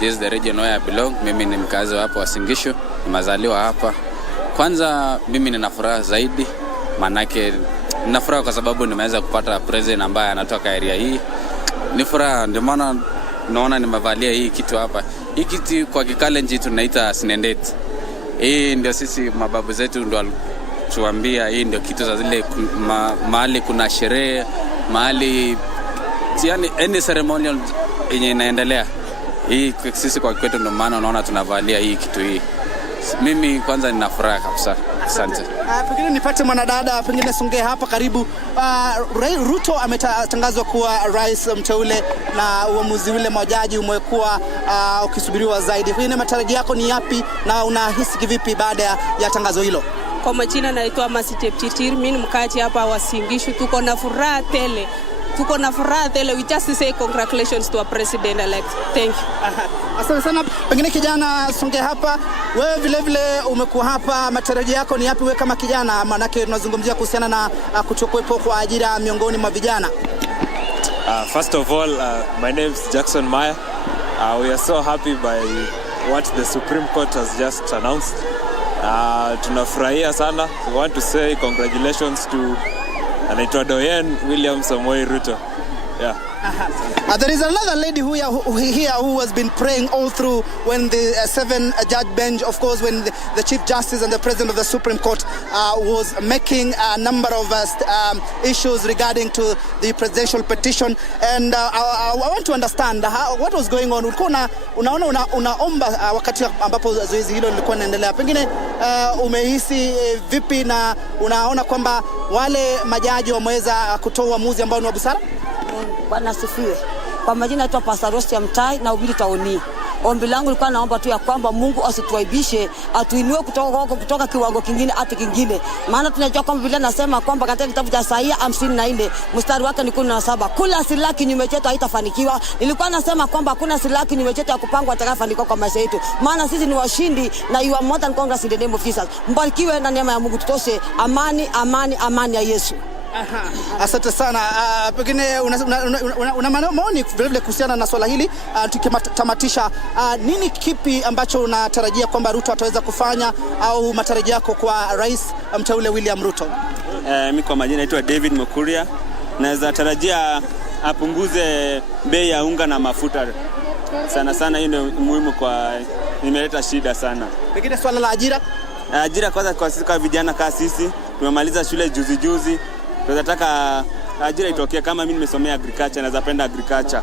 This is the region where I belong. Mimi ni mkazi wa hapa Uasin Gishu, nimezaliwa hapa. Kwanza mimi nina furaha zaidi, manake nina furaha kwa sababu nimeweza kupata president ambaye anatoka area hii. Ni furaha, ndio maana naona nimevalia hii kitu hapa. Hii kitu kwa Kikalenji tunaita sinendeti. Hii ndio sisi mababu zetu ndio tuambia, hii ndio kitu za zile mahali kuna sherehe, mahali yani any ceremonial yenye inaendelea. Hii sisi kwa kwetu ndio maana unaona tunavalia hii kitu hii. Mimi kwanza nina furaha kabisa. Asante. Pengine nipate mwanadada, pengine songea hapa karibu. Ruto ametangazwa kuwa rais mteule, na uamuzi ule majaji umekuwa ukisubiriwa zaidi. Pengine matarajio yako ni yapi na unahisi kivipi baada ya tangazo hilo? Kwa majina naitwa Masi Chepchirchir, mimi ni mkaaji hapa Uasin Gishu. Tuko na furaha tele. We just say congratulations to our president elect. Thank you. Asante sana. Pengine kijana songea hapa, wewe vile vile umekuwa hapa, matarajio yako ni yapi wewe kama kijana? Maanake tunazungumzia kuhusiana na kutokuwepo kwa ajira miongoni mwa vijana. First of all, my name is Jackson Maya. We are so happy by what the Supreme Court has just announced. Tunafurahia sana. We want to say congratulations to anaitwa Doyen William Samoei Ruto. Yeah. There is another lady who has been praying all through when the 7-judge bench, of course, when the Chief Justice and the President of the Supreme Court was making a number of issues regarding to the presidential petition. And I want to understand what was going on. Unaomba wakati ambapo zoezi hilo lilikuwa linaendelea. Pengine umehisi vipi na unaona kwamba wale majaji wameweza kutoa uamuzi ambao ni wa busara? Bwana asifiwe. Kwa majina naitwa Pastor Rosia Mtai na ubiri taoni. Ombi langu lilikuwa naomba tu ya kwamba Mungu asituaibishe, atuinue kutoka kiwango kingine hata kingine. Maana tunajua kwamba Biblia nasema kwamba katika kitabu cha Isaia 54 mstari wake ni 17, kula silaha kinyume chetu haitafanikiwa. Nilikuwa nasema kwamba hakuna silaha kinyume chetu ya kupangwa atakayofanikiwa kwa maisha yetu. Maana sisi ni washindi na you are more than conquerors in the name of Jesus. Mbarikiwe na neema ya Mungu tutoshe. Amani, amani, amani ya Yesu. Asante sana. Pengine una maoni vile kuhusiana na swala hili, tukitamatisha, nini kipi ambacho unatarajia kwamba Ruto ataweza kufanya au matarajio yako kwa rais mteule William Ruto? Mimi kwa majina naitwa David Mukuria. Naweza tarajia apunguze bei ya unga na mafuta. Sana hiyo ndio muhimu, kwa imeleta shida sana. Pengine swala la ajira? Ajira kwanza kwa sisi kama vijana kama sisi tumemaliza shule juzi. Tunataka ajira itokee. Kama mimi nimesomea agriculture, naweza penda agriculture.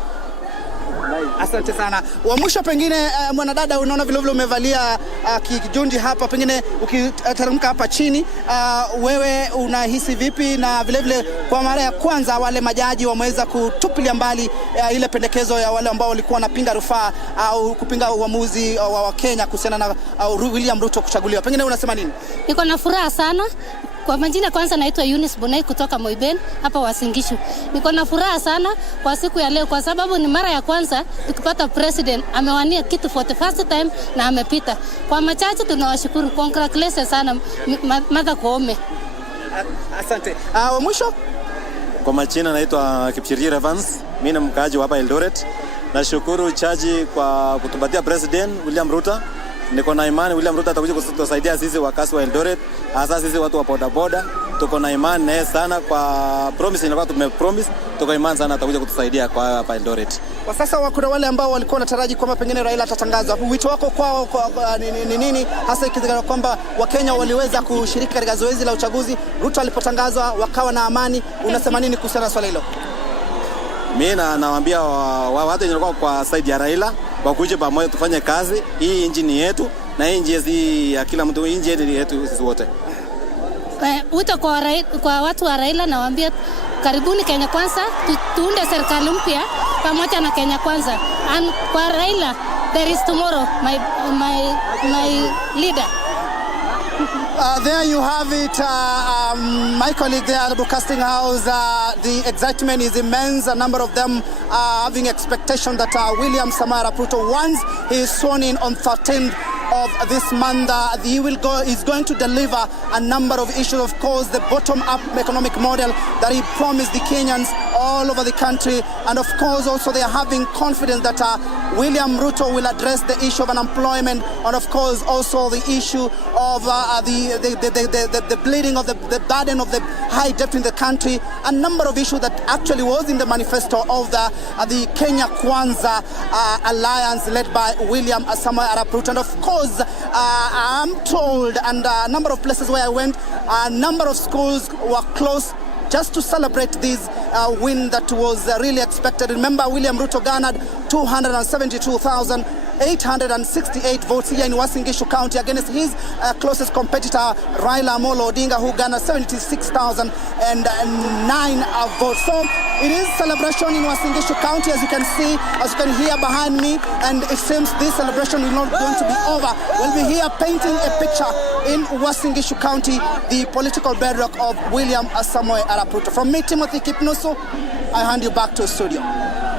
Asante sana. Wa mwisho pengine, mwanadada, unaona vile umevalia kijunji hapa, pengine ukiteremka hapa chini, wewe unahisi vipi? Na vile kwa mara ya kwanza wale majaji wameweza kutupilia mbali ile pendekezo ya wale ambao walikuwa wanapinga rufaa au kupinga uamuzi wa Kenya kuhusiana na William Ruto kuchaguliwa. Pengine unasema nini? Niko na furaha sana. Kwa majina kwanza naitwa Eunice Bonai kutoka Moiben hapa Wasingishu. Niko na furaha sana kwa siku ya leo kwa sababu ni mara ya kwanza tukipata president amewania kitu for the first time na amepita. Kwa machache tunawashukuru. Congratulations sana Martha Koome. Asante. Wa mwisho? Kwa majina naitwa Kipchirchir Evans. Mimi ni mkaaji wa hapa Eldoret. Nashukuru chaji kwa kutupatia president William Ruto. Niko na imani William Ruto atakuja kutusaidia sisi wakazi wa Eldoret, hasa sisi watu wa bodaboda. Tuko na imani naye sana kwa promise inakuwa tumepromise. Tuko imani sana atakuja kutusaidia kwa hapa Eldoret. Kwa sasa kuna wale ambao walikuwa wanataraji kwamba pengine Raila atatangazwa. Wito wako kwao ni nini hasa ikizingatiwa kwamba Wakenya waliweza kushiriki katika zoezi la uchaguzi, Ruto alipotangazwa wakawa na amani? Unasema nini kuhusiana na swala hilo? Mimi nawaambia watu wenye kwa side ya Raila wakuje pamoja tufanye kazi. Hii injini yetu na hii injini ya kila mtu, injini yetu sisi wote. Wito kwa watu wa Raila nawaambia karibuni Kenya Kwanza, tuunde serikali mpya pamoja na Kenya Kwanza. And kwa Raila, there is tomorrow, my leader. There you have it, my colleague there at the broadcasting house. The excitement is immense. A number of them are having expectation that William Samoei Arap Ruto, once he is sworn in on 13th of this month, is going to deliver a number of issues. Of course, the bottom-up economic model that he promised the Kenyans all over the country, and of course also they are having confidence that William Ruto will address the issue of unemployment, and of course also the issue of the bleeding of the burden of the high debt in the country. A number of issues that actually was in the manifesto of the Kenya Kwanza alliance led by William Samoei Arap Ruto. And of course, I'm told, and a number of places where I went, a number of schools were closed just to celebrate this win that was really expected. Remember, William Ruto garnered 272,868 votes here in Uasin Gishu County against his closest competitor, Raila Amolo Odinga, who garnered 76,009 votes. So it is celebration in Uasin Gishu County, as you can see, as you can hear behind me, and it seems this celebration is not going to be over. We'll be here painting a picture in Uasin Gishu County, the political bedrock of William Samoei Arap Ruto. From me, Timothy Kipnusu, I hand you back to the studio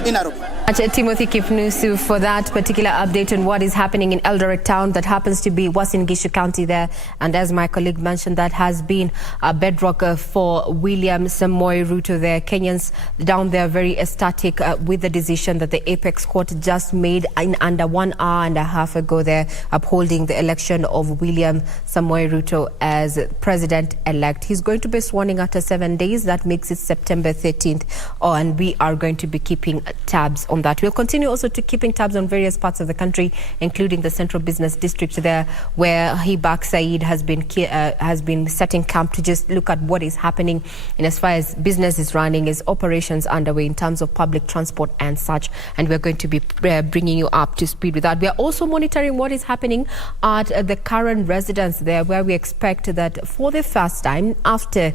in Nairobi. Timothy Kipnusu for that particular update on what is happening in Eldoret town that happens to be Uasin Gishu County there. And as my colleague mentioned, that has been a bedrock for William Samoei Ruto there. Kenyans down there very ecstatic with the decision that the Apex Court just made in under 1 hour and a half ago there, upholding the election of William Samoei Ruto as president-elect. He's going to be sworn in after 7 days. That makes it September 13th. And we are going to be keeping tabs on that. We'll continue also to keeping tabs on various parts of the country, including the Central Business District there, where Hibak Said has been setting camp to just look at what is happening and as far as business is running, is operations underway in terms of public transport and such. And we're going to be bringing you up to speed with that. We are also monitoring what is happening at the current residence there, where we expect that for the first time after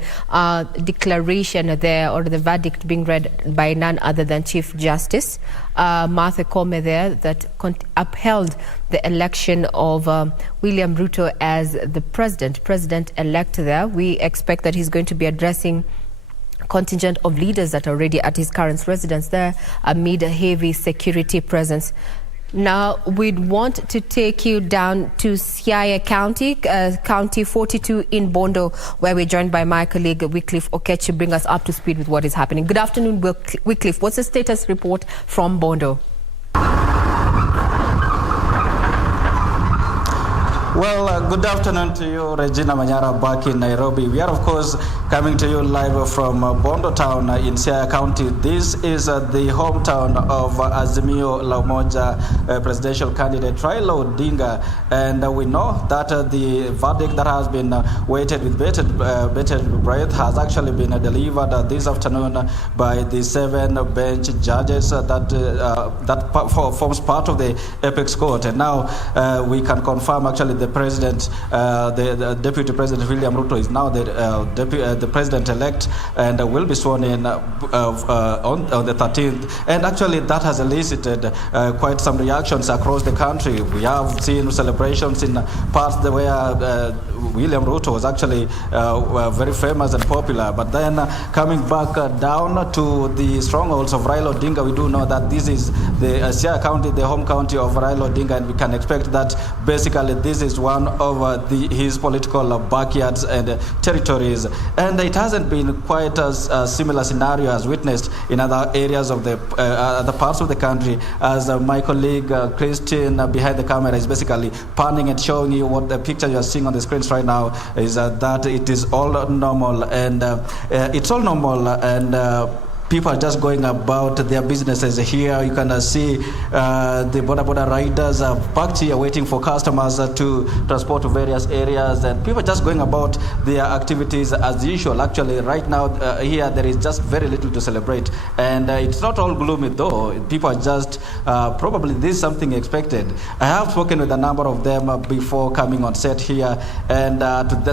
declaration there, or the verdict being read by none other than Chief Justice Martha Koome there, that upheld the election of William Ruto as the president-elect there. We expect that he's going to be addressing contingent of leaders that are already at his current residence there amid a heavy security presence. Now, we'd want to take you down to Siaya County, County 42 in Bondo, where we're joined by my colleague Wycliffe Okech to bring us up to speed with what is happening. Good afternoon, Wycliffe. What's the status report from Bondo? Well, good afternoon to you, Regina Manyara, back in Nairobi. We are, of course, coming to you live from Bondo Town in Siaya County. This is the hometown of Azimio la Umoja presidential candidate Raila Odinga. And we know that the verdict that has been waited with bated breath has actually been delivered this afternoon by the 7 bench judges that forms part of the Apex Court. And now we can confirm actually the president, the Deputy President William Ruto is now the president-elect and will be sworn in on the 13th. And actually that has elicited quite some reactions across the country. We have seen celebrations in parts where William Ruto was actually very famous and popular. But then coming back down to the strongholds of Raila Odinga, we do know that this is the Siaya County, the home county of Raila Odinga, and we can expect that basically this is one of his political backyards and territories. And it hasn't been quite a similar scenario as witnessed in other areas of the other parts of the country, as my colleague Christine behind the camera is basically panning and showing you what the picture you are seeing on the screens right now is that it is all normal, and it's all normal, and people are just going about their businesses here. You can see the border riders are parked here waiting for customers to transport to various areas, and people are just going about their activities as usual. Actually, right now here there is just very little to celebrate, and it's not all gloomy though. People are just probably this is something expected. I have spoken with a number of them before coming on set here, and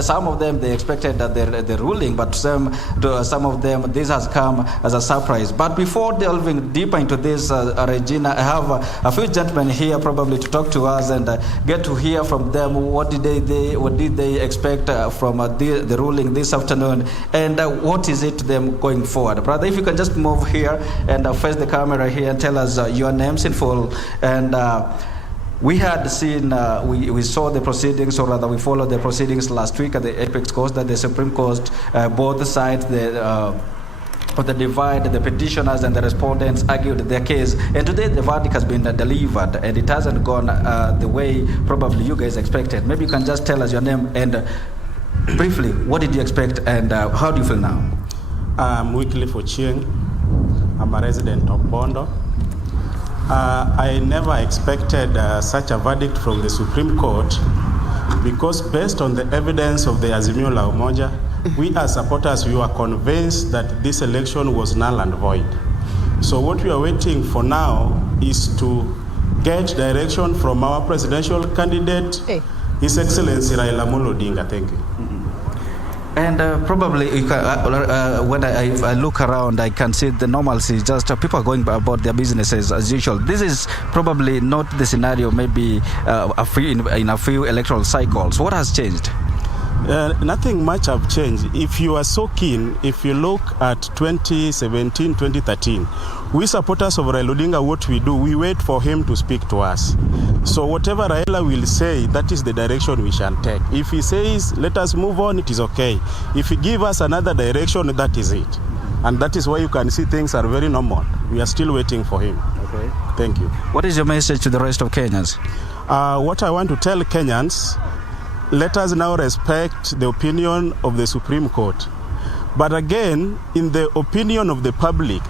some of them they expected the ruling, but to some of them this has come as a surprise. But before delving deeper into this, Regina, I have a few gentlemen here probably to talk to us and get to hear from them what did they expect from the ruling this afternoon, and what is it to them going forward. Brother, if you can just move here and face the camera here and tell us your names in full. And we had seen, we saw the proceedings, or rather we followed the proceedings last week at the Apex Court, that the Supreme Court, both sides, the divide, the petitioners and the respondents argued their case, and today the verdict has been delivered, and it hasn't gone the way probably you guys expected. Maybe you can just tell us your name and briefly, what did you expect, and how do you feel now? I'm Wycliffe Okech. I'm a resident of Bondo. I never expected such a verdict from the Supreme Court, because based on the evidence of the Azimio la Umoja, we as supporters, we were convinced that this election was null and void. So what we are waiting for now is to get direction from our presidential candidate, His Excellency Raila Odinga. Thank you. And probably when I look around, I can see the normalcy. Just people are going about their businesses as usual. This is probably not the scenario maybe in a few electoral cycles. What has changed? Nothing much have changed. If you are so keen, if you look at 2017, 2013, we supporters of Raila Odinga, what we do, we wait for him to speak to us. So whatever Raila will say, that is the direction we shall take. If he says, let us move on, it is okay. If he gives us another direction, that is it. And that is why you can see things are very normal. We are still waiting for him. Okay. Thank you. What is your message to the rest of Kenyans? What I want to tell Kenyans, let us now respect the opinion of the Supreme Court. But again, in the opinion of the public,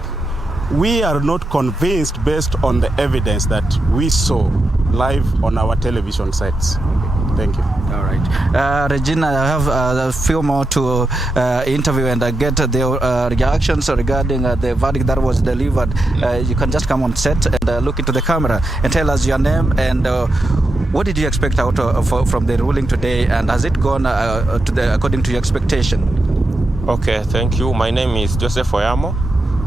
we are not convinced based on the evidence that we saw live on our television sets. Thank you. All right. Regina, I have a few more to interview and get the reactions regarding the verdict that was delivered. You can just come on set and look into the camera and tell us your name and what did you expect out from the ruling today, and has it gone according to your expectation? Okay, thank you. My name is Joseph Oyamo.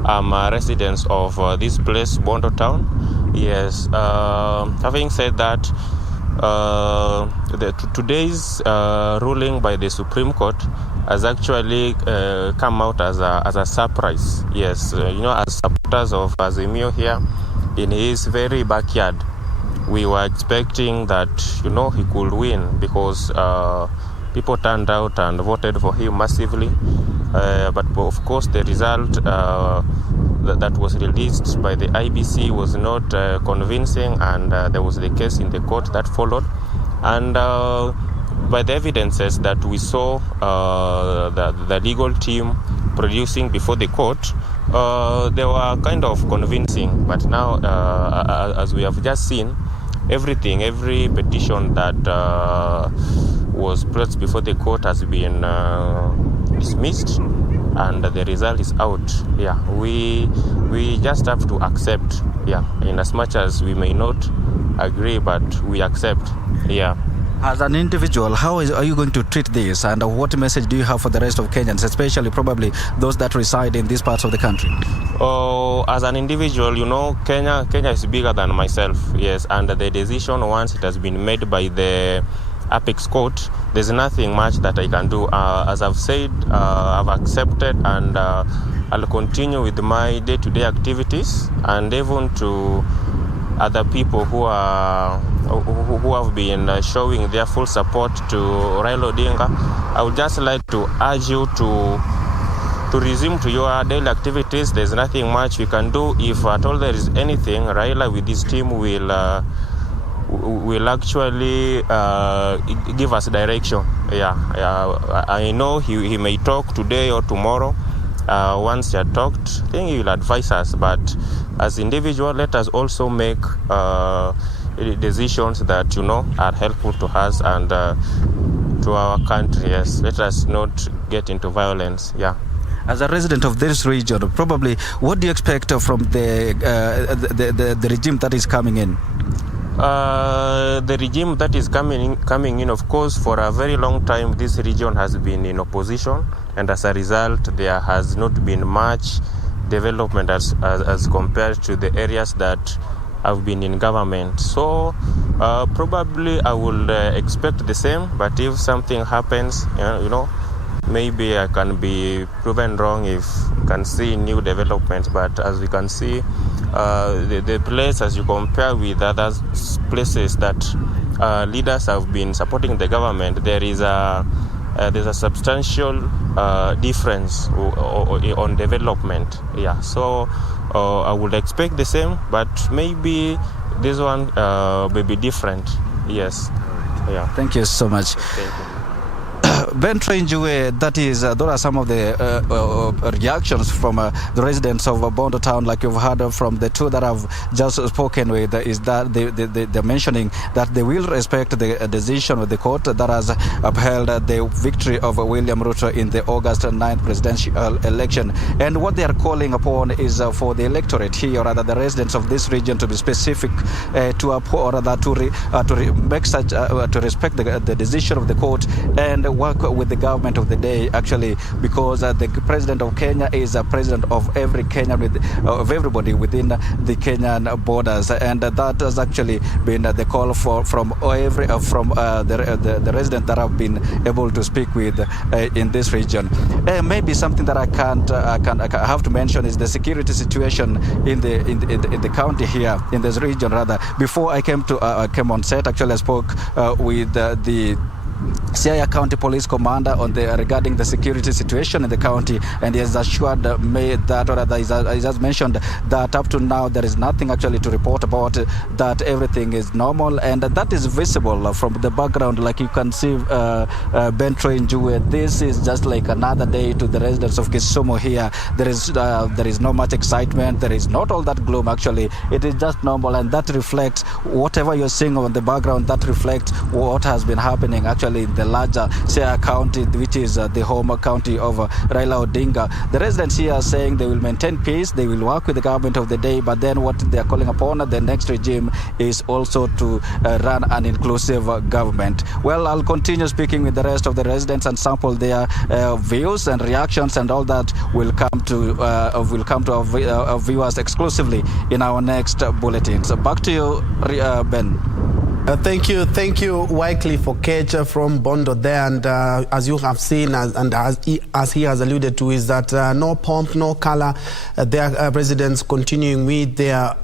I'm a resident of this place, Bondo Town. Yes, having said that, today's ruling by the Supreme Court has actually come out as a surprise. Yes, as supporters of Azimio here in his very backyard, we were expecting that, he could win because people turned out and voted for him massively. But of course, the result that was released by the IBC was not convincing, and there was the case in the court that followed. And by the evidences that we saw the legal team producing before the court, they were kind of convincing. But now, as we have just seen, every petition that was placed before the court has been dismissed, and the result is out. Yeah, we just have to accept. Yeah, in as much as we may not agree, but we accept. Yeah. As an individual, how are you going to treat this, and what message do you have for the rest of Kenyans, especially probably those that reside in these parts of the country? As an individual, Kenya is bigger than myself. Yes, and the decision, once it has been made by the Apex Court, there's nothing much that I can do. As I've said, I've accepted, and I'll continue with my day-to-day activities, and even to other people who have been showing their full support to Raila Odinga. I would just like to urge you to resume to your daily activities. There's nothing much we can do. If at all there is anything, Raila with his team will actually give us direction. I know he may talk today or tomorrow. Once he had talked, I think he will advise us. But as individual, let us also make decisions that are helpful to us and to our country. Yes, let us not get into violence. Yeah. As a resident of this region, probably, what do you expect from the regime that is coming in? The regime that is coming in, of course, for a very long time, this region has been in opposition, and as a result, there has not been much development as compared to the areas that have been in government. So probably I would expect the same, but if something happens, maybe I can be proven wrong if I can see new developments. But as we can see, the place, as you compare with other places that leaders have been supporting the government, there's a substantial difference on development. Yeah, so I would expect the same, but maybe this one may be different. Yes. Yeah. Thank you so much. Thank you. Ben Trenjue, those are some of the reactions from the residents of Bondo Town, like you've heard from the two that I've just spoken with, is that they're mentioning that they will respect the decision of the court that has upheld the victory of William Ruto in the August 9th presidential election. And what they are calling upon is for the electorate here, or rather the residents of this region, to be specific to respect the decision of the court and work with the government of the day, actually, because the president of Kenya is a president of every Kenyan, of everybody within the Kenyan borders, and that has actually been the call from the residents that have been able to speak with in this region. Maybe something that I have to mention is the security situation in the county here, in this region rather. Before I came on set, actually I spoke with the Siaya County Police Commander regarding the security situation in the county, and he has assured me that, or rather, he has mentioned that up to now there is nothing actually to report about, that everything is normal, and that is visible from the background. Like you can see, Ben Troy Njue, this is just like another day to the residents of Kisumu here. There is no much excitement. There is not all that gloom. Actually, it is just normal, and that reflects whatever you're seeing on the background. That reflects what has been happening actually in the larger Siaya County, which is the home county of Raila Odinga. The residents here are saying they will maintain peace, they will work with the government of the day, but then what they are calling upon the next regime is also to run an inclusive government. Well, I'll continue speaking with the rest of the residents and sample their views and reactions, and all that will come to our viewers exclusively in our next bulletin. So back to you, Ben. Thank you, Wycliffe Okech from Bondo there. And as you have seen, as he has alluded to, is that no pomp, no color. Their residents continuing with their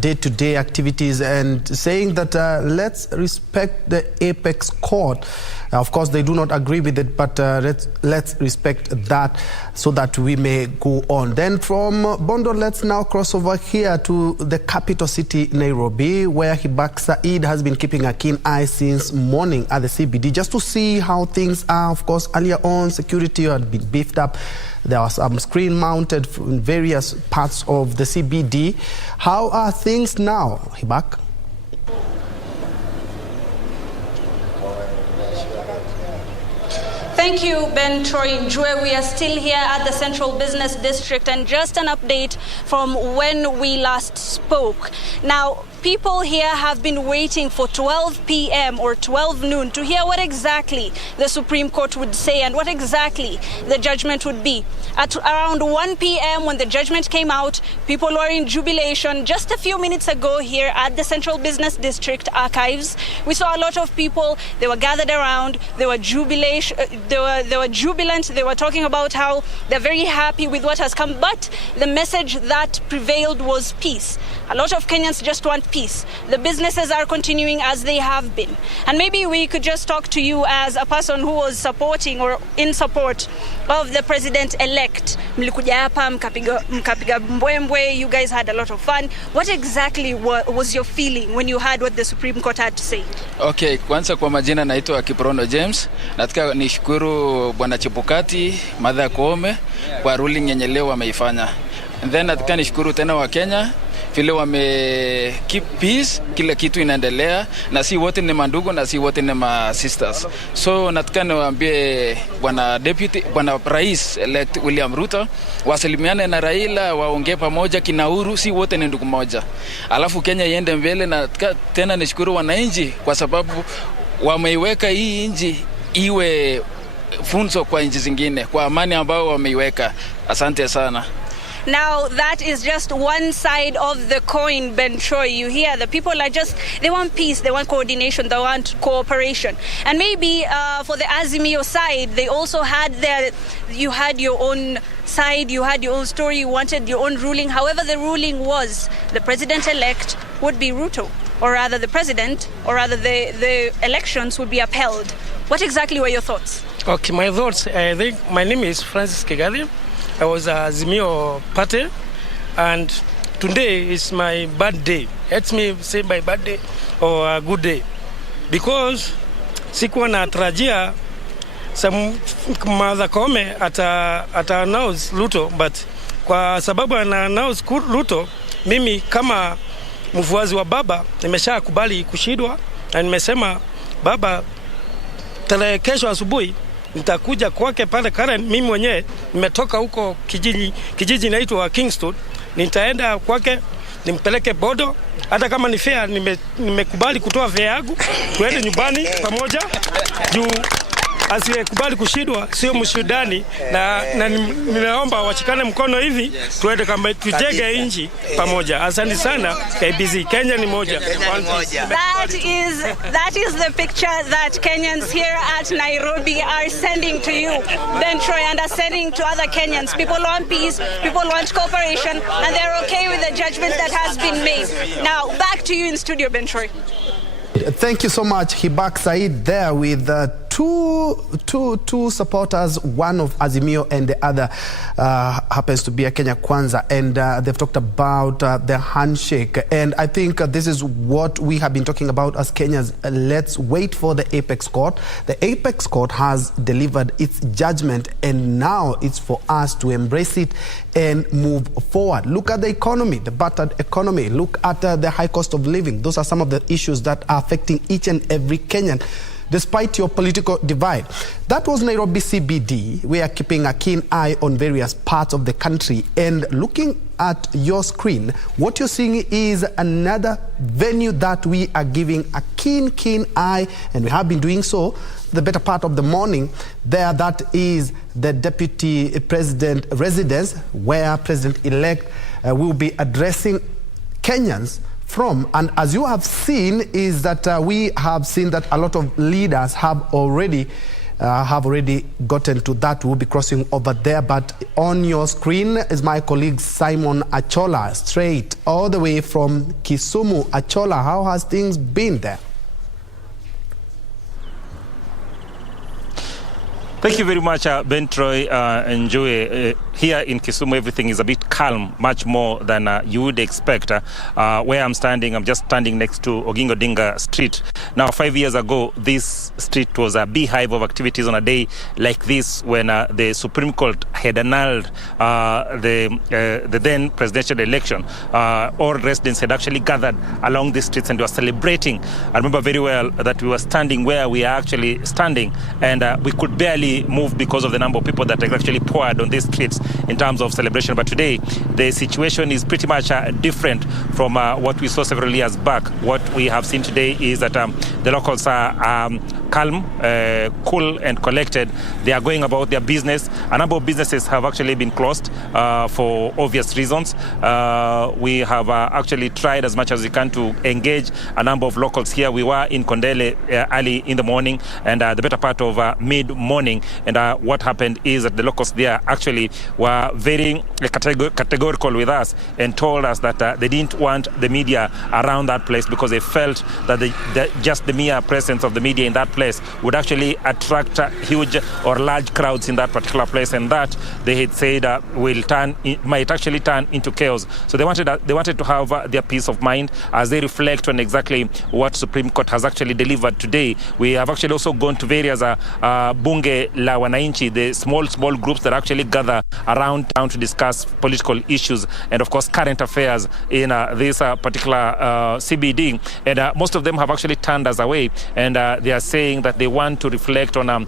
day-to-day activities and saying that let's respect the apex court. Of course, they do not agree with it, but let's respect that so that we may go on. Then from Bondo, let's now cross over here to the capital city, Nairobi, where Hibak Said has been keeping a keen eye since morning at the CBD, just to see how things are. Of course, earlier on, security had been beefed up. There was some screen mounted in various parts of the CBD. How are things now, Hibak? Thank you, Ben Troy Njue. We are still here at the Central Business District, and just an update from when we last spoke. Now, people here have been waiting for 12 p.m. or 12 noon to hear what exactly the Supreme Court would say and what exactly the judgment would be. At around 1 p.m. when the judgment came out, people were in jubilation. Just a few minutes ago here at the Central Business District Archives, we saw a lot of people. They were gathered around. They were jubilant. They were talking about how they're very happy with what has come. But the message that prevailed was peace. A lot of Kenyans just want peace. The businesses are continuing as they have been. And maybe we could just talk to you as a person who was supporting or in support of the president-elect. Mlikuja hapa, mkapiga mbwembwe, you guys had a lot of fun. What exactly was your feeling when you heard what the Supreme Court had to say? Okay, kwanza kwa majina naitwa Kiprono James. Nataka nishukuru Bwana Chebukati, Martha Koome kwa ruling yenye leo wameifanya. And then nataka nishukuru tena wa Kenya vile wame keep peace, kila kitu inaendelea, na si wote ni mandugu na si wote ni ma sisters. So nataka niwaambie bwana rais elect William Ruto wasalimiane na Raila, waongee pamoja kinauru, si wote ni ndugu moja. Alafu Kenya iende mbele, na tena nishukuru wananchi kwa sababu wameiweka hii nchi iwe funzo kwa nchi zingine kwa amani ambao wameiweka. Asante sana. Now, that is just one side of the coin, Ben Troy. You hear the people are they want peace, they want coordination, they want cooperation. And maybe for the Azimio side, they also had you had your own side, you had your own story, you wanted your own ruling. However, the ruling was the president-elect would be Ruto, or rather the president, or rather the elections would be upheld. What exactly were your thoughts? Okay, my thoughts, I think my name is Francis Kigadi. I was a Azimio party, and today is my bad day. Let me say my bad day or a good day, because sikuwa natarajia Martha Koome ata announce Ruto, but kwa sababu ana announce Ruto, mimi kama mfuasi wa baba nimesha kubali kushindwa, na nimesema baba tarehe kesho asubuhi nitakuja kwake pale Karen. Mimi mwenyewe nimetoka huko kijiji inaitwa Kingston, nitaenda kwake nimpeleke bodo, hata kama ni fair nimekubali kutoa fare yangu tuende nyumbani pamoja juu asiyekubali kushindwa sio mshindani, na ninaomba washikane mkono hivi tuende kama tujenge nchi pamoja. Asante sana KBC. Kenya ni moja. That is the picture that Kenyans here at Nairobi are sending to you, Ben Troy, and are sending to other Kenyans. People want peace, people want cooperation, and they're okay with the judgment that has been made. Now, back to you in studio, Ben Troy. Thank you so much, Hibak Said, there with two supporters, one of Azimio and the other happens to be a Kenya Kwanza, and they've talked about the handshake, and I think this is what we have been talking about as Kenyans. Let's wait for the Apex Court. The Apex Court has delivered its judgment, and now it's for us to embrace it and move forward. Look at the economy, the battered economy. Look at the high cost of living. Those are some of the issues that are affecting each and every Kenyan, despite your political divide. That was Nairobi CBD. We are keeping a keen eye on various parts of the country, and looking at your screen, what you're seeing is another venue that we are giving a keen eye, and we have been doing so the better part of the morning there. That is the Deputy President residence, where President-elect will be addressing Kenyans from. And as you have seen, is that we have seen that a lot of leaders have already gotten to that. We'll be crossing over there. But on your screen is my colleague Simon Achola, straight all the way from Kisumu. Achola, how has things been there? Thank you very much, Ben Troy and Joey. Here in Kisumu, everything is a bit calm, much more than you would expect. Where I'm standing, I'm just standing next to Oginga Odinga Street. Now, 5 years ago, this street was a beehive of activities on a day like this, when the Supreme Court had annulled the then presidential election. All residents had actually gathered along the streets and were celebrating. I remember very well that we were standing where we are actually standing, and we could barely move because of the number of people that actually poured on these streets in terms of celebration. But today, the situation is pretty much different from what we saw several years back. What we have seen today is that the locals are calm, cool and collected. They are going about their business. A number of businesses have actually been closed for obvious reasons. We have actually tried as much as we can to engage a number of locals here. We were in Kondele early in the morning and the better part of mid-morning. And what happened is that the locals there actually were very categorical with us and told us that they didn't want the media around that place because they felt that just the mere presence of the media in that place would actually attract huge or large crowds in that particular place, and that they had said might actually turn into chaos. So they wanted to have their peace of mind as they reflect on exactly what Supreme Court has actually delivered today. We have actually also gone to various bunge la wananchi, the small groups that actually gather around town to discuss political issues and of course current affairs in this particular CBD, and most of them have actually turned us away, and they are saying that they want to reflect on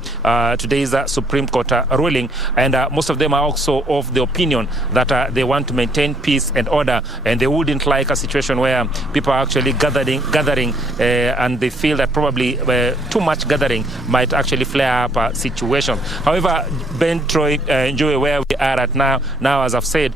today's Supreme Court ruling, and most of them are also of the opinion that they want to maintain peace and order, and they wouldn't like a situation where people are actually gathering and they feel that probably too much gathering might actually flare up a situation. However, Ben Troy, enjoy where we are at now, as I've said,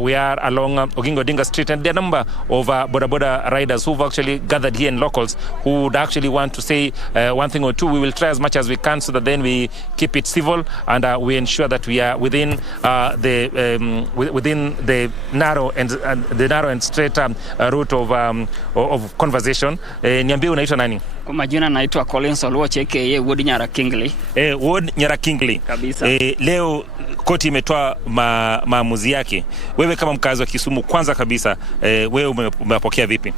we are along Oginga Odinga Street, and there are a number of boda riders who've actually gathered here, and locals who would actually want to say one thing or two. We will try as much as we can so that then we keep it civil and we ensure that we are within the narrow and straight route of conversation. Niambie unaitwa nani? Kwa majina naitwa Collins Oluoch aka Wood Nyara Kingley. Wood Nyara Kingley. Kabisa. Leo koti imetoa maamuzi yake. Wewe kama mkazi wa Kisumu, kwanza kabisa wewe umepokea vipi?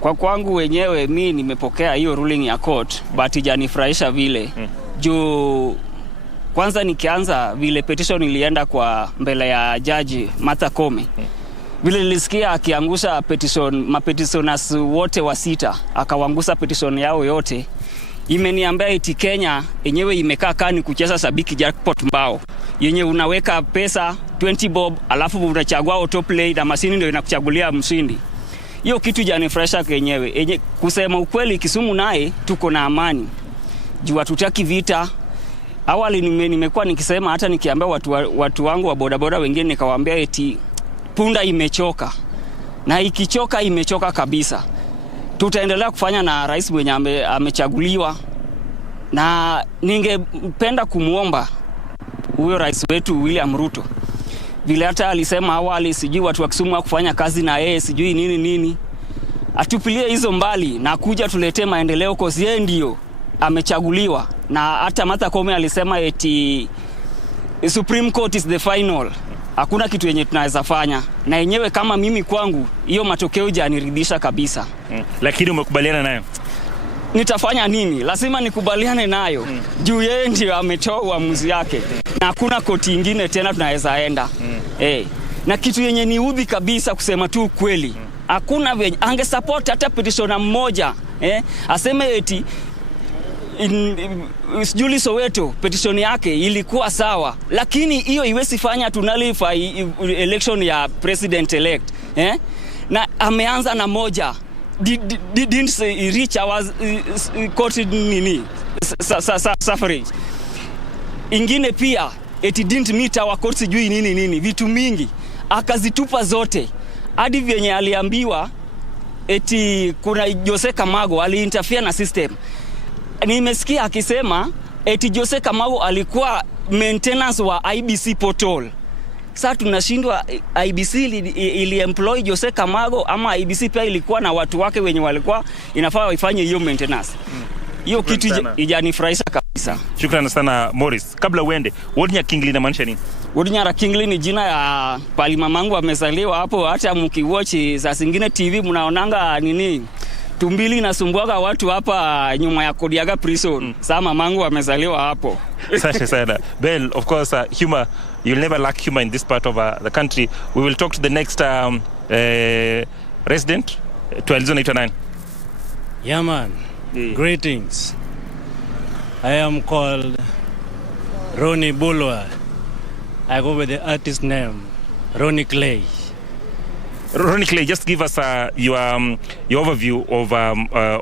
Kwa kwangu wenyewe mimi nimepokea hiyo ruling ya court, but ijanifurahisha vile. Juu kwanza nikianza vile petition ilienda kwa mbele ya jaji Martha Koome. Vile nilisikia akiangusha mapetitioners wote wa 6, akawangusa petition yao yote. Imeniambia eti Kenya yenyewe imekaa kani kucheza sabiki jackpot mbao. Yenye unaweka pesa 20 bob alafu unachagua autoplay na mashini ndio inakuchagulia mshindi. Hiyo kitu janifresha kenyewe. Kusema ukweli Kisumu naye tuko na amani. Juu hatutaki vita. awali nimekuwa nikisema, hata nikiambia watu wangu wa bodaboda wengine, nikawaambia eti punda imechoka, na ikichoka imechoka kabisa. Tutaendelea kufanya na rais mwenye amechaguliwa, na ningependa kumuomba huyo rais wetu William Ruto, vile hata alisema awali sijui watu wa Kisumu kufanya kazi na yeye sijui nini, atupilie hizo mbali na kuja tuletee maendeleo, kwa sababu yeye ndio amechaguliwa. Na hata Martha Koome alisema eti Supreme Court is the final, hakuna kitu yenye tunaweza fanya, na yenyewe kama mimi kwangu hiyo matokeo hajaniridhisha kabisa. Lakini umekubaliana nayo? Nitafanya nini? Lazima nikubaliane nayo. Juu yeye ndio ametoa uamuzi yake, na hakuna koti nyingine tena tunaweza enda. Na kitu yenye niudhi kabisa, kusema tu kweli, hakuna ange support hata petitioner mmoja aseme eti Julie Soweto petition yake ilikuwa sawa, lakini hiyo iwezi fanya tunalify election ya president elect. Na ameanza na moja, didn't reach our court suffrage. Ingine pia eti didn't meet our court sijui nini, vitu mingi akazitupa zote, hadi vyenye aliambiwa eti kuna Jose Kamago aliinterfere na system. Nimesikia akisema eti Jose Kamago alikuwa maintenance wa IBC portal. Sasa tunashindwa IBC ili employ Jose Kamago ama IBC pia ilikuwa na watu wake wenye walikuwa inafaa waifanye hiyo maintenance. Hiyo kitu ijanifurahisha kabisa. Shukrani sana Morris. Kabla uende, Wodnya Kingly inamaanisha nini? Wodnya Kingly ni jina ya pali mamangu amezaliwa hapo. Hata mkiwatch za zingine TV mnaonanga tumbili nasumbuaga watu hapa nyuma ya Kodiaga prison. Sasa mamangu amezaliwa hapo. Asante sana. Well, of course, humor, you'll never lack humor in this part of the country. We will talk to the next resident. Tualizo naitwa nani? Yeah, man. Greetings. I am called Ronnie Bulwa. I go with the artist name Ronnie Clay. Ronnie Clay, just give us your overview of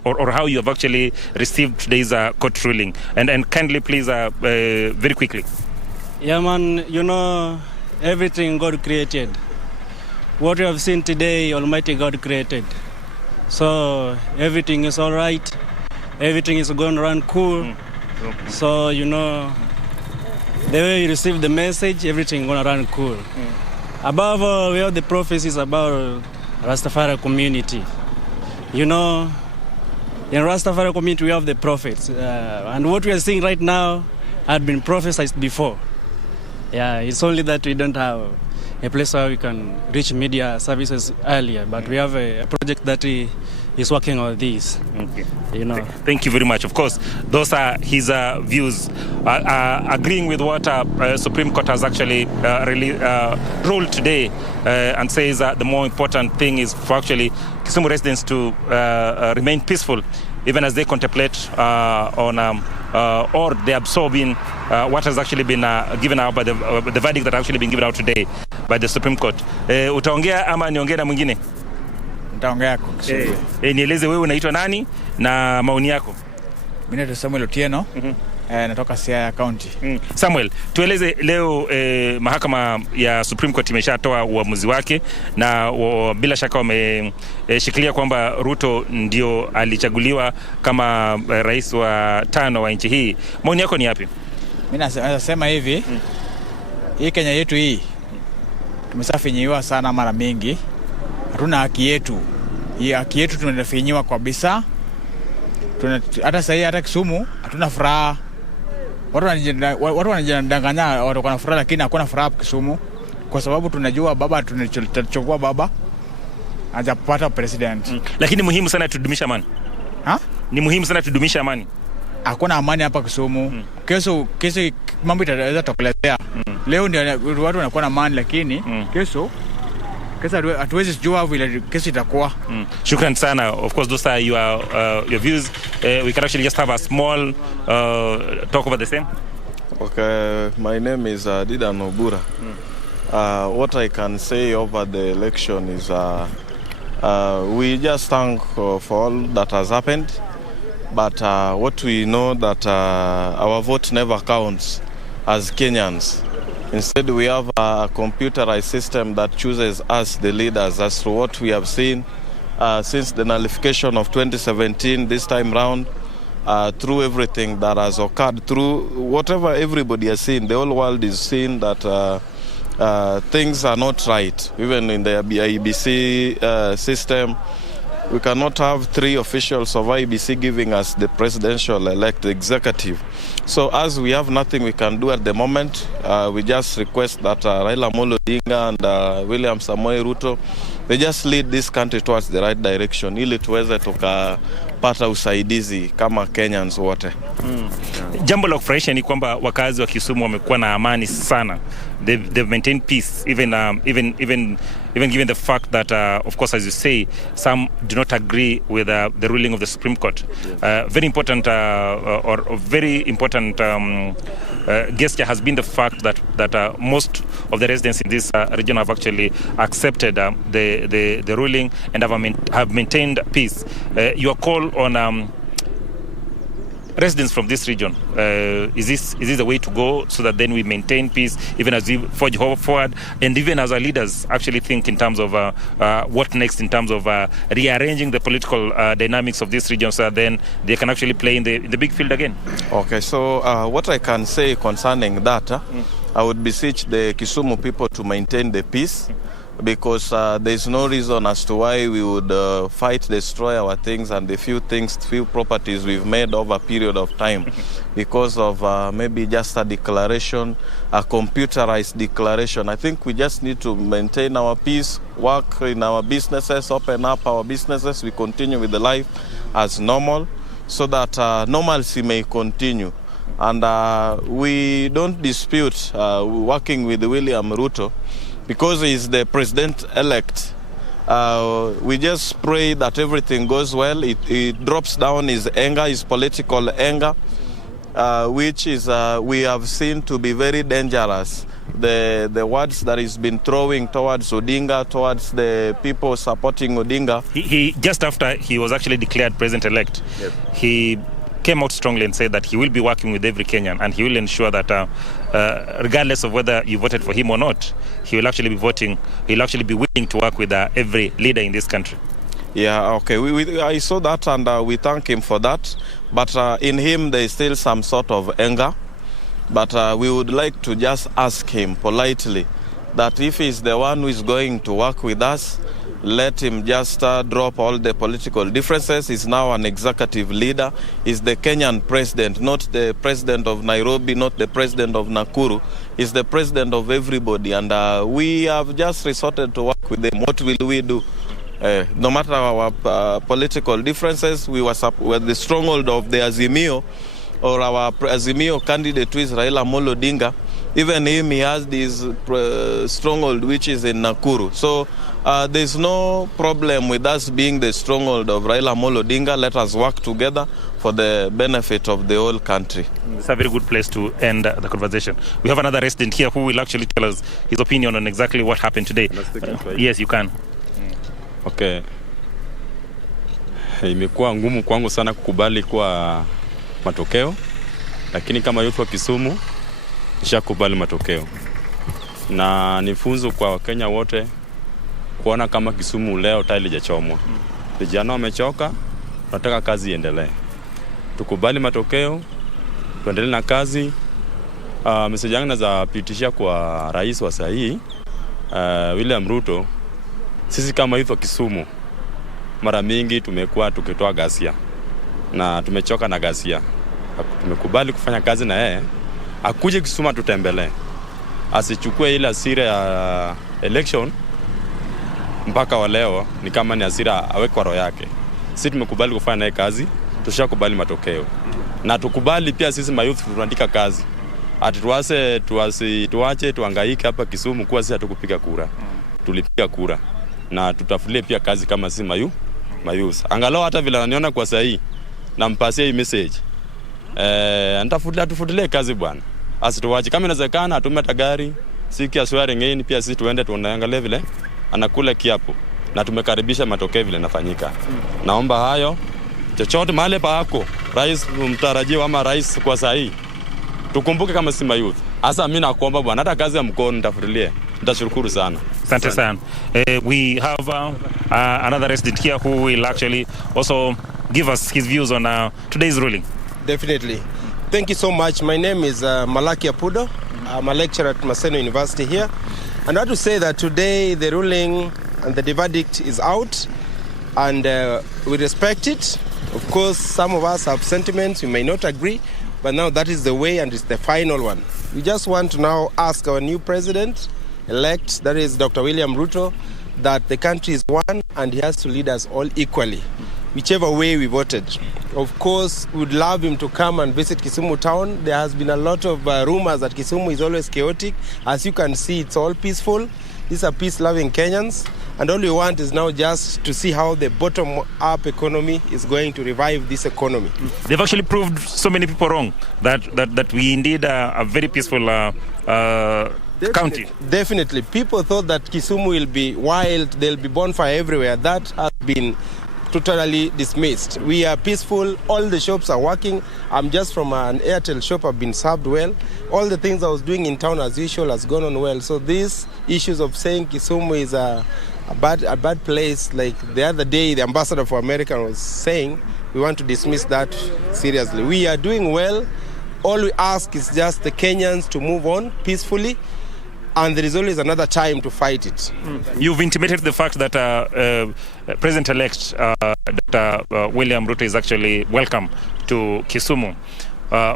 or how you have actually received today's court ruling, and kindly please very quickly. Yeah, man, everything God created. What you have seen today, Almighty God created. So everything is all right. Everything is going to run cool. So the way you receive the message, everything going to run cool. Above all, we have the prophecies about Rastafari community. In Rastafari community, we have the prophets. And what we are seeing right now had been prophesied before. Yeah, it's only that we don't have a place where we can reach media services earlier. But we have a project that is working on this. Okay. Thank you very much. Of course, those are his views, agreeing with what Supreme Court has actually ruled today, and says that the more important thing is for actually Kisumu residents to remain peaceful, even as they contemplate on or they absorb in what has actually been given out by the verdict that has actually been given out today by the Supreme Court. Utaongea ama niongee na mwingine? Nitaongea kwa Kiswahili. Nieleze wewe unaitwa nani na maoni yako? Mimi naitwa Samuel Otieno. Natoka Siaya County. Samuel, tueleze leo mahakama ya Supreme Court imeshatoa uamuzi wake, na bila shaka wameshikilia kwamba Ruto ndio alichaguliwa kama rais wa 5 wa nchi hii. Maoni yako ni yapi? Mimi nasema hivi, hii Kenya yetu hii tumesafinyiwa sana mara mingi. Hatuna haki yetu. Hii haki yetu tunafinyiwa kabisa. Hata sasa hata Kisumu hatuna furaha. Watu wanajidanganya watu wana furaha, lakini hakuna furaha Kisumu, kwa sababu tunajua baba tunachukua baba hajapata president. Lakini muhimu sana tudumisha amani. Ni muhimu sana tudumisha amani. Hakuna amani hapa Kisumu. Kesho mambo itaweza tokelezea. Leo ndio watu wanakuwa na amani, lakini kesho hatuwezi kujua vile kesi itakuwa. Shukran sana. Of course, those are your views. We can actually just have a small talk over the same. Okay, my name is Didan Obura. What I can say over the election is we just thank for all that has happened. but what we know that our vote never counts as Kenyans. Instead, we have a computerized system that chooses us, the leaders, as to what we have seen since the nullification of 2017, this time round, through everything that has occurred, through whatever everybody has seen. The whole world is seeing that things are not right. Even in the IEBC system, we cannot have 3 officials of IEBC giving us the presidential-elect executive. So as we have nothing we can do at the moment, we just request that Raila Amolo Odinga and William Samoei Ruto, they just lead this country towards the right direction ili tuweze tukapata usaidizi kama Kenyans wote. Jambo la kufurahisha ni kwamba wakazi wa Kisumu wamekuwa na amani sana. They've maintained peace even given the fact that of course, as you say, some do not agree with the ruling of the Supreme Court. Very important gesture has been the fact that most of the residents in this region have actually accepted the ruling and have maintained peace. Your call on residents from this region, is this the way to go so that then we maintain peace even as we forge forward, and even as our leaders actually think in terms of what next in terms of rearranging the political dynamics of this region so that then they can actually play in the big field again? Okay, so what I can say concerning that, I would beseech the Kisumu people to maintain the peace, because there is no reason as to why we would fight, destroy our things and the few properties we've made over a period of time because of maybe just a declaration, a computerized declaration. I think we just need to maintain our peace, work in our businesses, open up our businesses, we continue with the life as normal so that normalcy may continue. And we don't dispute working with William Ruto, because he is the president-elect. We just pray that everything goes well. It drops down his anger, his political anger, which is we have seen to be very dangerous. The words that he's been throwing towards Odinga, towards the people supporting Odinga. He just after he was actually declared president-elect, yep, he came out strongly and said that he will be working with every Kenyan and he will ensure that regardless of whether you voted for him or not, he will actually be voting, he'll actually be willing to work with every leader in this country. Yeah, okay. I saw that and we thank him for that. But in him there is still some sort of anger. But we would like to just ask him politely that if he's the one who is going to work with us, let him just drop all the political differences. He's now an executive leader. He's the Kenyan president, not the president of Nairobi, not the president of Nakuru. He's the president of everybody. And we have just resorted to work with him. What will we do? No matter our political differences, we were the stronghold of the Azimio, or our Azimio candidate who is Raila Amolo Odinga. Even him, he has this stronghold which is in Nakuru. So there's no problem with us being the stronghold of Raila Amolo Odinga. Let us work together for the benefit of the whole country. It's a very good place to end the conversation. We have another resident here who will actually tell us his opinion on exactly what happened today. Yes, you can. Okay. Imekuwa ngumu kwangu sana kukubali kwa matokeo, lakini kama youth wa Kisumu nishakubali matokeo. Na ni funzo kwa Wakenya wote kuona kama Kisumu leo tayari lijachomwa. Vijana wamechoka, tunataka kazi iendelee. Tukubali matokeo, tuendelee na kazi. Message yangu naweza pitishia kwa rais wa sahi, William Ruto. Sisi kama youth wa Kisumu mara mingi tumekuwa tukitoa ghasia na tumechoka na ghasia. Tumekubali kufanya kazi na yeye, akuje Kisumu tutembelee. Asichukue ile hasira ya election mpaka wa leo ni kama ni hasira awekwa roho yake. Sisi tumekubali kufanya naye kazi, tushakubali matokeo. Na tukubali pia sisi mayouth tunaandika kazi. Tuache tuhangaike hapa Kisumu kwa sisi hatukupiga kura. Tulipiga kura. Na tutafulie pia kazi kama si mayouth. Angalau hata vile ananiona kwa sahi nampasia hii message. Tufuatilie kazi bwana. Asituache kama inawezekana atume hata gari siku ya swearing in pia sisi tuende tunaangalia vile anakula kiapo na tumekaribisha matokeo vile yanafanyika. Naomba hayo chochote mahali pako rais mtarajiwa ama rais kwa sahi, tukumbuke kama Simba Youth. Asa mimi nakuomba bwana, hata kazi ya mkono nitafutilie, nitashukuru sana. Asante sana. We have another resident here who will actually also give us his views on today's ruling. Definitely. Thank you so much. My name is Malaki Apudo. I'm a lecturer at Maseno University here. And I want to say that today the ruling and the verdict is out, and we respect it. Of course, some of us have sentiments, we may not agree, but now that is the way and it's the final one. We just want to now ask our new president-elect, that is Dr. William Ruto, that the country is one and he has to lead us all equally, whichever way we voted. Of course, we would love him to come and visit Kisumu town. There has been a lot of rumors that Kisumu is always chaotic. As you can see, it's all peaceful. These are peace-loving Kenyans. And all we want is now just to see how the bottom-up economy is going to revive this economy. They've actually proved so many people wrong that we indeed are a very peaceful county. Definitely. People thought that Kisumu will be wild, there'll be bonfire everywhere. That has been totally dismissed. We are peaceful. All the shops are working. I'm just from an Airtel shop. I've been served well. All the things I was doing in town as usual has gone on well. So these issues of saying Kisumu is a bad place, like the other day the ambassador for America was saying, we want to dismiss that seriously. We are doing well. All we ask is just the Kenyans to move on peacefully, and there is always another time to fight it. You've intimated the fact that President-elect Dr. William Ruto is actually welcome to Kisumu,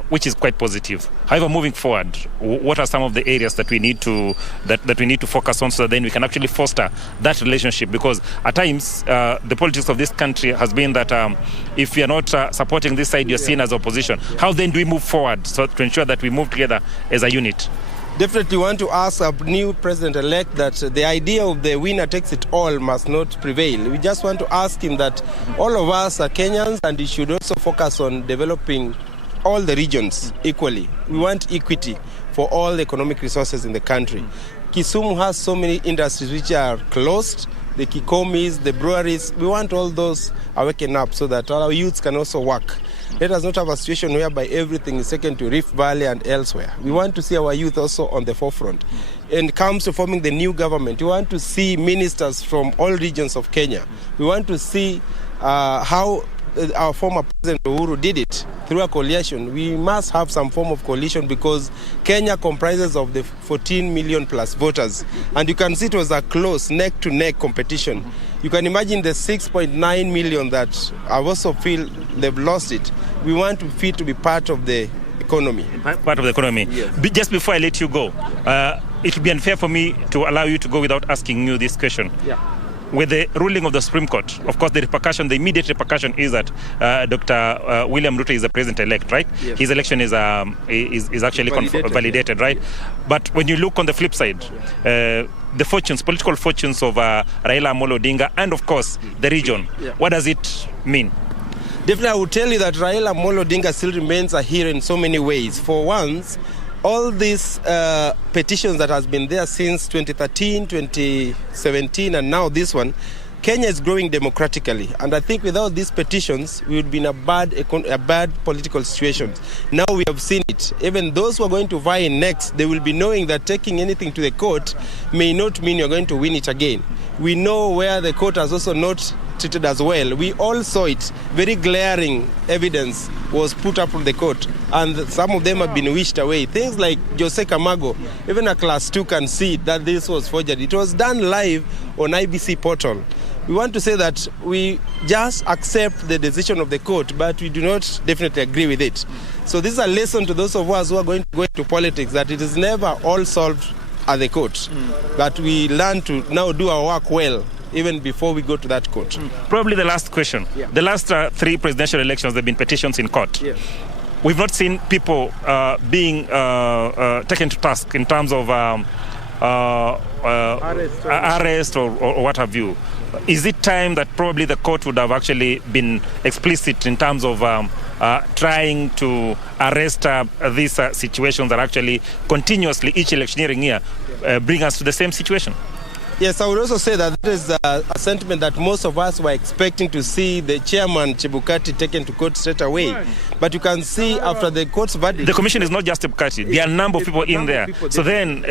which is quite positive. However, moving forward, what are some of the areas that we need to focus on so that then we can actually foster that relationship? Because at times, the politics of this country has been that if you are not supporting this side, you're seen as opposition. How then do we move forward so to ensure that we move together as a unit? Definitely want to ask our new president-elect that the idea of the winner takes it all must not prevail. We just want to ask him that all of us are Kenyans and he should also focus on developing all the regions equally. We want equity for all the economic resources in the country. Kisumu has so many industries which are closed, the Kikomis, the breweries. We want all those awaken up so that our youths can also work. Let us not have a situation whereby everything is taken to Rift Valley and elsewhere. We want to see our youth also on the forefront. When it comes to forming the new government, we want to see ministers from all regions of Kenya. We want to see how our former President Uhuru did it through a coalition. We must have some form of coalition because Kenya comprises of the 14 million plus voters. And you can see it was a close neck-to-neck competition. You can imagine the 6.9 million that I also feel they've lost it. We want to feel to be part of the economy. Part of the economy. Yes. Just before I let you go, it would be unfair for me to allow you to go without asking you this question. Yeah. With the ruling of the Supreme Court, of course, the immediate repercussion is that Dr. William Ruto is the president-elect, right? Yes. His election is actually validated, right? But when you look on the flip side, the political fortunes of Raila Amolo Odinga and, of course, the region, what does it mean? Definitely, I would tell you that Raila Amolo Odinga still remains a hero in so many ways. For once, all these petitions that has been there since 2013, 2017, and now this one, Kenya is growing democratically. And I think without these petitions, we would be in a bad political situation. Now we have seen it. Even those who are going to vie next, they will be knowing that taking anything to the court may not mean you're going to win it again. We know where the court has also not treated as well. We all saw it. Very glaring evidence was put up from the court, and some of them have been wished away. Things like Jose Camago, even a class 2 can see that this was forgery. It was done live on IBC portal. We want to say that we just accept the decision of the court, but we do not definitely agree with it. So this is a lesson to those of us who are going to go into politics, that it is never all solved at the court, that we learn to now do our work well, even before we go to that court. Probably the last question. Yeah. The last 3 presidential elections, there have been petitions in court. Yeah. We've not seen people being taken to task in terms of arrest or what have you. Is it time that probably the court would have actually been explicit in terms of trying to arrest these situations that actually continuously, each electioneering year, bring us to the same situation? Yes, I would also say that is a sentiment that most of us were expecting to see the chairman, Chebukati, taken to court straight away. But you can see after the court's verdict... The commission is not just Chebukati. There are a number of people in there. So then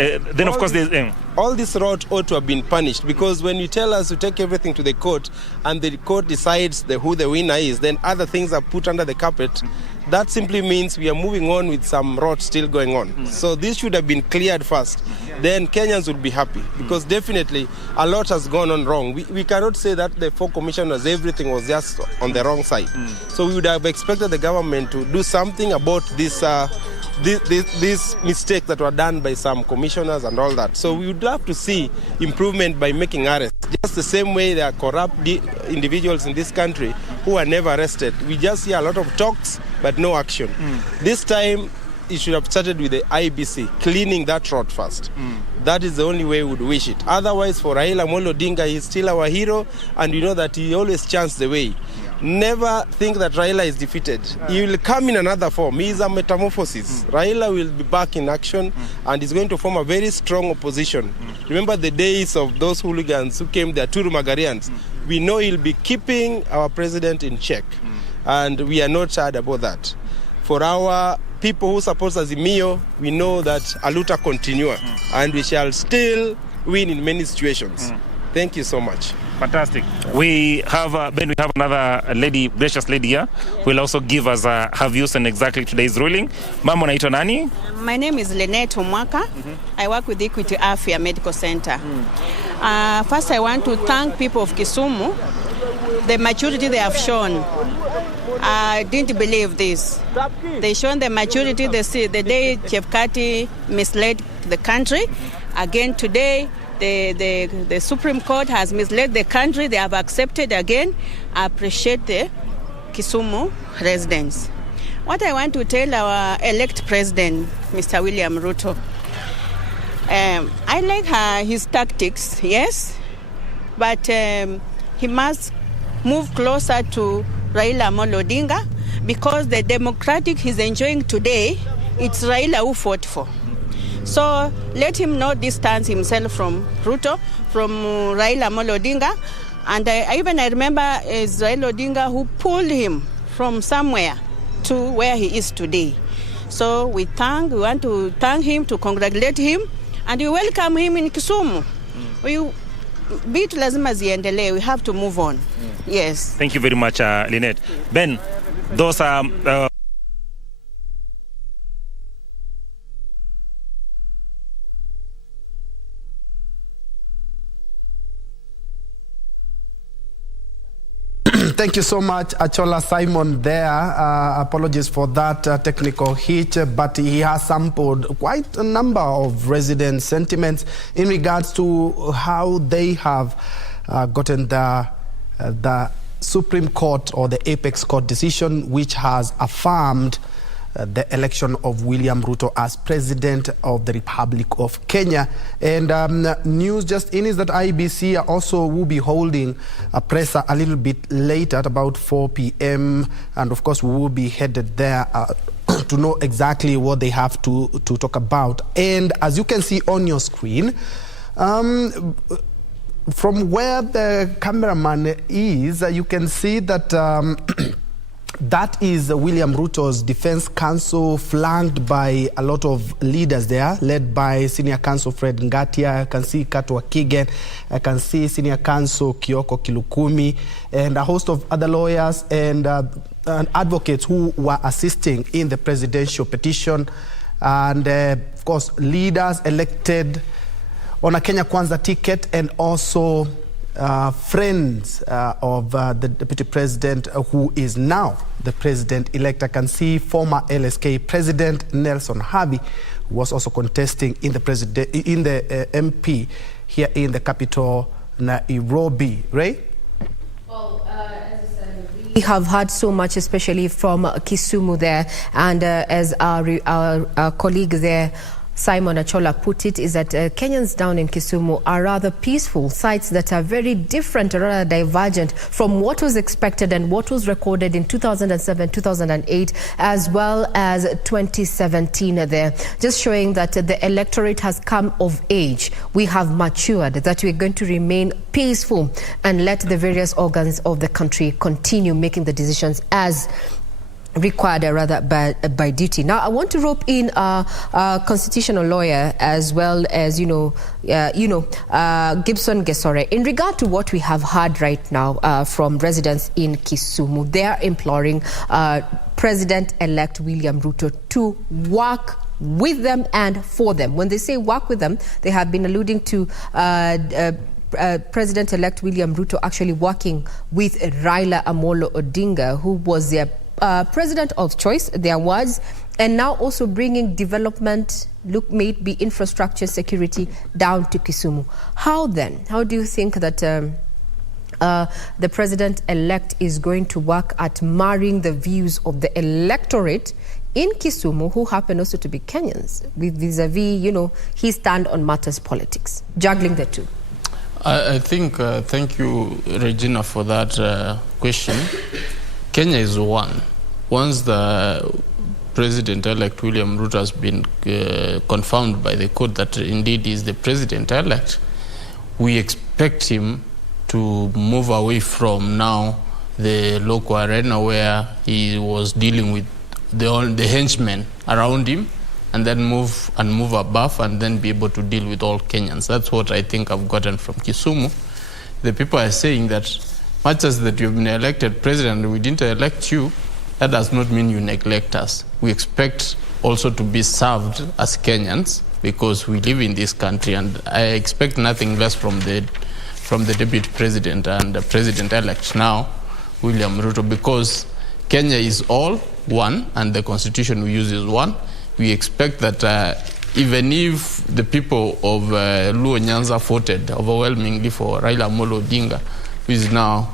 of course, there's... all this rot ought to have been punished, because when you tell us to take everything to the court and the court decides who the winner is, then other things are put under the carpet. That simply means we are moving on with some rot still going on. So this should have been cleared first. Then Kenyans would be happy, because definitely a lot has gone on wrong. We cannot say that the 4 commissioners, everything was just on the wrong side. So we would have expected the government to do something about this mistakes that were done by some commissioners and all that. So we would love to see improvement by making arrests. Just the same way there are corrupt individuals in this country who are never arrested. We just hear a lot of talks but no action. This time it should have started with the IBC, cleaning that rot first. That is the only way we would wish it. Otherwise, for Raila Amolo Odinga, he's still our hero, and we know that he always chants the way. Never think that Raila is defeated. He will come in another form. He is a metamorphosis. Raila will be back in action, and he's going to form a very strong opposition. Remember the days of those hooligans who came there, Turu Magarians. We know he'll be keeping our president in check, and we are not sad about that. For our people who support Azimio, we know that Aluta continua, and we shall still win in many situations. Thank you so much. Fantastic. We have another lady, gracious lady here, who will also give us her views on exactly today's ruling. Mama, unaitwa nani? My name is Lynette Omwaka. I work with Equity Afya Medical Center. First, I want to thank people of Kisumu, the maturity they have shown. I didn't believe this. They shown the maturity the day Chebukati misled the country. Again today, the Supreme Court has misled the country. They have accepted again. I appreciate the Kisumu residents. What I want to tell our elect president, Mr. William Ruto, I like his tactics, yes, but he must move closer to Raila Amolo Odinga, because the democratic he's enjoying today, it's Raila who fought for. So let him not distance himself from Ruto, from Raila Amolo Odinga. And I remember it's Raila Odinga who pulled him from somewhere to where he is today. So we want to thank him, to congratulate him, and we welcome him in Kisumu. Bit lazima ziendelee. We have to move on. Yes. Thank you very much, Lynette. Ben, those are... Thank you so much, Achola Simon there. Apologies for that technical hitch, but he has sampled quite a number of resident sentiments in regards to how they have gotten the Supreme Court or the Apex Court decision, which has affirmed the election of William Ruto as President of the Republic of Kenya. And news just in is that IBC also will be holding a presser a little bit later at about 4 p.m. And of course, we will be headed there to know exactly what they have to talk about. And as you can see on your screen, from where the cameraman is, you can see that that is William Ruto's Defense Council, flanked by a lot of leaders there, led by Senior Counsel Fred Ngatia. I can see Katwa Kigen. I can see Senior Counsel Kioko Kilukumi, and a host of other lawyers and advocates who were assisting in the presidential petition. And of course, leaders elected on a Kenya Kwanza ticket, and also friends of the Deputy President, who is now the President-elect. I can see former LSK President Nelson Havi was also contesting in the MP here in the capital, Nairobi. Ray? Well, as I said, we have heard so much, especially from Kisumu there, and as our colleague there Simon Achola put it, is that Kenyans down in Kisumu are rather peaceful, sites that are very different, rather divergent from what was expected and what was recorded in 2007, 2008, as well as 2017 there. Just showing that the electorate has come of age. We have matured, that we're going to remain peaceful and let the various organs of the country continue making the decisions as required, rather by duty. Now, I want to rope in a constitutional lawyer as well as Gibson Gesore. In regard to what we have heard right now from residents in Kisumu, they are imploring President-elect William Ruto to work with them and for them. When they say work with them, they have been alluding to President-elect William Ruto actually working with Raila Amolo Odinga, who was their president of choice, their words, and now also bringing development, may it be infrastructure, security, down to Kisumu. How do you think that the president-elect is going to work at marrying the views of the electorate in Kisumu, who happen also to be Kenyans, vis-a-vis, his stand on matters politics, juggling the two? I think, thank you, Regina, for that question. Kenya is one. Once the President-elect William Ruto has been confirmed by the court that indeed is the President-elect, we expect him to move away from now the local arena where he was dealing with the henchmen around him, and then move above and then be able to deal with all Kenyans. That's what I think I've gotten from Kisumu. The people are saying that much as that you've been elected president, we didn't elect you, that does not mean you neglect us. We expect also to be served as Kenyans because we live in this country, and I expect nothing less from the deputy president and the president-elect now, William Ruto, because Kenya is all one and the constitution we use is one. We expect that even if the people of Luo Nyanza voted overwhelmingly for Raila Amolo Odinga, who is now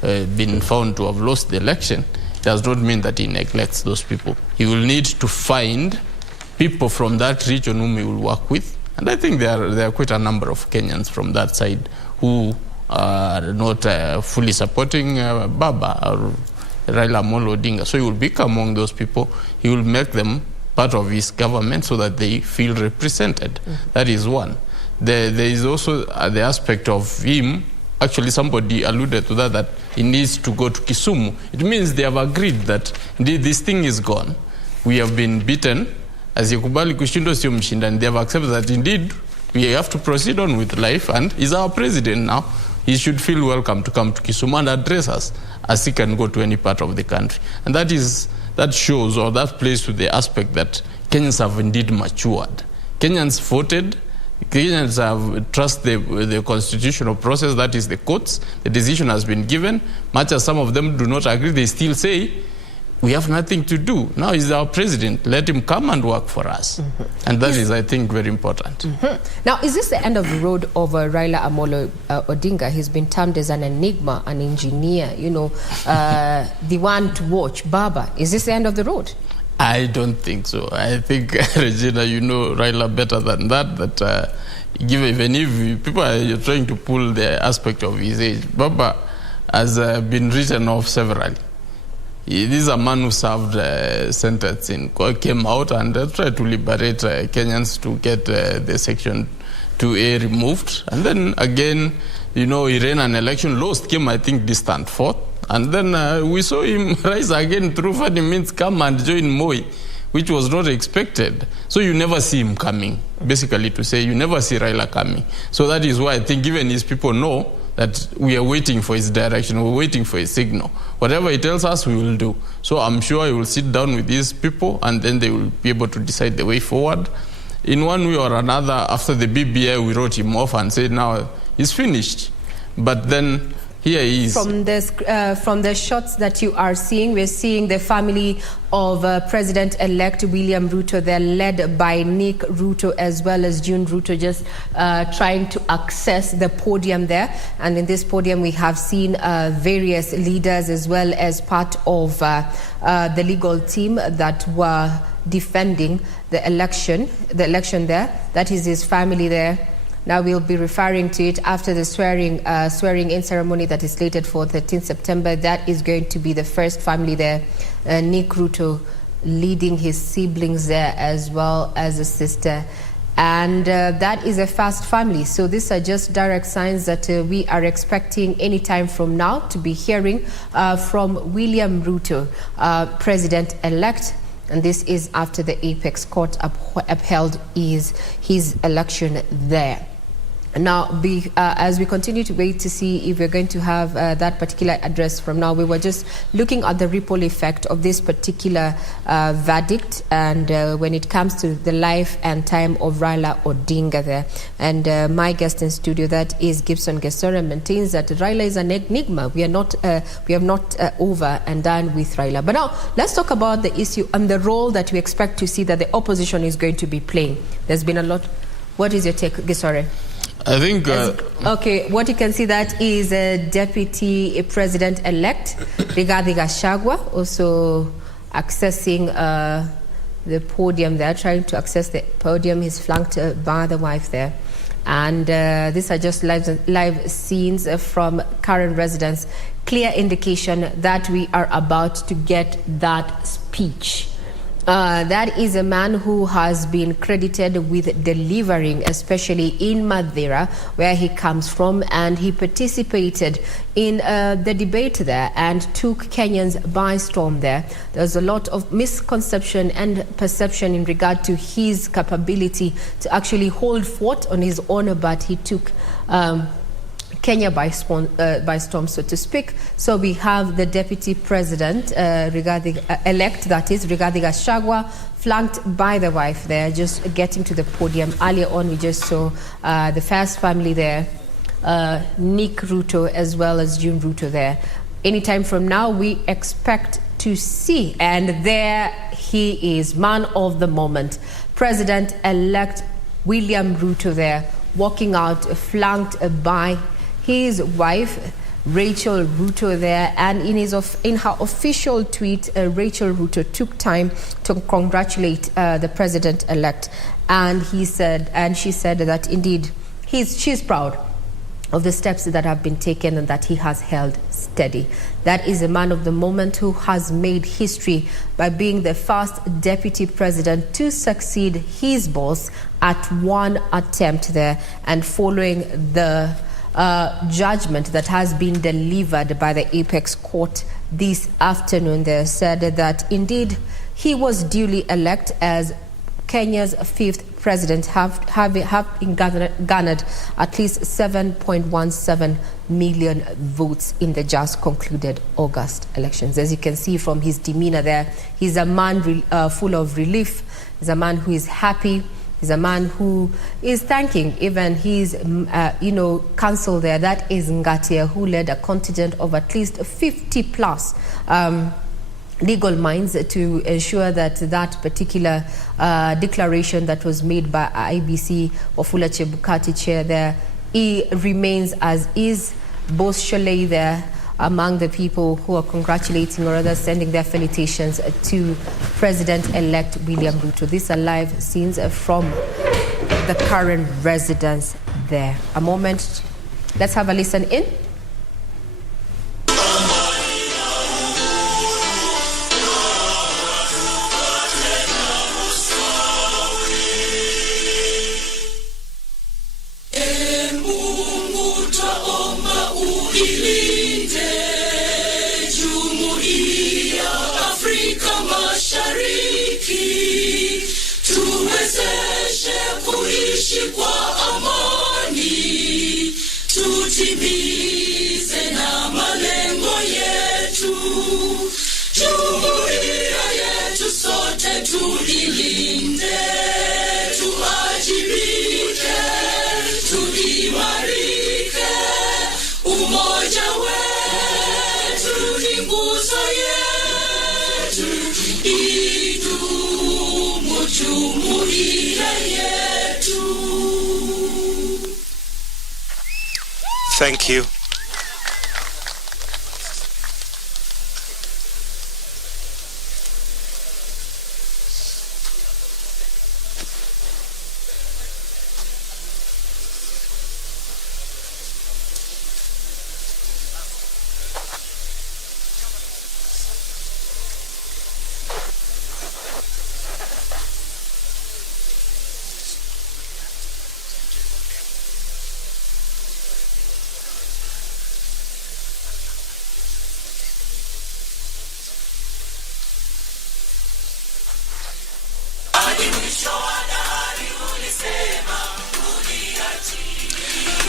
been found to have lost the election, it does not mean that he neglects those people. He will need to find people from that region whom he will work with. And I think there are quite a number of Kenyans from that side who are not fully supporting Baba or Raila Amolo Odinga. So he will be among those people. He will make them part of his government so that they feel represented. That is one. There is also the aspect of him. Actually, somebody alluded to that he needs to go to Kisumu. It means they have agreed that indeed this thing is gone. We have been beaten. As Yekubali Kushindo sio mshindani, they have accepted that indeed we have to proceed on with life, and he's our president now. He should feel welcome to come to Kisumu and address us as he can go to any part of the country. And that shows, or that plays to the aspect that Kenyans have indeed matured. Kenyans voted. Kenyans have trusted the constitutional process, that is the courts. The decision has been given. Much as some of them do not agree, they still say, we have nothing to do. Now he's our president. Let him come and work for us. And that is, I think, very important. Now, is this the end of the road of Raila Amolo Odinga? He's been termed as an enigma, an engineer, the one to watch, Baba. Is this the end of the road? I don't think so. I think, Regina, you know Raila better than that, even if people are trying to pull the aspect of his age, Baba has been written off severally. This is a man who served sentence came out and tried to liberate Kenyans to get the Section 2A removed. And then again, he ran an election, lost, came, I think, distant fourth. And then we saw him rise again through funny means, come and join Moi, which was not expected. So you never see him coming, basically to say you never see Raila coming. So that is why I think even his people know that we are waiting for his direction, we're waiting for his signal. Whatever he tells us, we will do. So I'm sure he will sit down with these people and then they will be able to decide the way forward. In one way or another, after the BBI, we wrote him off and said, now he's finished. But then here he is. From the shots that you are seeing, we're seeing the family of President-elect William Ruto. They're led by Nick Ruto as well as June Ruto, just trying to access the podium there. And in this podium, we have seen various leaders as well as part of the legal team that were defending the election there. That is his family there. Now we'll be referring to it after the swearing-in ceremony that is slated for 13th September. That is going to be the first family there. Nick Ruto leading his siblings there as well as a sister. And that is a fast family. So these are just direct signs that we are expecting any time from now to be hearing from William Ruto, President-elect. And this is after the Apex Court upheld his election there. Now, as we continue to wait to see if we're going to have that particular address from now, we were just looking at the ripple effect of this particular verdict and when it comes to the life and time of Raila Odinga there. And my guest in studio, that is Gibson Gesora, maintains that Raila is an enigma. We are not over and done with Raila. But now, let's talk about the issue and the role that we expect to see that the opposition is going to be playing. There's been a lot. What is your take, Gesora? I think... okay, what you can see that is Deputy President-elect Rigathi Gachagua also accessing the podium there, trying to access the podium. He's flanked by the wife there. And these are just live scenes from current residents. Clear indication that we are about to get that speech. That is a man who has been credited with delivering, especially in Madeira, where he comes from, and he participated in the debate there and took Kenyans by storm there. There's a lot of misconception and perception in regard to his capability to actually hold fort on his own, but he took Kenya by storm, so to speak. So we have the Deputy President, elect, that is, Rigathi Gachagua, flanked by the wife there, just getting to the podium. Earlier on, we just saw the first family there, Nick Ruto as well as June Ruto there. Anytime from now, we expect to see, and there he is, man of the moment, President-elect William Ruto there, walking out, flanked by his wife, Rachel Ruto there. And in her official tweet, Rachel Ruto took time to congratulate the president-elect, and she said that indeed she's proud of the steps that have been taken and that he has held steady. That is a man of the moment who has made history by being the first deputy president to succeed his boss at one attempt there, and following the judgment that has been delivered by the Apex Court this afternoon, they said that indeed he was duly elected as Kenya's fifth president, having garnered at least 7.17 million votes in the just concluded August elections. As you can see from his demeanor there, he's a man full of relief. He's a man who is happy. He's a man who is thanking even his, council there, that is Ngatia, who led a contingent of at least 50 plus legal minds to ensure that that particular declaration that was made by IBC Wafula Chebukati chair there, he remains as is. Both Sholei there among the people who are congratulating or rather sending their felicitations to President-elect William Ruto. These are live scenes from the current residents there. A moment, let's have a listen in. Thank you.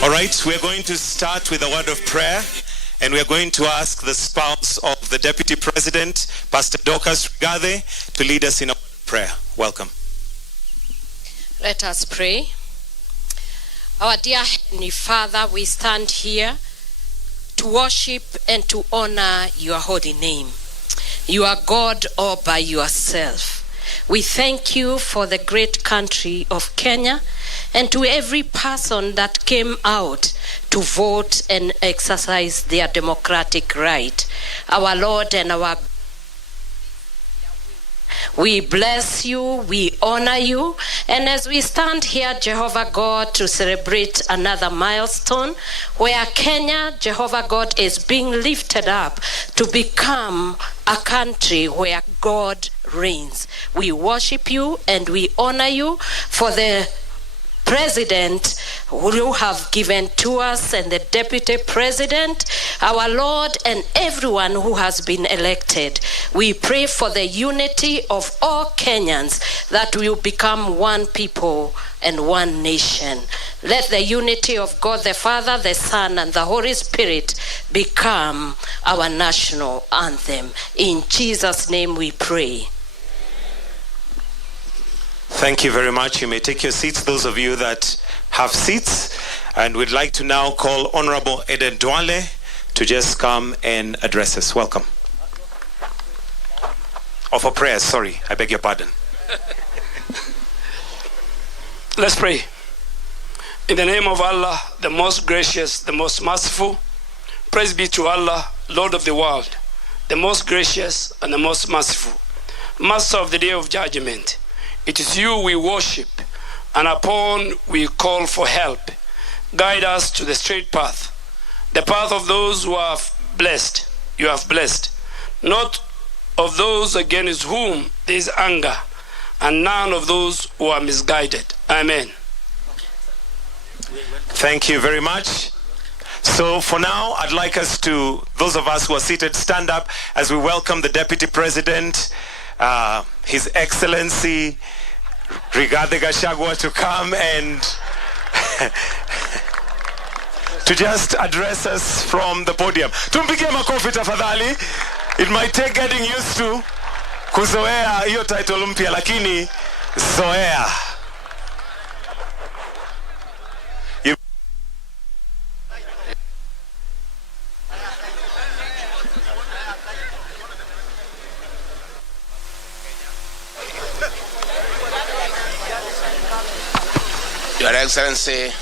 All right, we're going to start with a word of prayer, and we're going to ask the spouse of the Deputy President, Pastor Dorcas Rigathi, to lead us in a prayer. Welcome. Let us pray. Our dear Heavenly Father, we stand here to worship and to honor your holy name. You are God all by yourself. We thank you for the great country of Kenya and to every person that came out to vote and exercise their democratic right. Our Lord and our God, we bless you, we honor you, and as we stand here, Jehovah God, to celebrate another milestone where Kenya, Jehovah God, is being lifted up to become a country where God reigns. We worship you and we honor you for the president who you have given to us and the deputy president, our Lord, and everyone who has been elected. We pray for the unity of all Kenyans, that we will become one people and one nation. Let the unity of God the Father, the Son, and the Holy Spirit become our national anthem. In Jesus' name we pray. Thank you very much. You may take your seats, those of you that have seats. And we'd like to now call Honorable Eden Duale to just come and address us. Welcome. Or for prayers, sorry. I beg your pardon. Let's pray. In the name of Allah, the most gracious, the most merciful, praise be to Allah, Lord of the world, the most gracious and the most merciful, Master of the day of judgment. It is you we worship, and upon we call for help. Guide us to the straight path, the path of those who are blessed. You have blessed, not of those against whom there is anger, and none of those who are misguided. Amen. Thank you very much. So for now, I'd like us to, those of us who are seated, stand up as we welcome the Deputy President, His Excellency Rigathi Gachagua, to come and to just address us from the podium. Tumpigie makofi tafadhali. It might take getting used to kuzoea hiyo title mpya, lakini zoea. Your Excellency,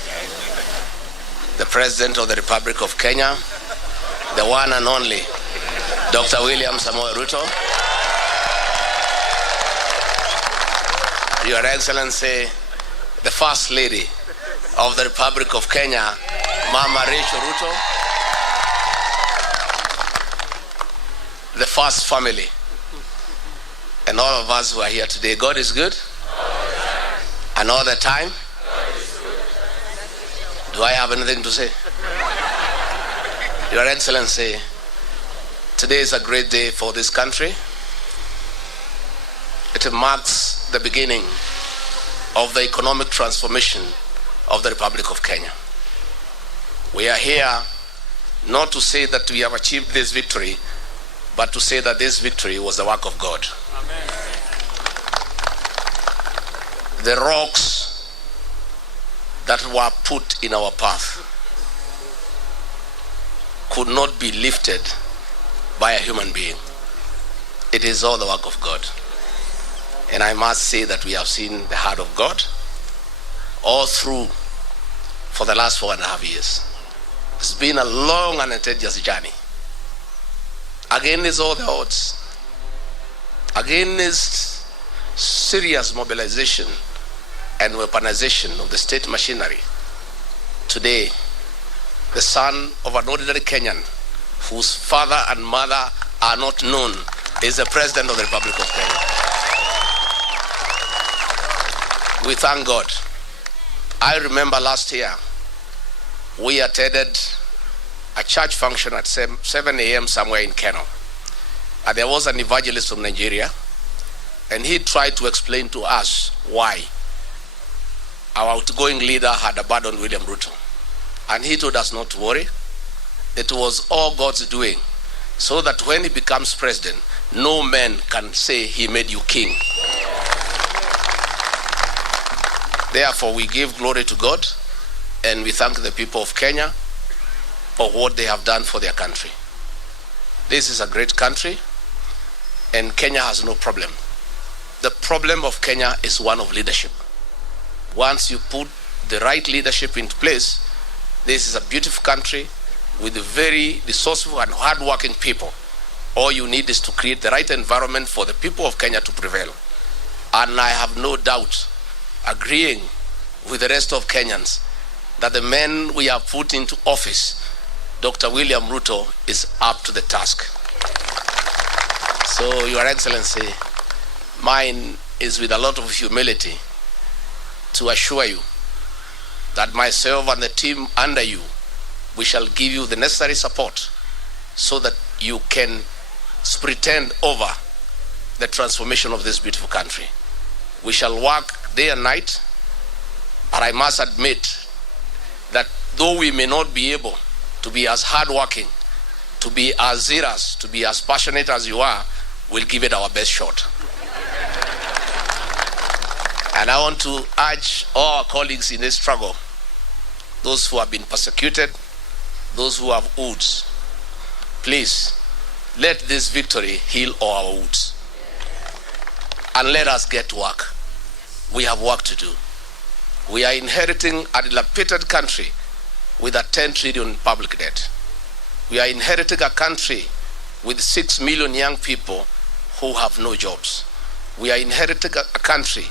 the President of the Republic of Kenya, the one and only Dr. William Samoei Ruto, Your Excellency, the First Lady of the Republic of Kenya, Mama Rachel Ruto, the First Family, and all of us who are here today. God is good, and all the time. Do I have anything to say? Your Excellency, today is a great day for this country. It marks the beginning of the economic transformation of the Republic of Kenya. We are here not to say that we have achieved this victory, but to say that this victory was the work of God. Amen. The rocks that were put in our path could not be lifted by a human being. It is all the work of God. And I must say that we have seen the heart of God all through for the last 4.5 years. It's been a long and a tedious journey. Against all the odds, against serious mobilization and weaponization of the state machinery. Today, the son of an ordinary Kenyan, whose father and mother are not known, is the President of the Republic of Kenya. We thank God. I remember last year, we attended a church function at 7 a.m. somewhere in Kenya. And there was an evangelist from Nigeria, and he tried to explain to us why our outgoing leader had abandoned William Ruto. And he told us not to worry. It was all God's doing, so that when he becomes president, no man can say he made you king. Therefore, we give glory to God, and we thank the people of Kenya for what they have done for their country. This is a great country, and Kenya has no problem. The problem of Kenya is one of leadership. Once you put the right leadership into place, this is a beautiful country with very resourceful and hard-working people. All you need is to create the right environment for the people of Kenya to prevail. And I have no doubt, agreeing with the rest of Kenyans, that the man we have put into office, Dr. William Ruto, is up to the task. So, Your Excellency, mine is with a lot of humility to assure you that myself and the team under you, we shall give you the necessary support so that you can pretend over the transformation of this beautiful country. We shall work day and night, but I must admit that though we may not be able to be as hardworking, to be as zealous, to be as passionate as you are, we'll give it our best shot. And I want to urge all our colleagues in this struggle, those who have been persecuted, those who have wounds, please let this victory heal all our wounds. And let us get to work. We have work to do. We are inheriting a dilapidated country with a 10 trillion public debt. We are inheriting a country with 6 million young people who have no jobs. We are inheriting a country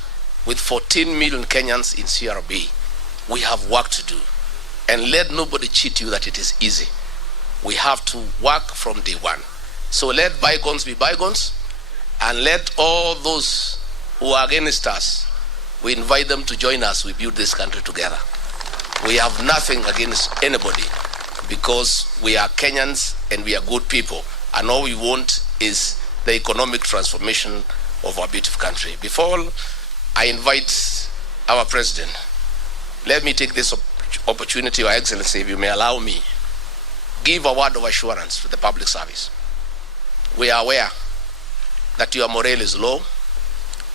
with 14 million Kenyans in CRB. We have work to do. And let nobody cheat you that it is easy. We have to work from day one. So let bygones be bygones, and let all those who are against us, we invite them to join us. We build this country together. We have nothing against anybody because we are Kenyans and we are good people. And all we want is the economic transformation of our beautiful country. Before I invite our president, let me take this opportunity, Your Excellency, if you may allow me, give a word of assurance to the public service. We are aware that your morale is low.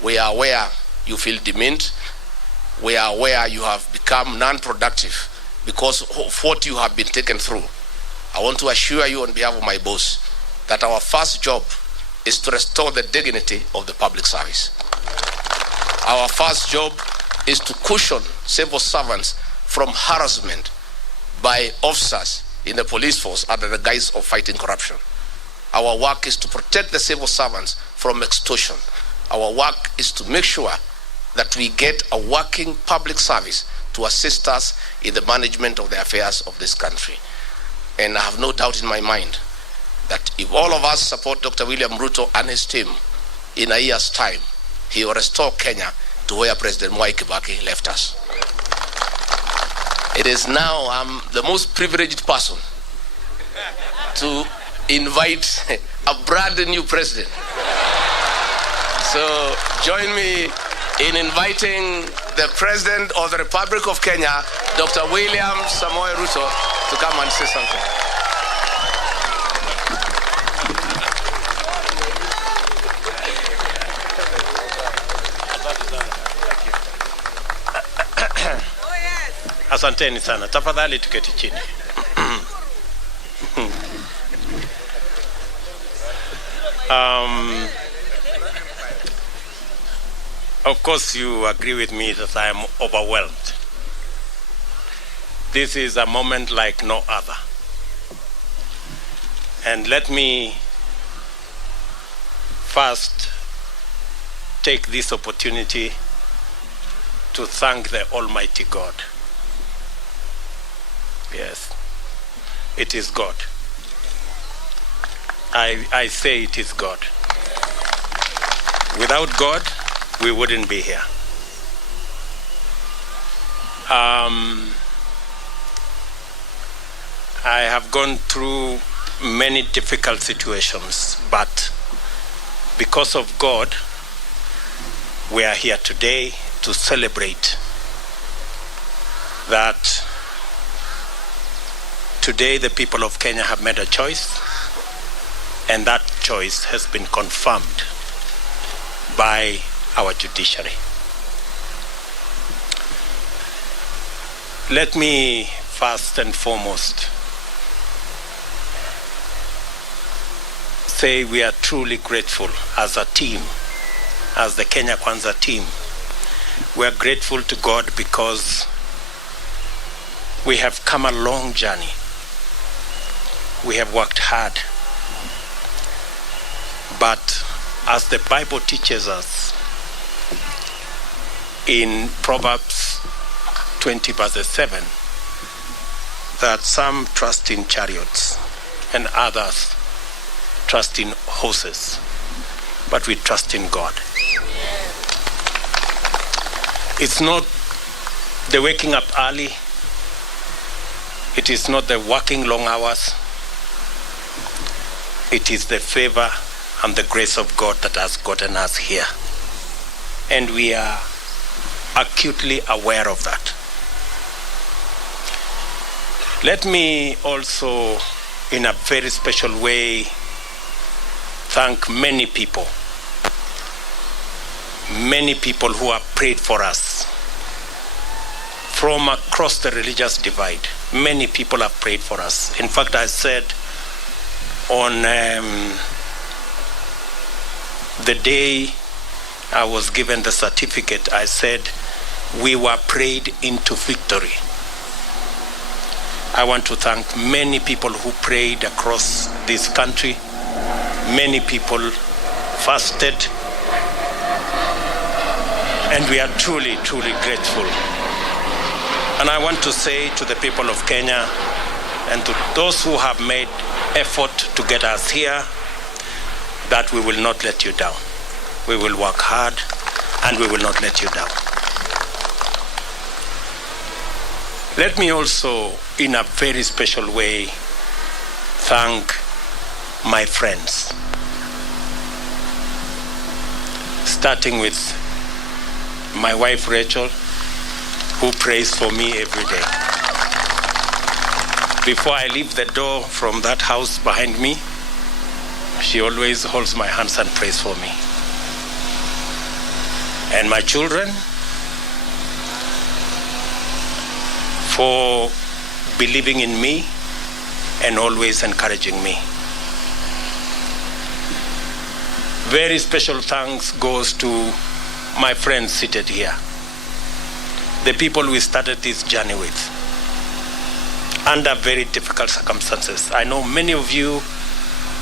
We are aware you feel demeaned. We are aware you have become non-productive because of what you have been taken through. I want to assure you on behalf of my boss that our first job is to restore the dignity of the public service. Our first job is to cushion civil servants from harassment by officers in the police force under the guise of fighting corruption. Our work is to protect the civil servants from extortion. Our work is to make sure that we get a working public service to assist us in the management of the affairs of this country. And I have no doubt in my mind that if all of us support Dr. William Ruto and his team, in a year's time, he will restore Kenya to where President Mwai Kibaki left us. It is now I'm the most privileged person to invite a brand new president. So join me in inviting the President of the Republic of Kenya, Dr. William Samoei Ruto, to come and say something. Asanteni sana. Tafadhali tuketi chini. Of course you agree with me that I am overwhelmed. This is a moment like no other. And let me first take this opportunity to thank the Almighty God. Yes, it is God. I say it is God. Without God, we wouldn't be here. I have gone through many difficult situations, but because of God, we are here today to celebrate that Today, the people of Kenya have made a choice, and that choice has been confirmed by our judiciary. Let me first and foremost say we are truly grateful as a team, as the Kenya Kwanza team. We are grateful to God because we have come a long journey. We have worked hard. But as the Bible teaches us in Proverbs 20 verses 7, that some trust in chariots and others trust in horses, but we trust in God. It's not the waking up early. It is not the working long hours. It is the favor and the grace of God that has gotten us here. And we are acutely aware of that. Let me also, in a very special way, thank many people who have prayed for us from across the religious divide. Many people have prayed for us. In fact, I said on the day I was given the certificate, I said we were prayed into victory. I want to thank many people who prayed across this country. Many people fasted, and we are truly, truly grateful. And I want to say to the people of Kenya and to those who have made effort to get us here that we will not let you down. We will work hard and we will not let you down. Let me also, in a very special way, thank my friends, starting with my wife Rachel, who prays for me every day. Before I leave the door from that house behind me, she always holds my hands and prays for me. And my children, for believing in me and always encouraging me. Very special thanks goes to my friends seated here, the people we started this journey with, under very difficult circumstances. I know many of you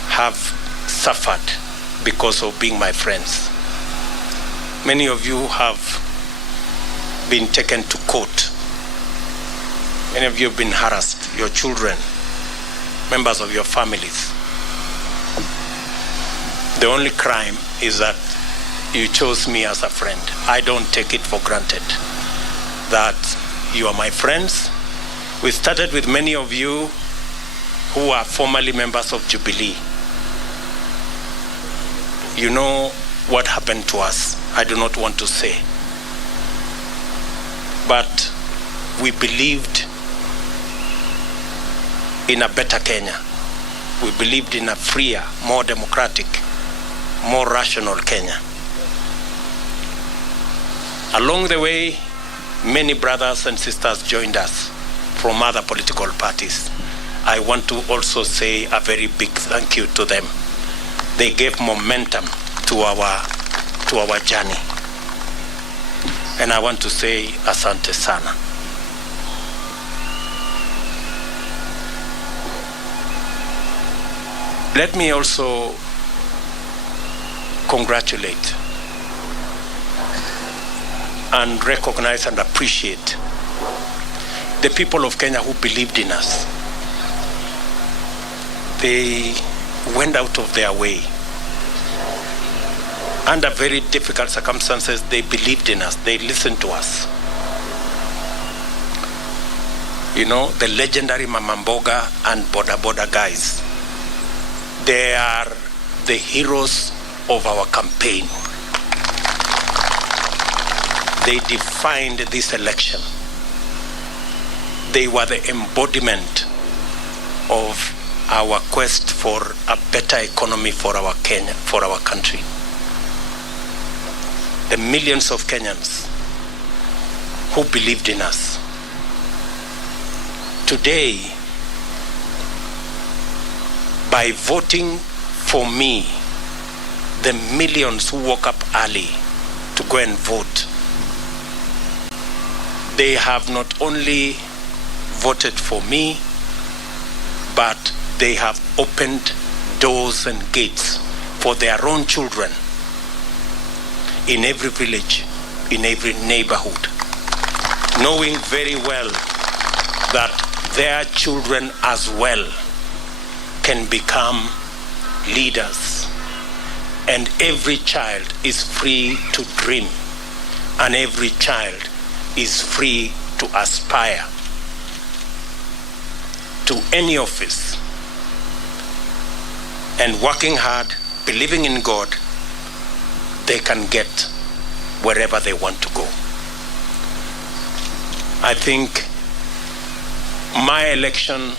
have suffered because of being my friends. Many of you have been taken to court. Many of you have been harassed, your children, members of your families. The only crime is that you chose me as a friend. I don't take it for granted that you are my friends. We started with many of you who are formerly members of Jubilee. You know what happened to us. I do not want to say. But we believed in a better Kenya. We believed in a freer, more democratic, more rational Kenya. Along the way, many brothers and sisters joined us from other political parties. I want to also say a very big thank you to them. They gave momentum to our journey. And I want to say asante sana. Let me also congratulate and recognize and appreciate the people of Kenya who believed in us. They went out of their way. Under very difficult circumstances, they believed in us. They listened to us. You know, the legendary Mama Mboga and Boda Boda guys, they are the heroes of our campaign. They defined this election. They were the embodiment of our quest for a better economy for our Kenya, for our country. The millions of Kenyans who believed in us. Today, by voting for me, the millions who woke up early to go and vote, they have not only voted for me, but they have opened doors and gates for their own children in every village, in every neighborhood, knowing very well that their children as well can become leaders. And every child is free to dream, and every child is free to aspire to any office. And working hard, believing in God, they can get wherever they want to go. I think my election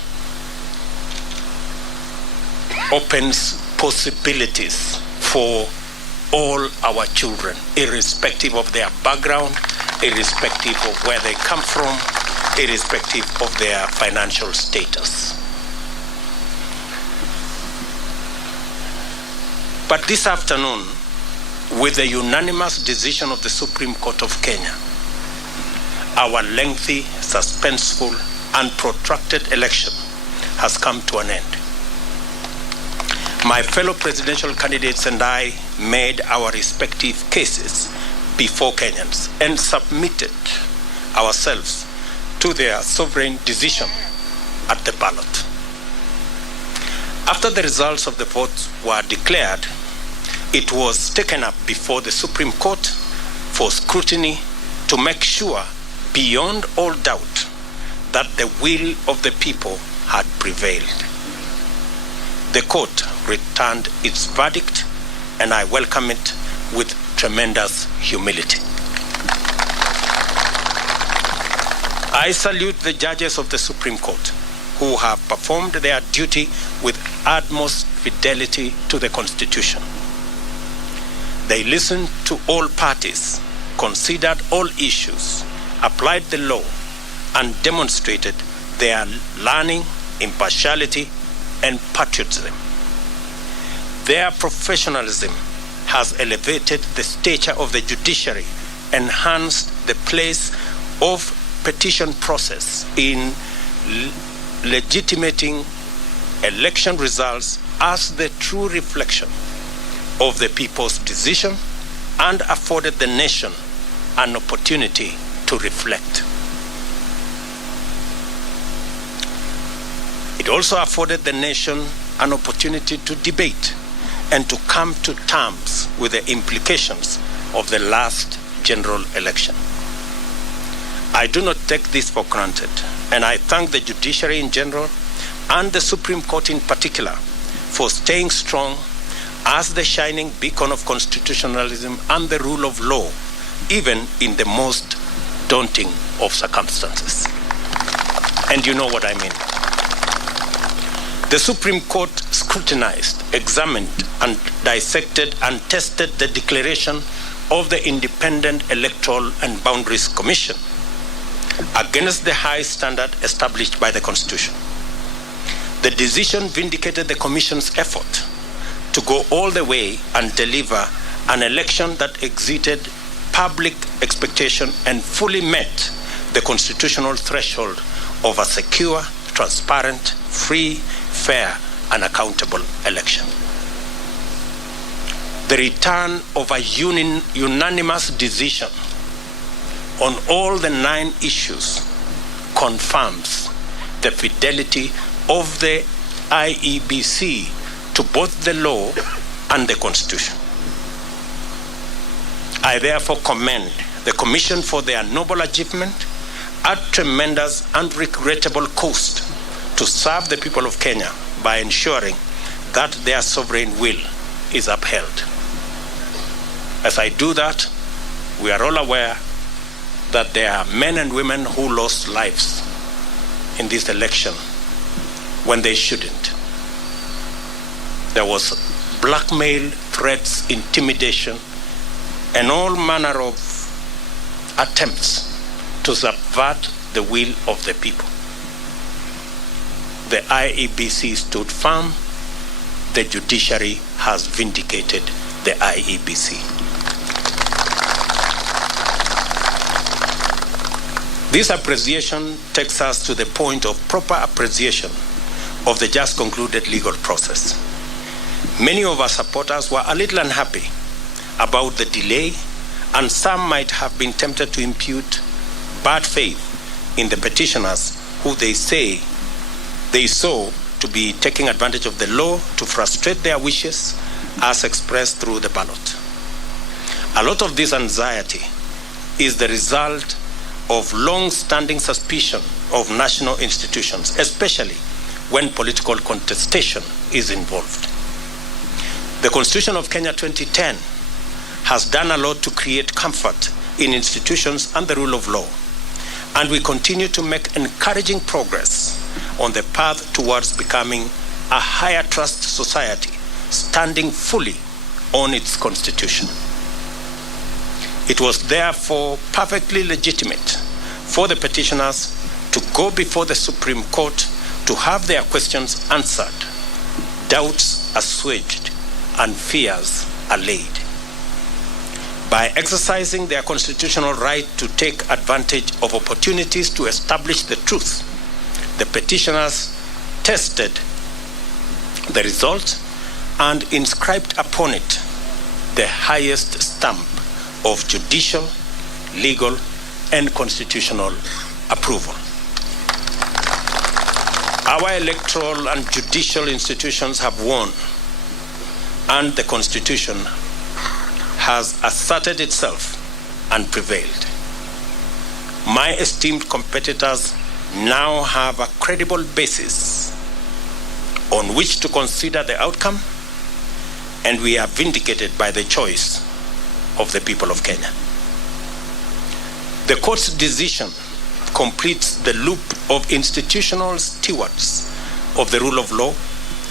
opens possibilities for all our children, irrespective of their background, irrespective of where they come from, irrespective of their financial status. But this afternoon, with the unanimous decision of the Supreme Court of Kenya, our lengthy, suspenseful, and protracted election has come to an end. My fellow presidential candidates and I made our respective cases before Kenyans and submitted ourselves to their sovereign decision at the ballot. After the results of the vote were declared, it was taken up before the Supreme Court for scrutiny to make sure, beyond all doubt, that the will of the people had prevailed. The court returned its verdict, and I welcome it with tremendous humility. I salute the judges of the Supreme Court who have performed their duty with utmost fidelity to the Constitution. They listened to all parties, considered all issues, applied the law, and demonstrated their learning, impartiality, and patriotism. Their professionalism has elevated the stature of the judiciary, enhanced the place of petition process in legitimating election results as the true reflection of the people's decision, and afforded the nation an opportunity to reflect. It also afforded the nation an opportunity to debate and to come to terms with the implications of the last general election. I do not take this for granted, and I thank the judiciary in general and the Supreme Court in particular for staying strong as the shining beacon of constitutionalism and the rule of law, even in the most daunting of circumstances. And you know what I mean. The Supreme Court scrutinized, examined, and dissected and tested the declaration of the Independent Electoral and Boundaries Commission against the high standard established by the Constitution. The decision vindicated the Commission's effort to go all the way and deliver an election that exceeded public expectation and fully met the constitutional threshold of a secure, transparent, free, fair, and accountable election. The return of a unanimous decision on all the 9 issues confirms the fidelity of the IEBC to both the law and the Constitution. I therefore commend the Commission for their noble achievement at tremendous and regrettable cost to serve the people of Kenya by ensuring that their sovereign will is upheld. As I do that, we are all aware that there are men and women who lost lives in this election when they shouldn't. There was blackmail, threats, intimidation, and all manner of attempts to subvert the will of the people. The IEBC stood firm. The judiciary has vindicated the IEBC. This appreciation takes us to the point of proper appreciation of the just concluded legal process. Many of our supporters were a little unhappy about the delay, and some might have been tempted to impute bad faith in the petitioners who they say they saw to be taking advantage of the law to frustrate their wishes as expressed through the ballot. A lot of this anxiety is the result of long-standing suspicion of national institutions, especially when political contestation is involved. The Constitution of Kenya 2010 has done a lot to create comfort in institutions and the rule of law, and we continue to make encouraging progress on the path towards becoming a higher trust society, standing fully on its constitution. It was therefore perfectly legitimate for the petitioners to go before the Supreme Court to have their questions answered, doubts assuaged, and fears allayed. By exercising their constitutional right to take advantage of opportunities to establish the truth, the petitioners tested the result and inscribed upon it the highest stamp of judicial, legal, and constitutional approval. Our electoral and judicial institutions have won, and the Constitution has asserted itself and prevailed. My esteemed competitors now have a credible basis on which to consider the outcome, and we are vindicated by the choice of the people of Kenya. The court's decision completes the loop of institutional stewards of the rule of law,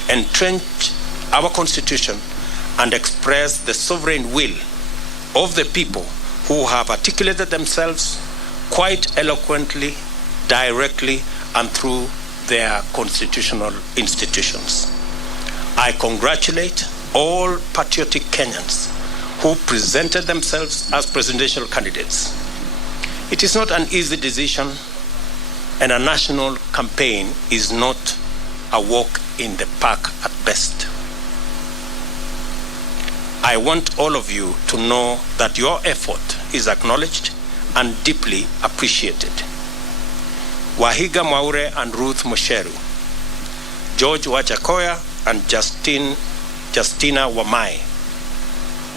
entrench our Constitution, and express the sovereign will of the people who have articulated themselves quite eloquently, directly, and through their constitutional institutions. I congratulate all patriotic Kenyans who presented themselves as presidential candidates. It is not an easy decision, and a national campaign is not a walk in the park at best. I want all of you to know that your effort is acknowledged and deeply appreciated. Wahiga Mwaure and Ruth Musheru, George Wajakoya and Justina Wamai,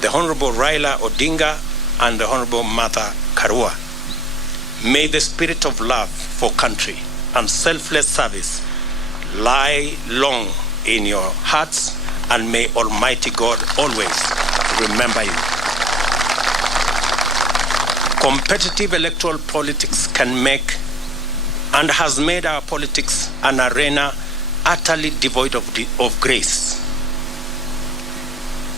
the Honorable Raila Odinga and the Honorable Martha Karua. May the spirit of love for country and selfless service lie long in your hearts, and may Almighty God always remember you. Competitive electoral politics can make and has made our politics an arena utterly devoid of grace.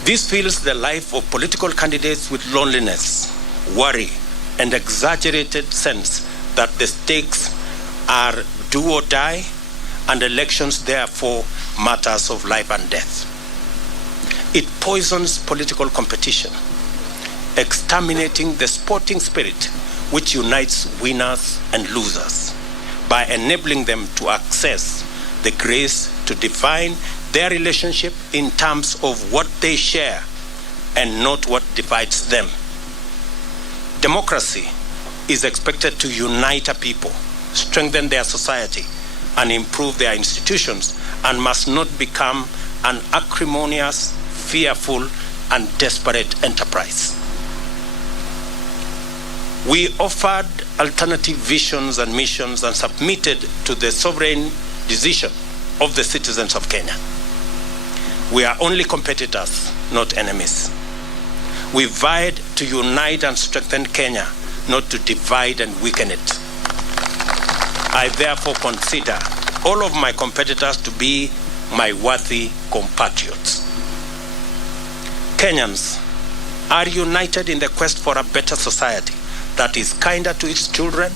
This fills the life of political candidates with loneliness, worry, and exaggerated sense that the stakes are do or die, and elections therefore matters of life and death. It poisons political competition, exterminating the sporting spirit which unites winners and losers by enabling them to access the grace to define their relationship in terms of what they share and not what divides them. Democracy is expected to unite a people, strengthen their society, and improve their institutions, and must not become an acrimonious, fearful, and desperate enterprise. We offered alternative visions and missions and submitted to the sovereign decision of the citizens of Kenya. We are only competitors, not enemies. We vied to unite and strengthen Kenya, not to divide and weaken it. I therefore consider all of my competitors to be my worthy compatriots. Kenyans are united in the quest for a better society that is kinder to its children,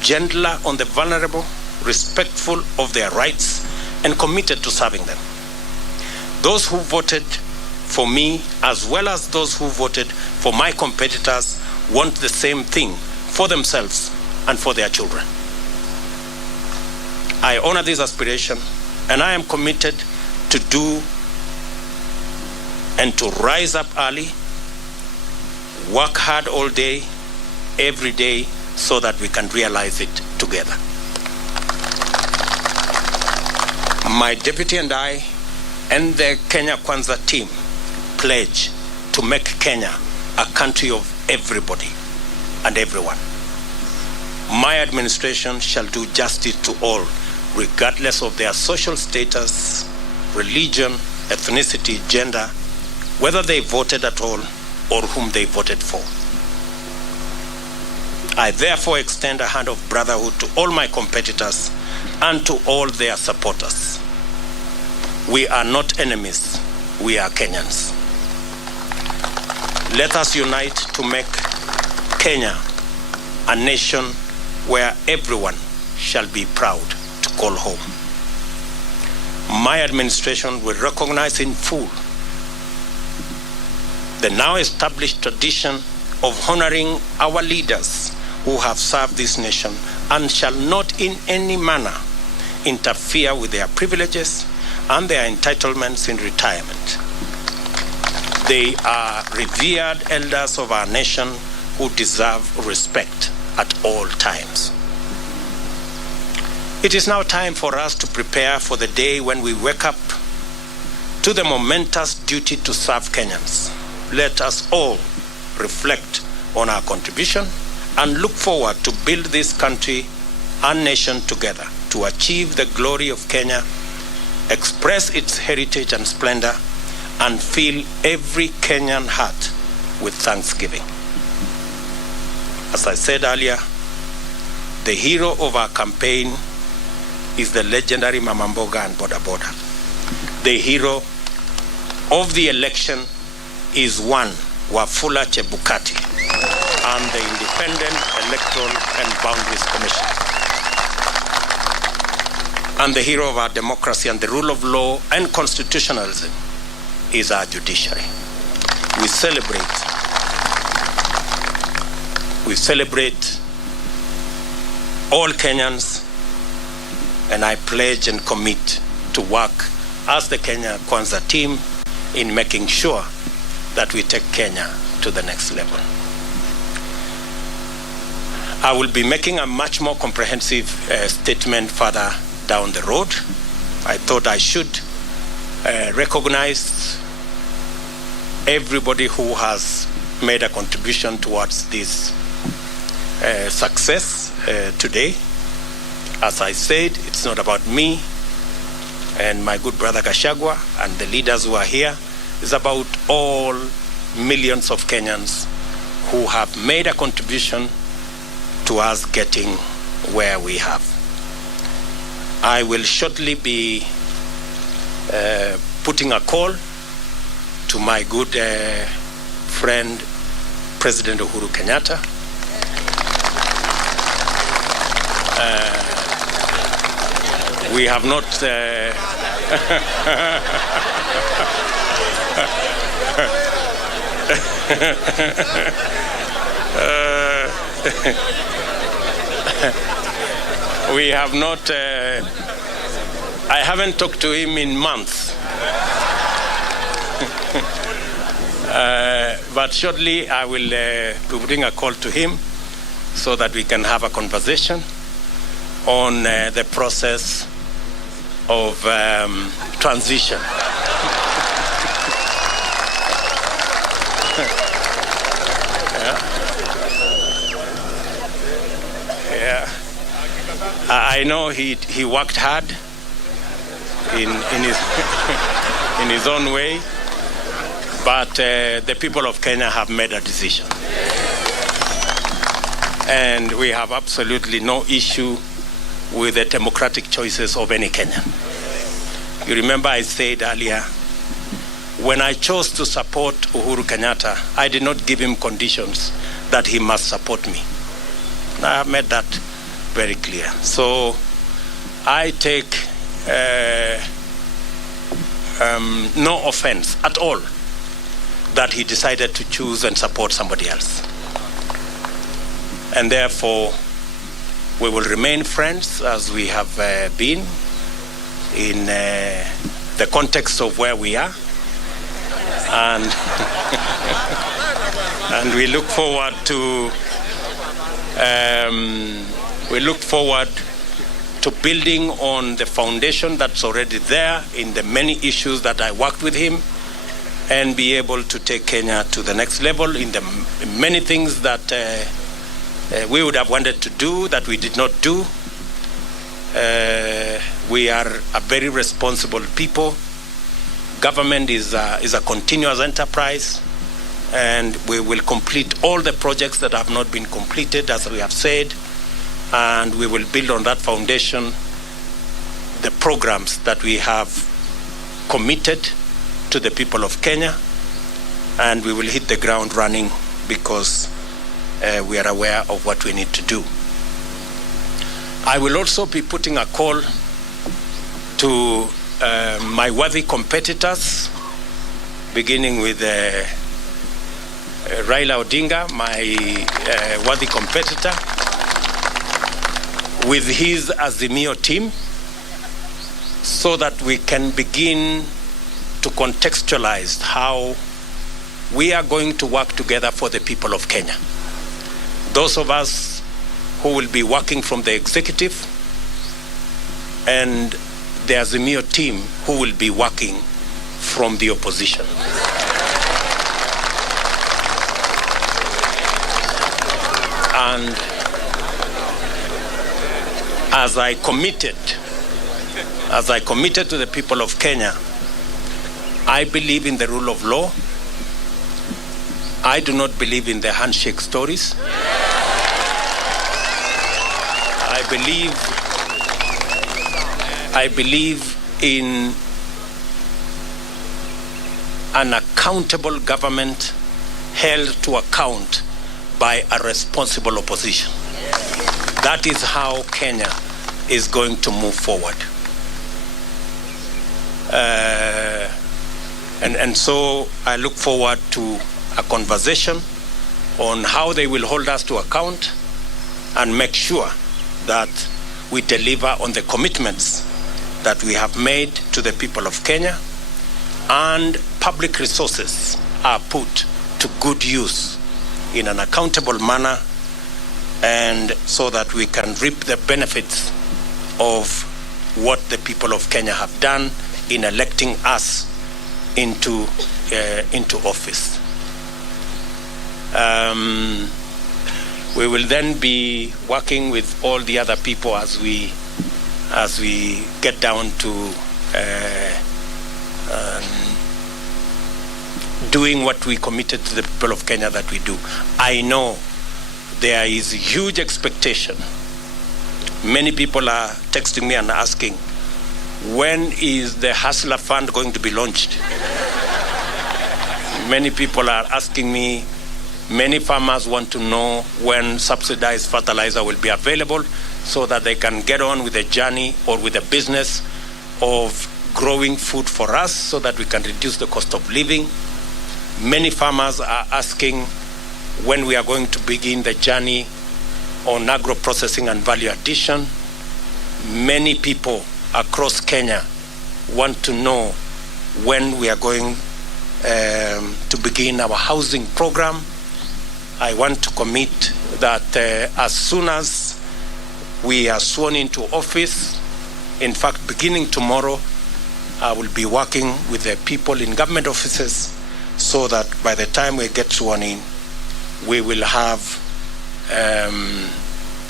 gentler on the vulnerable, respectful of their rights, and committed to serving them. Those who voted for me, as well as those who voted for my competitors, want the same thing for themselves and for their children. I honor this aspiration, and I am committed to do and to rise up early, work hard all day, every day, so that we can realize it together. My deputy and I and the Kenya Kwanza team pledge to make Kenya a country of everybody and everyone. My administration shall do justice to all, regardless of their social status, religion, ethnicity, gender, whether they voted at all or whom they voted for. I therefore extend a hand of brotherhood to all my competitors and to all their supporters. We are not enemies, we are Kenyans. Let us unite to make Kenya a nation where everyone shall be proud to call home. My administration will recognize in full the now established tradition of honoring our leaders who have served this nation and shall not in any manner interfere with their privileges and their entitlements in retirement. They are revered elders of our nation who deserve respect at all times. It is now time for us to prepare for the day when we wake up to the momentous duty to serve Kenyans. Let us all reflect on our contribution and look forward to build this country and nation together to achieve the glory of Kenya, express its heritage and splendor, and fill every Kenyan heart with thanksgiving. As I said earlier, the hero of our campaign is the legendary Mama Mboga and Boda Boda. The hero of the election is one Wafula Chebukati and the Independent Electoral and Boundaries Commission. And the hero of our democracy and the rule of law and constitutionalism is our judiciary. We celebrate all Kenyans, and I pledge and commit to work as the Kenya Kwanza team in making sure that we take Kenya to the next level. I will be making a much more comprehensive statement further down the road. I thought I should recognize everybody who has made a contribution towards this success today. As I said, it's not about me and my good brother Gachagua and the leaders who are here. It's about all millions of Kenyans who have made a contribution to us getting where we have. I will shortly be putting a call to my good friend, President Uhuru Kenyatta. We have not we have not I haven't talked to him in months. But shortly I will be putting a call to him so that we can have a conversation on the process of transition. Yeah. I know he worked hard in his in his own way, but the people of Kenya have made a decision, and we have absolutely no issue with the democratic choices of any Kenyan. You remember I said earlier, when I chose to support Uhuru Kenyatta, I did not give him conditions that he must support me. I have made that very clear. So I take no offense at all that he decided to choose and support somebody else. And therefore, we will remain friends as we have been in the context of where we are. And, and we look forward to building on the foundation that's already there in the many issues that I worked with him, and be able to take Kenya to the next level in the many things that we would have wanted to do that we did not do. We are a very responsible people. Government is a continuous enterprise, and we will complete all the projects that have not been completed, as we have said, and we will build on that foundation the programs that we have committed to the people of Kenya, and we will hit the ground running because we are aware of what we need to do. I will also be putting a call to my worthy competitors, beginning with Raila Odinga, my worthy competitor, with his Azimio team, so that we can begin to contextualize how we are going to work together for the people of Kenya. Those of us who will be working from the executive, and the Azimio team who will be working from the opposition. And as I committed to the people of Kenya, I believe in the rule of law. I do not believe in the handshake stories. I believe in an accountable government held to account by a responsible opposition. That is how Kenya is going to move forward. And so I look forward to a conversation on how they will hold us to account and make sure that we deliver on the commitments that we have made to the people of Kenya, and public resources are put to good use in an accountable manner, and so that we can reap the benefits of what the people of Kenya have done in electing us into office. We will then be working with all the other people as we get down to doing what we committed to the people of Kenya that we do. I know there is huge expectation. Many people are texting me and asking, when is the Hustler Fund going to be launched? Many people are asking me, many farmers want to know when subsidized fertilizer will be available so that they can get on with the journey or with the business of growing food for us so that we can reduce the cost of living. Many farmers are asking when we are going to begin the journey on agro-processing and value addition. Many people across Kenya want to know when we are going to begin our housing program. I want to commit that as soon as we are sworn into office, in fact, beginning tomorrow, I will be working with the people in government offices so that by the time we get sworn in, we will have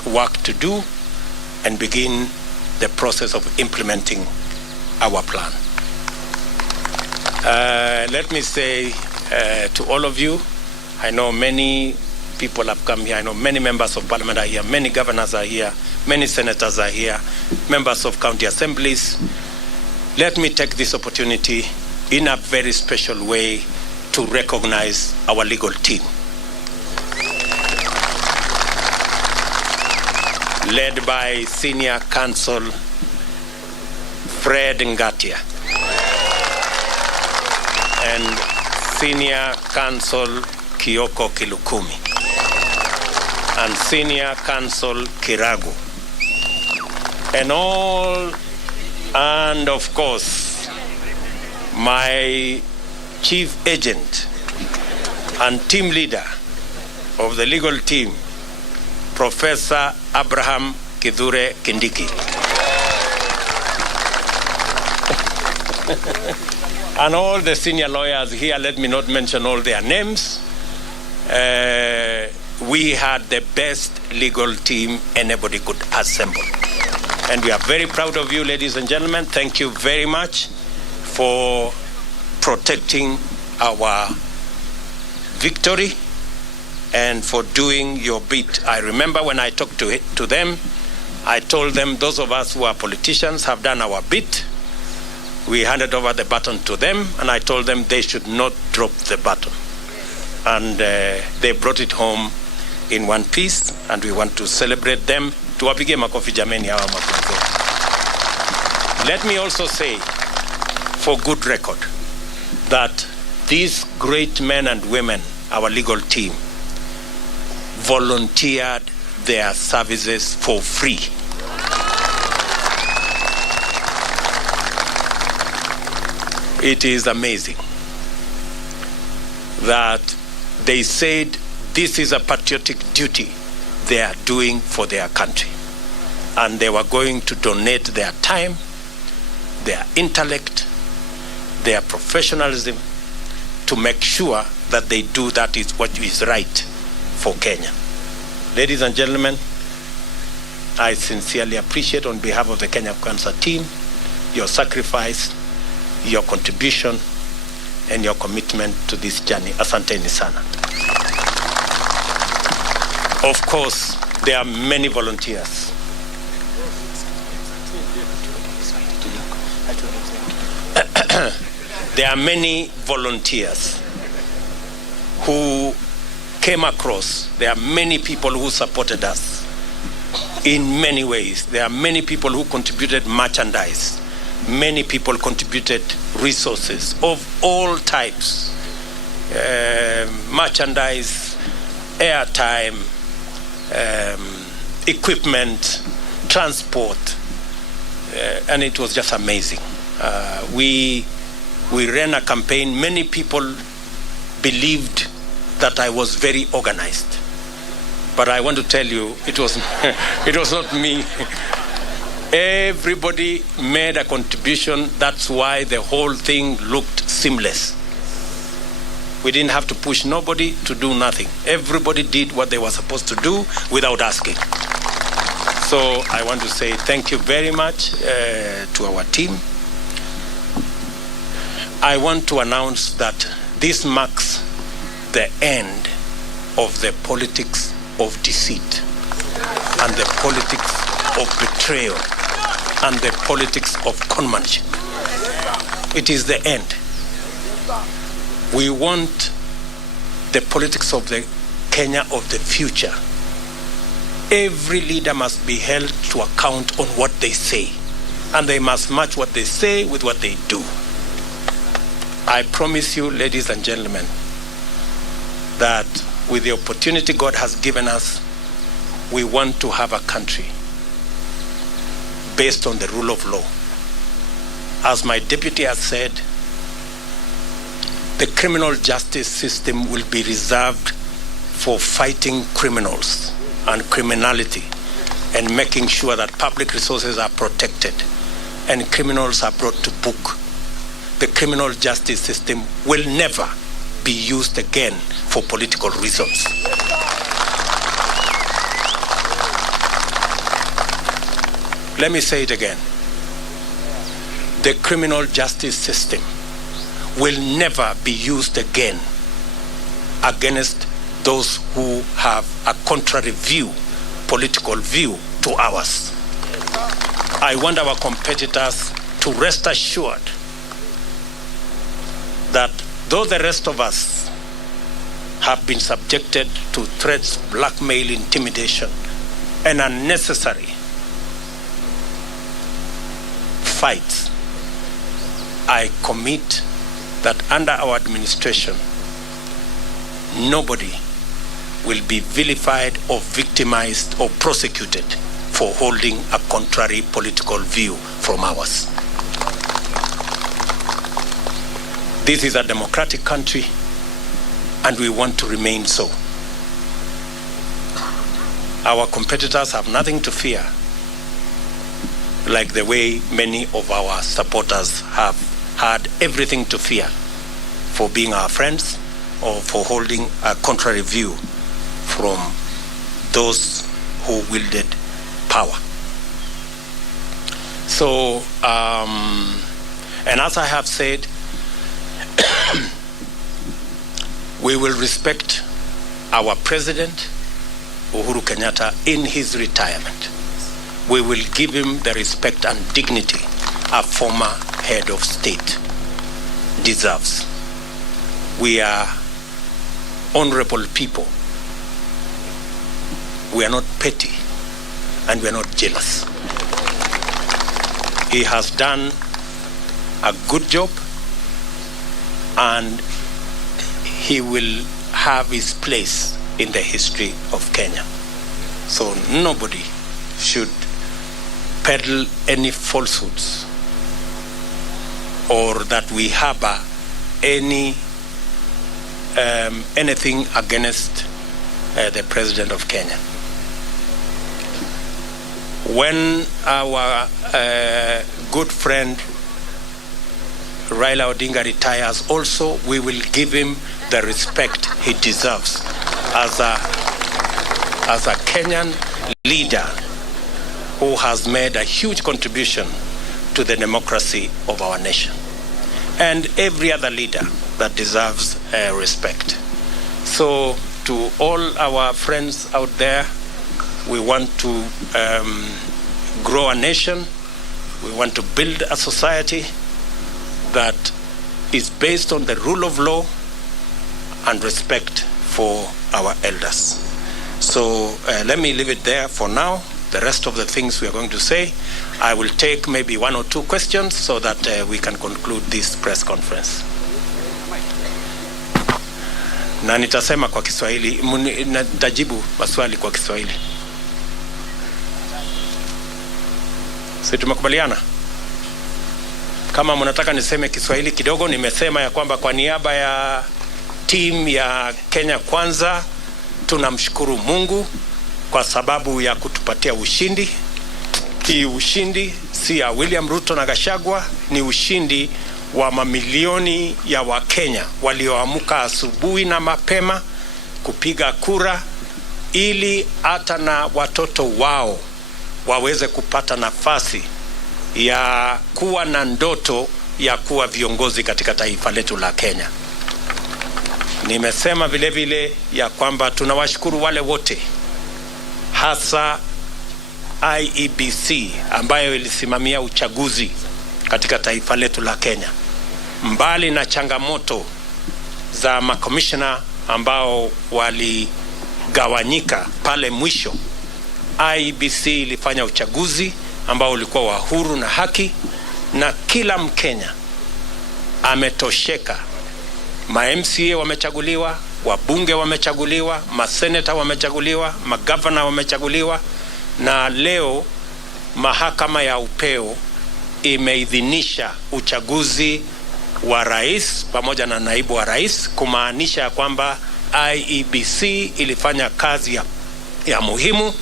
work to do and begin the process of implementing our plan. Let me say to all of you, I know many people have come here. I know many members of parliament are here. Many governors are here. Many senators are here, members of county assemblies. Let me take this opportunity in a very special way to recognize our legal team. Led by Senior Counsel Fred Ngatia and Senior Counsel Kioko Kilukumi and Senior Counsel Kiragu and of course my chief agent and team leader of the legal team, Professor Abraham Kithure Kindiki. And all the senior lawyers here, let me not mention all their names. We had the best legal team anybody could assemble. And we are very proud of you, ladies and gentlemen. Thank you very much for protecting our victory and for doing your bit. I remember when I talked to them, I told them those of us who are politicians have done our bit. We handed over the baton to them, and I told them they should not drop the baton. And they brought it home in one piece, and we want to celebrate them. Tuwapige makofi jameni hawa mafunzo. Let me also say, for good record, that these great men and women, our legal team, volunteered their services for free. It is amazing that they said this is a patriotic duty they are doing for their country. And they were going to donate their time, their intellect, their professionalism to make sure that they do that is what is right for Kenya. Ladies and gentlemen, I sincerely appreciate on behalf of the Kenya Cancer team your sacrifice, your contribution, and your commitment to this journey. Asanteni sana. Of course, there are many volunteers. There are many volunteers who came across. There are many people who supported us in many ways. There are many people who contributed merchandise. Many people contributed resources of all types. Merchandise, airtime, equipment, transport, and it was just amazing. We ran a campaign. Many people believed that I was very organized, but I want to tell you, it was not me. Everybody made a contribution. That's why the whole thing looked seamless. We didn't have to push nobody to do nothing. Everybody did what they were supposed to do without asking. So I want to say thank you very much to our team. I want to announce that this marks the end of the politics of deceit and the politics of betrayal and the politics of conmanship. It is the end. We want the politics of the Kenya of the future. Every leader must be held to account on what they say, and they must match what they say with what they do. I promise you, ladies and gentlemen, that with the opportunity God has given us, we want to have a country based on the rule of law. As my deputy has said, the criminal justice system will be reserved for fighting criminals and criminality and making sure that public resources are protected and criminals are brought to book. The criminal justice system will never be used again for political reasons. Let me say it again. The criminal justice system will never be used again against those who have a contrary view, political view, to ours. I want our competitors to rest assured that though the rest of us have been subjected to threats, blackmail, intimidation, and unnecessary fights, I commit that under our administration, nobody will be vilified or victimized or prosecuted for holding a contrary political view from ours. This is a democratic country, and we want to remain so. Our competitors have nothing to fear, like the way many of our supporters have had everything to fear for being our friends or for holding a contrary view from those who wielded power. So, and as I have said, we will respect our President, Uhuru Kenyatta, in his retirement. We will give him the respect and dignity a former head of state deserves. We are honorable people. We are not petty, and we are not jealous. He has done a good job, and he will have his place in the history of Kenya. So nobody should peddle any falsehoods or that we harbor anything against the President of Kenya. When our good friend Raila Odinga retires also, we will give him the respect he deserves as a Kenyan leader who has made a huge contribution to the democracy of our nation, and every other leader that deserves respect. So to all our friends out there, we want to grow a nation. We want to build a society that is based on the rule of law and respect for our elders. So let me leave it there for now. The rest of the things we are going to say, I will take maybe one or two questions so that we can conclude this press conference. Na nitasema kwa Kiswahili, nitajibu maswali kwa Kiswahili. Sisi tumekubaliana? Kama mnataka niseme Kiswahili kidogo, nimesema ya kwamba kwa niaba ya team ya Kenya Kwanza tunamshukuru Mungu kwa sababu ya kutupatia ushindi. Hii ushindi si ya William Ruto na Gachagua, ni ushindi wa mamilioni ya Wakenya walioamka asubuhi na mapema kupiga kura ili hata na watoto wao waweze kupata nafasi ya kuwa na ndoto ya kuwa viongozi katika taifa letu la Kenya. Nimesema vile vile ya kwamba tunawashukuru wale wote, hasa IEBC ambayo ilisimamia uchaguzi katika taifa letu la Kenya. Mbali na changamoto za makomishona ambao waligawanyika pale mwisho, IEBC ilifanya uchaguzi ambao ulikuwa wa huru na haki, na kila Mkenya ametosheka. Ma-MCA wamechaguliwa, wabunge wamechaguliwa, maseneta wamechaguliwa, magavana wamechaguliwa, na leo mahakama ya upeo imeidhinisha uchaguzi wa rais pamoja na naibu wa rais, kumaanisha kwamba IEBC ilifanya kazi ya muhimu.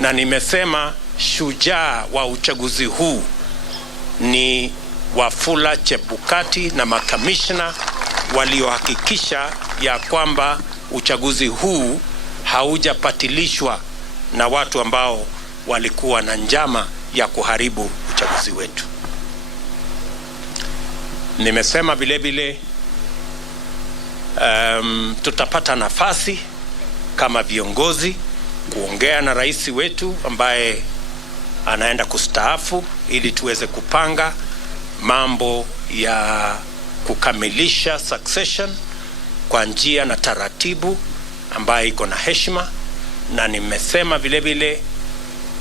Na nimesema shujaa wa uchaguzi huu ni Wafula Chebukati na makamishna waliohakikisha ya kwamba uchaguzi huu haujapatilishwa na watu ambao walikuwa na njama ya kuharibu uchaguzi wetu. Nimesema vile vile tutapata nafasi kama viongozi kuongea na rais wetu ambaye anaenda kustaafu ili tuweze kupanga mambo ya kukamilisha succession kwa njia na taratibu ambayo iko na heshima. Na nimesema vile vile,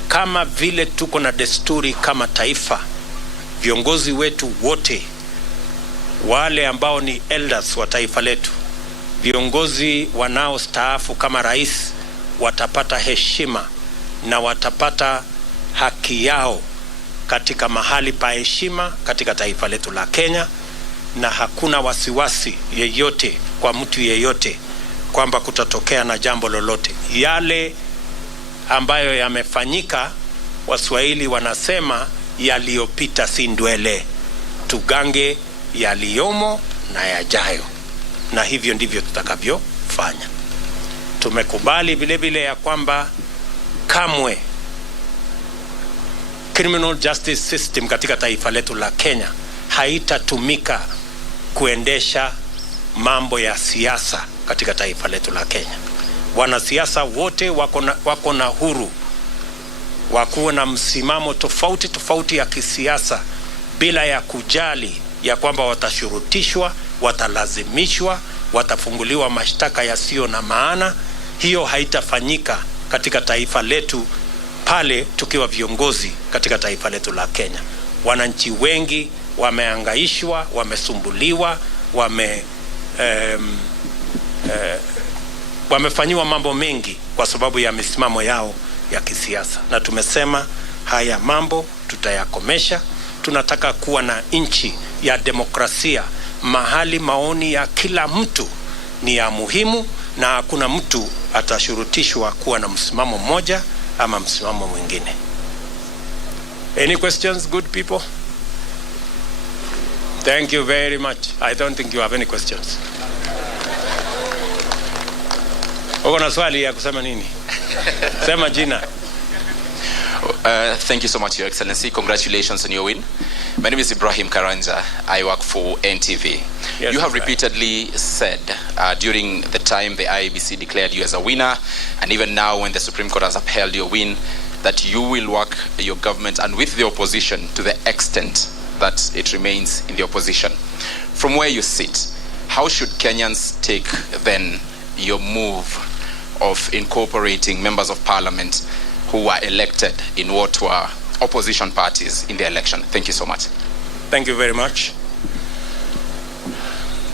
kama vile tuko na desturi kama taifa, viongozi wetu wote wale ambao ni elders wa taifa letu, viongozi wanaostaafu kama rais, watapata heshima na watapata haki yao katika mahali pa heshima katika taifa letu la Kenya, na hakuna wasiwasi yeyote kwa mtu yeyote kwamba kutatokea na jambo lolote. Yale ambayo yamefanyika, Waswahili wanasema yaliyopita si ndwele, tugange yaliyomo na yajayo, na hivyo ndivyo tutakavyofanya. Tumekubali vile vile ya kwamba kamwe criminal justice system katika taifa letu la Kenya haitatumika kuendesha mambo ya siasa katika taifa letu la Kenya. Wanasiasa wote wako na huru wakuwa na msimamo tofauti ya kisiasa bila ya kujali ya kwamba watashurutishwa, watalazimishwa, watafunguliwa mashtaka yasiyo na maana. Hiyo haitafanyika katika taifa letu pale tukiwa viongozi katika taifa letu la Kenya. Wananchi wengi wameangaishwa, wamesumbuliwa, wamefanyiwa mambo mengi kwa sababu ya misimamo yao ya kisiasa, na tumesema haya mambo tutayakomesha. Tunataka kuwa na nchi ya demokrasia, mahali maoni ya kila mtu ni ya muhimu na hakuna mtu atashurutishwa kuwa na msimamo mmoja ama msimamo mwingine. Any questions, good people? Thank you very much. I don't think you have any questions. Uko na swali ya kusema nini? Sema jina. Thank you so much, Your Excellency. Congratulations on your win. My name is Ibrahim Karanja. I work for NTV. Yes, you have repeatedly said during the time the IEBC declared you as a winner, and even now when the Supreme Court has upheld your win, that you will work your government and with the opposition to the extent that it remains in the opposition. From where you sit, how should Kenyans take then your move of incorporating members of parliament who were elected in what were opposition parties in the election? Thank you so much. Thank you very much.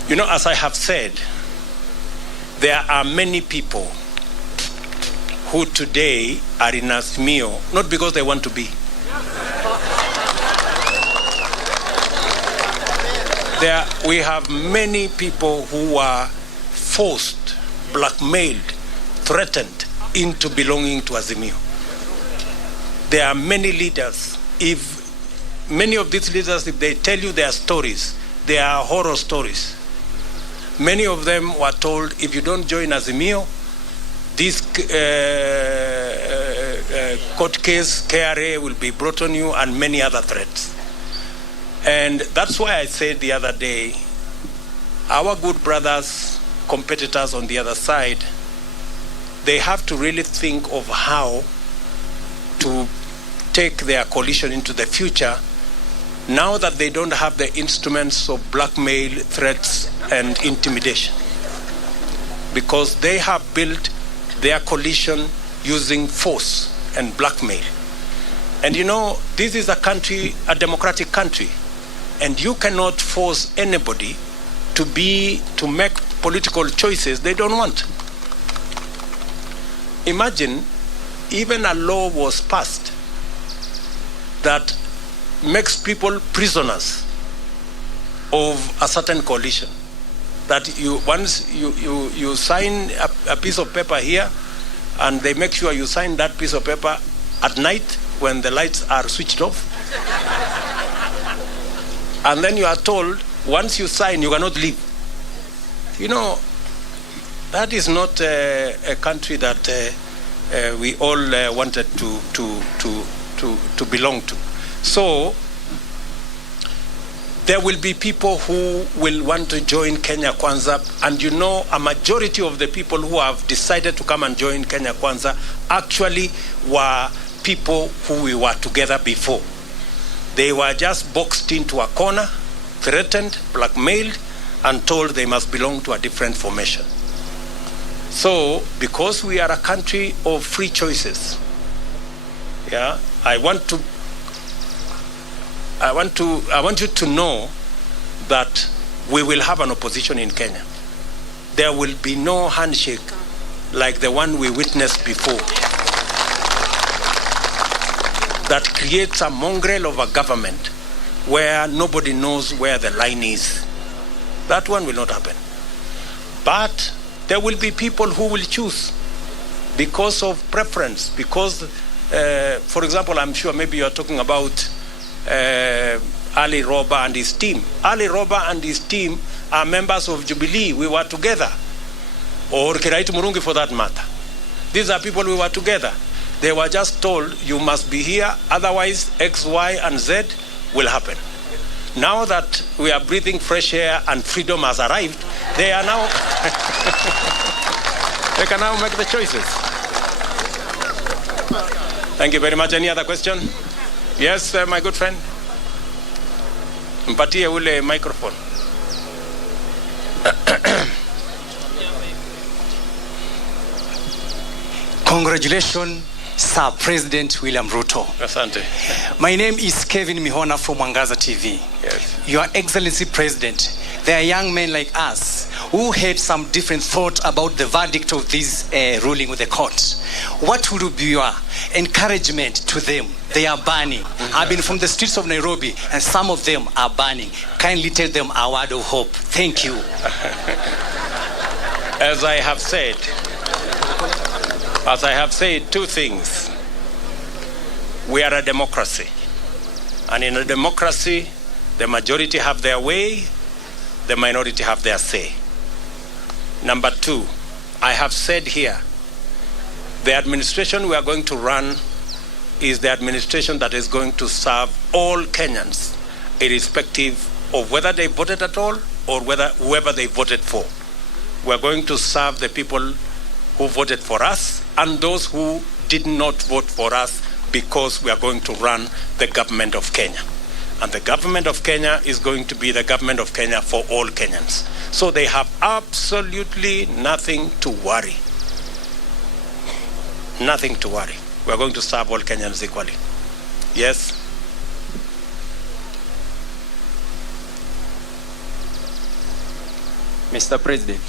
You know, as I have said, there are many people who today are in Azimio, not because they want to be. We have many people who are forced, blackmailed, threatened into belonging to Azimio. There are many leaders. If many of these leaders, if they tell you their stories, they are horror stories. Many of them were told, if you don't join Azimio, this court case, KRA, will be brought on you, and many other threats. And that's why I said the other day, our good brothers, competitors on the other side, they have to really think of how to take their coalition into the future now that they don't have the instruments of blackmail, threats, and intimidation. Because they have built their coalition using force and blackmail. And you know, this is a country, a democratic country, and you cannot force anybody to make political choices they don't want. Imagine, even a law was passed that makes people prisoners of a certain coalition. That once you sign a piece of paper here, and they make sure you sign that piece of paper at night when the lights are switched off. And then you are told, once you sign, you cannot leave. You know, that is not a country that we all wanted to belong to. So there will be people who will want to join Kenya Kwanza, and you know, a majority of the people who have decided to come and join Kenya Kwanza actually were people who we were together before. They were just boxed into a corner, threatened, blackmailed, and told they must belong to a different formation. So, because we are a country of free choices, yeah, I want you to know that we will have an opposition in Kenya. There will be no handshake like the one we witnessed before that creates a mongrel of a government where nobody knows where the line is. That one will not happen. But there will be people who will choose because of preference, because, for example, I'm sure maybe you're talking about Ali Roba and his team. Ali Roba and his team are members of Jubilee. We were together. Or Kiraitu Murungi for that matter. These are people we were together. They were just told, you must be here, otherwise X, Y, and Z will happen. Now that we are breathing fresh air and freedom has arrived, they are now, they can now make the choices. Thank you very much. Any other question? Yes, my good friend. Mpatie ule microphone. Congratulations, Sir President William Ruto. Asante. My name is Kevin Mihona from Mwangaza TV. Yes. Your Excellency President, there are young men like us who had some different thought about the verdict of this ruling with the court. What would be your encouragement to them? They are burning. I've been from the streets of Nairobi and some of them are burning. Kindly tell them a word of hope. Thank you. As I have said, two things. We are a democracy. And in a democracy, the majority have their way, the minority have their say. Number two, I have said here, the administration we are going to run is the administration that is going to serve all Kenyans, irrespective of whether they voted at all or whoever they voted for. We are going to serve the people who voted for us and those who did not vote for us, because we are going to run the government of Kenya. And the government of Kenya is going to be the government of Kenya for all Kenyans. So they have absolutely nothing to worry. Nothing to worry. We are going to serve all Kenyans equally. Yes? Mr. President,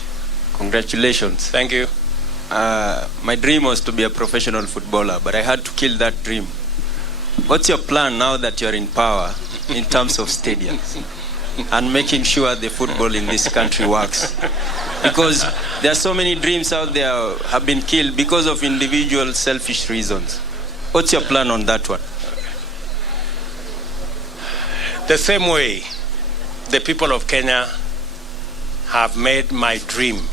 congratulations. Thank you. My dream was to be a professional footballer, but I had to kill that dream. What's your plan now that you're in power in terms of stadiums and making sure the football in this country works? Because there are so many dreams out there have been killed because of individual selfish reasons. What's your plan on that one? The same way the people of Kenya have made my dream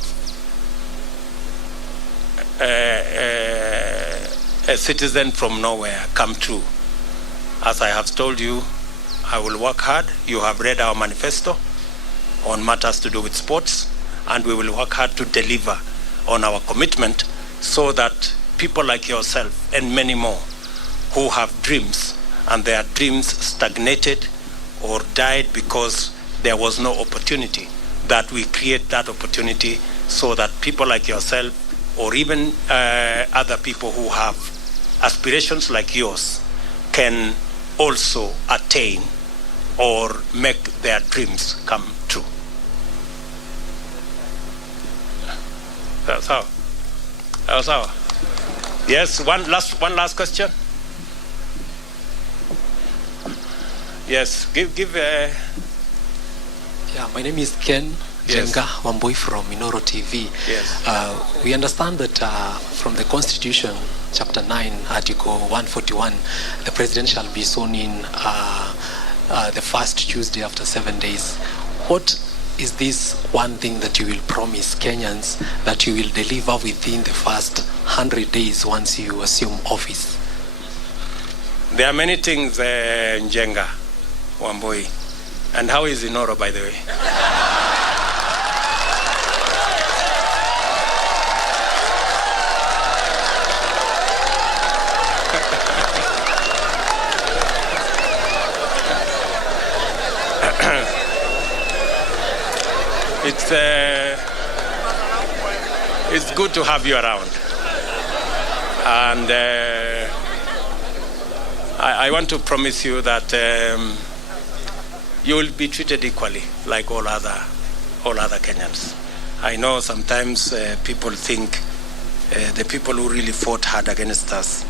a citizen from nowhere come true. As I have told you, I will work hard. You have read our manifesto on matters to do with sports, and we will work hard to deliver on our commitment so that people like yourself and many more who have dreams and their dreams stagnated or died because there was no opportunity, that we create that opportunity so that people like yourself or even other people who have aspirations like yours can also attain or make their dreams come true. That's how. Yes, one last question. Yes, give. Yeah, my name is Ken. Yes. Jenga Wambui from Minoro TV. Yes. We understand that from the Constitution, Chapter 9, Article 141, the President shall be sworn in the first Tuesday after 7 days. What is this one thing that you will promise Kenyans that you will deliver within the first 100 days once you assume office? There are many things, Njenga Wambui. And how is Inoro, by the way? It's good to have you around. And I want to promise you that you will be treated equally like all other Kenyans. I know sometimes people think the people who really fought hard against us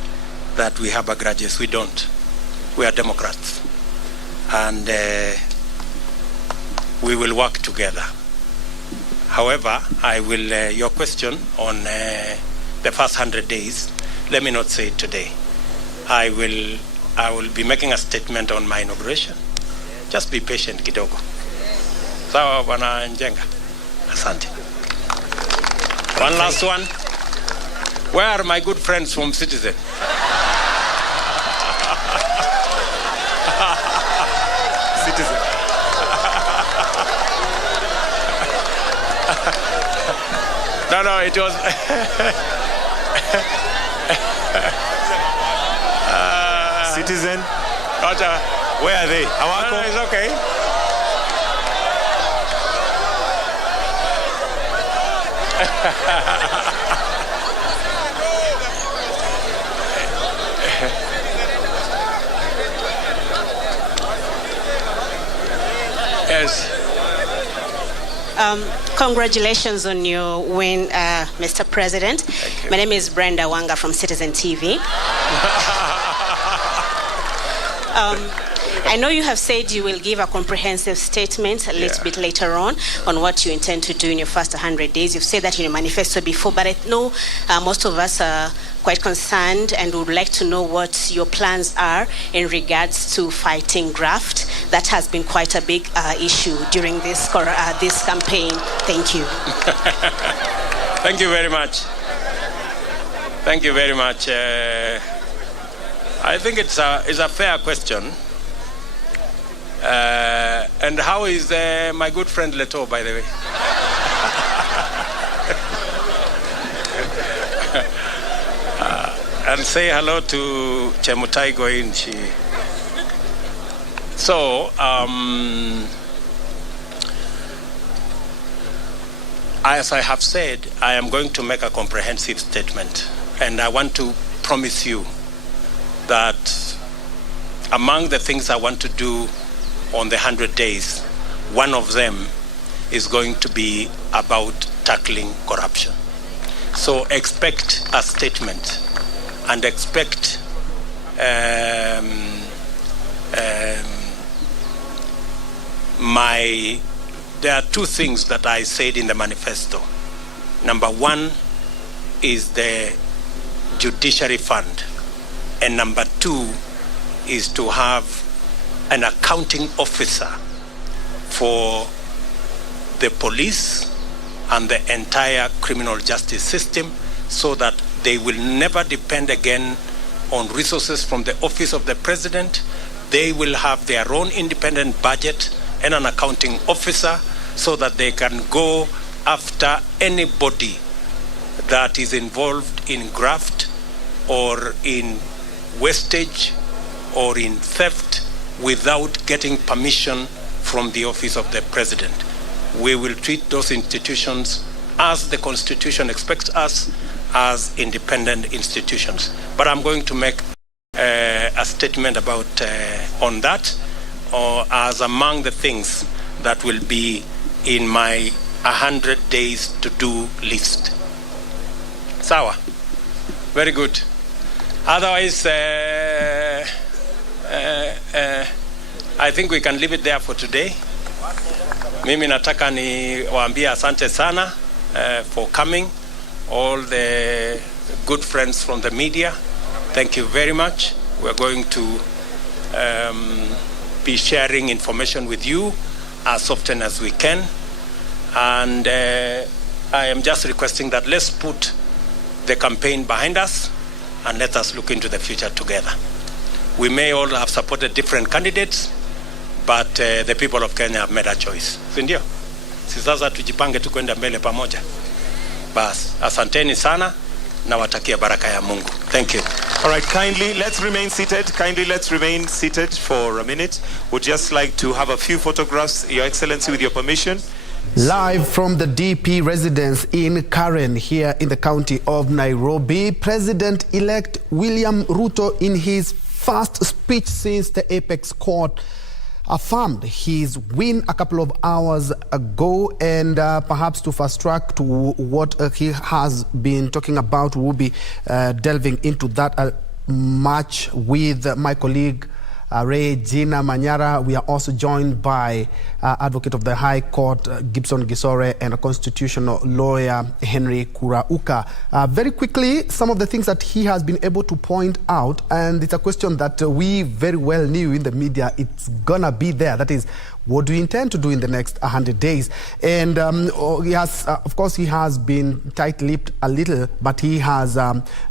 that we have grudges. We don't. We are Democrats. And we will work together. However, your question on the first 100 days, let me not say it today. I will be making a statement on my inauguration. Just be patient kidogo. Sawa Bwana Njenga. Asante. One last one. Where are my good friends from Citizen? Citizen. No, it was Citizen. Where are they? No, it's okay. Yes. Congratulations on your win, Mr. President. My name is Brenda Wanga from Citizen TV. I know you have said you will give a comprehensive statement a little bit later on what you intend to do in your first 100 days. You've said that in your manifesto before, but I know most of us are quite concerned and would like to know what your plans are in regards to fighting graft. That has been quite a big issue during this campaign. Thank you. Thank you very much. Thank you very much. I think it's a fair question. And how is my good friend Leto, by the way? And say hello to Chemutai Goinchi. So, as I have said, I am going to make a comprehensive statement. And I want to promise you that among the things I want to do on the 100 days, one of them is going to be about tackling corruption. So expect a statement and expect there are two things that I said in the manifesto. Number one is the judiciary fund, and number two is to have an accounting officer for the police and the entire criminal justice system, so that they will never depend again on resources from the office of the president. They will have their own independent budget and an accounting officer, so that they can go after anybody that is involved in graft or in wastage or in theft without getting permission from the office of the president. We will treat those institutions as the Constitution expects us, as independent institutions. But I'm going to make a statement about on that, or as among the things that will be in my 100 days to do list. Sawa. Very good. Otherwise, I think we can leave it there for today. Mimi nataka niwaambie asante sana for coming. All the good friends from the media, thank you very much. We're going to be sharing information with you as often as we can. And I am just requesting that let's put the campaign behind us and let us look into the future together. We may all have supported different candidates, but the people of Kenya have made a choice. Sindio? Sasa tujipange tu kwenda mbele pamoja. Bas, asanteni sana na watakia baraka ya Mungu. Thank you. All right, kindly let's remain seated. Kindly let's remain seated for a minute. Would just like to have a few photographs, Your Excellency, with your permission. Live from the DP residence in Karen here in the county of Nairobi, President-elect William Ruto, in his first speech since the Apex Court affirmed his win a couple of hours ago, and perhaps to fast track to what he has been talking about, we'll be delving into that much with my colleague Regina Manyara. We are also joined by Advocate of the High Court Gibson Gisore and a constitutional lawyer Henry Kurauka. Very quickly, some of the things that he has been able to point out, and it's a question that we very well knew in the media it's gonna be there. That is, what do you intend to do in the next 100 days? And he has, of course, he has been tight-lipped a little, but he has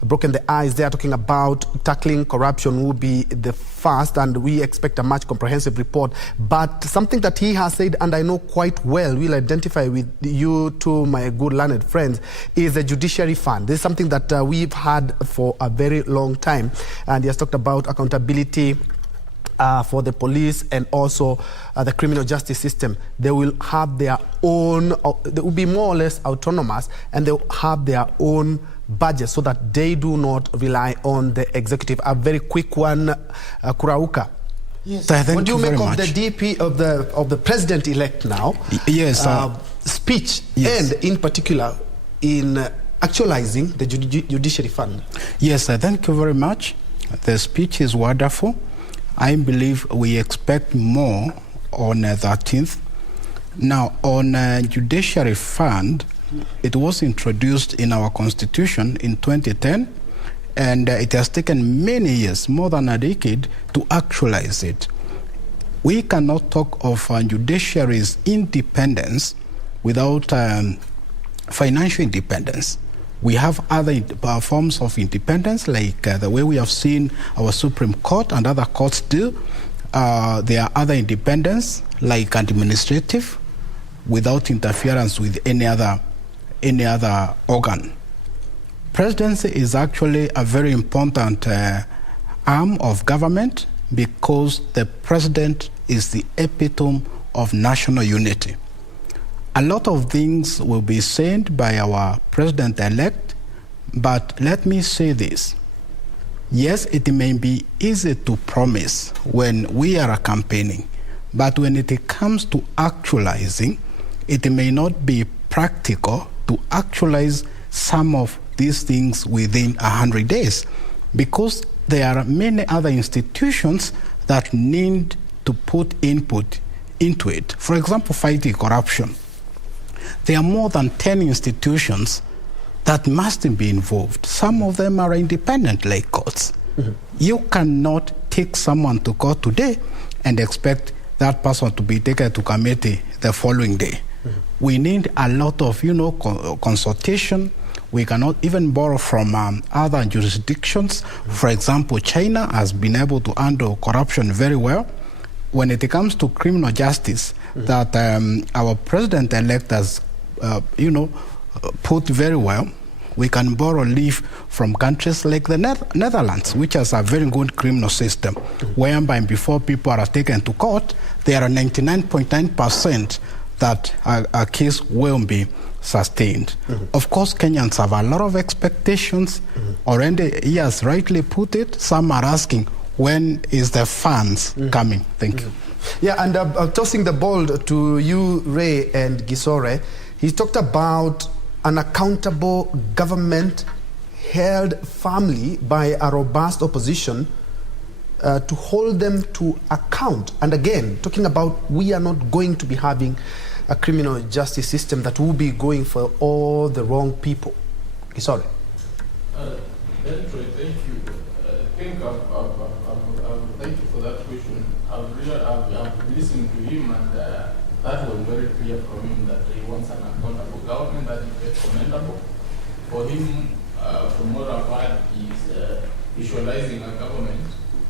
broken the ice there, talking about tackling corruption will be the first, and we expect a much comprehensive report. But something that he has said, and I know quite well, will identify with you two, my good learned friends, is the judiciary fund. This is something that we've had for a very long time, and he has talked about accountability for the police and also the criminal justice system. They will have their own, they will be more or less autonomous, and they will have their own budget so that they do not rely on the executive. A very quick one, Kurauka. Yes, what do you make of the DP of the president-elect now? Yes, speech, yes. And in particular in actualizing the judiciary fund? Yes, thank you very much. The speech is wonderful. I believe we expect more on 13th. Now, on judiciary fund, it was introduced in our constitution in 2010, and it has taken many years, more than a decade, to actualize it. We cannot talk of judiciary's independence without financial independence. We have other forms of independence, like the way we have seen our Supreme Court and other courts do. There are other independence, like administrative, without interference with any other organ. Presidency is actually a very important arm of government, because the president is the epitome of national unity. A lot of things will be said by our president-elect, but let me say this. Yes, it may be easy to promise when we are campaigning, but when it comes to actualizing, it may not be practical to actualize some of these things within 100 days, because there are many other institutions that need to put input into it. For example, fighting corruption. There are more than 10 institutions that must be involved. Some of them are independent, like courts. Mm-hmm. You cannot take someone to court today and expect that person to be taken to committee the following day. Mm-hmm. We need a lot of, consultation. We cannot even borrow from other jurisdictions. Mm-hmm. For example, China has been able to handle corruption very well. When it comes to criminal justice, mm-hmm. that our president-elect has, put very well, we can borrow leaf from countries like the Netherlands, which has a very good criminal system, mm-hmm. whereby before people are taken to court, there are 99.9% that a case will be sustained. Mm-hmm. Of course, Kenyans have a lot of expectations. Mm-hmm. Already, he has rightly put it. Some are asking, when is the funds mm-hmm. coming? Thank mm-hmm. you. Yeah, and tossing the ball to you, Ray and Gisore, he talked about an accountable government held firmly by a robust opposition to hold them to account. And again, talking about we are not going to be having a criminal justice system that will be going for all the wrong people. Gisore. Thank you. Thank you for that question. I've listened to him, and that was very clear from him that he wants an accountable government. That is commendable. For him, from what I've heard, is visualizing a government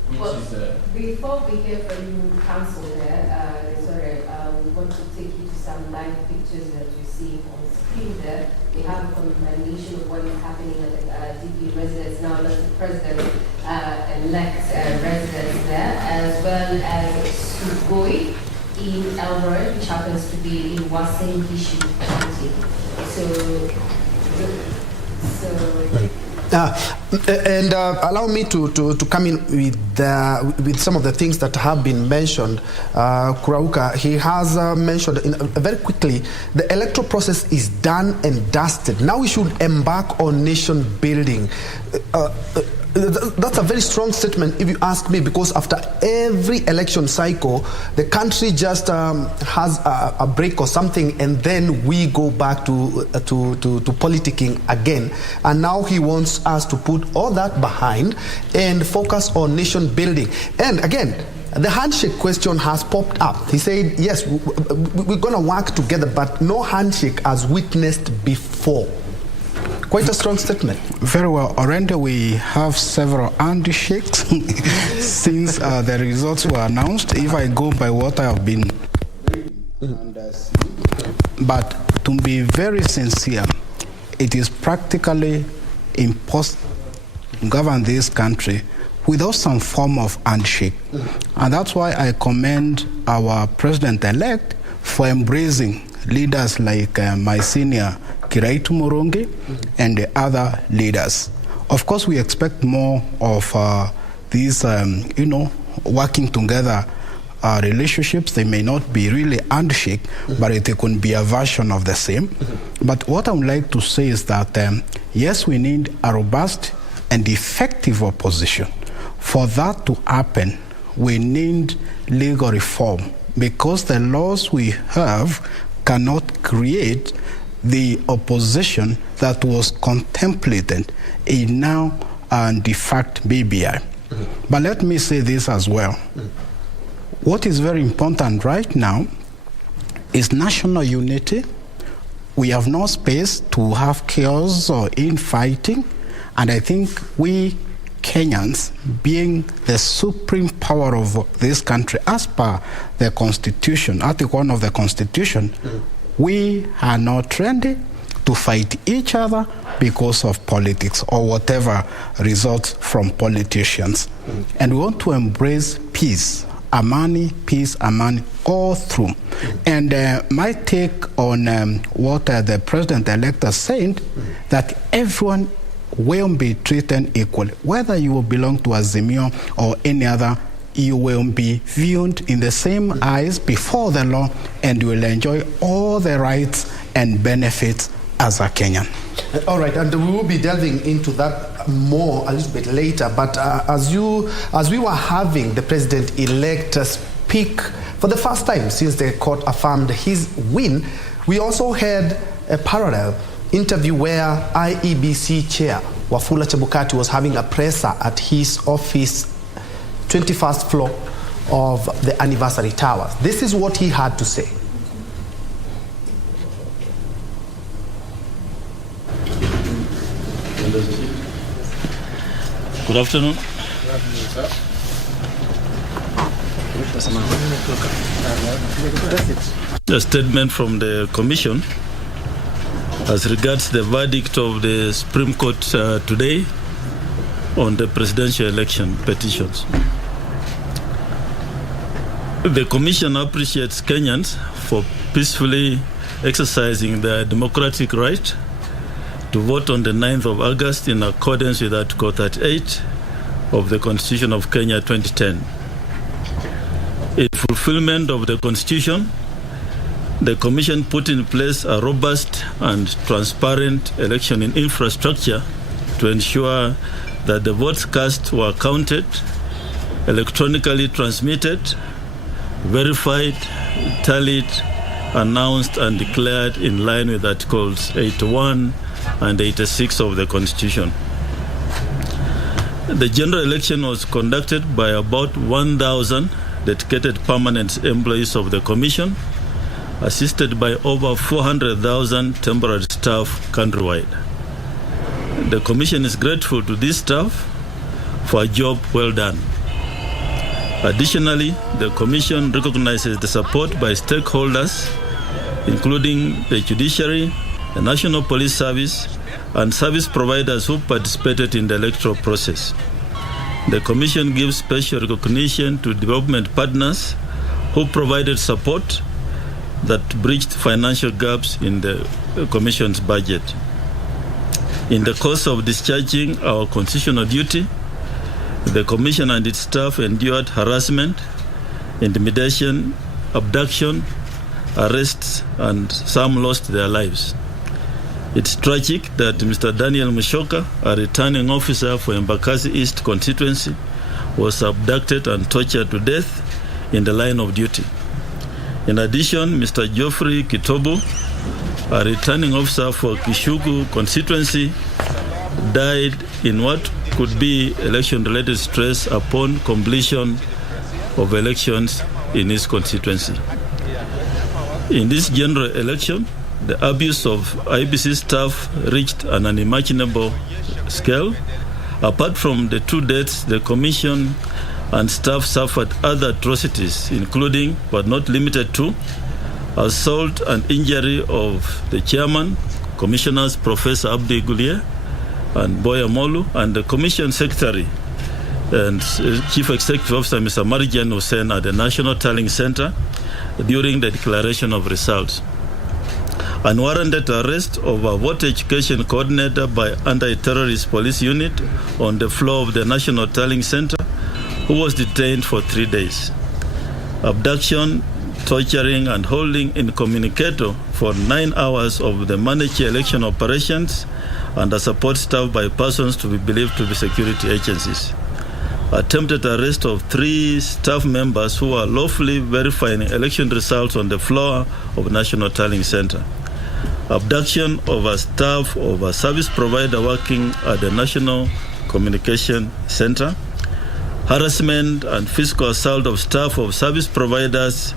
which is... Before we hear from you, Council, we want to take you to some live pictures that you see on screen there. We have a combination of what is happening at the DP residence now, that's the president-elect residence there, as well as Sugoi, in Electorate, which happens to be in Uasin Gishu County. And allow me to come in with some of the things that have been mentioned. Kurauka, he has mentioned very quickly, the electoral process is done and dusted. Now we should embark on nation building. That's a very strong statement, if you ask me, because after every election cycle, the country just has a break or something, and then we go back to politicking again. And now he wants us to put all that behind and focus on nation building. And again, the handshake question has popped up. He said, yes, we're going to work together, but no handshake as witnessed before. Quite a strong statement. Very well. Already we have several handshakes since the results were announced. If I go by what I have been but to be very sincere, it is practically impossible to govern this country without some form of handshake. And that's why I commend our president-elect for embracing leaders like my senior Kiraitu Morongi and the other leaders. Of course, we expect more of these, working together relationships. They may not be really handshake, but it can be a version of the same. But what I would like to say is that, yes, we need a robust and effective opposition. For that to happen, we need legal reform, because the laws we have cannot create the opposition that was contemplated in now and de facto BBI. But let me say this as well. What is very important right now is national unity. We have no space to have chaos or infighting, and I think we Kenyans, being the supreme power of this country, as per the Constitution, Article 1 of the Constitution, we are not ready to fight each other because of politics or whatever results from politicians. And we want to embrace peace, amani, peace, amani, all through. And my take on what the president-elect has said, that everyone will be treated equally. Whether you belong to Azimio or any other, you will be viewed in the same eyes before the law, and you will enjoy all the rights and benefits as a Kenyan. All right, and we will be delving into that more a little bit later. But as we were having the president-elect speak for the first time since the court affirmed his win, we also had a parallel interview where IEBC chair Wafula Chebukati was having a presser at his office, 21st floor of the anniversary towers. This is what he had to say. Good afternoon. A statement from the Commission as regards the verdict of the Supreme Court today on the presidential election petitions. The Commission appreciates Kenyans for peacefully exercising their democratic right to vote on the 9th of August in accordance with Article 38 of the Constitution of Kenya 2010. In fulfillment of the Constitution, the Commission put in place a robust and transparent election infrastructure to ensure that the votes cast were counted, electronically transmitted, verified, tallied, announced, and declared in line with Articles 81 and 86 of the Constitution. The general election was conducted by about 1,000 dedicated permanent employees of the Commission, assisted by over 400,000 temporary staff countrywide. The Commission is grateful to this staff for a job well done. Additionally, the Commission recognizes the support by stakeholders, including the judiciary, the National Police Service, and service providers who participated in the electoral process. The Commission gives special recognition to development partners who provided support that bridged financial gaps in the Commission's budget. In the course of discharging our constitutional duty, the Commission and its staff endured harassment, intimidation, abduction, arrests, and some lost their lives. It's tragic that Mr. Daniel Mushoka, a returning officer for Embakasi East constituency, was abducted and tortured to death in the line of duty. In addition, Mr. Geoffrey Kitobo, a returning officer for Kishugu constituency, died in what could be election-related stress upon completion of elections in his constituency. In this general election, the abuse of IBC staff reached an unimaginable scale. Apart from the 2 deaths, the Commission and staff suffered other atrocities, including, but not limited to, assault and injury of the chairman, Commissioners Professor Abdi Gulier and Boya Molu, and the Commission Secretary and Chief Executive Officer Mr. Marijan Hussein at the National Tallying Center during the declaration of results. Unwarranted arrest of a voter education coordinator by anti-terrorist police unit on the floor of the National Tallying Center, who was detained for 3 days. Abduction, torturing, and holding incommunicado for 9 hours of the managed election operations and a support staff by persons to be believed to be security agencies. Attempted arrest of 3 staff members who are lawfully verifying election results on the floor of National Tallying Center. Abduction of a staff of a service provider working at the National Communication Center. Harassment and physical assault of staff of service providers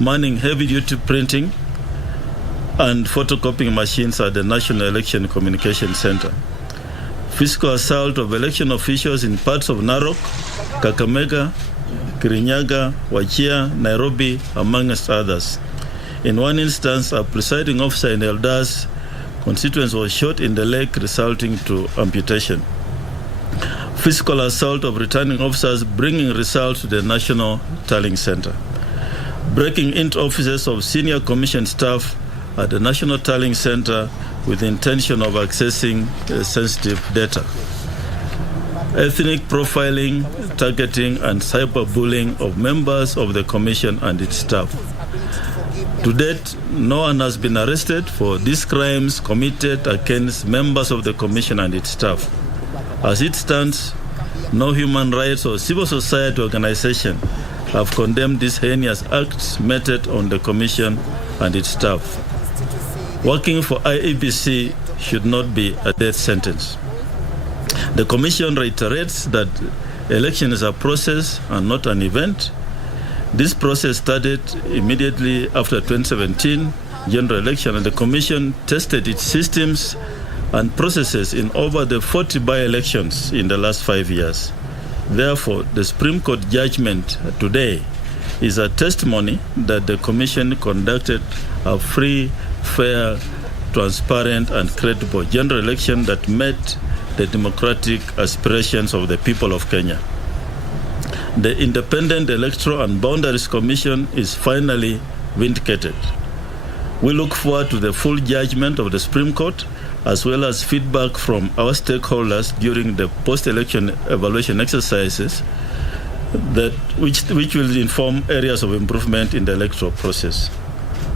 manning heavy-duty printing and photocopying machines at the National Election Communication Center. Physical assault of election officials in parts of Narok, Kakamega, Kirinyaga, Wajir, Nairobi, amongst others. In one instance, a presiding officer in Eldas constituency was shot in the leg, resulting to amputation. Physical assault of returning officers bringing results to the National Tallying Center. Breaking into offices of senior commission staff at the National Tallying Center with the intention of accessing sensitive data. Ethnic profiling, targeting, and cyberbullying of members of the Commission and its staff. To date, no one has been arrested for these crimes committed against members of the Commission and its staff. As it stands, no human rights or civil society organization have condemned these heinous acts meted on the Commission and its staff. Working for IEBC should not be a death sentence. The Commission reiterates that election is a process and not an event. This process started immediately after 2017 general election, and the Commission tested its systems and processes in over the 40 by-elections in the last 5 years. Therefore, the Supreme Court judgment today is a testimony that the Commission conducted a free, fair, transparent, and credible general election that met the democratic aspirations of the people of Kenya. The Independent Electoral and Boundaries Commission is finally vindicated. We look forward to the full judgment of the Supreme Court, as well as feedback from our stakeholders during the post-election evaluation exercises which will inform areas of improvement in the electoral process.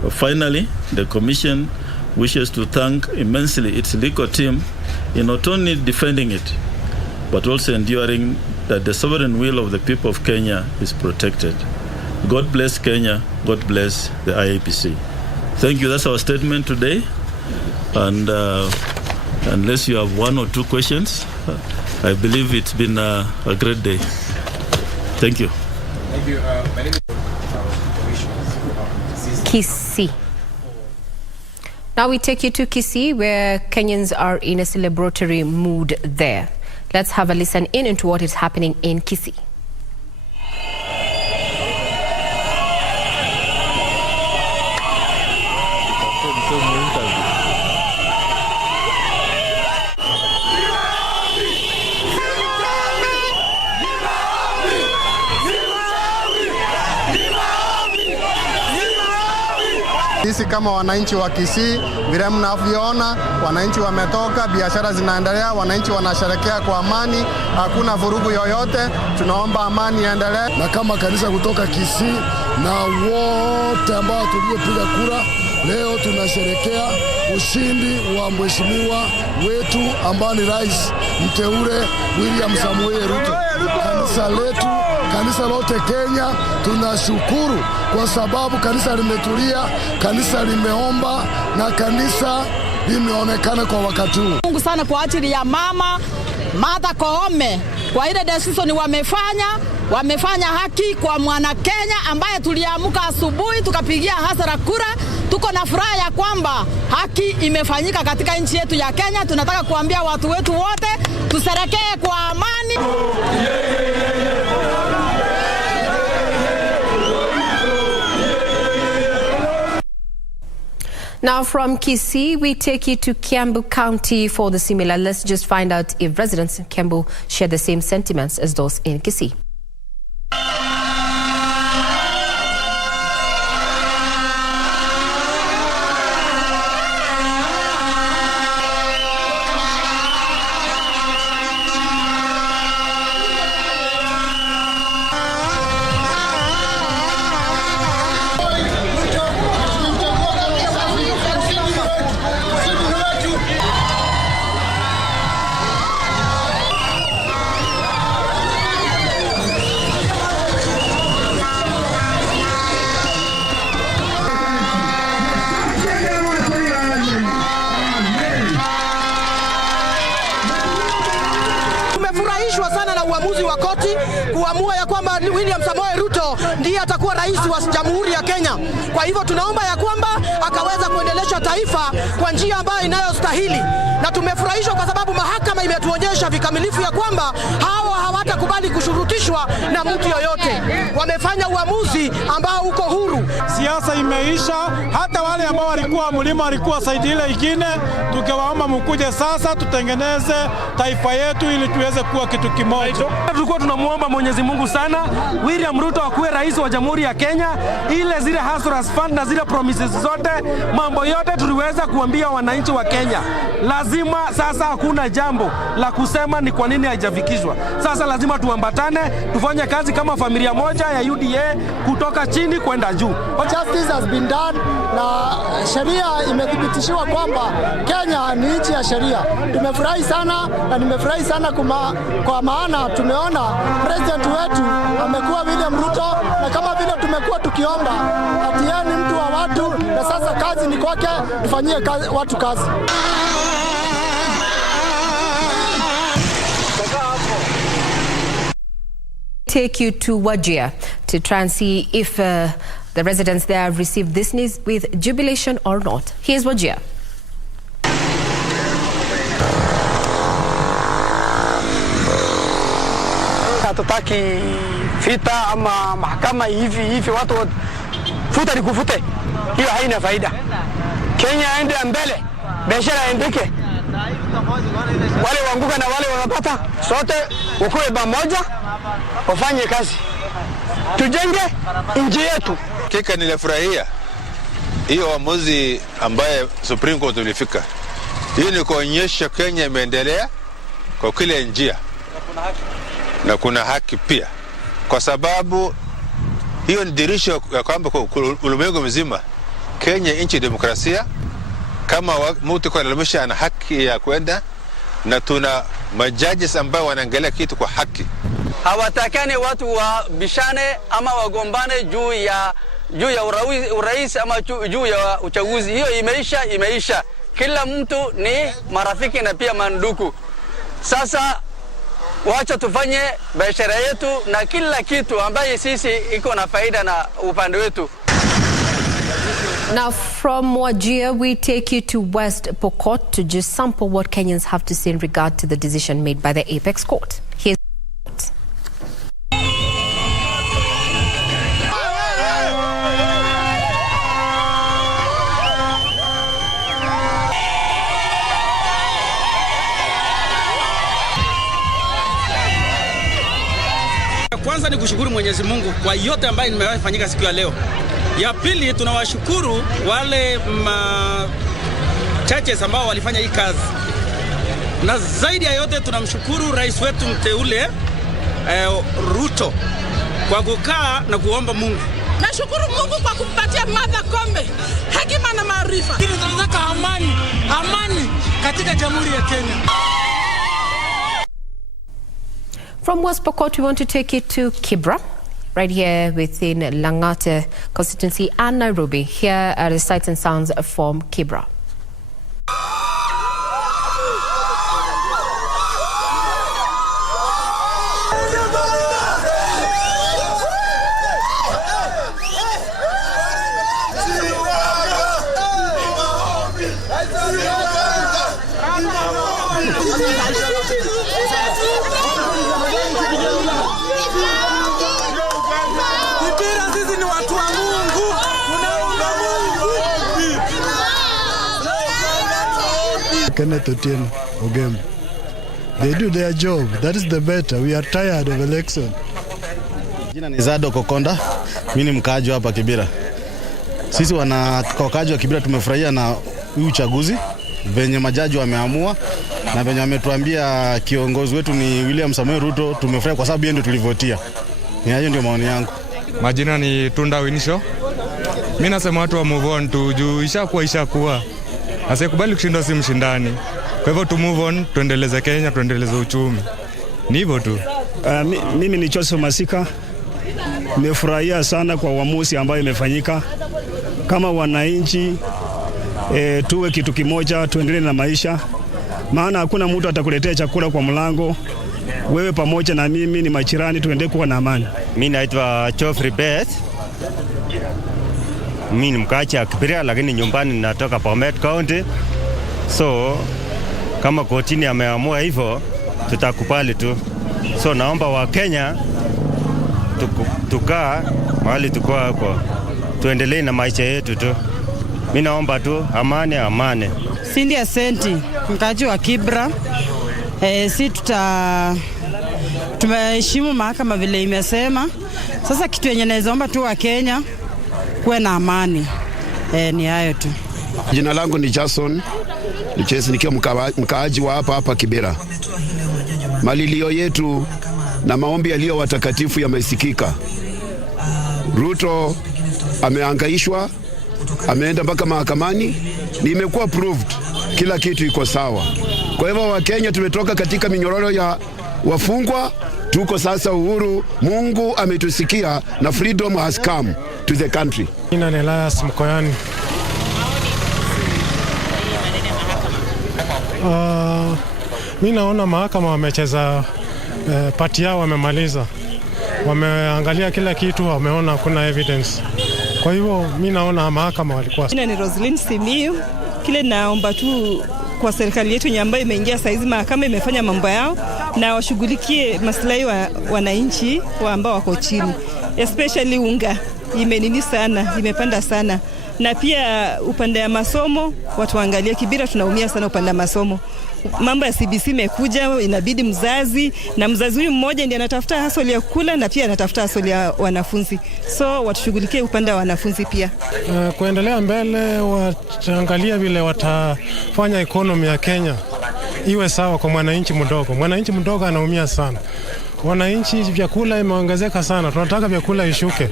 Finally, the Commission wishes to thank immensely its legal team in not only defending it, but also ensuring that the sovereign will of the people of Kenya is protected. God bless Kenya. God bless the IEBC. Thank you. That's our statement today. And unless you have 1 or 2 questions, I believe it's been a great day. Thank you. Thank you. My name is Kisii. Now we take you to Kisii, where Kenyans are in a celebratory mood there. Let's have a listen in into what is happening in Kisii. kama wananchi wa Kisii, vile mnavyoona wananchi wametoka, biashara zinaendelea, wananchi wanasherehekea kwa amani, hakuna vurugu yoyote. Tunaomba amani iendelee. Na kama kanisa kutoka Kisii na wote ambao tuliopiga kura, leo tunasherehekea ushindi wa mheshimiwa wetu ambaye ni rais mteule William Samoei Ruto. Kanisa letu, kanisa lote Kenya, tunashukuru kwa sababu kanisa limetulia, kanisa limeomba na kanisa limeonekana kwa wakati huu. Mungu sana kwa ajili ya mama Martha Koome kwa ile decision wamefanya haki kwa mwana Kenya ambaye tuliamka asubuhi tukapigia hasara kura. Tuko na furaha ya kwamba haki imefanyika katika nchi yetu ya Kenya. Tunataka kuambia watu wetu wote tusherekee kwa amani. Now from Kisii, we take you to Kiambu County for the similar. Let's just find out if residents in Kiambu share the same sentiments as those in Kisii. Uamuzi wa koti kuamua ya kwamba William Samoei Ruto ndiye atakuwa rais wa Jamhuri ya Kenya. Kwa hivyo tunaomba ya kwamba akaweza kuendelesha taifa kwa njia ambayo inayostahili, na tumefurahishwa kwa sababu mahakama imetuonyesha vikamilifu ya kwamba hawa hawatakubali kushurutishwa na mtu yoyote. Wamefanya uamuzi ambao uko huru. Siasa imeisha, hata wale ambao walikuwa mlima walikuwa saidi ile ingine, tukiwaomba mkuje sasa tutengeneze taifa yetu ili tuweze kuwa kitu kimoja. Tulikuwa tunamuomba Mwenyezi Mungu sana William Ruto akuwe rais wa Jamhuri ya Kenya, ile zile Hustlers Fund na zile promises zote, mambo yote tuliweza kuambia wananchi wa Kenya. Lazima sasa, hakuna jambo la kusema ni kwa nini haijafikishwa. Sasa lazima tuambatane, tufanye kazi kama familia moja ya UDA kutoka chini kwenda juu. Justice has been done na sheria imethibitishiwa kwamba Kenya ni nchi ya sheria. Tumefurahi sana na nimefurahi sana kwa maana tumeona president wetu amekuwa William Ruto, na kama vile tumekuwa tukiomba ati yeye ni mtu wa watu, na sasa kazi ni kwake, tufanyie watu kazi. Take you to Wajir to try and see if the residents there have received this news with jubilation or not. Here's Wajir. Hatutaki vita ama mahakama hivi watu futa ni kufute. Hiyo haina faida. Kenya aende mbele, biashara iendeke. Wale waanguka na wale wanapata, sote ukuwe pamoja, wafanye kazi. Tujenge nchi yetu. Kika nilifurahia hiyo uamuzi ambaye Supreme Court ulifika. Hii ni kuonyesha Kenya imeendelea kwa kila njia. Na kuna haki pia. Kwa sababu hiyo ni dirisho ya kwamba ulimwengu mzima Kenya nchi demokrasia, kama mtu kwa lalisha ana haki ya kwenda, na tuna majudges ambao wanaangalia kitu kwa haki. Hawatakani watu wa bishane ama wagombane juu ya urais ama juu ya uchaguzi. Hiyo imeisha. Kila mtu ni marafiki na pia mandugu. Sasa wacha tufanye biashara yetu na kila kitu ambaye sisi iko na faida na upande wetu. Now from Wajir, we take you to West Pokot to just sample what Kenyans have to say in regard to the decision made by the Apex Court. Here's Kwanza ni kushukuru Mwenyezi Mungu kwa yote ambayo nimewafanyika siku ya leo. Ya pili, tunawashukuru wale churches ambao walifanya hii kazi. Na zaidi ya yote tunamshukuru rais wetu mteule Ruto kwa kukaa na kuomba Mungu. Nashukuru Mungu kwa kumpatia Martha Koome hekima na maarifa. Tunataka amani katika Jamhuri ya Kenya. From West Pokot, we want to take you to Kibra, right here within Lang'ata constituency and Nairobi. Here are the sights and sounds from Kibra. Kenneth Otieno Ogem. They do their job. That is the better. We are tired of election. Jina ni Zado Kokonda. Mimi ni mkaaji hapa Kibera. Sisi wakaaji wa Kibera tumefurahia na huu uchaguzi venye majaji wameamua na venye wametuambia kiongozi wetu ni William Samoei Ruto. Tumefurahia kwa sababu yeye ndio tulivotia. Ni hayo ndio maoni yangu. Majina ni Tunda Winisho. Mimi nasema watu wa move on tu juu ishakuwa. Asikubali kushindwa si mshindani. Kwa hivyo tu move on, tuendeleze Kenya, tuendeleze uchumi. Ni hivyo tu. Mimi ni Joseph Masika. Nimefurahia sana kwa uamuzi ambao imefanyika. Kama wananchi tuwe kitu kimoja, tuendelee na maisha. Maana hakuna mtu atakuletea chakula kwa mlango. Wewe pamoja na mimi ni majirani, tuendelee kuwa na amani. Mimi naitwa Geoffrey Beth. Mimi ni mkaaji wa Kibera lakini nyumbani natoka Bomet County. So kama kotini ameamua hivyo tutakubali tu. So naomba wa Kenya tukaa mahali tuko hapo. Tuendelee na maisha yetu tu. Mimi naomba tu amani. Cindy Asenti, mkaaji wa Kibera. Tumeheshimu mahakama vile imesema. Sasa kitu yenye naomba tu wa Kenya kuwe na amani. Ni hayo tu. Jina langu ni Jason Nichezi, nikiwa mkaaji wa hapa Kibera. Malilio yetu na maombi yaliyo watakatifu yamesikika. Ruto amehangaishwa, ameenda mpaka mahakamani, ni imekuwa proved, kila kitu iko sawa. Kwa hivyo wa Kenya tumetoka katika minyororo ya wafungwa, tuko sasa uhuru. Mungu ametusikia na freedom has come to the country. Nina Elias Mkoyani. Mimi naona mahakama wamecheza pati yao, wamemaliza. Wameangalia kila kitu, wameona hakuna evidence. Kwa hivyo mimi naona mahakama walikuwa. Mimi ni Roslyn Simiyu. Kile naomba tu kwa serikali yetu ambayo imeingia saizi, mahakama imefanya mambo yao na washughulikie maslahi wa wananchi ambao wako chini. Especially unga imenini sana, imepanda sana. Na pia upande ya masomo watu waangalie. Kibera tunaumia sana upande ya masomo. Mambo ya CBC imekuja, inabidi mzazi huyu mmoja ndiye anatafuta hustle ya kula na pia anatafuta hustle ya wanafunzi. So watushughulikie upande wa wanafunzi pia. Kuendelea mbele, wataangalia vile watafanya economy ya Kenya iwe sawa kwa mwananchi mdogo. Mwananchi mdogo anaumia sana. Wananchi vyakula imeongezeka sana. Tunataka vyakula ishuke.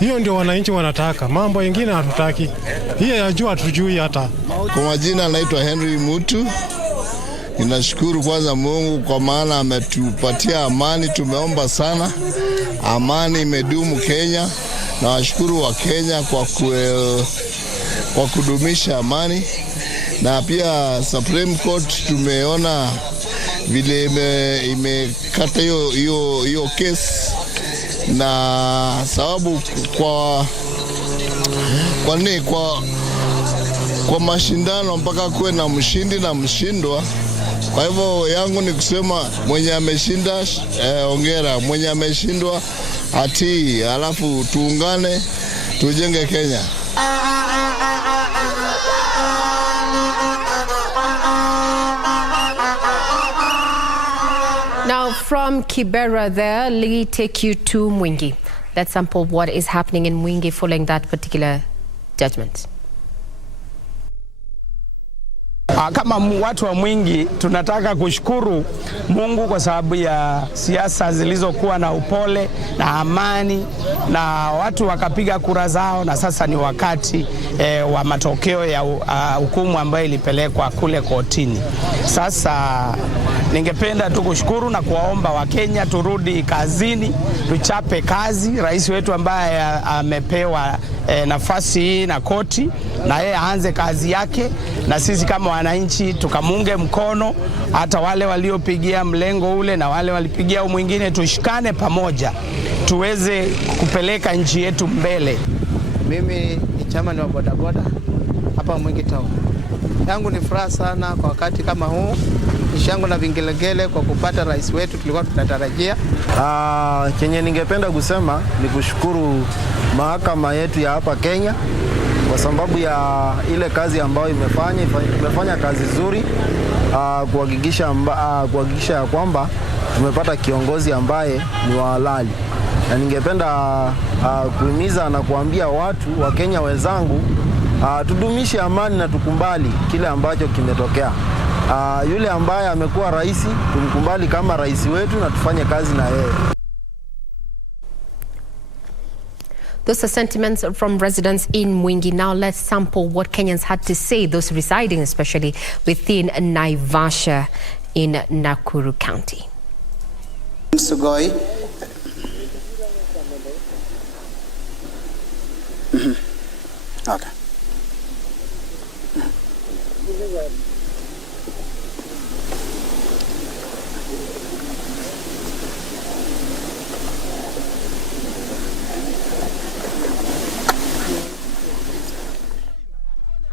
Hiyo ndio wananchi wanataka. Mambo mengine hatutaki. Hiyo yajua hatujui hata. Kwa majina naitwa Henry Mutu. Ninashukuru kwanza Mungu kwa maana ametupatia amani. Tumeomba sana amani imedumu Kenya, na washukuru wa Kenya kwa kudumisha amani. Na pia Supreme Court tumeona vile imekata hiyo kesi, na sababu kwa mashindano mpaka kuwe na mshindi na mshindwa. Kwa hivyo yangu ni kusema mwenye ameshinda ongera, mwenye ameshindwa atii, alafu tuungane tujenge Kenya. Now from Kibera there, let me take you to Mwingi. Let's sample what is happening in Mwingi following that particular judgment. Kama watu wa Mwingi tunataka kushukuru Mungu kwa sababu ya siasa zilizokuwa na upole na amani, na watu wakapiga kura zao, na sasa ni wakati wa matokeo ya hukumu ambayo ilipelekwa kule kotini. Sasa ningependa tu kushukuru na kuwaomba Wakenya turudi kazini, tuchape kazi. Rais wetu ambaye amepewa nafasi hii na koti, na yeye aanze kazi yake, na sisi kama wananchi tukamunge mkono, hata wale waliopigia mlengo ule na wale walipigia mwingine, tushikane pamoja tuweze kupeleka nchi yetu mbele. Mimi ni chairman wa bodaboda hapa Mwingi Town. Yangu ni furaha sana kwa wakati kama huu, nishangu na vingelegele kwa kupata rais wetu tulikuwa tunatarajia. Chenye ningependa kusema ni kushukuru mahakama yetu ya hapa Kenya kwa sababu ya ile kazi ambayo imefanya kazi nzuri kuhakikisha ya kwamba tumepata kiongozi ambaye ni wa halali. Na ningependa kuhimiza na kuambia watu wa Kenya wenzangu, tudumishe amani na tukumbali kile ambacho kimetokea. Yule ambaye amekuwa rais tumkumbali kama rais wetu na tufanye kazi na yeye. Those are sentiments from residents in Mwingi. Now let's sample what Kenyans had to say, those residing especially within Naivasha in Nakuru County. Sugoi. Okay.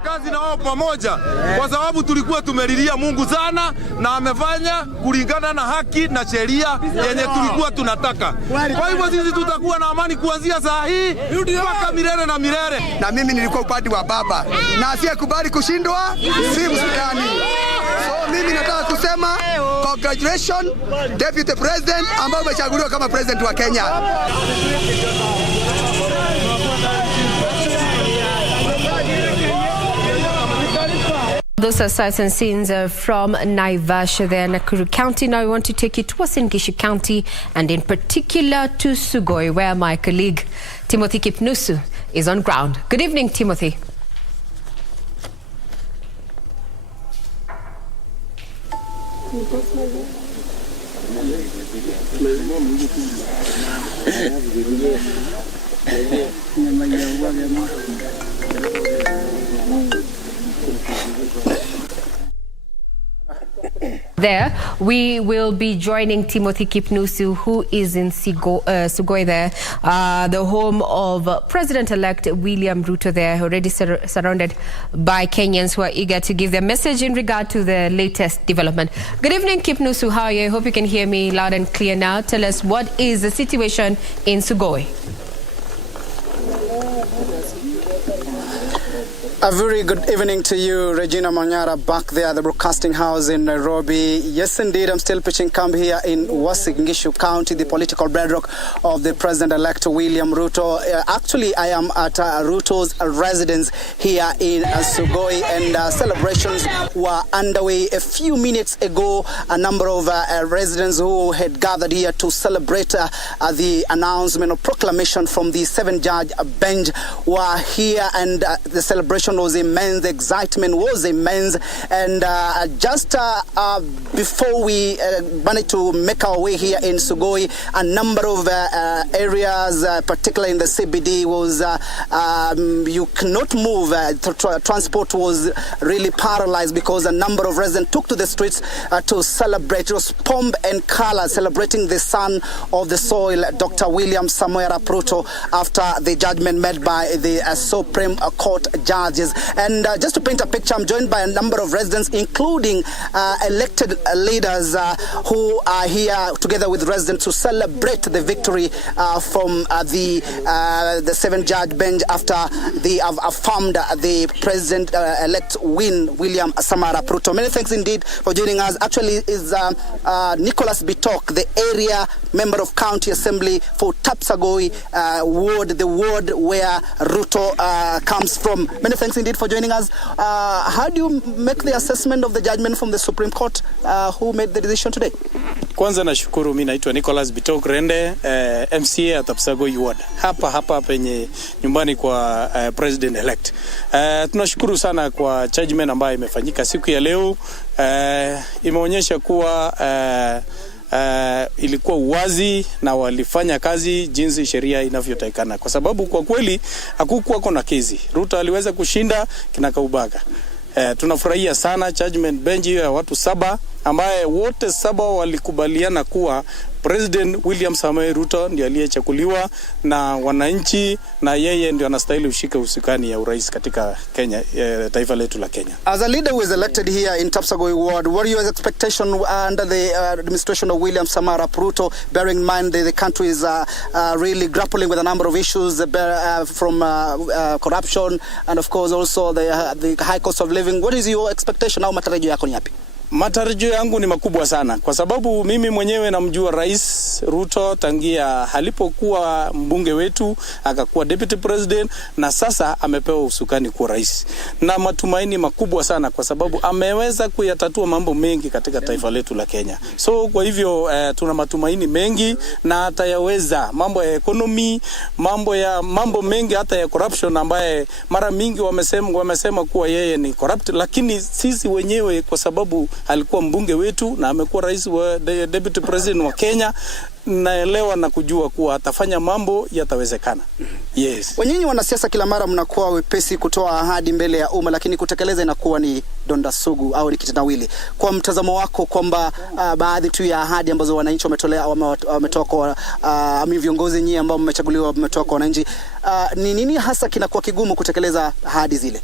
Kazi na wao pamoja kwa sababu tulikuwa tumelilia Mungu sana na amefanya kulingana na haki na sheria yenye tulikuwa tunataka. Kwa hivyo sisi tutakuwa na amani kuanzia saa hii mpaka milele na milele. Na mimi nilikuwa upande wa baba na asiyekubali kushindwa si Msudani. So mimi nataka kusema congratulations Deputy President ambaye umechaguliwa kama president wa Kenya. Those are sights and scenes from Naivasha there, Nakuru County. Now we want to take you to Uasin Gishu County and in particular to Sugoi, where my colleague Timothy Kipnusu is on ground. Good evening, Timothy. There, we will be joining Timothy Kipnusu, who is in Sugoi there, the home of President-elect William Ruto there, already surrounded by Kenyans who are eager to give their message in regard to the latest development. Good evening, Kipnusu. How are you? I hope you can hear me loud and clear now. Tell us, what is the situation in Sugoi? A very good evening to you, Regina Manyara, back there at the broadcasting house in Nairobi. Yes, indeed, I'm still pitching camp here in Uasin Gishu County, the political bedrock of the President-elect William Ruto. Actually, I am at Ruto's residence here in Sugoi, and celebrations were underway a few minutes ago. A number of residents who had gathered here to celebrate the announcement or proclamation from the 7-judge bench were here, and the celebration was immense, the excitement was immense, and just before we managed to make our way here in Sugoi, a number of areas, particularly in the CBD, was you cannot move. Transport was really paralyzed because a number of residents took to the streets to celebrate. It was pomp and color, celebrating the son of the soil, Dr. William Samoei Arap Ruto, after the judgment made by the Supreme Court judge judges. And just to paint a picture, I'm joined by a number of residents, including elected leaders who are here together with residents to celebrate the victory from the 7-judge bench after they have affirmed the president-elect win, William Samara Ruto. Many thanks indeed for joining us. Actually, is Nicholas Bitok, the area member of County Assembly for Tapsagoi ward, the ward where Ruto comes from. Many thanks indeed for joining us. How do you make the assessment of the judgment from the Supreme Court who made the decision today? Kwanza nashukuru, mimi naitwa Nicholas Bitok Rende, MCA at Tapsagoi ward. Hapa penye nyumbani kwa president elect. Tunashukuru sana kwa judgment ambayo imefanyika siku ya leo. Imeonyesha kuwa ilikuwa uwazi na walifanya kazi jinsi sheria inavyotakikana, kwa sababu kwa kweli hakukuwa na kesi. Ruto aliweza kushinda kinakaubaga. Tunafurahia sana judgment bench ya watu 7 ambaye wote 7 walikubaliana kuwa President William Samoei Ruto ndiye aliyechaguliwa na wananchi, na yeye ndiye anastahili ushike usukani ya urais katika Kenya, taifa letu la Kenya. As a leader who is elected here in Tapsagoi ward, what are your expectations under the administration of William Samara Ruto, bearing in mind that the country is really grappling with a number of issues from corruption and of course also the high cost of living? What is your expectation au matarajio yako ni yapi? Matarajio yangu ni makubwa sana, kwa sababu mimi mwenyewe namjua Rais Ruto tangia alipokuwa mbunge wetu, akakuwa deputy president, na sasa amepewa usukani kuwa rais. Na matumaini makubwa sana kwa sababu ameweza kuyatatua mambo mengi katika taifa letu la Kenya. So kwa hivyo tuna matumaini mengi na atayaweza mambo ya economy, mambo mengi, hata ya corruption ambaye mara mingi wamesema kuwa yeye ni corrupt, lakini sisi wenyewe kwa sababu alikuwa mbunge wetu na amekuwa rais wa deputy president wa Kenya, naelewa na kujua kuwa atafanya mambo yatawezekana. Yes. Nyinyi wanasiasa kila mara mnakuwa wepesi kutoa ahadi mbele ya umma, lakini kutekeleza inakuwa ni donda sugu au ni kitendawili. Kwa mtazamo wako kwamba baadhi tu ya ahadi ambazo wananchi wametoa kwa viongozi nyinyi ambao mmechaguliwa wametoa kwa wananchi, ni nini hasa kinakuwa kigumu kutekeleza ahadi zile?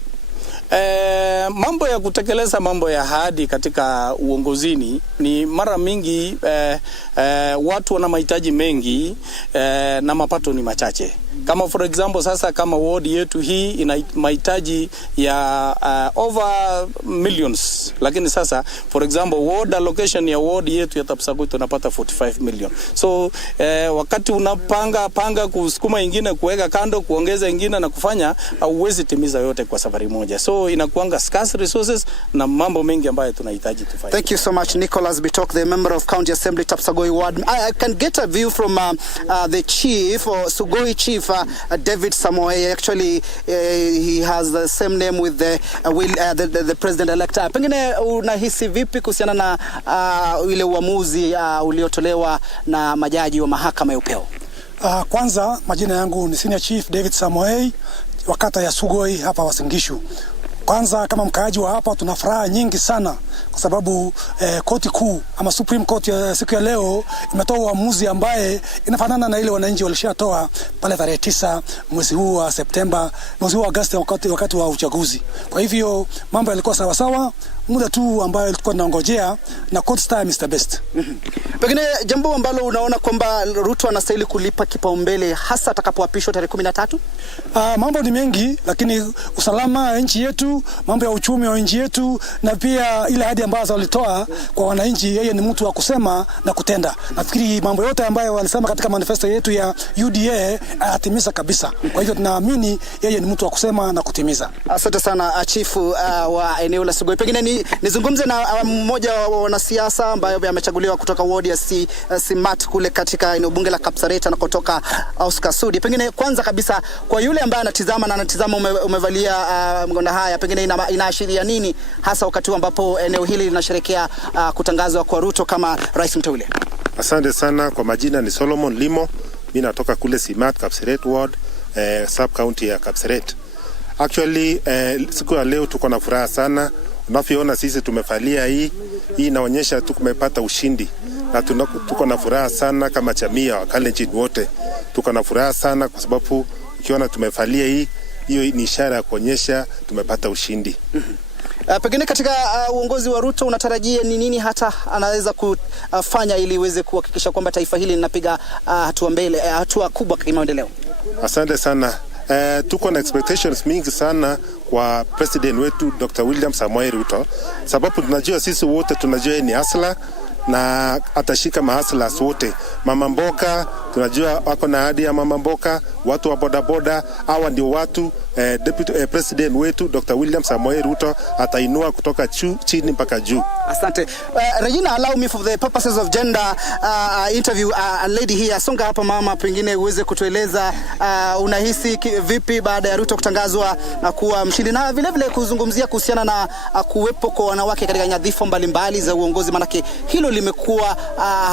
Mambo ya kutekeleza mambo ya ahadi katika uongozini ni mara mingi watu wana mahitaji mengi na mapato ni machache. Kama for example sasa kama ward yetu hii ina mahitaji ya over millions, lakini sasa for example ward allocation ya ward yetu ya Tapsagoi tunapata 45 million. So wakati unapanga kusukuma ingine, kuweka kando, kuongeza ingine na kufanya, hauwezi timiza yote kwa safari moja. So inakuanga scarce resources na mambo mengi ambayo tunahitaji tufanye. Thank you so much, Nicholas Bitok, the member of County Assembly Tapsagoi ward. I can get a view from the chief or Sugoi chief David Samoei. Actually he has the same name with the president elect. Pengine unahisi vipi kuhusiana na ile uamuzi uliotolewa na majaji wa mahakama ya upeo? Kwanza majina yangu ni Senior Chief David Samoei wa kata ya Sugoi hapa Uasin Gishu. Kwanza kama mkaaji wa hapa tuna furaha nyingi sana kwa sababu koti kuu ama Supreme Court ya siku ya leo imetoa uamuzi ambaye inafanana na ile wananchi walishatoa pale tarehe 9 mwezi huu wa Septemba, mwezi huu wa Agosti wakati wa uchaguzi. Kwa hivyo mambo yalikuwa sawa sawa, muda tu ambayo tulikuwa tunangojea na court time is the best. Pengine jambo ambalo unaona kwamba Ruto anastahili kulipa kipaumbele hasa atakapoapishwa tarehe 13? Mambo ni mengi, lakini usalama wa nchi yetu, mambo ya uchumi wa nchi yetu, na pia ile ahadi ambazo walitoa kwa wananchi, yeye ni mtu wa kusema na kutenda. Nafikiri mambo yote ambayo walisema katika manifesto yetu ya UDA atimiza kabisa. Kwa hivyo tunaamini yeye ni mtu wa kusema na kutimiza. Asante sana chifu wa eneo la Sugoi. Pengine nizungumze na mmoja wa wanasiasa ambaye amechaguliwa kutoka ward ya Simat kule katika eneo bunge la Kapseret anakotoka Oscar Sudi. Pengine kwanza kabisa kwa yule ambaye anatizama umevalia mgonda haya, pengine inaashiria nini hasa wakati ambapo eneo hili linasherehekea kutangazwa kwa Ruto kama rais mteule? Asante sana. Kwa majina ni Solomon Limo. Mimi natoka kule Simat Kapseret ward, sub county ya Kapseret. Actually siku ya leo tuko na furaha sana. Unavyoona sisi tumefalia hii inaonyesha tumepata ushindi. Na tuko na furaha sana kama jamii ya Wakalenjin wote. Tuko na furaha sana kwa sababu ukiona tumefalia hii hiyo ni ishara ya kuonyesha tumepata ushindi. Pengine katika uongozi wa Ruto unatarajia ni nini hata anaweza kufanya ili iweze kuhakikisha kwamba taifa hili linapiga hatua kubwa katika maendeleo? Asante sana. Tuko na expectations mingi sana kwa president wetu Dr. William Samoei Ruto, sababu tunajua sisi wote tunajua ni hustler na atashika mahustlers wote. Mama mboga tunajua wako na ahadi ya mama mboga, watu wa bodaboda, hawa ndio watu deputy president wetu Dr. William Samoei Ruto atainua kutoka chini mpaka juu. Asante. Regina, allow me for the purposes of gender interview a lady here. Songa hapa mama, pengine uweze kutueleza unahisi vipi baada ya Ruto kutangazwa na kuwa mshindi, na vile vile kuzungumzia kuhusiana na kuwepo kwa wanawake katika nyadhifa mbalimbali za uongozi, manake hilo limekuwa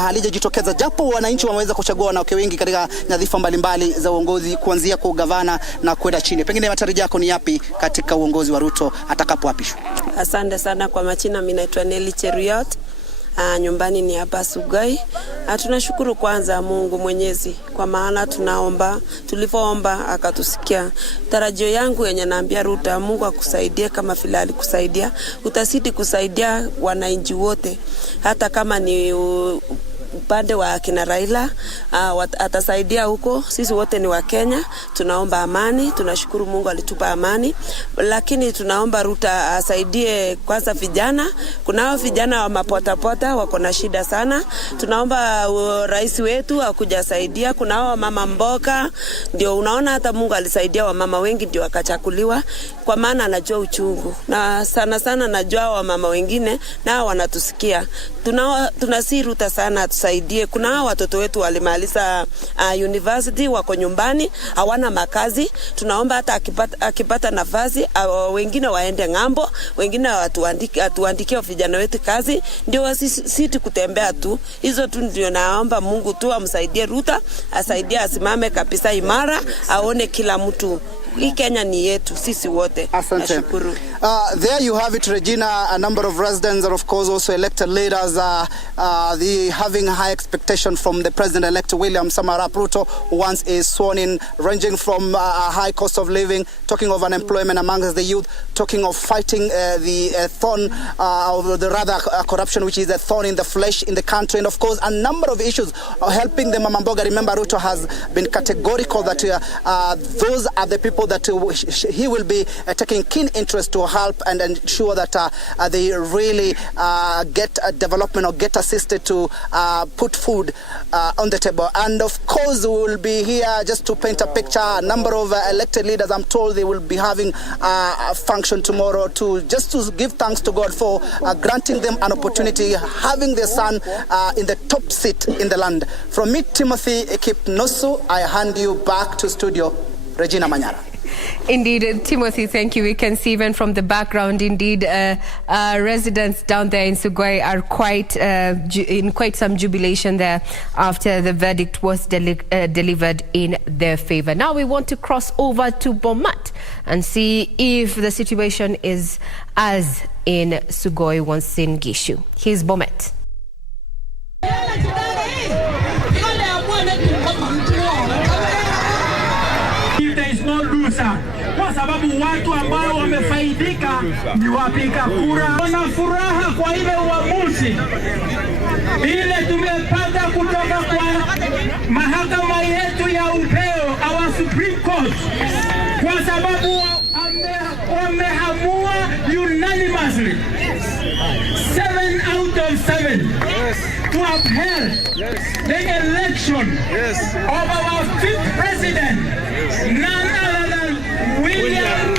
halijajitokeza, japo wananchi wameweza kuchagua wanawake wengi katika nyadhifa mbalimbali za uongozi kuanzia kwa gavana na kwenda chini. Pengine matarajio yako ni yapi katika uongozi wa Ruto atakapoapishwa? Asante sana kwa majina, mimi naitwa Electorate. Nyumbani ni hapa Sugoi. Tunashukuru kwanza Mungu Mwenyezi kwa maana tunaomba, tulipoomba akatusikia. Tarajio yangu yenye naambia Ruto, Mungu akusaidie kama vile alikusaidia, utasidi kusaidia wananchi wote, hata kama ni upande wa kina Raila atasaidia huko. Sisi wote ni wa Kenya, tunaomba amani, tunashukuru Mungu alitupa amani, lakini tunaomba Ruto asaidie kwanza vijana. Kunao vijana wa mapotapota wako na shida sana, tunaomba rais wetu akuja saidia. Kunao mama mboga, ndio unaona hata Mungu alisaidia wamama wengi ndio akachakuliwa, kwa maana anajua uchungu, na sana sana najua wamama wengine nao wanatusikia. Tunasi Ruto sana tusaidie. Kuna watoto wetu walimaliza university, wako nyumbani, hawana makazi. Tunaomba hata akipata nafasi wengine waende ngambo, wengine atuandikie vijana wetu kazi, ndio wasiti kutembea tu. Hizo tu ndio naomba Mungu tu amsaidie Ruto, asaidie asimame kabisa imara, aone kila mtu. Hii Kenya ni yetu sisi wote. Asante. There you have it, Regina. A number of residents and of course also elected leaders having high expectation from the president-elect William Samoei Ruto once is sworn in, ranging from a high cost of living, talking of unemployment amongst the youth, talking of fighting the thorn of the rather corruption, which is a thorn in the flesh in the country, and of course a number of issues helping the Mama Mboga. Remember, Ruto has been categorical that those are the people that he will be taking keen interest to help and ensure that they really get development or get assisted to put food on the table. And of course we will be here just to paint a picture. A number of elected leaders, I'm told they will be having a function tomorrow to give thanks to God for granting them an opportunity, having their son in the top seat in the land. From me, Timothy Ekip-Nosu, I hand you back to studio, Regina Manyara. Indeed, Timothy, thank you. We can see even from the background, indeed, residents down there in Sugoi are in quite some jubilation there after the verdict was delivered in their favor. Now we want to cross over to Bomet and see if the situation is as in Sugoi Uasin Gishu. Here's Bomet. Kwa sababu watu ambao wamefaidika ni wapiga kura. Wana furaha kwa ile uamuzi ile tumepata kutoka kwa mahakama yetu ya upeo, our Supreme Court, kwa sababu wameamua unanimously 7 out of 7 to upheld the election of our 5th president, none other than William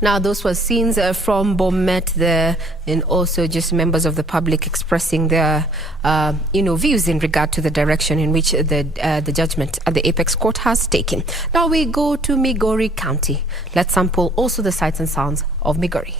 Now, those were scenes from Bomet there, and also just members of the public expressing their, views in regard to the direction in which the judgment at the Apex Court has taken. Now we go to Migori County. Let's sample also the sights and sounds of Migori.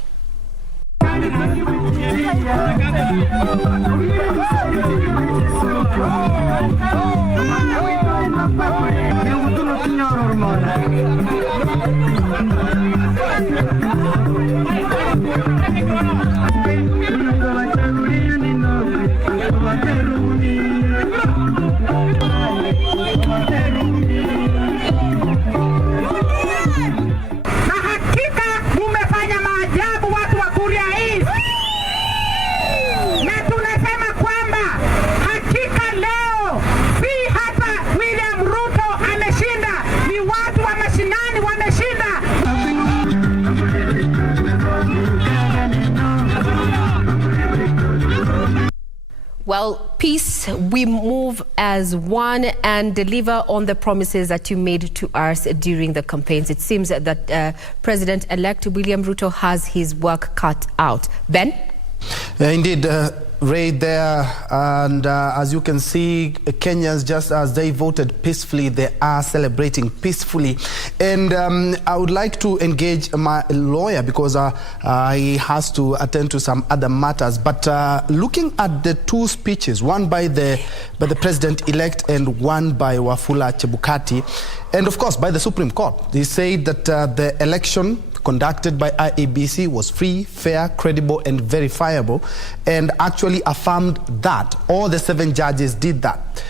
Well, peace, we move as one and deliver on the promises that you made to us during the campaigns. It seems that President-elect William Ruto has his work cut out. Ben? Indeed, Ray there, and as you can see, Kenyans, just as they voted peacefully, they are celebrating peacefully. And I would like to engage my lawyer because he has to attend to some other matters. But looking at the two speeches, one by the president-elect and one by Wafula Chebukati, and of course by the Supreme Court, they said that the election conducted by IEBC was free, fair, credible, and verifiable, and actually affirmed that. All the 7 judges did that.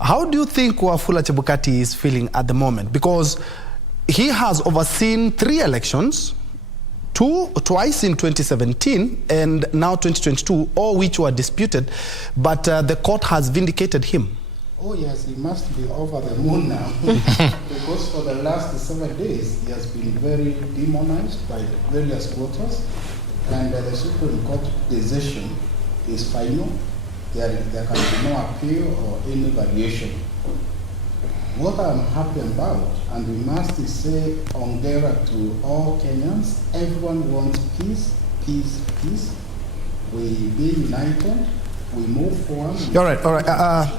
How do you think Wafula Chebukati is feeling at the moment? Because he has overseen 3 elections, twice in 2017 and now 2022, all which were disputed, but the court has vindicated him. Oh yes, he must be over the moon now because for the last 7 days he has been very demonized by various voters, and the Supreme Court decision is final. There can be no appeal or any variation. What I'm happy about, and we must say hongera to all Kenyans, everyone wants peace, peace, peace. We be united. We move forward. All right.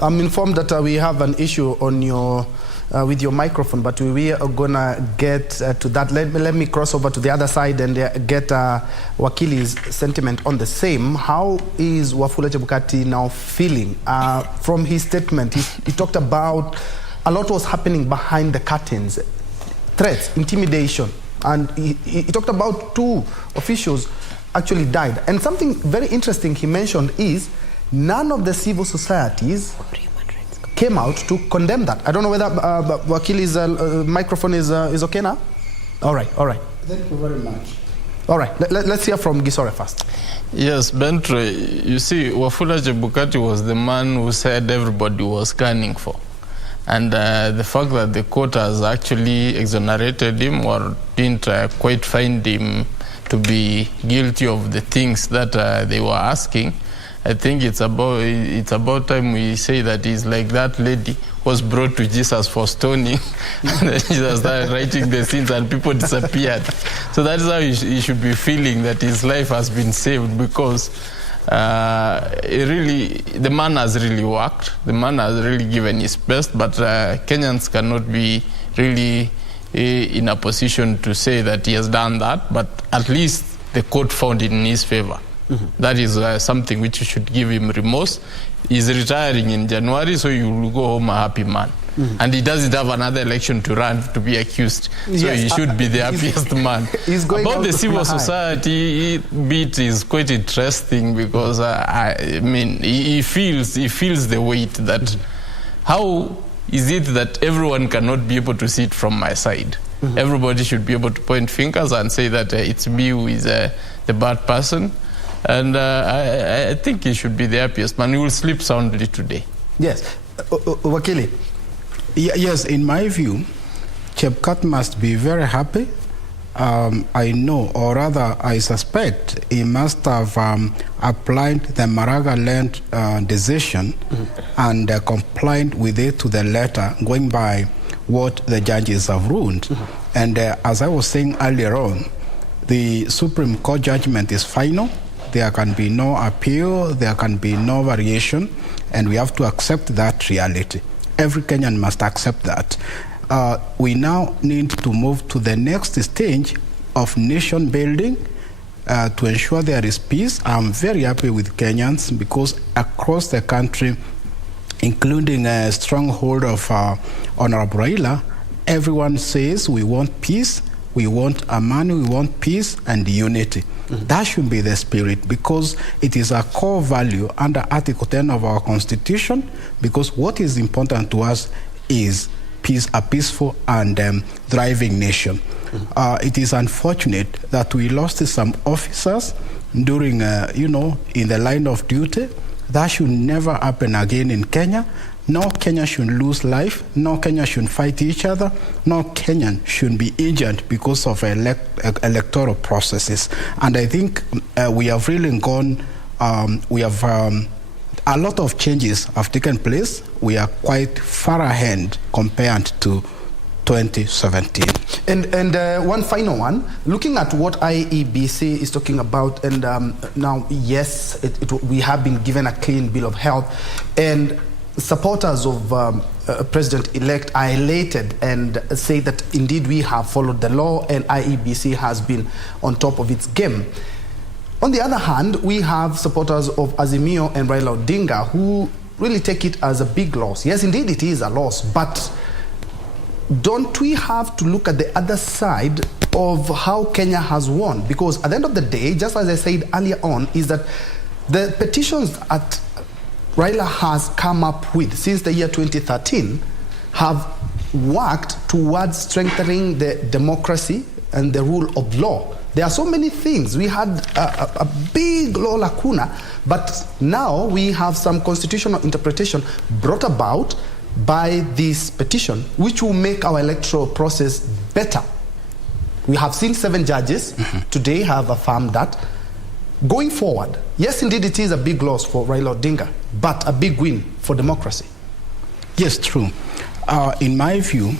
I'm informed that we have an issue on your with your microphone, but we are gonna get to that. Let me cross over to the other side and get Wakili's sentiment on the same. How is Wafula Chebukati now feeling? From his statement, he talked about a lot was happening behind the curtains, threats, intimidation, and he talked about 2 officials actually died. And something very interesting he mentioned is none of the civil societies came out to condemn that. I don't know whether Wakili's microphone is okay now? All right. Thank you very much. All right, let's hear from Gisore first. Yes, Bentre, you see, Wafula Chebukati was the man who said everybody was gunning for. And the fact that the court has actually exonerated him or didn't quite find him to be guilty of the things that they were asking, I think it's about time we say that he's like that lady was brought to Jesus for stoning, and then Jesus started writing the sins and people disappeared. So that is how he should be feeling, that his life has been saved, because the man has really worked, the man has really given his best, but Kenyans cannot be really in a position to say that he has done that, but at least the court found it in his favor. Mm-hmm. That is something which you should give him remorse. He's retiring in January, so you will go home a happy man. Mm-hmm. And he doesn't have another election to run to be accused. So yes, he should be the happiest man. About the civil society bit is quite interesting, because I mean, he feels the weight that how is it that everyone cannot be able to see it from my side? Mm-hmm. Everybody should be able to point fingers and say that it's me who is the bad person. And I think he should be the happiest man. He will sleep soundly today. Yes. Wakili. Yes, in my view, Chebukati must be very happy. I know, or rather I suspect, he must have applied the Maraga land decision and complied with it to the letter, going by what the judges have ruled. And as I was saying earlier on, the Supreme Court judgment is final. There can be no appeal, there can be no variation, and we have to accept that reality. Every Kenyan must accept that. We now need to move to the next stage of nation building to ensure there is peace. I'm very happy with Kenyans, because across the country, including a stronghold of Honorable Raila, everyone says we want peace, we want amani, we want peace and unity. Mm-hmm. That should be the spirit, because it is a core value under Article 10 of our Constitution, because what is important to us is peace, a peaceful and thriving nation. Mm-hmm. It is unfortunate that we lost some officers during, in the line of duty. That should never happen again in Kenya. No Kenya should lose life. No Kenya should fight each other. No Kenyan should be injured because of electoral processes. And I think we have really gone, a lot of changes have taken place. We are quite far ahead compared to 2017. And one final one, looking at what IEBC is talking about, and now, yes, we have been given a clean bill of health, and supporters of President-elect are elated and say that indeed we have followed the law and IEBC has been on top of its game. On the other hand, we have supporters of Azimio and Raila Odinga who really take it as a big loss. Yes, indeed it is a loss, but don't we have to look at the other side of how Kenya has won? Because at the end of the day, just as I said earlier on, is that the petitions that Raila has come up with since the year 2013 have worked towards strengthening the democracy and the rule of law. There are so many things. We had a big law lacuna, but now we have some constitutional interpretation brought about by this petition, which will make our electoral process better. We have seen 7 judges today have affirmed that. Going forward, yes, indeed, it is a big loss for Raila Odinga, but a big win for democracy. Yes, true. In my view,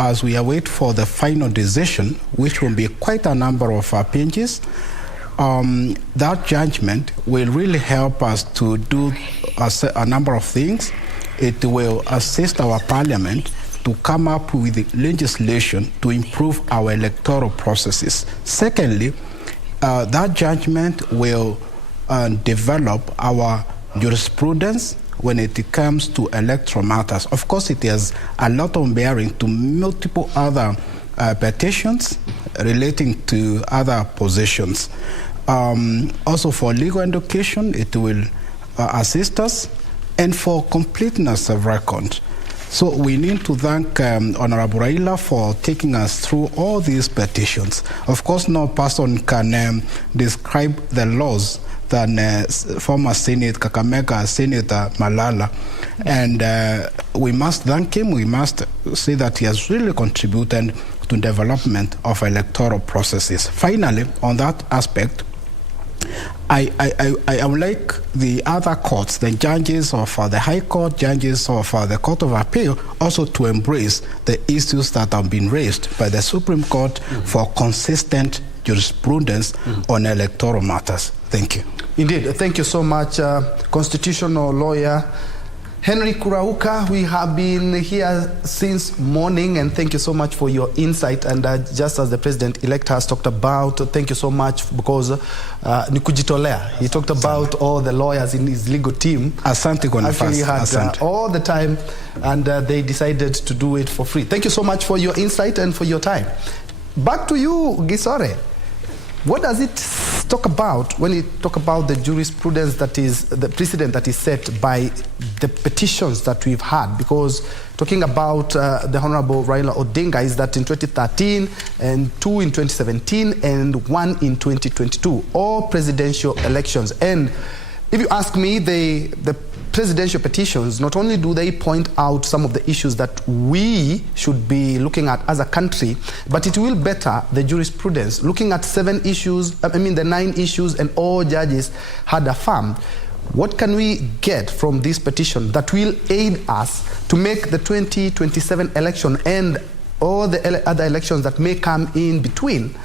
as we await for the final decision, which will be quite a number of pages, that judgment will really help us to do a number of things. It will assist our parliament to come up with legislation to improve our electoral processes. Secondly, that judgment will develop our jurisprudence when it comes to electoral matters. Of course, it has a lot of bearing to multiple other petitions relating to other positions. Also for legal education, it will assist us, and for completeness of record. So we need to thank Honorable Raila for taking us through all these petitions. Of course, no person can describe the laws than former Senate Kakamega Senator Malala. And we must thank him. We must say that he has really contributed to development of electoral processes. Finally, on that aspect, I would like the other courts, the judges of the High Court, judges of the Court of Appeal, also to embrace the issues that have been raised by the Supreme Court for consistent jurisprudence on electoral matters. Thank you. Indeed, thank you so much, constitutional lawyer Henry Kurauka. We have been here since morning, and thank you so much for your insight. And just as the president-elect has talked about, thank you so much, because ni kujitolea. He talked about all the lawyers in his legal team. Asante kwa nafasi. Actually had all the time, and they decided to do it for free. Thank you so much for your insight and for your time. Back to you, Gisore. What does it talk about when it talk about the jurisprudence that is the precedent that is set by the petitions that we've had? Because talking about the Honorable Raila Odinga is that in 2013 and 2 in 2017 and 1 in 2022, all presidential elections. And if you ask me, the presidential petitions, not only do they point out some of the issues that we should be looking at as a country, but it will better the jurisprudence. Looking at 7 issues, the 9 issues, and all judges had affirmed. What can we get from this petition that will aid us to make the 2027 election and all the other elections that may come in between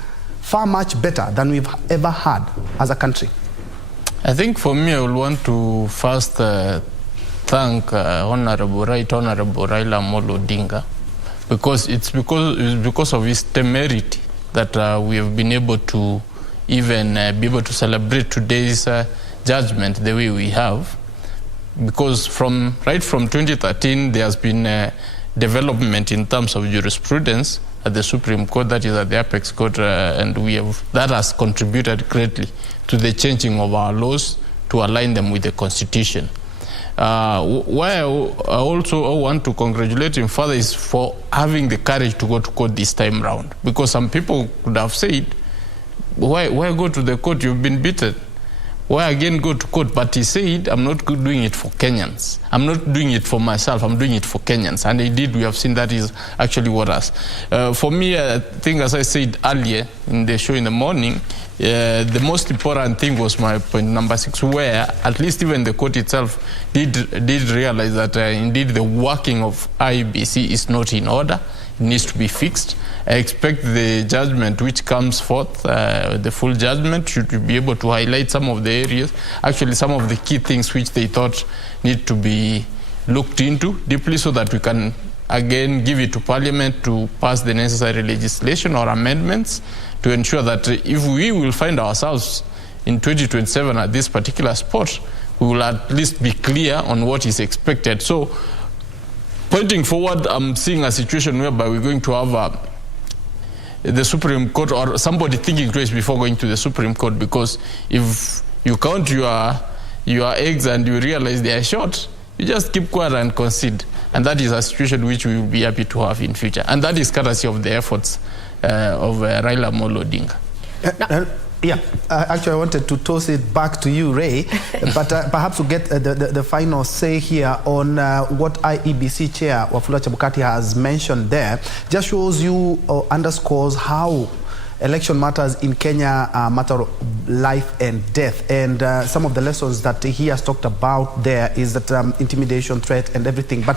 far much better than we've ever had as a country? I think for me, I would want to first thank Honorable Raila Amolo Odinga, because it's because of his temerity that we have been able to even be able to celebrate today's judgment the way we have. Because right from 2013, there has been development in terms of jurisprudence at the Supreme Court, that is at the Apex Court, and that has contributed greatly to the changing of our laws to align them with the Constitution. Why I also want to congratulate him further is for having the courage to go to court this time round. Because some people could have said, why go to the court? You've been beaten. Why again go to court? But he said, I'm not doing it for Kenyans. I'm not doing it for myself, I'm doing it for Kenyans. And indeed, we have seen that is actually what us. For me, I think, as I said earlier in the show in the morning, the most important thing was my point number 6, where at least even the court itself did realize that indeed the working of IEBC is not in order. It needs to be fixed. I expect the judgment which comes forth, the full judgment, should be able to highlight some of the areas, actually some of the key things which they thought need to be looked into deeply, so that we can again give it to Parliament to pass the necessary legislation or amendments to ensure that if we will find ourselves in 2027 at this particular spot, we will at least be clear on what is expected. So, pointing forward, I'm seeing a situation whereby we're going to have the Supreme Court, or somebody thinking twice before going to the Supreme Court, because if you count your eggs and you realize they are short, you just keep quiet and concede. And that is a situation which we will be happy to have in future. And that is courtesy of the efforts of Raila Amolo Odinga. Actually, I wanted to toss it back to you, Ray, but perhaps we'll get the final say here on what IEBC Chair Wafula Chebukati has mentioned there. Just shows you or underscores how election matters in Kenya are a matter of life and death. And some of the lessons that he has talked about there is that intimidation, threat, and everything. But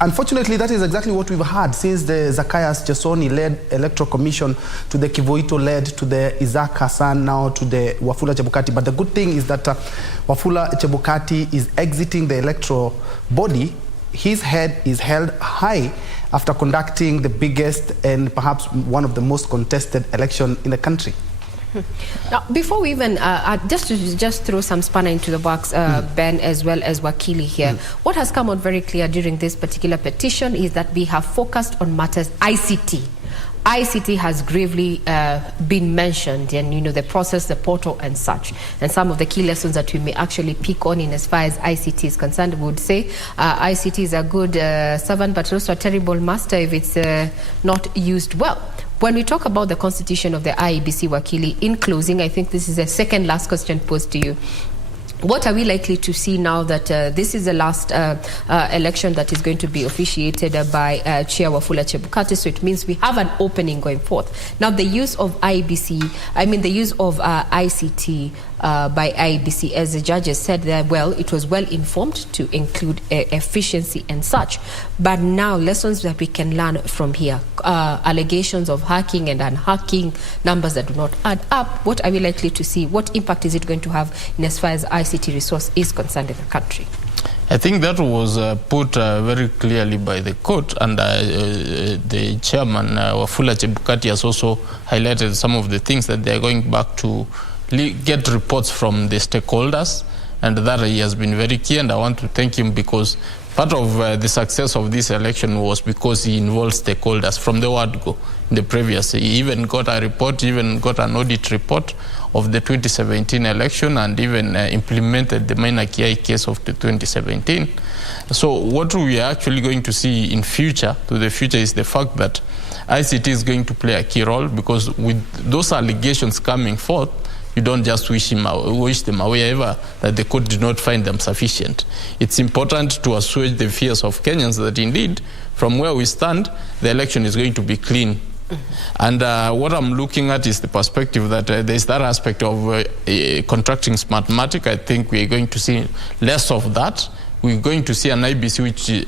unfortunately, that is exactly what we've had since the Zacchaeus Chesoni-led Electoral Commission, to the Kivoito-led, to the Isaac Hassan, now to the Wafula Chebukati. But the good thing is that Wafula Chebukati is exiting the electoral body. His head is held high after conducting the biggest and perhaps one of the most contested election in the country. Now, before we even, just throw some spanner into the box, Ben, as well as Wakili here, what has come out very clear during this particular petition is that we have focused on matters ICT. ICT has gravely been mentioned, and the process, the portal and such. And some of the key lessons that we may actually pick on in as far as ICT is concerned, we would say ICT is a good servant but also a terrible master if it's not used well. When we talk about the constitution of the IEBC, Wakili, in closing, I think this is the second last question posed to you. What are we likely to see now that this is the last election that is going to be officiated by Chair Wafula Chebukati? So it means we have an opening going forth. Now, the use of the use of ICT by IEBC, as the judges said there, well, it was well informed to include efficiency and such. But now, lessons that we can learn from here, allegations of hacking and unhacking, numbers that do not add up. What are we likely to see? What impact is it going to have in as far as ICT resource is concerned in the country? I think that was put very clearly by the court, and the chairman, Wafula Chebukati, has also highlighted some of the things that they are going back to get reports from the stakeholders, and that he has been very key, and I want to thank him because part of the success of this election was because he involved stakeholders from the word go. In the previous, he even got a report, even got an audit report of the 2017 election, and even implemented the minor KI case of the 2017. So what we are actually going to see in future, is the fact that ICT is going to play a key role, because with those allegations coming forth, you don't just wish them away ever, that the court did not find them sufficient. It's important to assuage the fears of Kenyans that indeed, from where we stand, the election is going to be clean. And what I'm looking at is the perspective that there's that aspect of contracting Smartmatic. I think we're going to see less of that. We're going to see an IBC which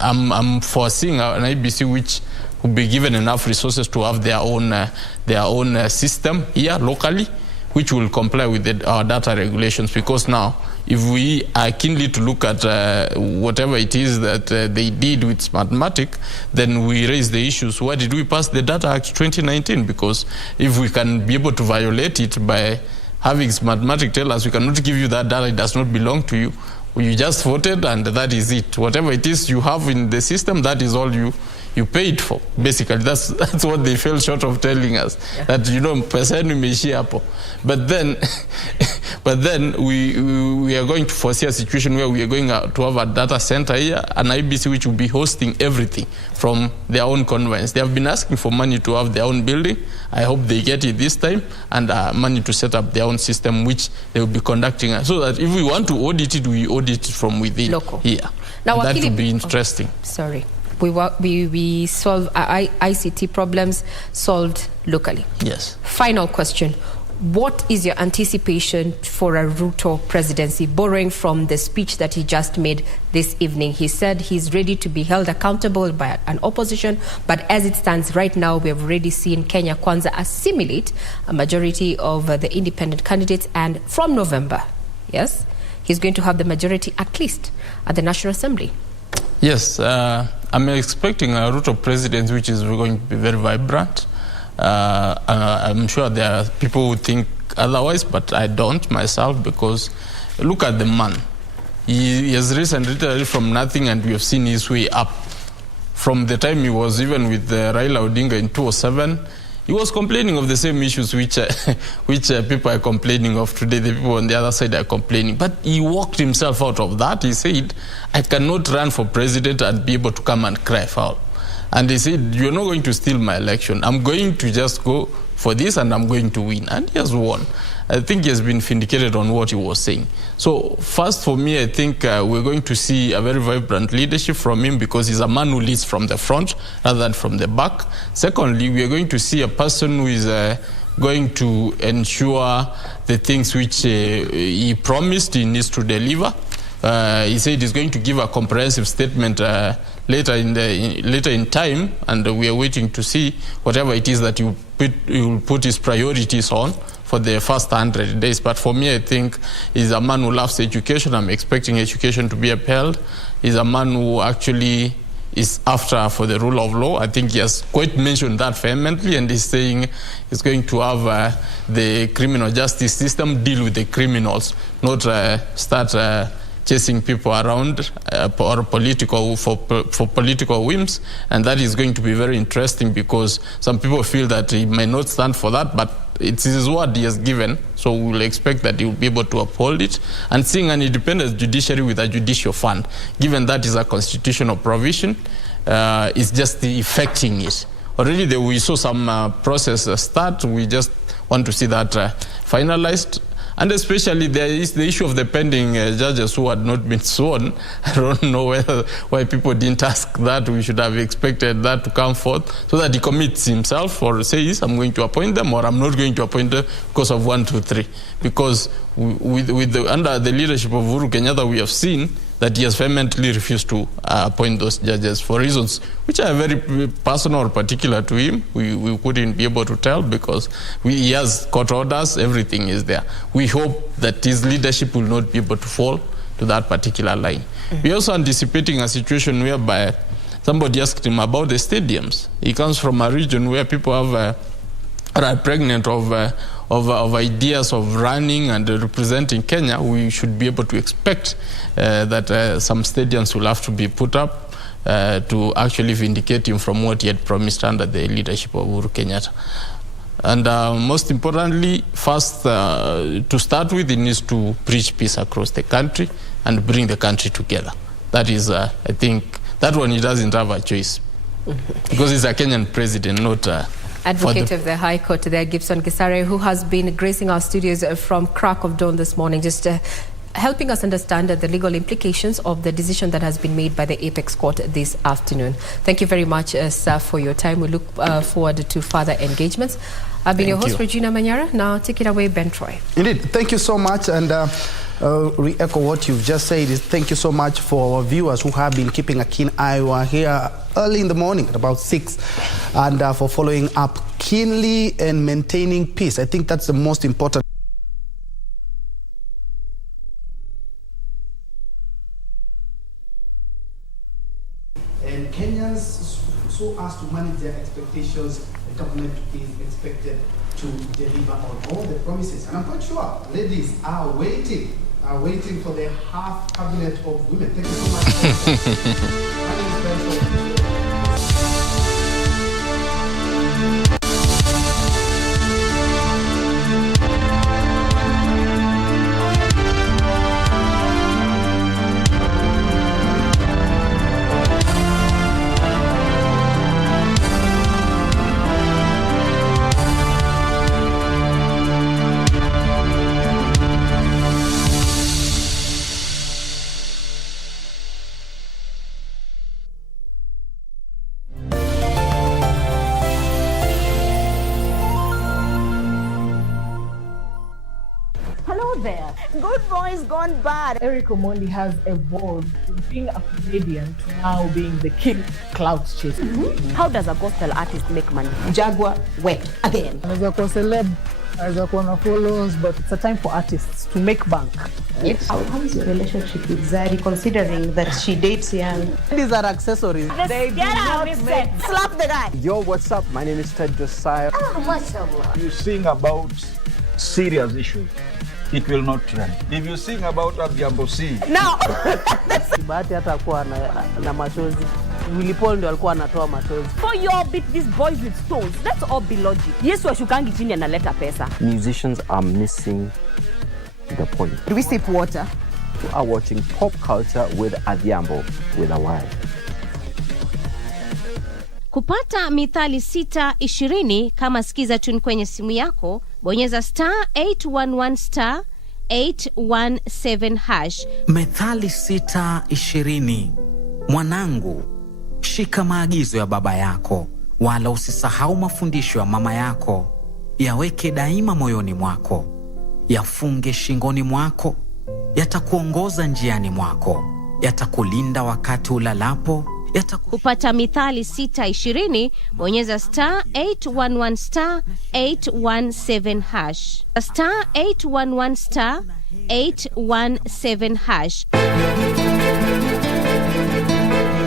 I'm foreseeing an IBC which will be given enough resources to have their own system here locally, which will comply with our data regulations. Because now, if we are keenly to look at whatever it is that they did with Smartmatic, then we raise the issues. Why did we pass the Data Act 2019? Because if we can be able to violate it by having Smartmatic tell us we cannot give you that data, it does not belong to you. You just voted and that is it. Whatever it is you have in the system, that is all you you paid for. Basically, that's what they fell short of telling us. Yeah. That, you know, pesa yenu imeishia hapo. But then we are going to foresee a situation where we are going to have a data center here, an IBC which will be hosting everything from their own conveyance. They have been asking for money to have their own building. I hope they get it this time, and money to set up their own system which they will be conducting. So that if we want to audit it, we audit it from within here. Now, that would be interesting. Sorry. We solve ICT problems solved locally. Yes. Final question. What is your anticipation for a Ruto presidency, borrowing from the speech that he just made this evening? He said he's ready to be held accountable by an opposition, but as it stands right now, we have already seen Kenya Kwanza assimilate a majority of the independent candidates, and from November, yes, he's going to have the majority at least at the National Assembly. Yes, I'm expecting a Ruto presidency which is going to be very vibrant. I'm sure there are people who think otherwise, but I don't myself, because look at the man. He has risen literally from nothing, and we have seen his way up. From the time he was even with Raila Odinga in 2007, he was complaining of the same issues which people are complaining of today. The people on the other side are complaining. But he walked himself out of that. He said, I cannot run for president and be able to come and cry foul. And he said, you're not going to steal my election. I'm going to just go for this and I'm going to win. And he has won. I think he has been vindicated on what he was saying. So first, for me, I think we're going to see a very vibrant leadership from him, because he's a man who leads from the front rather than from the back. Secondly, we are going to see a person who is going to ensure the things which he promised he needs to deliver. He said he's going to give a comprehensive statement later in time, and we are waiting to see whatever it is that he will put his priorities on for the first 100 days. But for me, I think he's a man who loves education. I'm expecting education to be upheld. He's a man who actually is after for the rule of law. I think he has quite mentioned that vehemently, and he's saying he's going to have the criminal justice system deal with the criminals, not start chasing people around for political whims. And that is going to be very interesting, because some people feel that he may not stand for that, but it's his word he has given, so we will expect that he will be able to uphold it. And seeing an independent judiciary with a judicial fund, given that is a constitutional provision, is just effecting it. Already we saw some process start. We just want to see that finalized. And especially there is the issue of the pending judges who had not been sworn. I don't know why people didn't ask that. We should have expected that to come forth, so that he commits himself or says, I'm going to appoint them, or I'm not going to appoint them because of 1, 2, 3. Because under the leadership of Uhuru Kenyatta, we have seen that he has vehemently refused to appoint those judges for reasons which are very personal or particular to him. We couldn't be able to tell, because he has court orders, everything is there. We hope that his leadership will not be able to fall to that particular line. We're also anticipating a situation whereby somebody asked him about the stadiums. He comes from a region where people are pregnant of ideas of running and representing Kenya. We should be able to expect that some stadiums will have to be put up to actually vindicate him from what he had promised under the leadership of Uhuru Kenyatta. And most importantly, first, to start with, he needs to preach peace across the country and bring the country together. That is, I think, that one he doesn't have a choice, because he's a Kenyan president, not Advocate of the High Court there, Gibson Gisare, who has been gracing our studios from crack of dawn this morning, just helping us understand the legal implications of the decision that has been made by the Apex Court this afternoon. Thank you very much, sir, for your time. We look forward to further engagements. I've been your host, Regina Manyara. Now take it away, Ben Troy. Indeed. Thank you so much. And re-echo what you've just said. Thank you so much for our viewers who have been keeping a keen eye. We are here early in the morning at about 6, and for following up keenly and maintaining peace. I think that's the most important. And Kenyans, so as to manage their expectations, the government is expected to deliver on all the promises. And I'm quite sure ladies are waiting for the half cabinet of women. Thank you so much. boys gone bad. Eric Omondi has evolved from being a comedian to now being the king clout chaser. How does a gospel artist make money? Jaguar wept again. Anaweza kuwa celeb, anaweza kuwa na followers, but it's a time for artists to make bank. Yes. How is your relationship with Zari, considering that she dates young? These are accessories. They do not make slap the guy. Yo, what's up? My name is Ted Josiah. Oh, mashallah. You sing about serious issues, it will not trend. If you sing about Adhiambo C. Now. Bahati hata kuwa na machozi. Willy Paul ndio alikuwa anatoa machozi. For your beat these boys with stones. Let's all be logic. Yesu ashukangi chini analeta pesa. Musicians are missing the point. Do we sip water? You are watching pop culture with Adhiambo with a Y. Kupata mithali 6:20 kama sikiza tune kwenye simu yako, bonyeza *811 *817#. Methali 6:20. Mwanangu, shika maagizo ya baba yako, wala usisahau mafundisho ya mama yako. Yaweke daima moyoni mwako, yafunge shingoni mwako, yatakuongoza njiani mwako, yatakulinda wakati ulalapo. Kupata mithali 6:20, bonyeza *811 *817#. *811 *817#.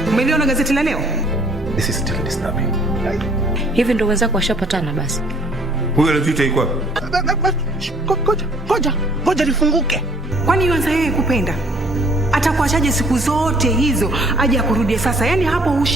Umeliona gazeti la leo? This is still disturbing. Hivi ndio waweza kuwashapatana basi. Huyo Levita iko wapi? Ngoja lifunguke. Kwani yuanza yeye kupenda? Atakuachaje siku zote hizo aje akurudie sasa? Yaani hapo